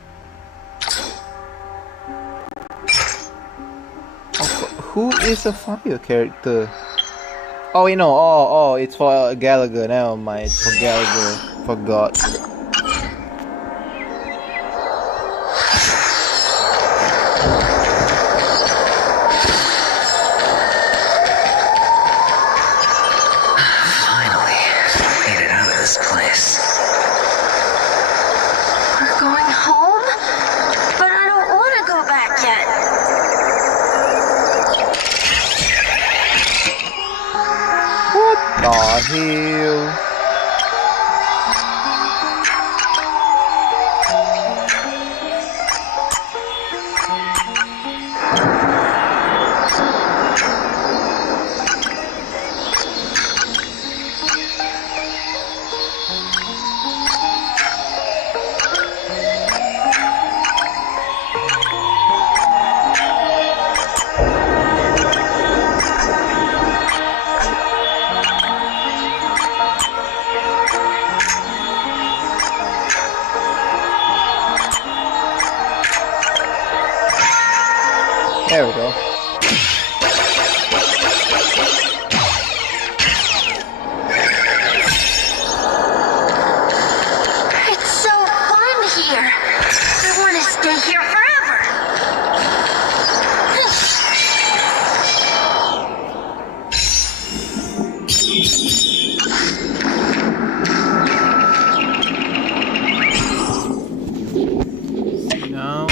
Who is a Fire character? Oh, you know, oh, it's for Gallagher. Never mind, it's for Gallagher. Forgot. Finally, made it out of this place. We're going home? But I don't want to go back yet. What the hell? Now.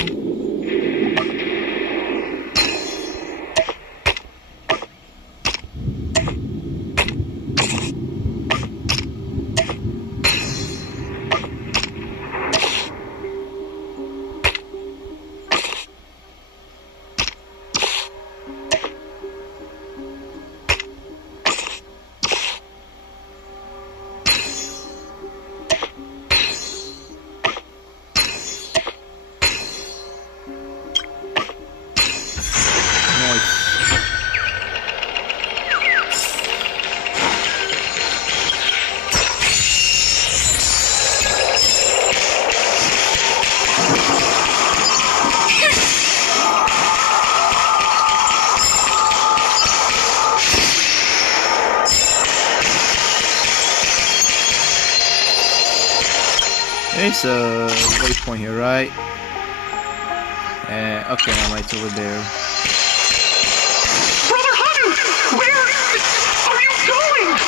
There's a waypoint here, right? Okay, I'm right over there. Brother Hanu, where are you going?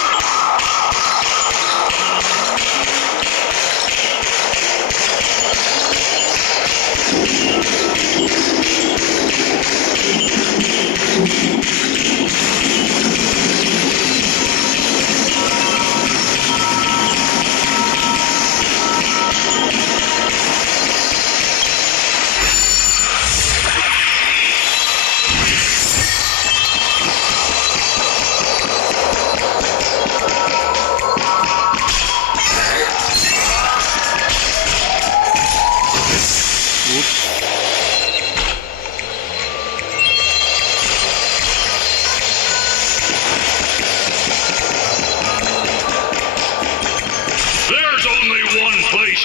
There's only one place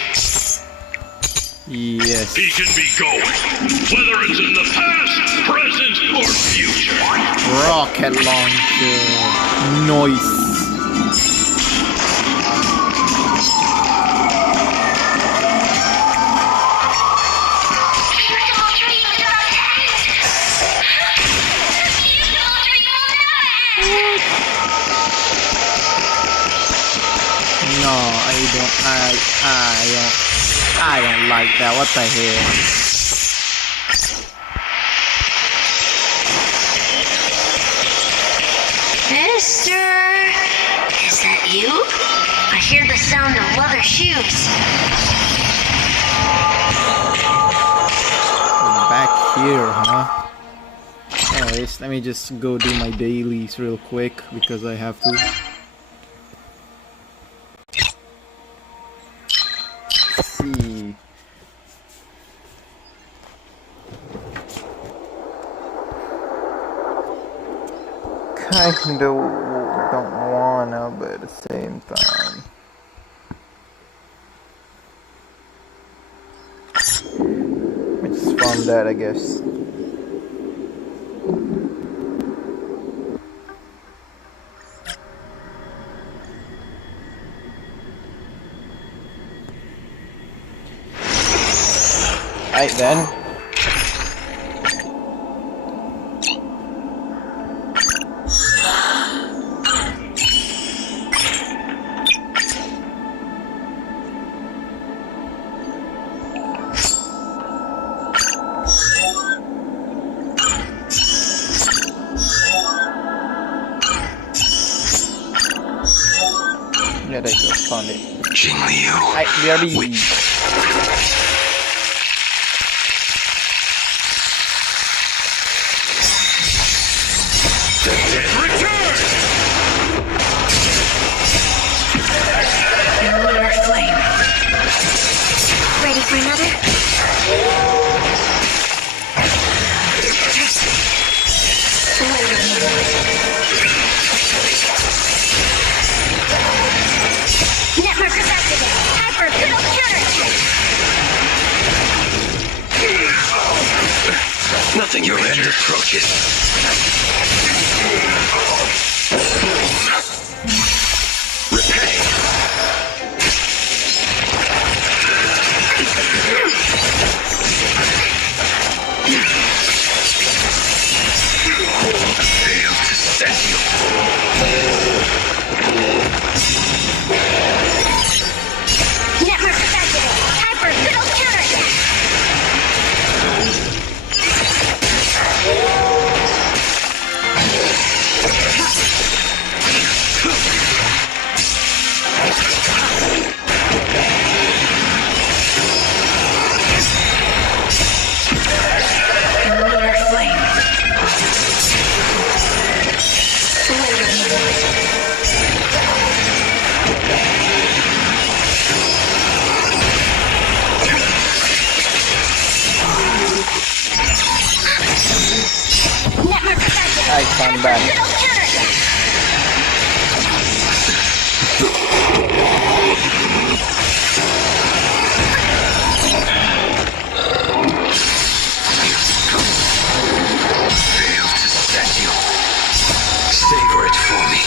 Yes. he can be going, whether it's in the past, present, or future. Rocket launcher. Noise. No, I don't like that. What the hell? Mister, is that you? I hear the sound of leather shoes. We're back here, huh? Anyways, let me just go do my dailies real quick because I have to. Let's see. Kinda don't wanna, but at the same time. Let me just farm that, I guess. Right then. Yeah, there you go. Found it. We already. Lunar flame. Ready for another? Network activated. Hyper fiddle counter. Nothing your end approaches. Repay. Failed to set you. Stand back. Failed to set you. Savor it for me.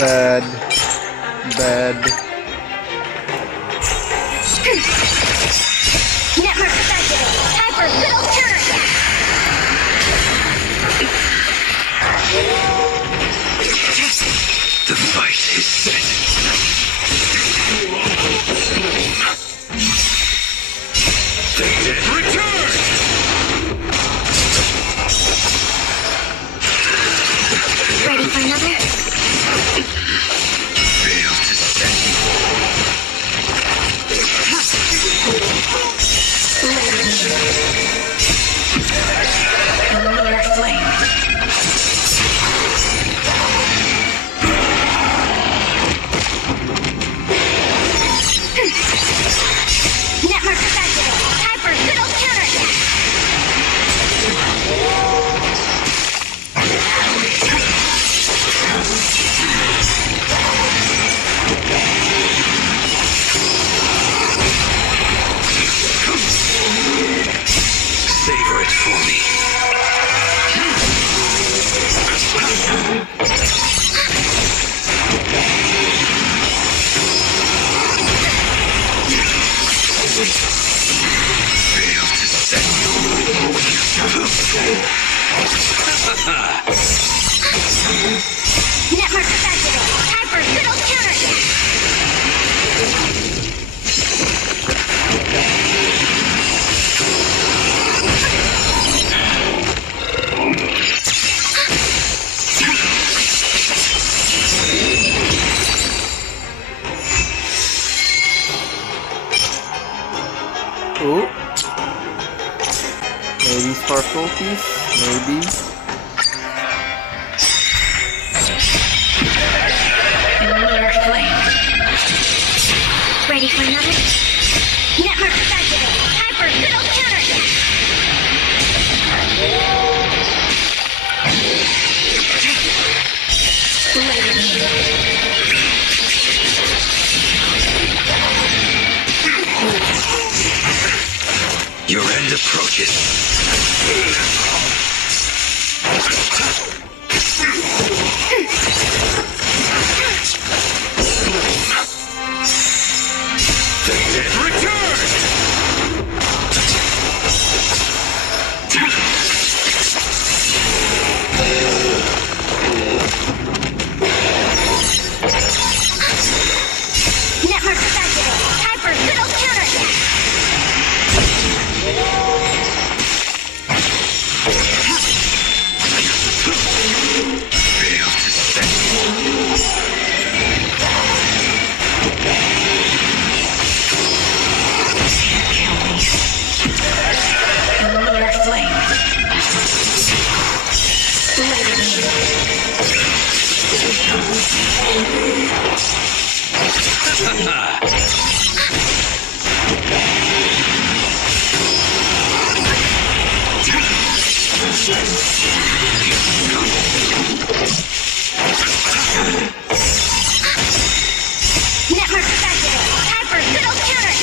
Bad. Bad. Network affected. Time for little turn. The fight is set. The dead return! Ready for another? Fail to set you. Lunar flame. Network affected. Time for little turn. Savor it for me. Fail to set you. Network affected. Time for little turn. Ooh. Maybe sparkle piece? Maybe. Lunar flame. Ready for another? Network affected. Time for little turn. Your end approaches. The dead return! Network affected. Time for little turn. Fail to set Lunar flame. Network affected. Time for little turn.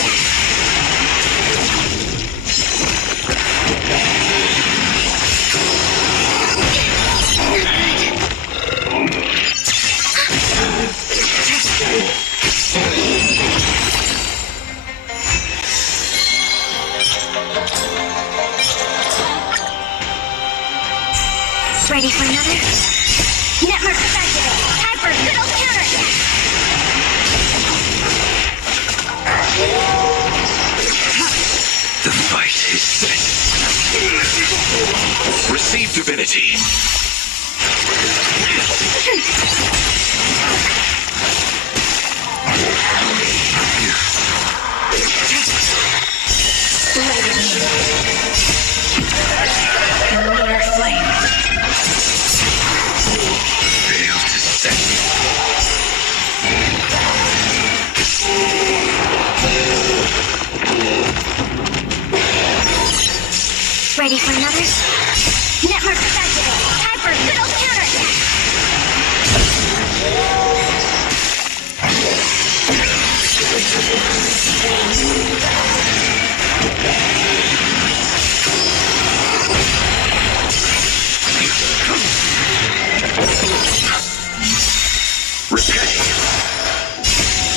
Ready for another? Network affected. Time for little turn. The fight is set. Receive divinity. Lunar flame. Fail Repay!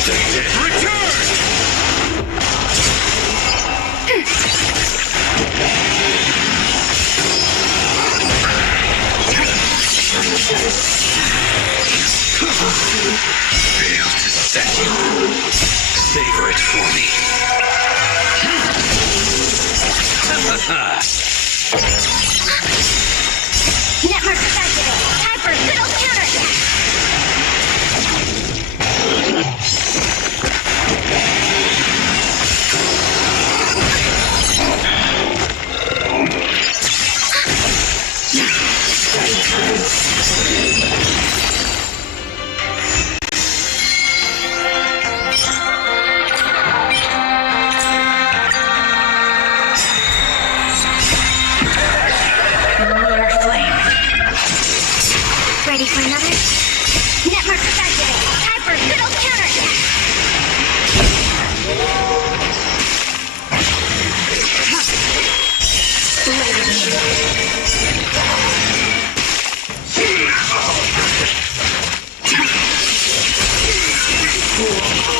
The dead return! Fail to set. Savor it for me. Network activated. Time for good old counterattack. Ready for another? Network activated. Time for good old counterattack.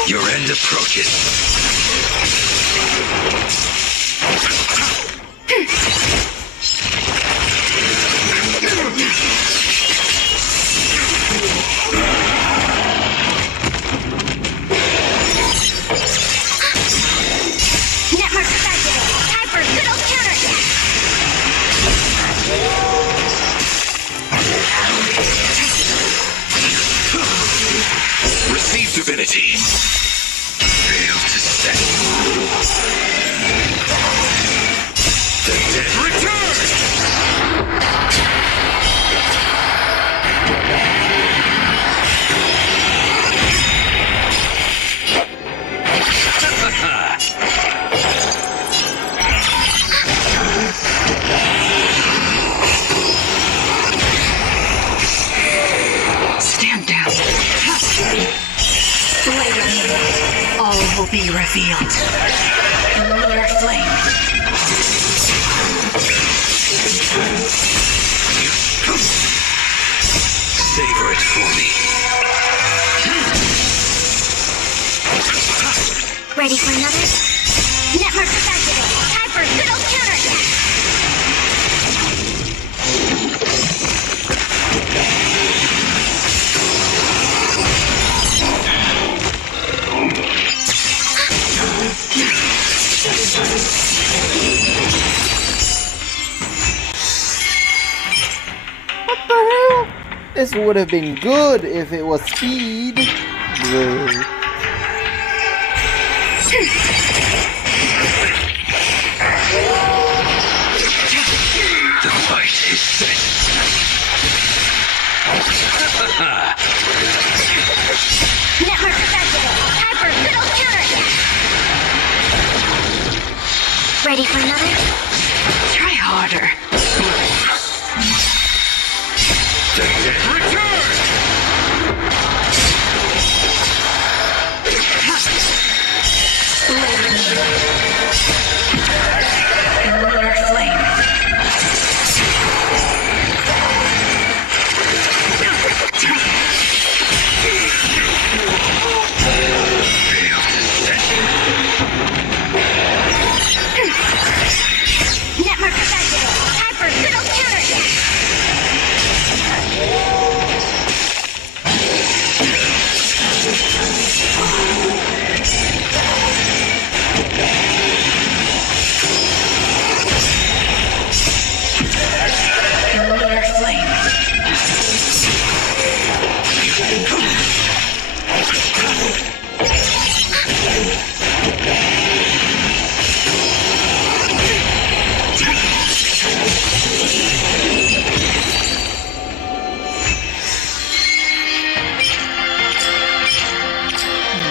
Your end approaches. Network activated. Time for good old counterattack. Receive divinity. Fail to set. The dead return! Stand down. Later, all will be revealed. Lunar flame. Savor it for me. Ready for another? Network activated. Time for good old counterattack. What the hell? This would have been good if it was speed. Bro. The fight is set. Network activated. Time for good old counterattack. Ready for another? Try harder. The dead return! Lunar flame. Network activated. Time for good old counterattack. Lunar flame.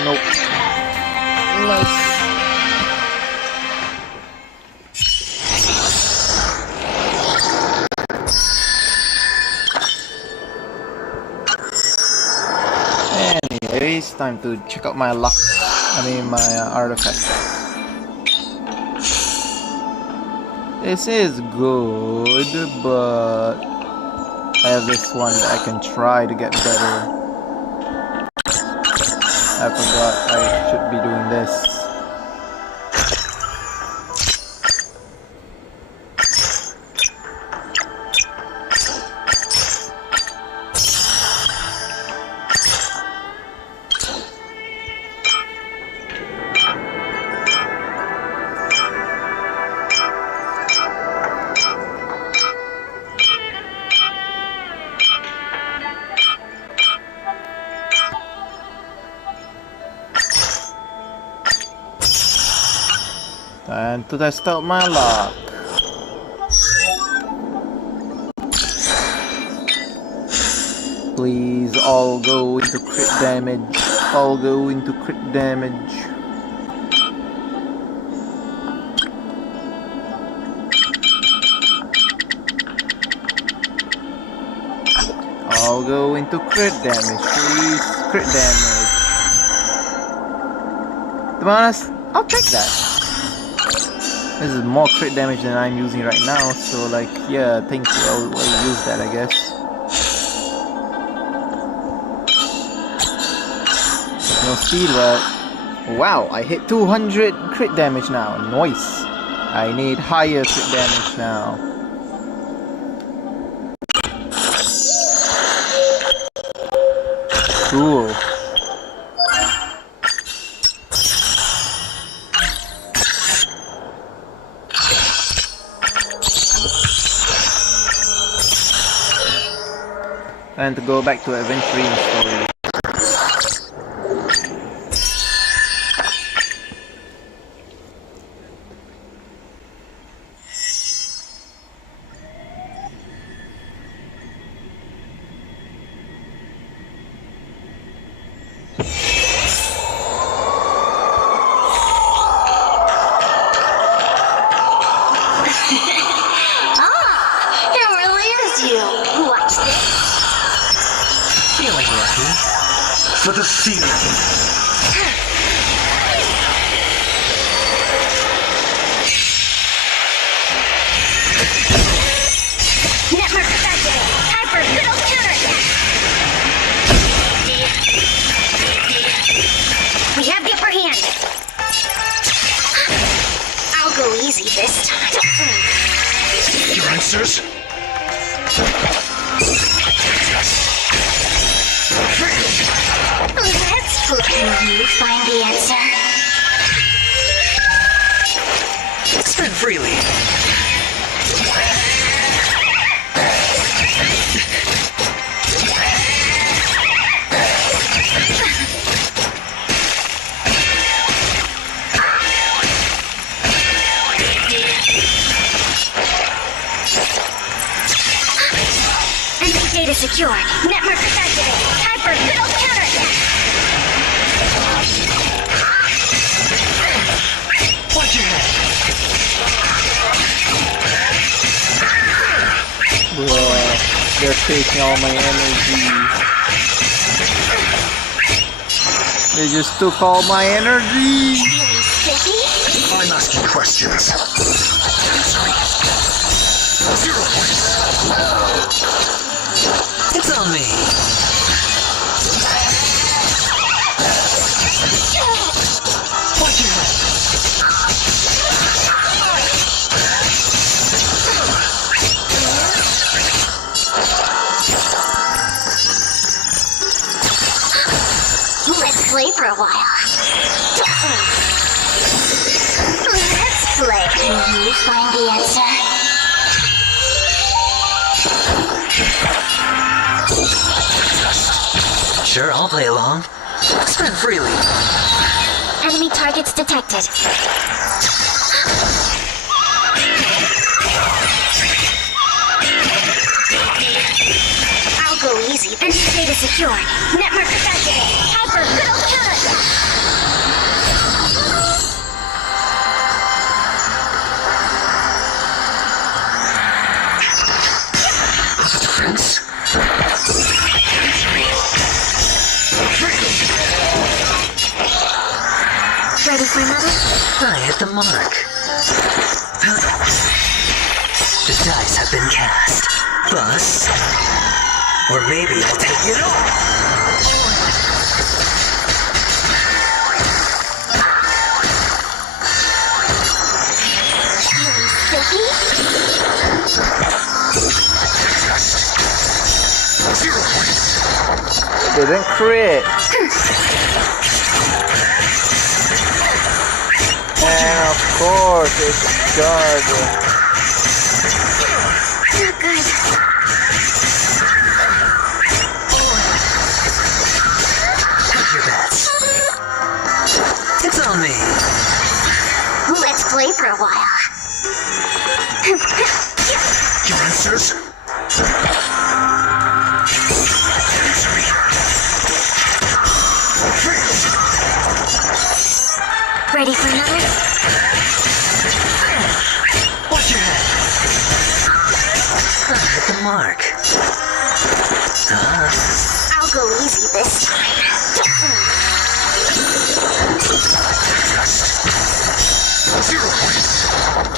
Nope. Nice. Anyway, it's time to check out my luck. My artifact. This is good, but I have this one that I can try to get better. I forgot I should be doing this. And to test out my luck. Please all go into crit damage. All go into crit damage. All go into crit damage, please. Crit damage. To be honest, I'll take that. This is more crit damage than I'm using right now, so like, yeah, thank you, I'll use that, I guess. No speed, but... Wow, I hit 200 crit damage now, nice! I need higher crit damage now. Cool. And to go back to adventuring story. Ah, it really is you. Watch this. Feeling lucky for the feeling. Network activated. Hyper fiddle counterattack. We have the upper hand. I'll go easy this time. Your answers? Let's flip and you find the answer. Spin freely. Entry data secure. Network activated. Hyper fiddle counterattack. Watch your head. Bruh, they're taking all my energy. They just took all my energy. I'm asking questions. 0 points. It's on me. Watch your head. Let's play for a while. Let's play. Can you find the answer? Sure, I'll play along. Spin freely. Enemy targets detected. I'll go easy. Entry data secure. Network activated. Hyper fiddle counterattack. Defense. Ready for another? I hit the mark. The dice have been cast. Bust. Or maybe I'll take it all. Didn't crit. And of course it's charging. Not good. Take your bets. It's on me. Let's play for a while. Your answers? Ready for another? Watch your head. Hit the mark. I'll go easy this time.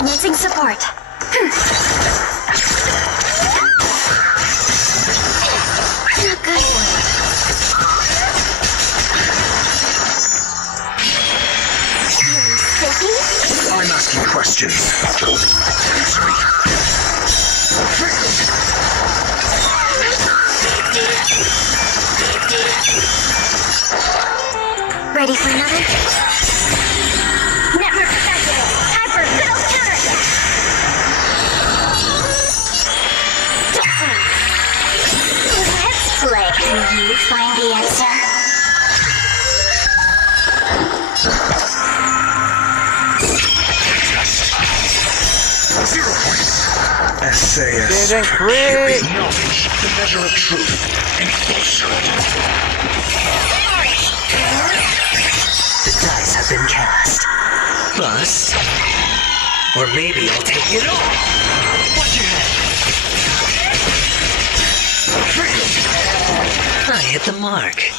Needing support. Not good. I'm asking questions. Ready for another? Network affected. Hyper fiddle counter. Let's play. Can you find the answer? SAS. Didn't crit. Knowledge, the measure of truth and falsehood. The dice have been cast. Bust. Or maybe I'll take it all. Watch your head. I hit the mark.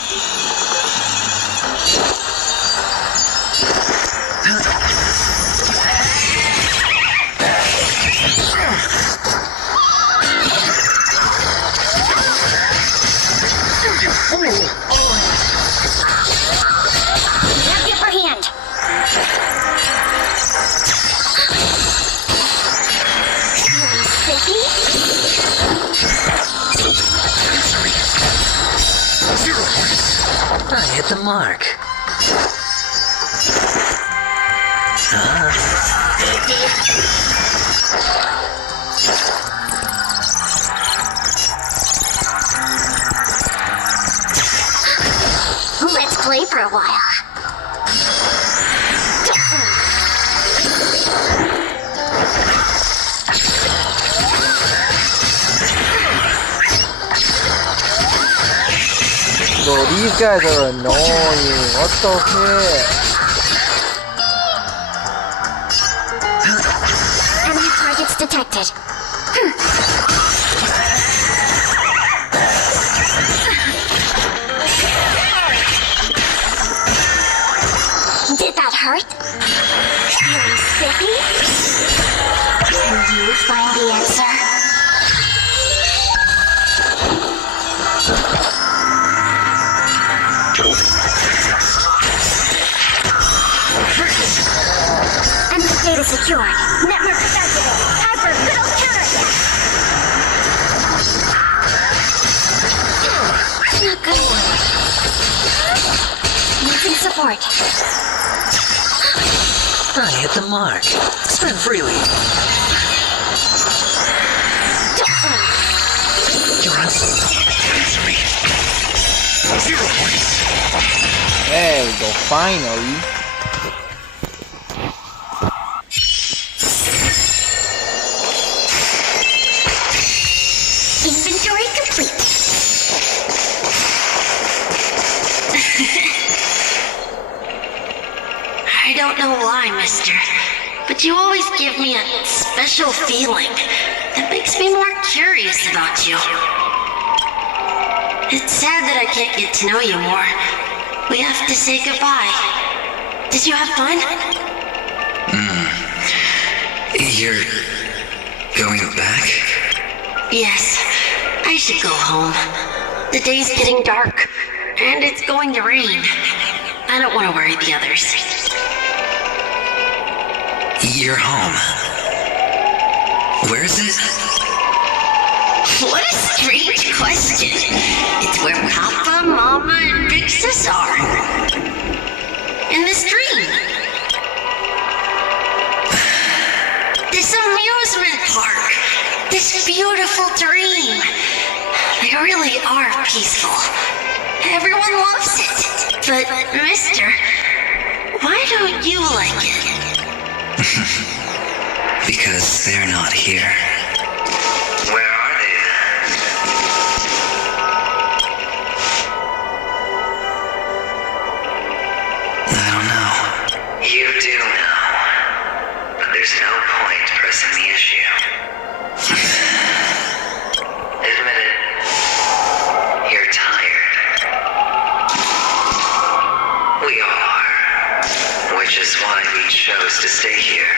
Grab the upper hand. Feeling sippy? I hit the mark. Let's play for a while. Bro, these guys are annoying. What the heck? Enemy targets detected. Did that hurt? Feeling sippy? Can you find the answer? Enemy data secured. Network affected. Hyper fiddle counter. Not good one. Needing support. I hit the mark. Spin freely. Your answer. Answer me. 0 points. There we go, finally. Inventory complete. I don't know why, mister, but you always give me a special feeling that makes me more curious about you. It's sad that I can't get to know you more. We have to say goodbye. Did you have fun? You're going back? Yes, I should go home. The day's getting dark, and it's going to rain. I don't want to worry the others. You're home. Where is it? What a strange question. It's where Papa, Mama, and Big Sis are. In this dream. This amusement park. This beautiful dream. They really are peaceful. Everyone loves it. But, mister, why don't you like it? Because they're not here. Where are they then? I don't know. You do know. But there's no point pressing the issue. Admit it. You're tired. We all are. Which is why we chose to stay here.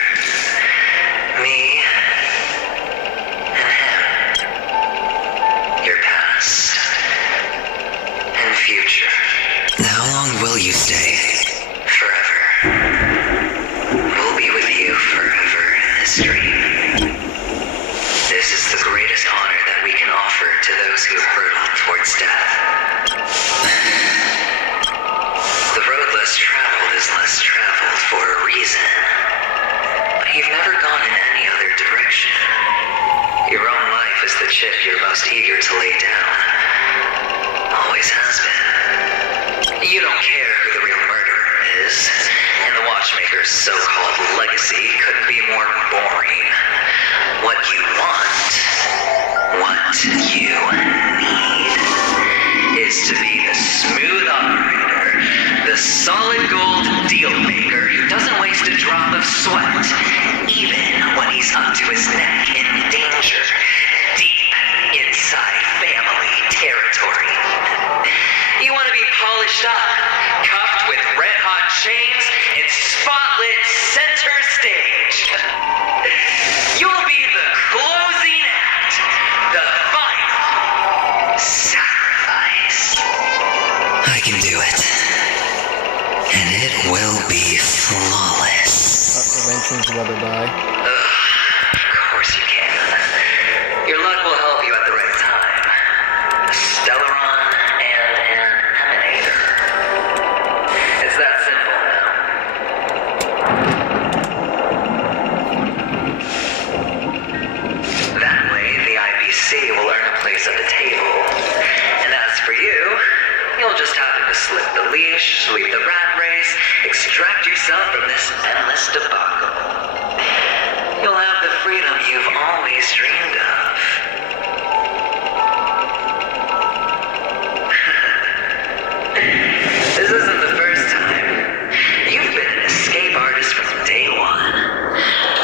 Me and him. Your past and future. How long will you stay? Forever. We'll be with you forever in this dream. This is the greatest honor that we can offer to those who hurtle towards death. The road less traveled is less traveled for a reason. But you've never gone in any other direction. Your own life is the chip you're most eager to lay down. Always has been. You don't care who the real murderer is, and the watchmaker's so-called legacy couldn't be more boring. What you want, what you need, is to be the smooth operator, the solid gold deal maker who doesn't waste a drop of sweat, even when he's up to his neck in danger, deep inside family territory. You want to be polished up, cuffed with red-hot chains, and spotlit center stage. You'll be the closing act, the final sacrifice. I can do it. And it will be flawless. Eventually, about to die. Of course you can. Your luck will help you at the right time. A Stellaron and an Emanator. It's that simple now. That way, the IPC will earn a place at the table. And as for you, you'll just happen to slip the leash, sweep the rat race, extract yourself from this endless debacle. You'll have the freedom you've always dreamed of. This isn't the first time. You've been an escape artist from day one.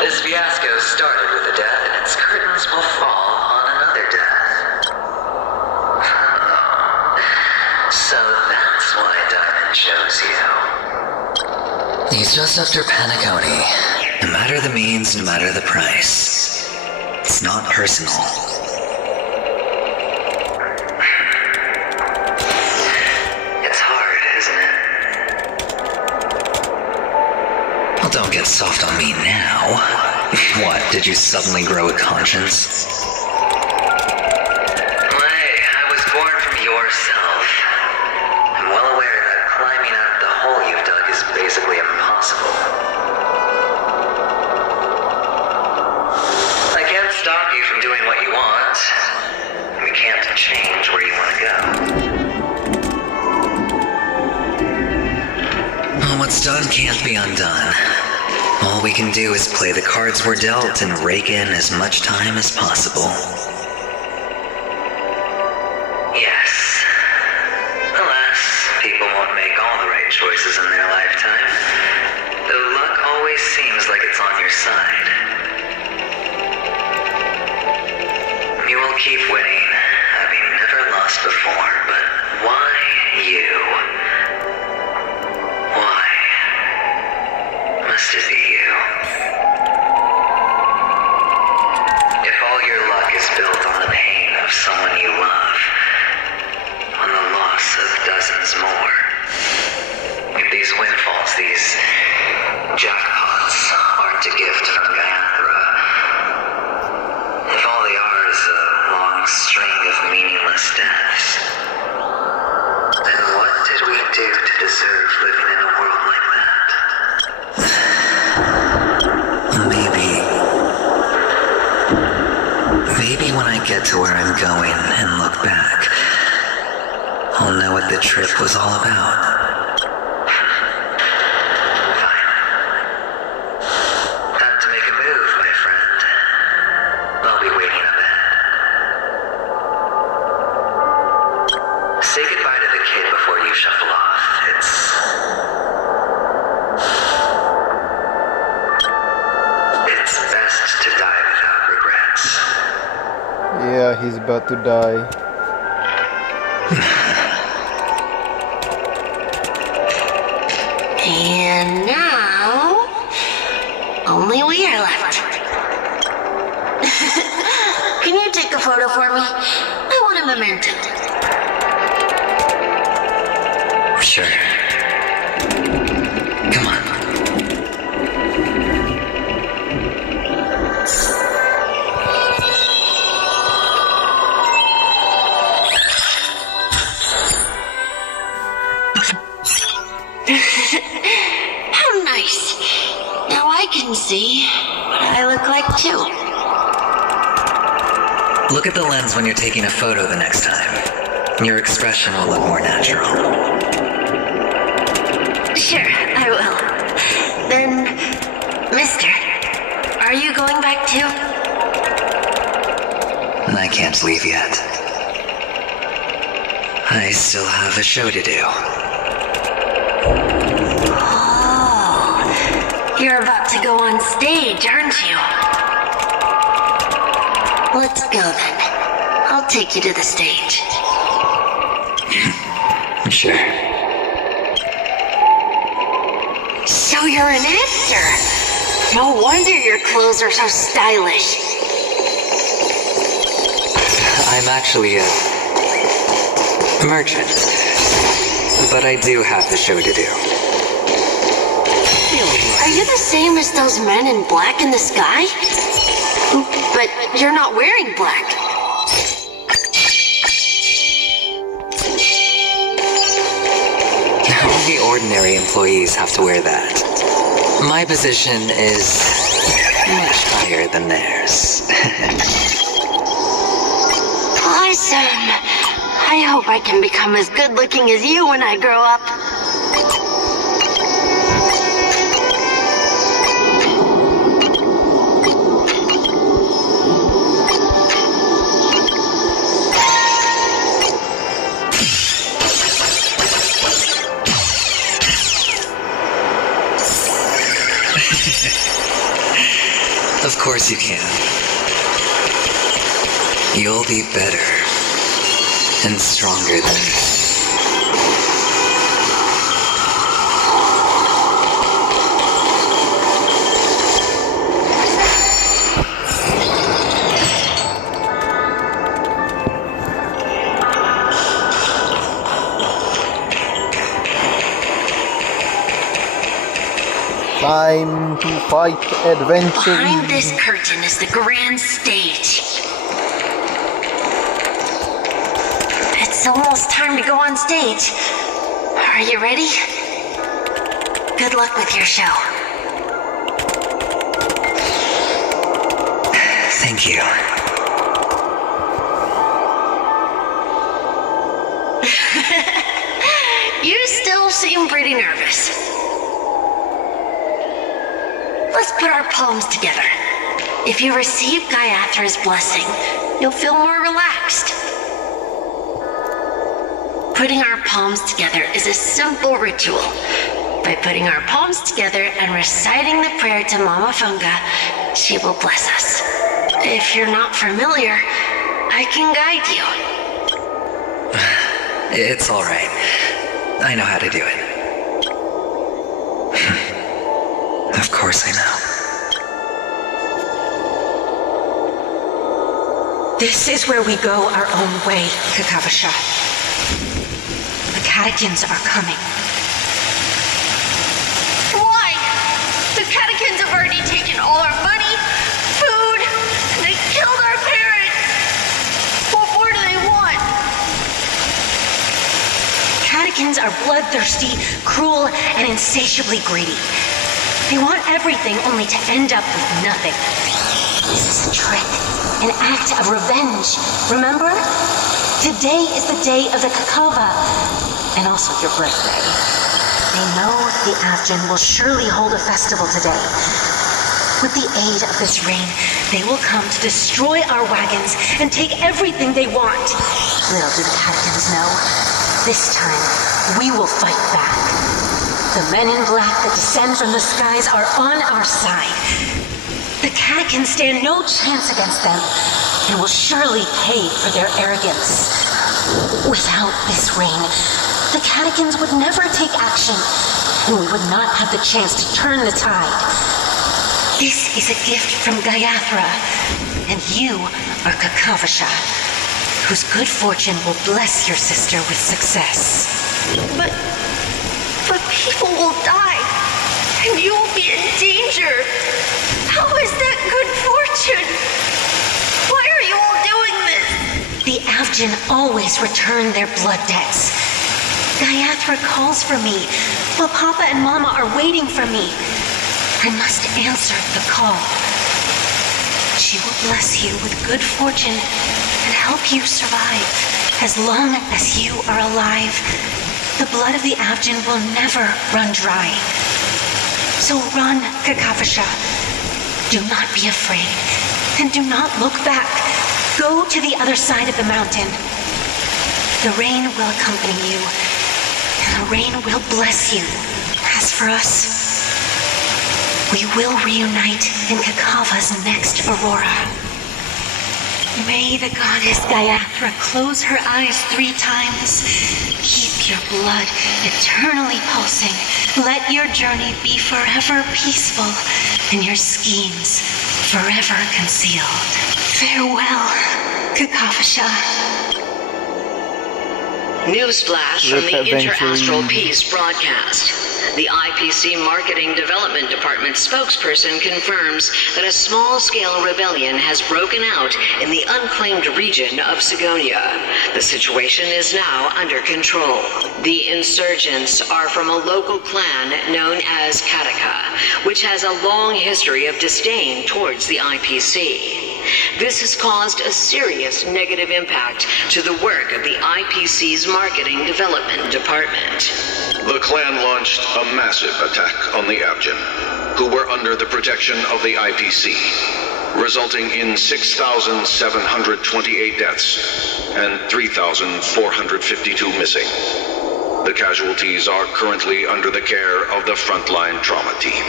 This fiasco started with a death, and its curtains will fall on another death. So that's why Diamond chose you. He's just after PEAKCONY. No matter the means, no matter the price. It's not personal. It's hard, isn't it? Well, don't get soft on me now. What, did you suddenly grow a conscience? Hey, I was born from yourself. I'm well aware that climbing out of the hole you've dug is basically impossible. I can't stop you from doing what you want. We can't change where you want to go. Well, what's done can't be undone. All we can do is play the cards we're dealt and rake in as much time as possible. Yes. Alas, people won't make all the right choices in their lifetime. Though luck always seems like it's on your side. You will keep winning, having never lost before, but why you? Why must it be you? If all your luck is built on the pain of someone you love, on the loss of dozens more, if these windfalls, these jackpots, aren't a gift from Gayathra, if all they are is a long deserve living in a world like that. Maybe when I get to where I'm going and look back, I'll know what the trip was all about. Time to make a move, my friend. I'll be waiting up ahead. Say goodbye to the kid before you shuffle off. It's best to die without regrets. Yeah, he's about to die. And now, only we are left. Can you take a photo for me? I want a memento. Sure. Come on. How nice. Now I can see what I look like too. Look at the lens when you're taking a photo the next time. Your expression will look more natural. Sure, I will. Then, mister, are you going back too? I can't leave yet. I still have a show to do. Oh, you're about to go on stage, aren't you? Let's go then. I'll take you to the stage. Sure. So you're an actor. No wonder your clothes are so stylish. I'm actually a merchant, but I do have the show to do. Are you the same as those men in black in the sky? But you're not wearing black. Only ordinary employees have to wear that. My position is much higher than theirs. Awesome. I hope I can become as good looking as you when I grow up. Of course you can. You'll be better and stronger than me. Time to fight adventure. Behind this curtain is the grand stage. It's almost time to go on stage. Are you ready? Good luck with your show. Thank you. You still seem pretty nervous. Let's put our palms together. If you receive Gaiathra's blessing, you'll feel more relaxed. Putting our palms together is a simple ritual. By putting our palms together and reciting the prayer to Mama Funga, she will bless us. If you're not familiar, I can guide you. It's all right. I know how to do it. Of course I know. This is where we go our own way, Kakavasha. The catechins are coming. Why? The catechins have already taken all our money, food, and they killed our parents. What more do they want? Catechins are bloodthirsty, cruel, and insatiably greedy. They want everything only to end up with nothing. This is a trick, an act of revenge, remember? Today is the day of the Kakava, and also your birthday. They know the Avgin will surely hold a festival today. With the aid of this rain, they will come to destroy our wagons and take everything they want. Little do the Catechins know, this time we will fight back. The men in black that descend from the skies are on our side. The Catechins stand no chance against them, and will surely pay for their arrogance. Without this rain, the Catechins would never take action, and we would not have the chance to turn the tide. This is a gift from Gayathra, and you are Kakavasha, whose good fortune will bless your sister with success. But people will die, and you will be in danger. How is that good fortune? Why are you all doing this? The Avgin always return their blood debts. Gayathra calls for me, while Papa and Mama are waiting for me. I must answer the call. She will bless you with good fortune and help you survive. As long as you are alive, the blood of the Avgin will never run dry. So run, Kakavasha. Do not be afraid, and do not look back. Go to the other side of the mountain. The rain will accompany you, and the rain will bless you. As for us, we will reunite in Kakava's next aurora. May the goddess Gayathra close her eyes 3 times. Keep your blood eternally pulsing. Let your journey be forever peaceful, and your schemes forever concealed. Farewell, Kakavasha. Newsflash from the Interastral Peace broadcast. The IPC Marketing Development Department spokesperson confirms that a small-scale rebellion has broken out in the unclaimed region of Sigonia. The situation is now under control. The insurgents are from a local clan known as Kataka, which has a long history of disdain towards the IPC. This has caused a serious negative impact to the work of the IPC's Marketing Development Department. The clan launched a massive attack on the Avgin, who were under the protection of the IPC, resulting in 6,728 deaths and 3,452 missing. The casualties are currently under the care of the frontline trauma team.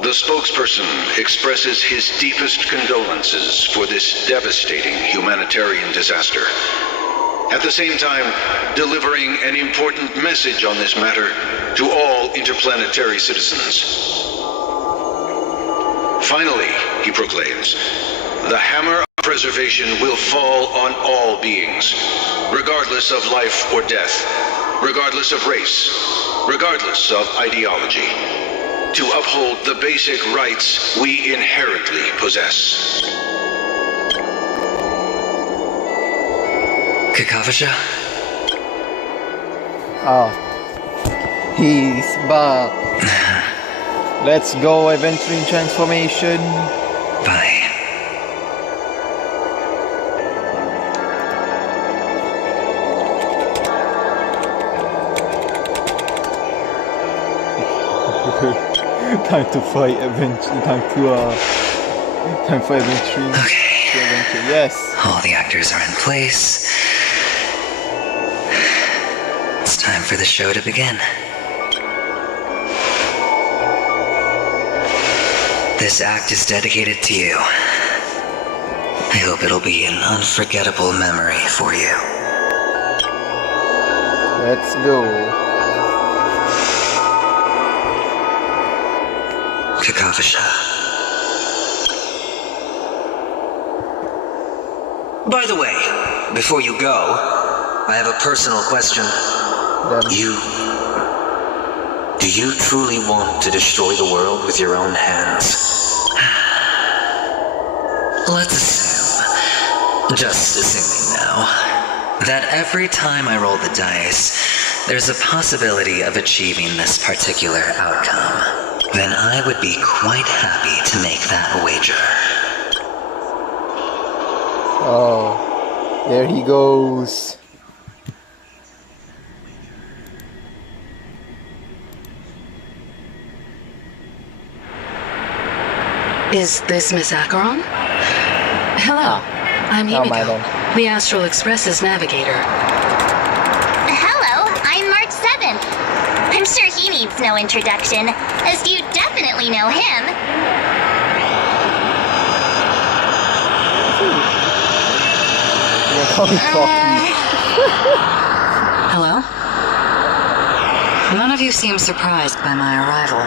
The spokesperson expresses his deepest condolences for this devastating humanitarian disaster, at the same time delivering an important message on this matter to all interplanetary citizens. Finally, he proclaims, the hammer of preservation will fall on all beings, regardless of life or death, regardless of race, regardless of ideology, to uphold the basic rights we inherently possess. Kakavasha? Oh. He's back. Let's go, adventuring transformation. Bye. Time to fight, adventure. Time for adventuring. Okay. Adventure. Yes. All the actors are in place. It's time for the show to begin. This act is dedicated to you. I hope it'll be an unforgettable memory for you. Let's go. Kakavasha. By the way, before you go, I have a personal question. Do you truly want to destroy the world with your own hands? Let's assume, just assuming now, that every time I roll the dice, there's a possibility of achieving this particular outcome, then I would be quite happy to make that wager. Oh, there he goes. Is this Miss Acheron? Hello, I'm Himiko, the Astral Express's navigator. Hello, I'm March 7th. I'm sure he needs no introduction, as you definitely know him. Hello? None of you seem surprised by my arrival.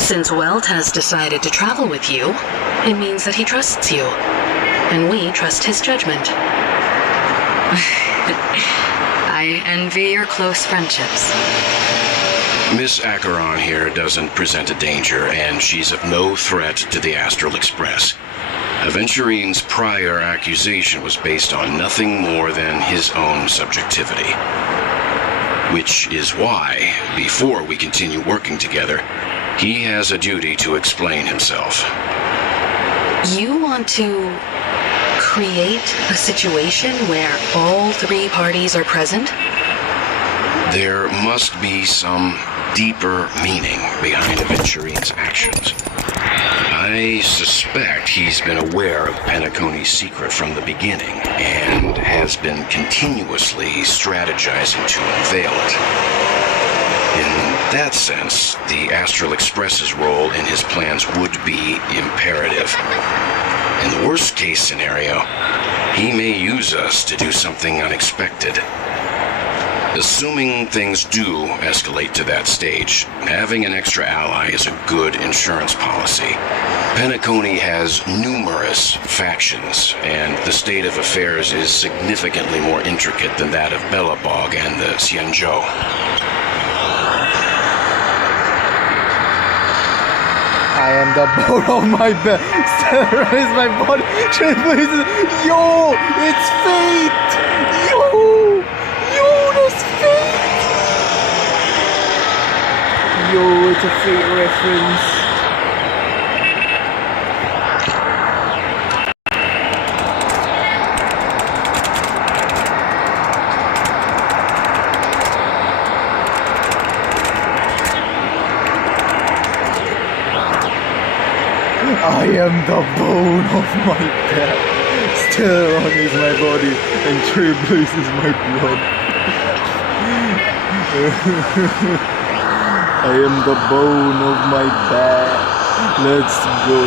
Since Welt has decided to travel with you, it means that he trusts you, and we trust his judgment. I envy your close friendships. Miss Acheron here doesn't present a danger, and she's of no threat to the Astral Express. Aventurine's prior accusation was based on nothing more than his own subjectivity. Which is why, before we continue working together, he has a duty to explain himself. You want to create a situation where all three parties are present? There must be some deeper meaning behind Aventurine's actions. I suspect he's been aware of PEAKCONY's secret from the beginning, and has been continuously strategizing to unveil it. In that sense, the Astral Express's role in his plans would be imperative. In the worst-case scenario, he may use us to do something unexpected. Assuming things do escalate to that stage, having an extra ally is a good insurance policy. PEAKCONY has numerous factions, and the state of affairs is significantly more intricate than that of Bellabog and the Xianzhou. I am the bone of my back. Sterilize my body. Yo, it's fate. Yo, that's fate. Yo, it's a fate reference. I am the bone of my back. Steron is my body, and Trailblaze is my blood. I am the bone of my back. Let's go.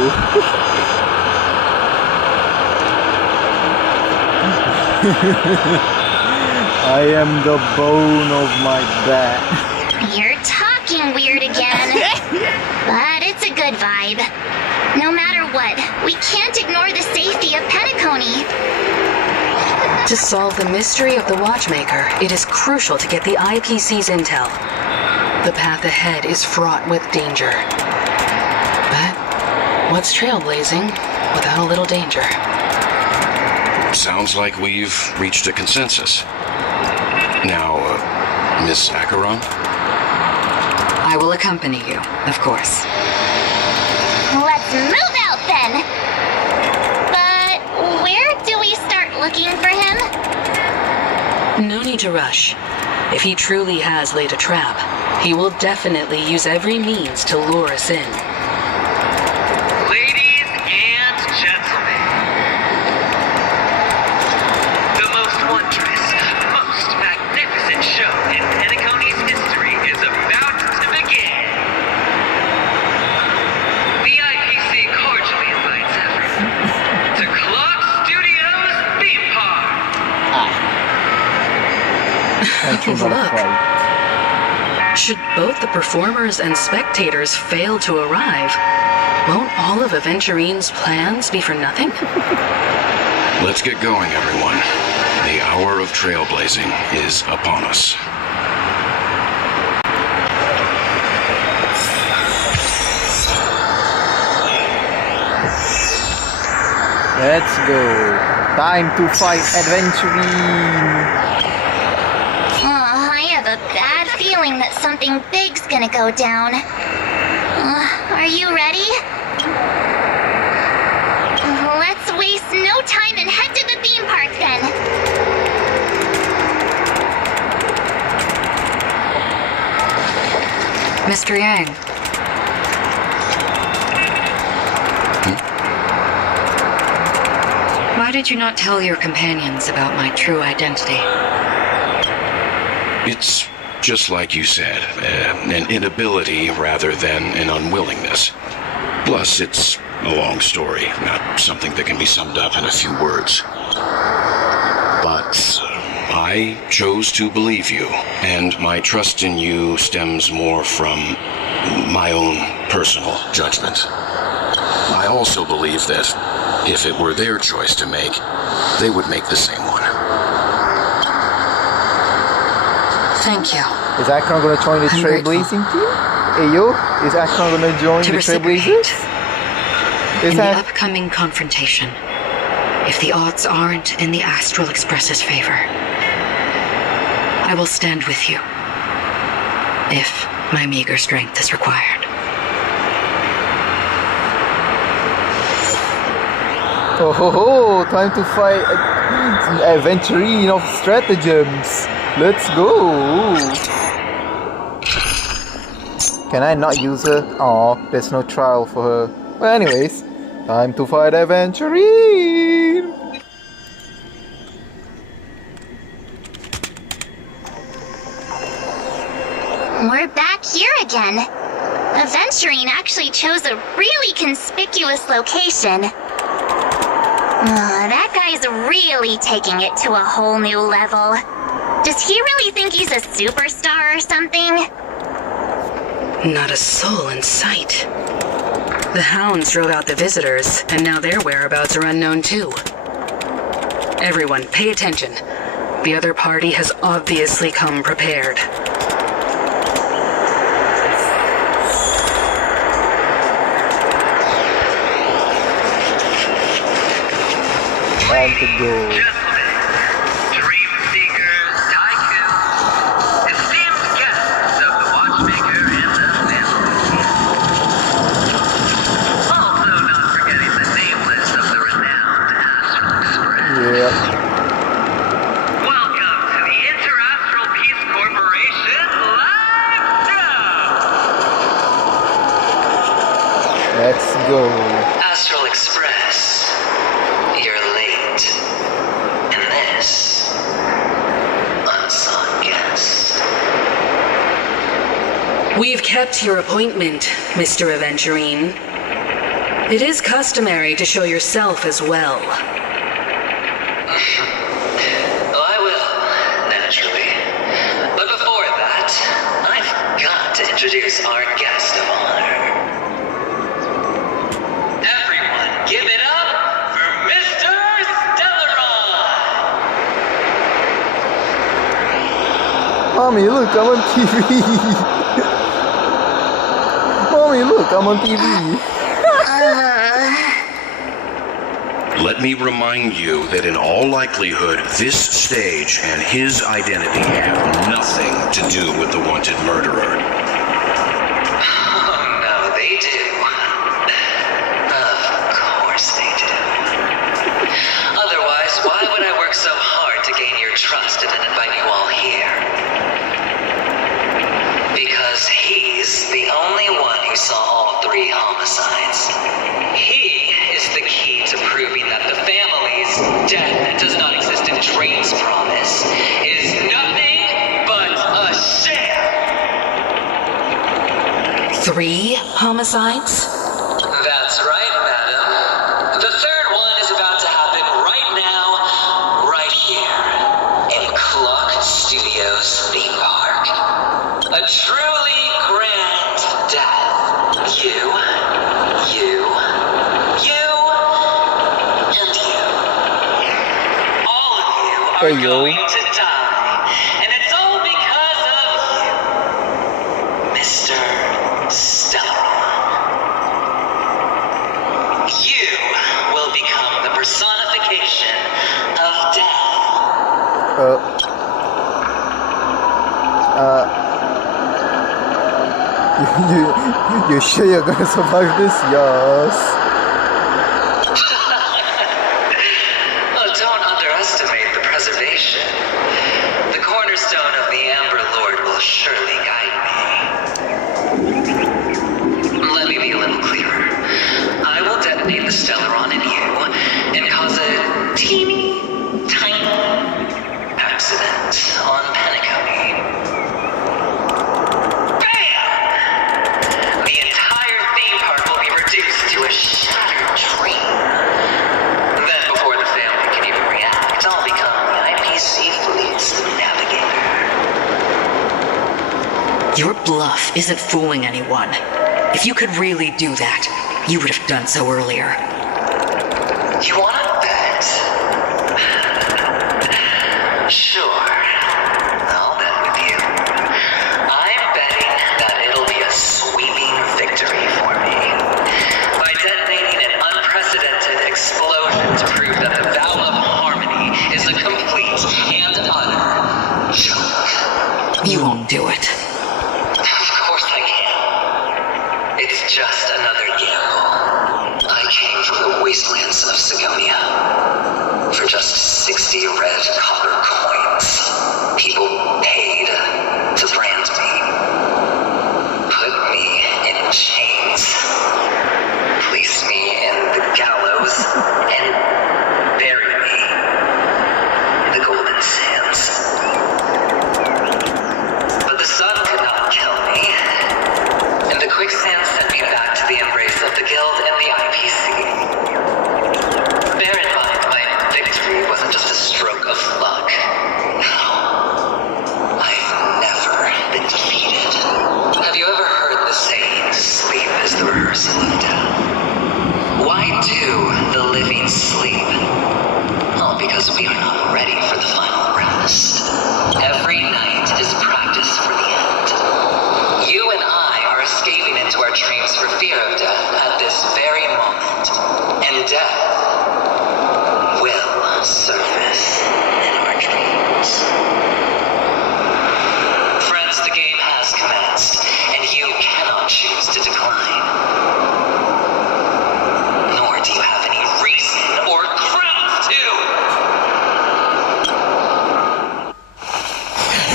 I am the bone of my back. You're talking weird again. But it's a good vibe. No matter what, we can't ignore the safety of PEAKCONY. To solve the mystery of the Watchmaker, it is crucial to get the IPC's intel. The path ahead is fraught with danger. But what's trailblazing without a little danger? Sounds like we've reached a consensus. Now, Miss Acheron? I will accompany you, of course. Let's move out then! But where do we start looking for him? No need to rush. If he truly has laid a trap, he will definitely use every means to lure us in. Ladies and gentlemen, the most wondrous, most magnificent show in PEAKCONY's history is about to begin. The IPC cordially invites everyone to Clock Studios Theme Park. Look. Should both the performers and spectators fail to arrive, won't all of Aventurine's plans be for nothing? Let's get going, everyone. The hour of trailblazing is upon us. Let's go. Time to fight Adventurine. Oh, I have a bad feeling that something big's gonna go down. Are you ready? Let's waste no time and head to the theme park then. Mr. Yang. Why did you not tell your companions about my true identity? It's just like you said, an inability rather than an unwillingness. Plus, it's a long story, not something that can be summed up in a few words. But I chose to believe you, and my trust in you stems more from my own personal judgment. I also believe that if it were their choice to make, they would make the same one. Thank you. Is Acheron going to join the Trailblazing team? Hey yo, is Acheron going to join the Trailblazers? In the upcoming confrontation, if the odds aren't in the Astral Express's favor, I will stand with you, if my meager strength is required. Oh ho ho, time to fight an adventurine of stratagems. Let's go. Can I not use her? Aw, there's no trial for her. Well, anyways, time to fight adventurine. We're back here again. Aventurine actually chose a really conspicuous location. That guy's really taking it to a whole new level. Does he really think he's a superstar or something? Not a soul in sight. The hounds drove out the visitors, and now their whereabouts are unknown too. Everyone, pay attention. The other party has obviously come prepared. Time to go. Let's go. Astral Express, you're late. And this, unsought guest. We've kept your appointment, Mr. Aventurine. It is customary to show yourself as well. I will, naturally. But before that, I've got to introduce our guest of honor. Everyone, give it up for Mr. Stellaron! Mommy, look, I'm on TV. Mommy, look, I'm on TV. Let me remind you that in all likelihood, this stage and his identity have nothing to do with the wanted murderer. Oh, no, they do. Of course they do. Otherwise, why would I work so hard to gain your trust and then invite you all here? Because he's the only one who saw all 3 homicides. He is the key to proving that the family's death that does not exist in Drain's promise is nothing but a sham. 3 homicides? That's right, madam. The 3rd one is about to happen right now, right here, in Clock Studios theme park. A truly grand death. You, and you. All of you are going to die, and it's all because of you, Mr. Stellaron. You will become the personification of death. You sure you're gonna survive this? Yes. Oh, don't underestimate the preservation. The cornerstone of the Amber Lord will surely guide me. Let me be a little clearer. I will detonate the Stellaron in you and cause a teeny, tiny accident on PEAKCONY. Bam! The entire theme park will be reduced to a shattered dream. Then, before the family can even react, I'll become the IPC fleet's navigator. Your bluff isn't fooling anyone. If you could really do that, you would have done so earlier. You wanna bet? Sure. I'll bet with you. I'm betting that it'll be a sweeping victory for me. By detonating an unprecedented explosion to prove that the vow of harmony is a complete and utter joke. You won't do it. Of course I can. It's just another gamble. I came from the wastelands of Sigonia. For just 60 red copper coins, people paid to brand me. Put me in chains. Place me in the gallows and bury me in the golden sands. But the sun could not kill me, and the quicksand sent me back to the embrace of the guild and the IPC. Bear in mind, my victory wasn't just a stroke of luck. No. I've never been defeated. Have you ever heard the saying, sleep is the rehearsal of death? Why do the living sleep? Oh, because we are not ready for the final rest. Every night is practice for the end. You and I are escaping into our dreams for fear of death at this very moment. And death will surface in our dreams. Friends, the game has commenced, and you cannot choose to decline. Nor do you have any reason or grounds to.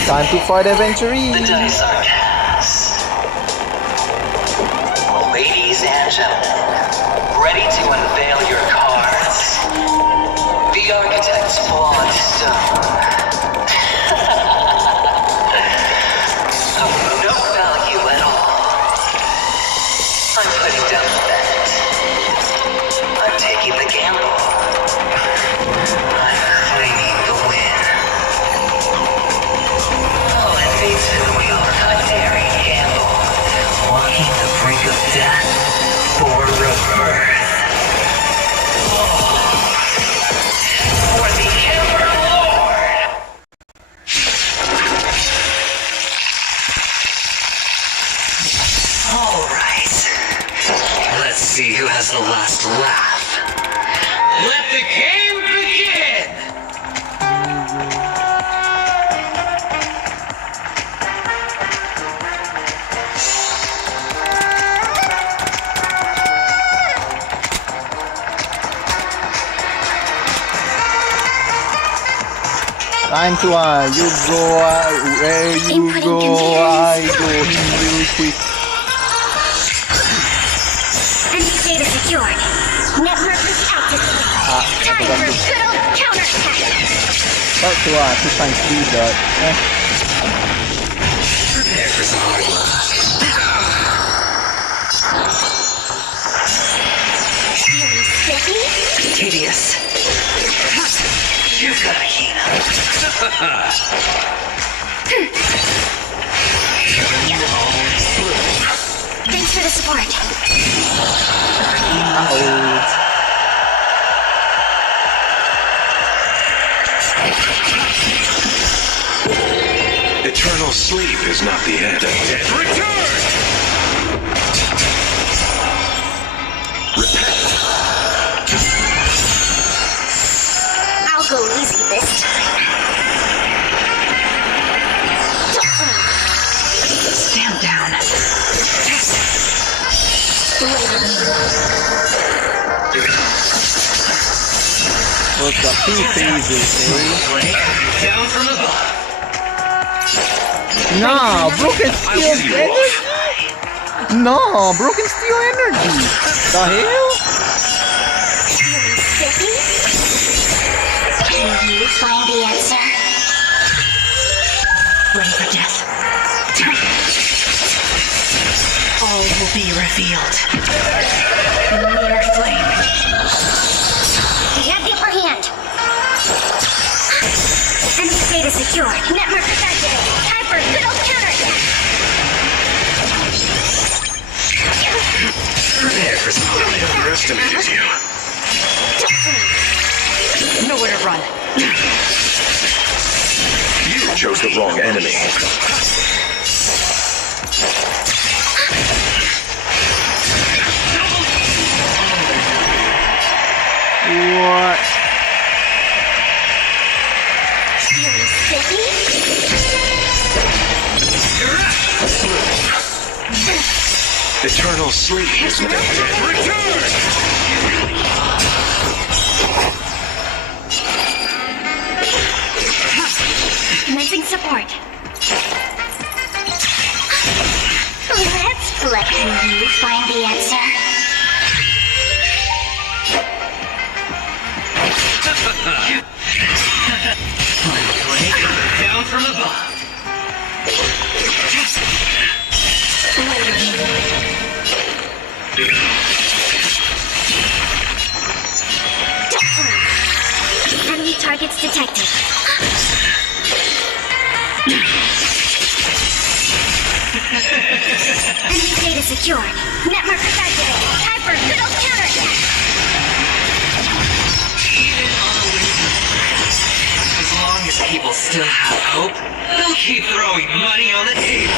Time to fight adventuree. The dice are cast. Ladies and gentlemen, ready to unveil your cards? The architect's flawed stone. Of no value at all. I'm putting down the bet. I'm taking the gamble. I'm claiming the win. Oh, and me too, we are a daring gamble. Walking the brink of death for rebirth. For the Ember Lord! Alright. Let's see who has the last laugh. Let the game begin! Time to you go where you go, I go really quick. Enemy data secured. Network is activated. Time for good old counterattack. Start to 2 times 3 dot. Prepare for some hard luck. Feeling sticky? Hideous. You've got a keen eye. Thanks for the support. Eternal sleep is not the end. The dead return! I'll go easy this time. Stand down. Well, it's got 2 phases, eh? Down from above. Nah, broken steel energy? No, broken steel energy. The hell? Can you find the answer? Ready for death. All will be revealed. Mere flame. We have the upper hand. Enemy data secure. Network activated. Time for a good old counterattack. Prepare for some. I underestimated you. Nowhere to run. You chose the wrong enemy. What? Feeling sticky? Eternal sleep is Commencing support. Let's play. Can you find the answer? Down from above. Enemy targets detected. Enemy data secured. Network activated. Time for a good old counterattack. As long as people still have hope, they'll keep throwing money on the table.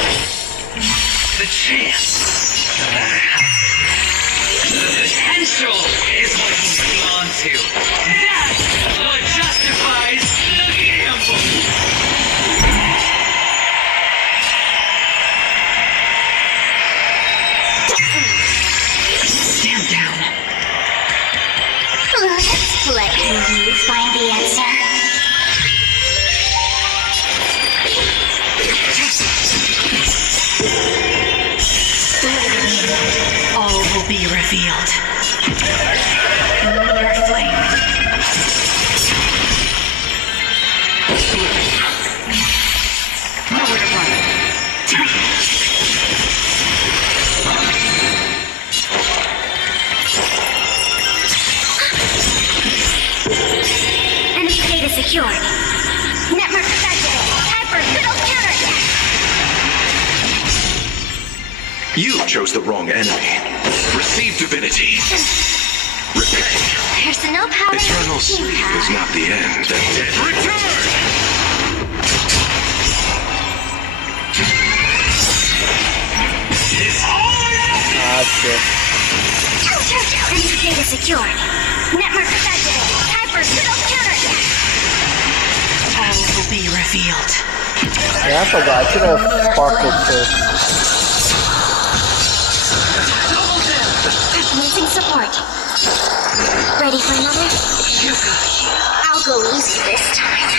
The chance, no matter how. The potential is what you hang on to. That's what justifies the gamble. Stand down. Let's play. Can you find the answer? All will be revealed. Mere flame. Nowhere to run. Enemy data secured. Network activated. Time for a good old counterattack. You chose the wrong enemy. Receive divinity. Repent. There's no power. Eternal sleep is not the end. The dead return! That's it. Enemy data secured. Network activated. Time for a good old counterattack. All will be revealed. Yeah, I forgot. I should have sparkled first. Commencing support. Ready for another? I'll go easy this time.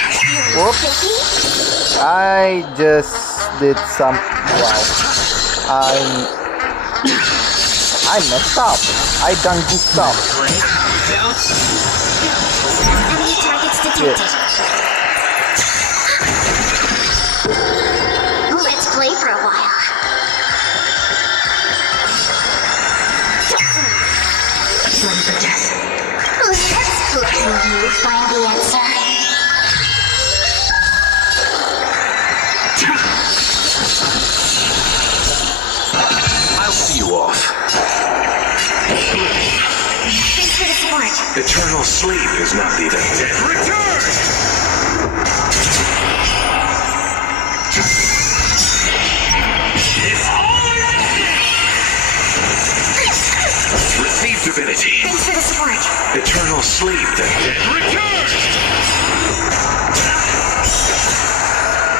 Whoops. I just did some. Wow. I messed up. I done goofed up. Enemy targets detected. Let's play for a while. Ready for death. Let's play. Can you find the answer? I'll see you off. Thanks for the support. Eternal sleep is not the dead return! Receive divinity. Thanks for the support. Eternal sleep that return!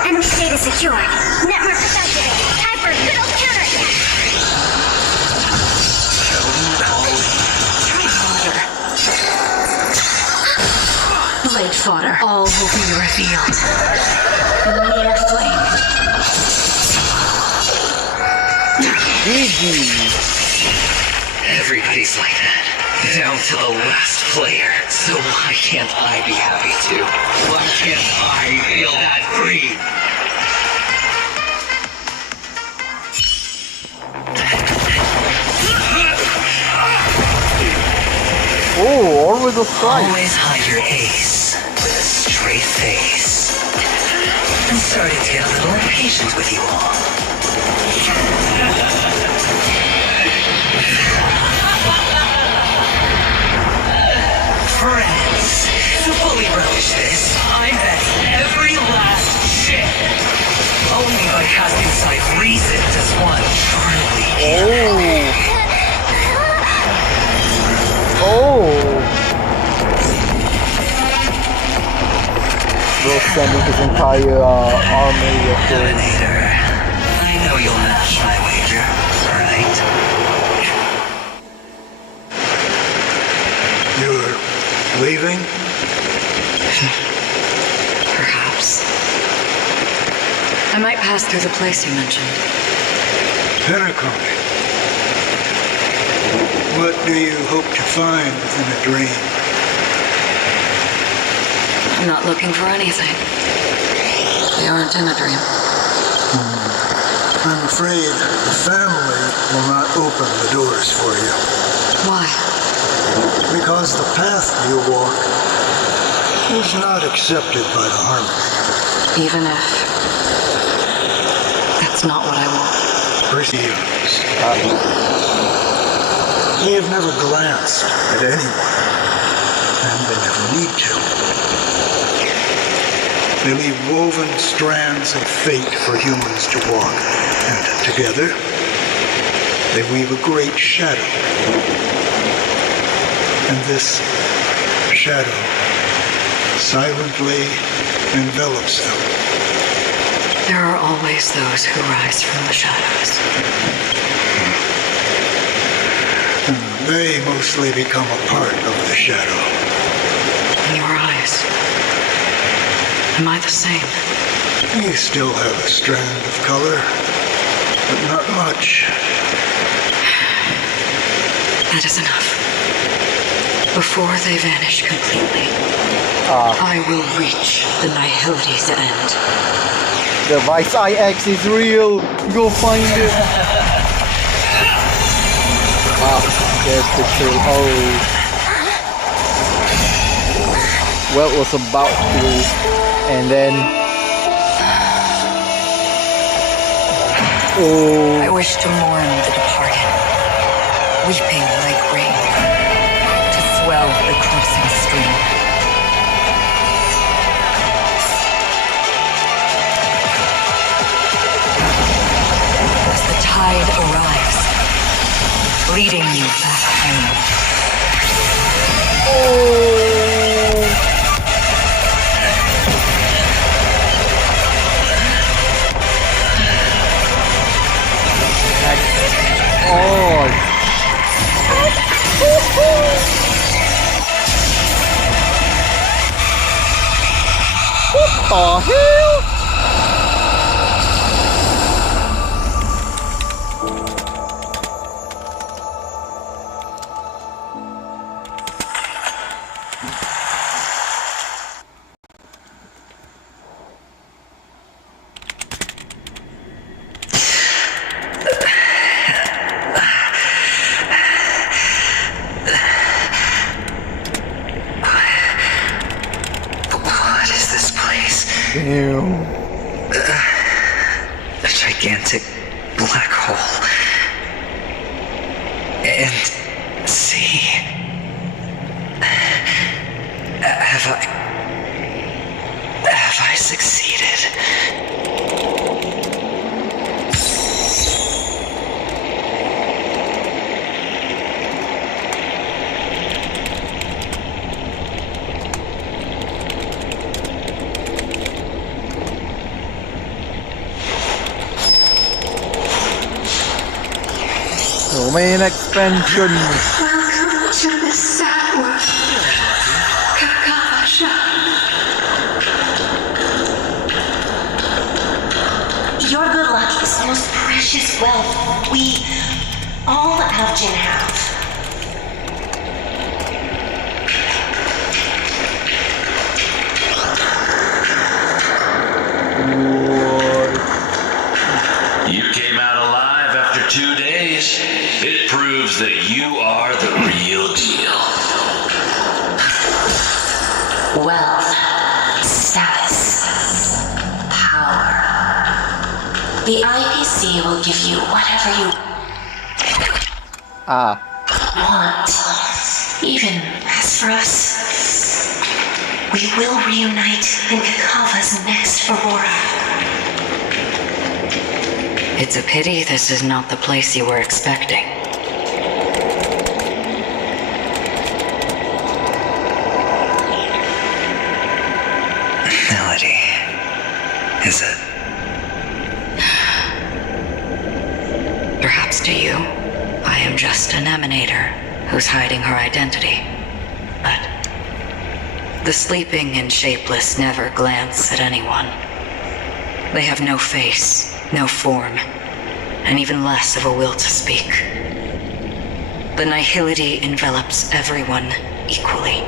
Enemy data secured. Network activated. Time for a good old counterattack. fodder. All will be revealed. More flame. Everybody's like that. Down to the last player. So why can't I be happy too? Why can't I feel that free? Oh, always a strike. Always hide your ace with a straight face. I'm starting to get a little impatient with you all. Friends, to fully relish this, I'm betting every last chip. Only by casting aside reason does one truly heal. Bro sending his entire army of Eliminator, I know you'll match my wager, right? You're leaving? Perhaps. I might pass through the place you mentioned. PEAKCONY. What do you hope to find within a dream? I'm not looking for anything. We aren't in a dream. I'm afraid the family will not open the doors for you. Why? Because the path you walk is not accepted by the Harmony. Even if that's not what I want. Perseus. They have never glanced at anyone, and they never need to. They leave woven strands of fate for humans to walk, and together, they weave a great shadow. And this shadow silently envelops them. There are always those who rise from the shadows. They mostly become a part of the shadow. In your eyes, am I the same? You still have a strand of color, but not much. That is enough. Before they vanish completely, I will reach the Nihility's end. The Vice IX is real. Go find it. There's the truth. Well, it was about to, and then. I wish to mourn the departed, weeping like rain, to swell the crimson stream. As the tide arrives, leading you back home. What the hell? A gigantic black hole. And see, have I succeeded? Domain expansion. Welcome to the sad world. Kakasha. precious wealth we all Algin have. You came out alive after 2 days. It proves that you are the real deal. Wealth, status, power. The IPC will give you whatever you want. Even as for us, we will reunite in Kakava's next Aurora. It's a pity this is not the place you were expecting. Melody, is it? Perhaps to you, I am just an emanator who's hiding her identity. But the sleeping and shapeless never glance at anyone. They have no face, no form, and even less of a will to speak. The nihility envelops everyone equally.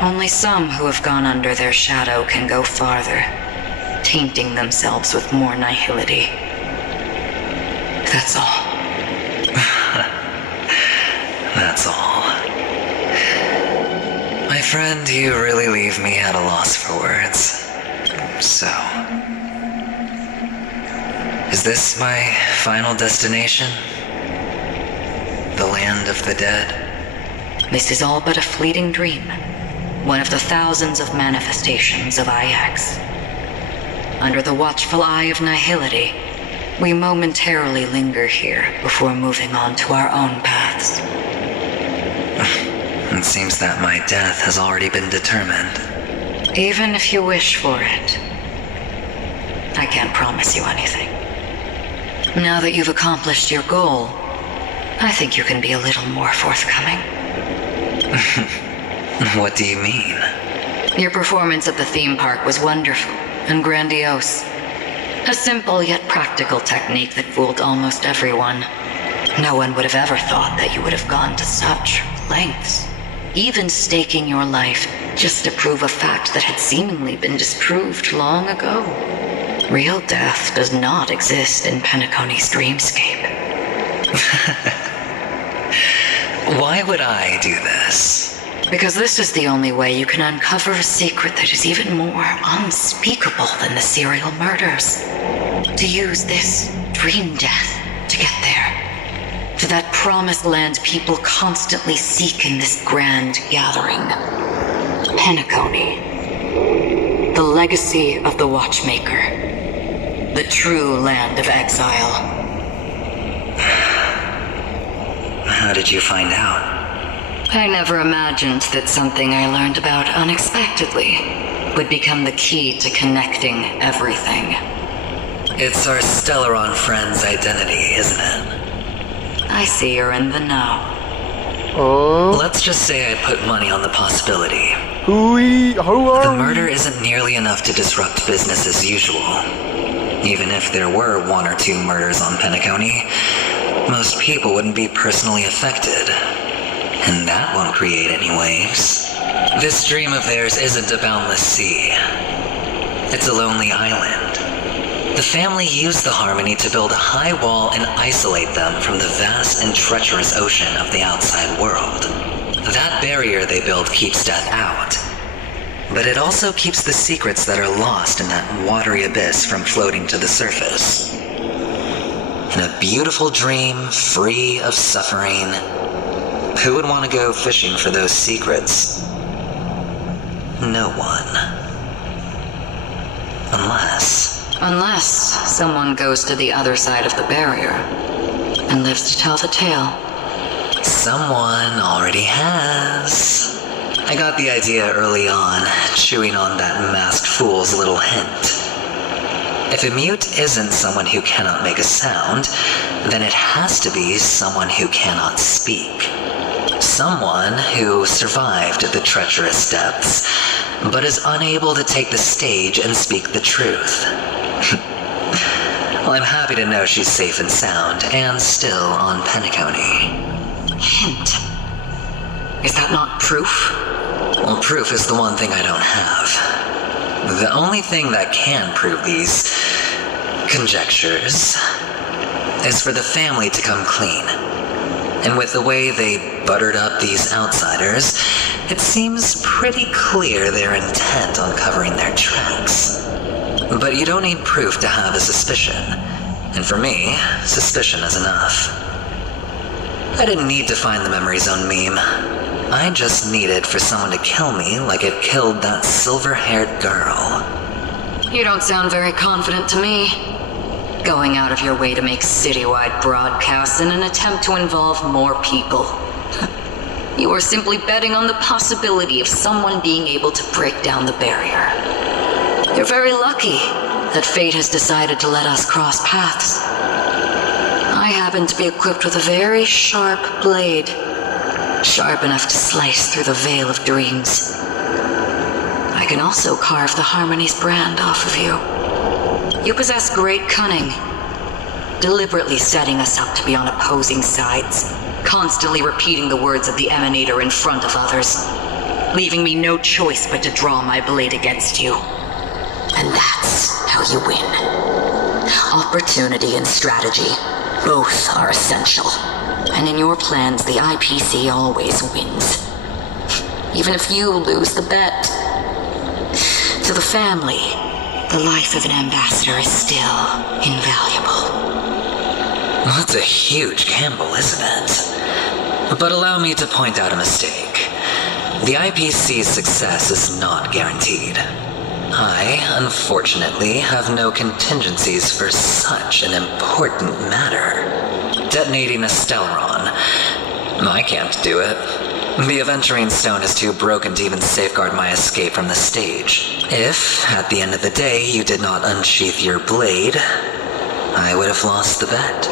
Only some who have gone under their shadow can go farther, tainting themselves with more nihility. That's all. That's all. My friend, you really leave me at a loss for words. So, is this my final destination? The land of the dead? This is all but a fleeting dream. One of the thousands of manifestations of IX. Under the watchful eye of nihility, we momentarily linger here before moving on to our own paths. It seems that my death has already been determined. Even if you wish for it, I can't promise you anything. Now that you've accomplished your goal, I think you can be a little more forthcoming. What do you mean? Your performance at the theme park was wonderful and grandiose. A simple yet practical technique that fooled almost everyone. No one would have ever thought that you would have gone to such lengths, even staking your life just to prove a fact that had seemingly been disproved long ago. Real death does not exist in PEAKCONY's dreamscape. Why would I do this? Because this is the only way you can uncover a secret that is even more unspeakable than the serial murders. To use this dream death to get there. To that promised land people constantly seek in this grand gathering. PEAKCONY. The legacy of the Watchmaker. The true land of exile. How did you find out? I never imagined that something I learned about unexpectedly would become the key to connecting everything. It's our Stellaron friend's identity, isn't it? I see you're in the know. Oh. Let's just say I put money on the possibility. The murder isn't nearly enough to disrupt business as usual. Even if there were 1 or 2 murders on PEAKCONY, most people wouldn't be personally affected. And that won't create any waves. This dream of theirs isn't a boundless sea. It's a lonely island. The family used the Harmony to build a high wall and isolate them from the vast and treacherous ocean of the outside world. That barrier they built keeps death out. But it also keeps the secrets that are lost in that watery abyss from floating to the surface. In a beautiful dream, free of suffering, who would want to go fishing for those secrets? No one. Unless someone goes to the other side of the barrier and lives to tell the tale. Someone already has. I got the idea early on, chewing on that masked fool's little hint. If a mute isn't someone who cannot make a sound, then it has to be someone who cannot speak. Someone who survived the treacherous depths, but is unable to take the stage and speak the truth. Well, I'm happy to know she's safe and sound, and still on PEAKCONY. Hint. Is that not proof? Well, proof is the one thing I don't have. The only thing that can prove these conjectures is for the family to come clean. And with the way they buttered up these outsiders, it seems pretty clear they're intent on covering their tracks. But you don't need proof to have a suspicion. And for me, suspicion is enough. I didn't need to find the memory zone meme. I just needed for someone to kill me like it killed that silver-haired girl. You don't sound very confident to me. Going out of your way to make citywide broadcasts in an attempt to involve more people. You are simply betting on the possibility of someone being able to break down the barrier. You're very lucky that fate has decided to let us cross paths. I happen to be equipped with a very sharp blade, sharp enough to slice through the veil of dreams. I can also carve the Harmony's brand off of you. You possess great cunning, deliberately setting us up to be on opposing sides, constantly repeating the words of the Emanator in front of others, leaving me no choice but to draw my blade against you. And that's how you win. Opportunity and strategy, both are essential. And in your plans, the IPC always wins. Even if you lose the bet. To the family, the life of an ambassador is still invaluable. Well, that's a huge gamble, isn't it? But allow me to point out a mistake. The IPC's success is not guaranteed. I, unfortunately, have no contingencies for such an important matter. Detonating a Stellaron. I can't do it. The Aventurine Stone is too broken to even safeguard my escape from the stage. If, at the end of the day, you did not unsheath your blade, I would have lost the bet.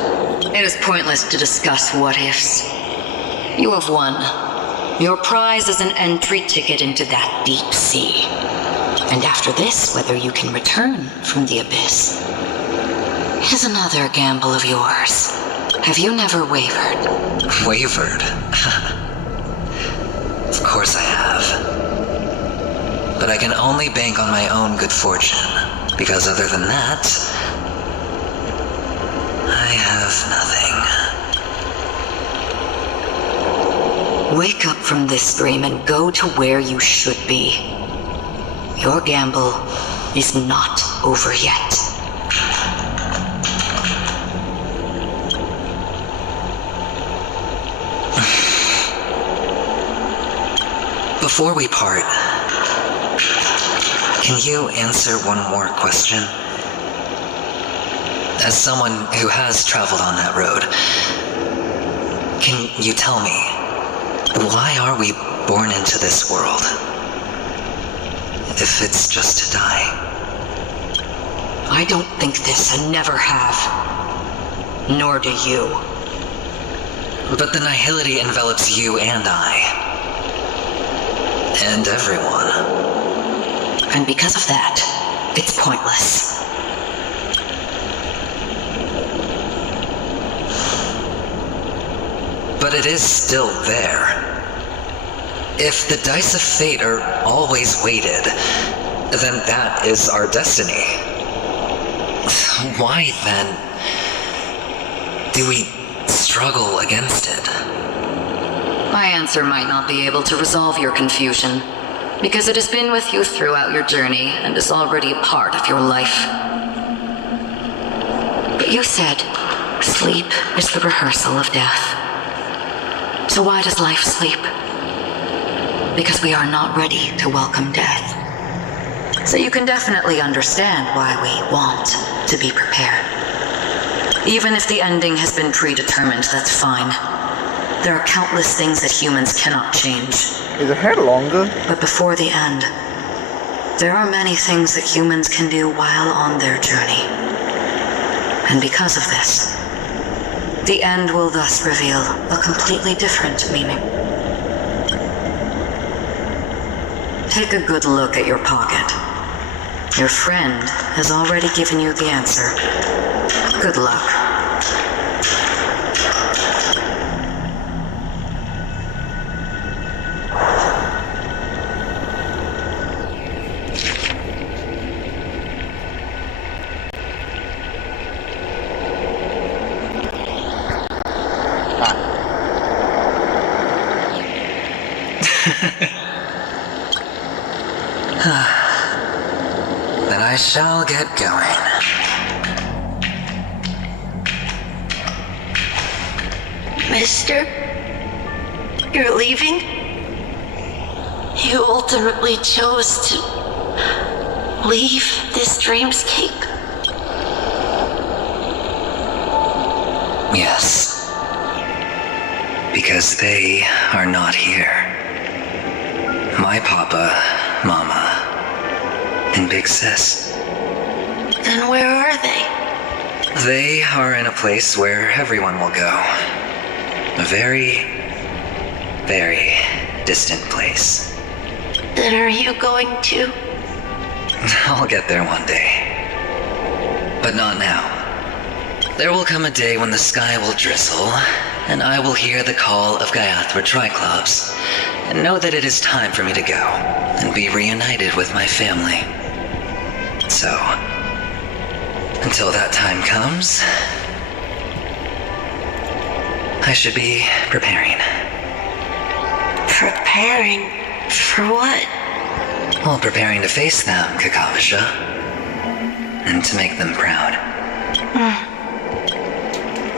It is pointless to discuss what-ifs. You have won. Your prize is an entry ticket into that deep sea. And after this, whether you can return from the abyss is another gamble of yours. Have you never wavered? Wavered? Of course I have. But I can only bank on my own good fortune, because other than that, I have nothing. Wake up from this dream and go to where you should be. Your gamble is not over yet. Before we part, can you answer one more question? As someone who has traveled on that road, can you tell me, why are we born into this world? If it's just to die. I don't think this and never have. Nor do you. But the nihility envelops you and I. And everyone. And because of that, it's pointless. But it is still there. If the dice of fate are always weighted, then that is our destiny. Why, then, do we struggle against it? My answer might not be able to resolve your confusion, because it has been with you throughout your journey and is already a part of your life. But you said, sleep is the rehearsal of death. So why does life sleep? Because we are not ready to welcome death. So you can definitely understand why we want to be prepared. Even if the ending has been predetermined, that's fine. There are countless things that humans cannot change. Is the hair longer? But before the end, there are many things that humans can do while on their journey. And because of this, the end will thus reveal a completely different meaning. Take a good look at your pocket. Your friend has already given you the answer. Good luck. Then I shall get going. Mister? You're leaving? You ultimately chose to leave this dreamscape? Yes. Because they are not here. My papa, mama, and big sis. Then where are they? They are in a place where everyone will go. A very, very distant place. Then are you going to? I'll get there one day. But not now. There will come a day when the sky will drizzle, and I will hear the call of Gayatri Triclops, and know that it is time for me to go, and be reunited with my family. So, until that time comes, I should be preparing. Preparing? For what? Well, preparing to face them, Kakavasha. And to make them proud.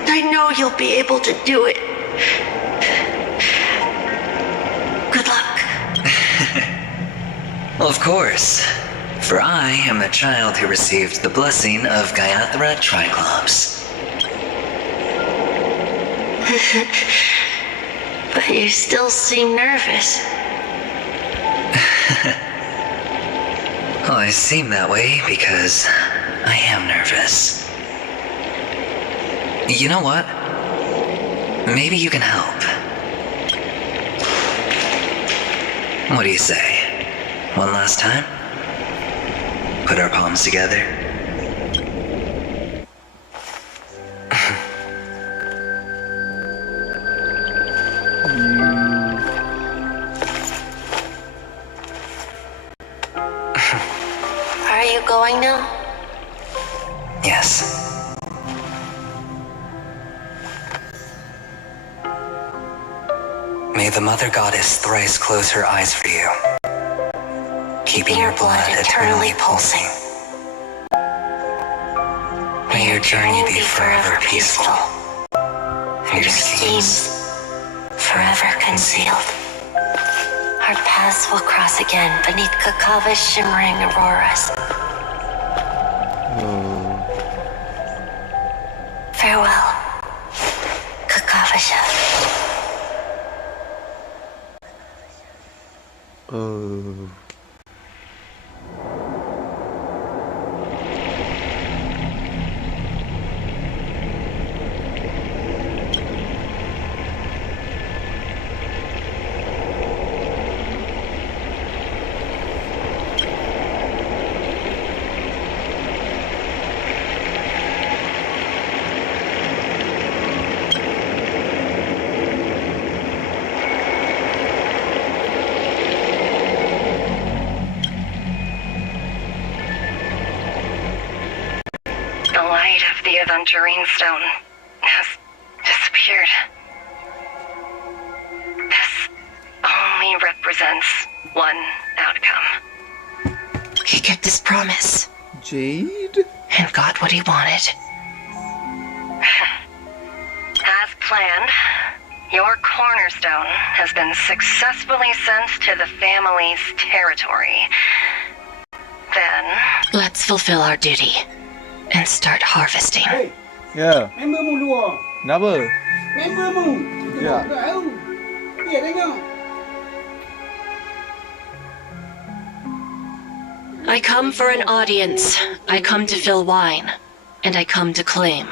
I know you'll be able to do it. Good luck. Well, of course. For I am the child who received the blessing of Gayatri Triclops. But you still seem nervous. Well, I seem that way because I am nervous. You know what? Maybe you can help. What do you say? One last time? Put our palms together? Are you going now? Yes. May the Mother Goddess thrice close her eyes for you, keeping your blood eternally pulsing. May your journey be forever peaceful, and your schemes forever concealed. Our paths will cross again beneath Kakava's shimmering auroras. Farewell, Kakavasha. The Aventurine Stone has disappeared. This only represents one outcome. He kept his promise. Jade? And got what he wanted. As planned, your cornerstone has been successfully sent to the family's territory. Then... Let's fulfill our duty. And start harvesting. Yeah. Never. Yeah. I come for an audience. I come to fill wine. And I come to claim.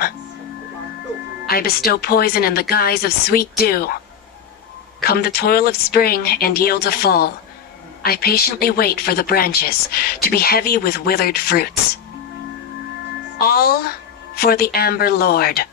I bestow poison in the guise of sweet dew. Come the toil of spring and yield a fall. I patiently wait for the branches to be heavy with withered fruits. All for the Amber Lord.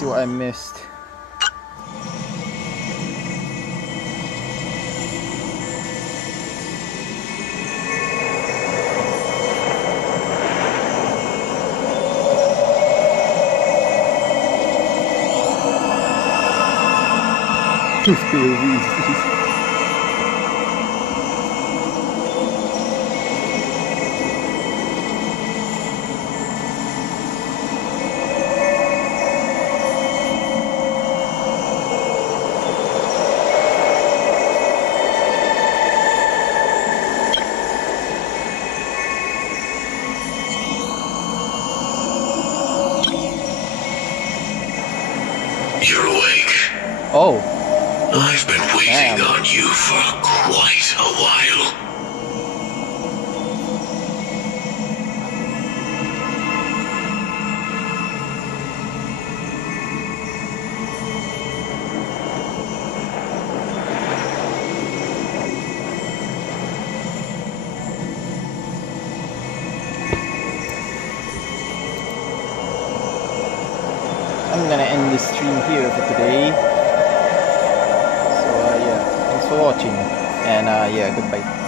see what I missed. You're awake. Oh. I've been waiting on you for quite a while. I'm gonna end this stream here for today. So yeah, thanks for watching, and yeah, goodbye.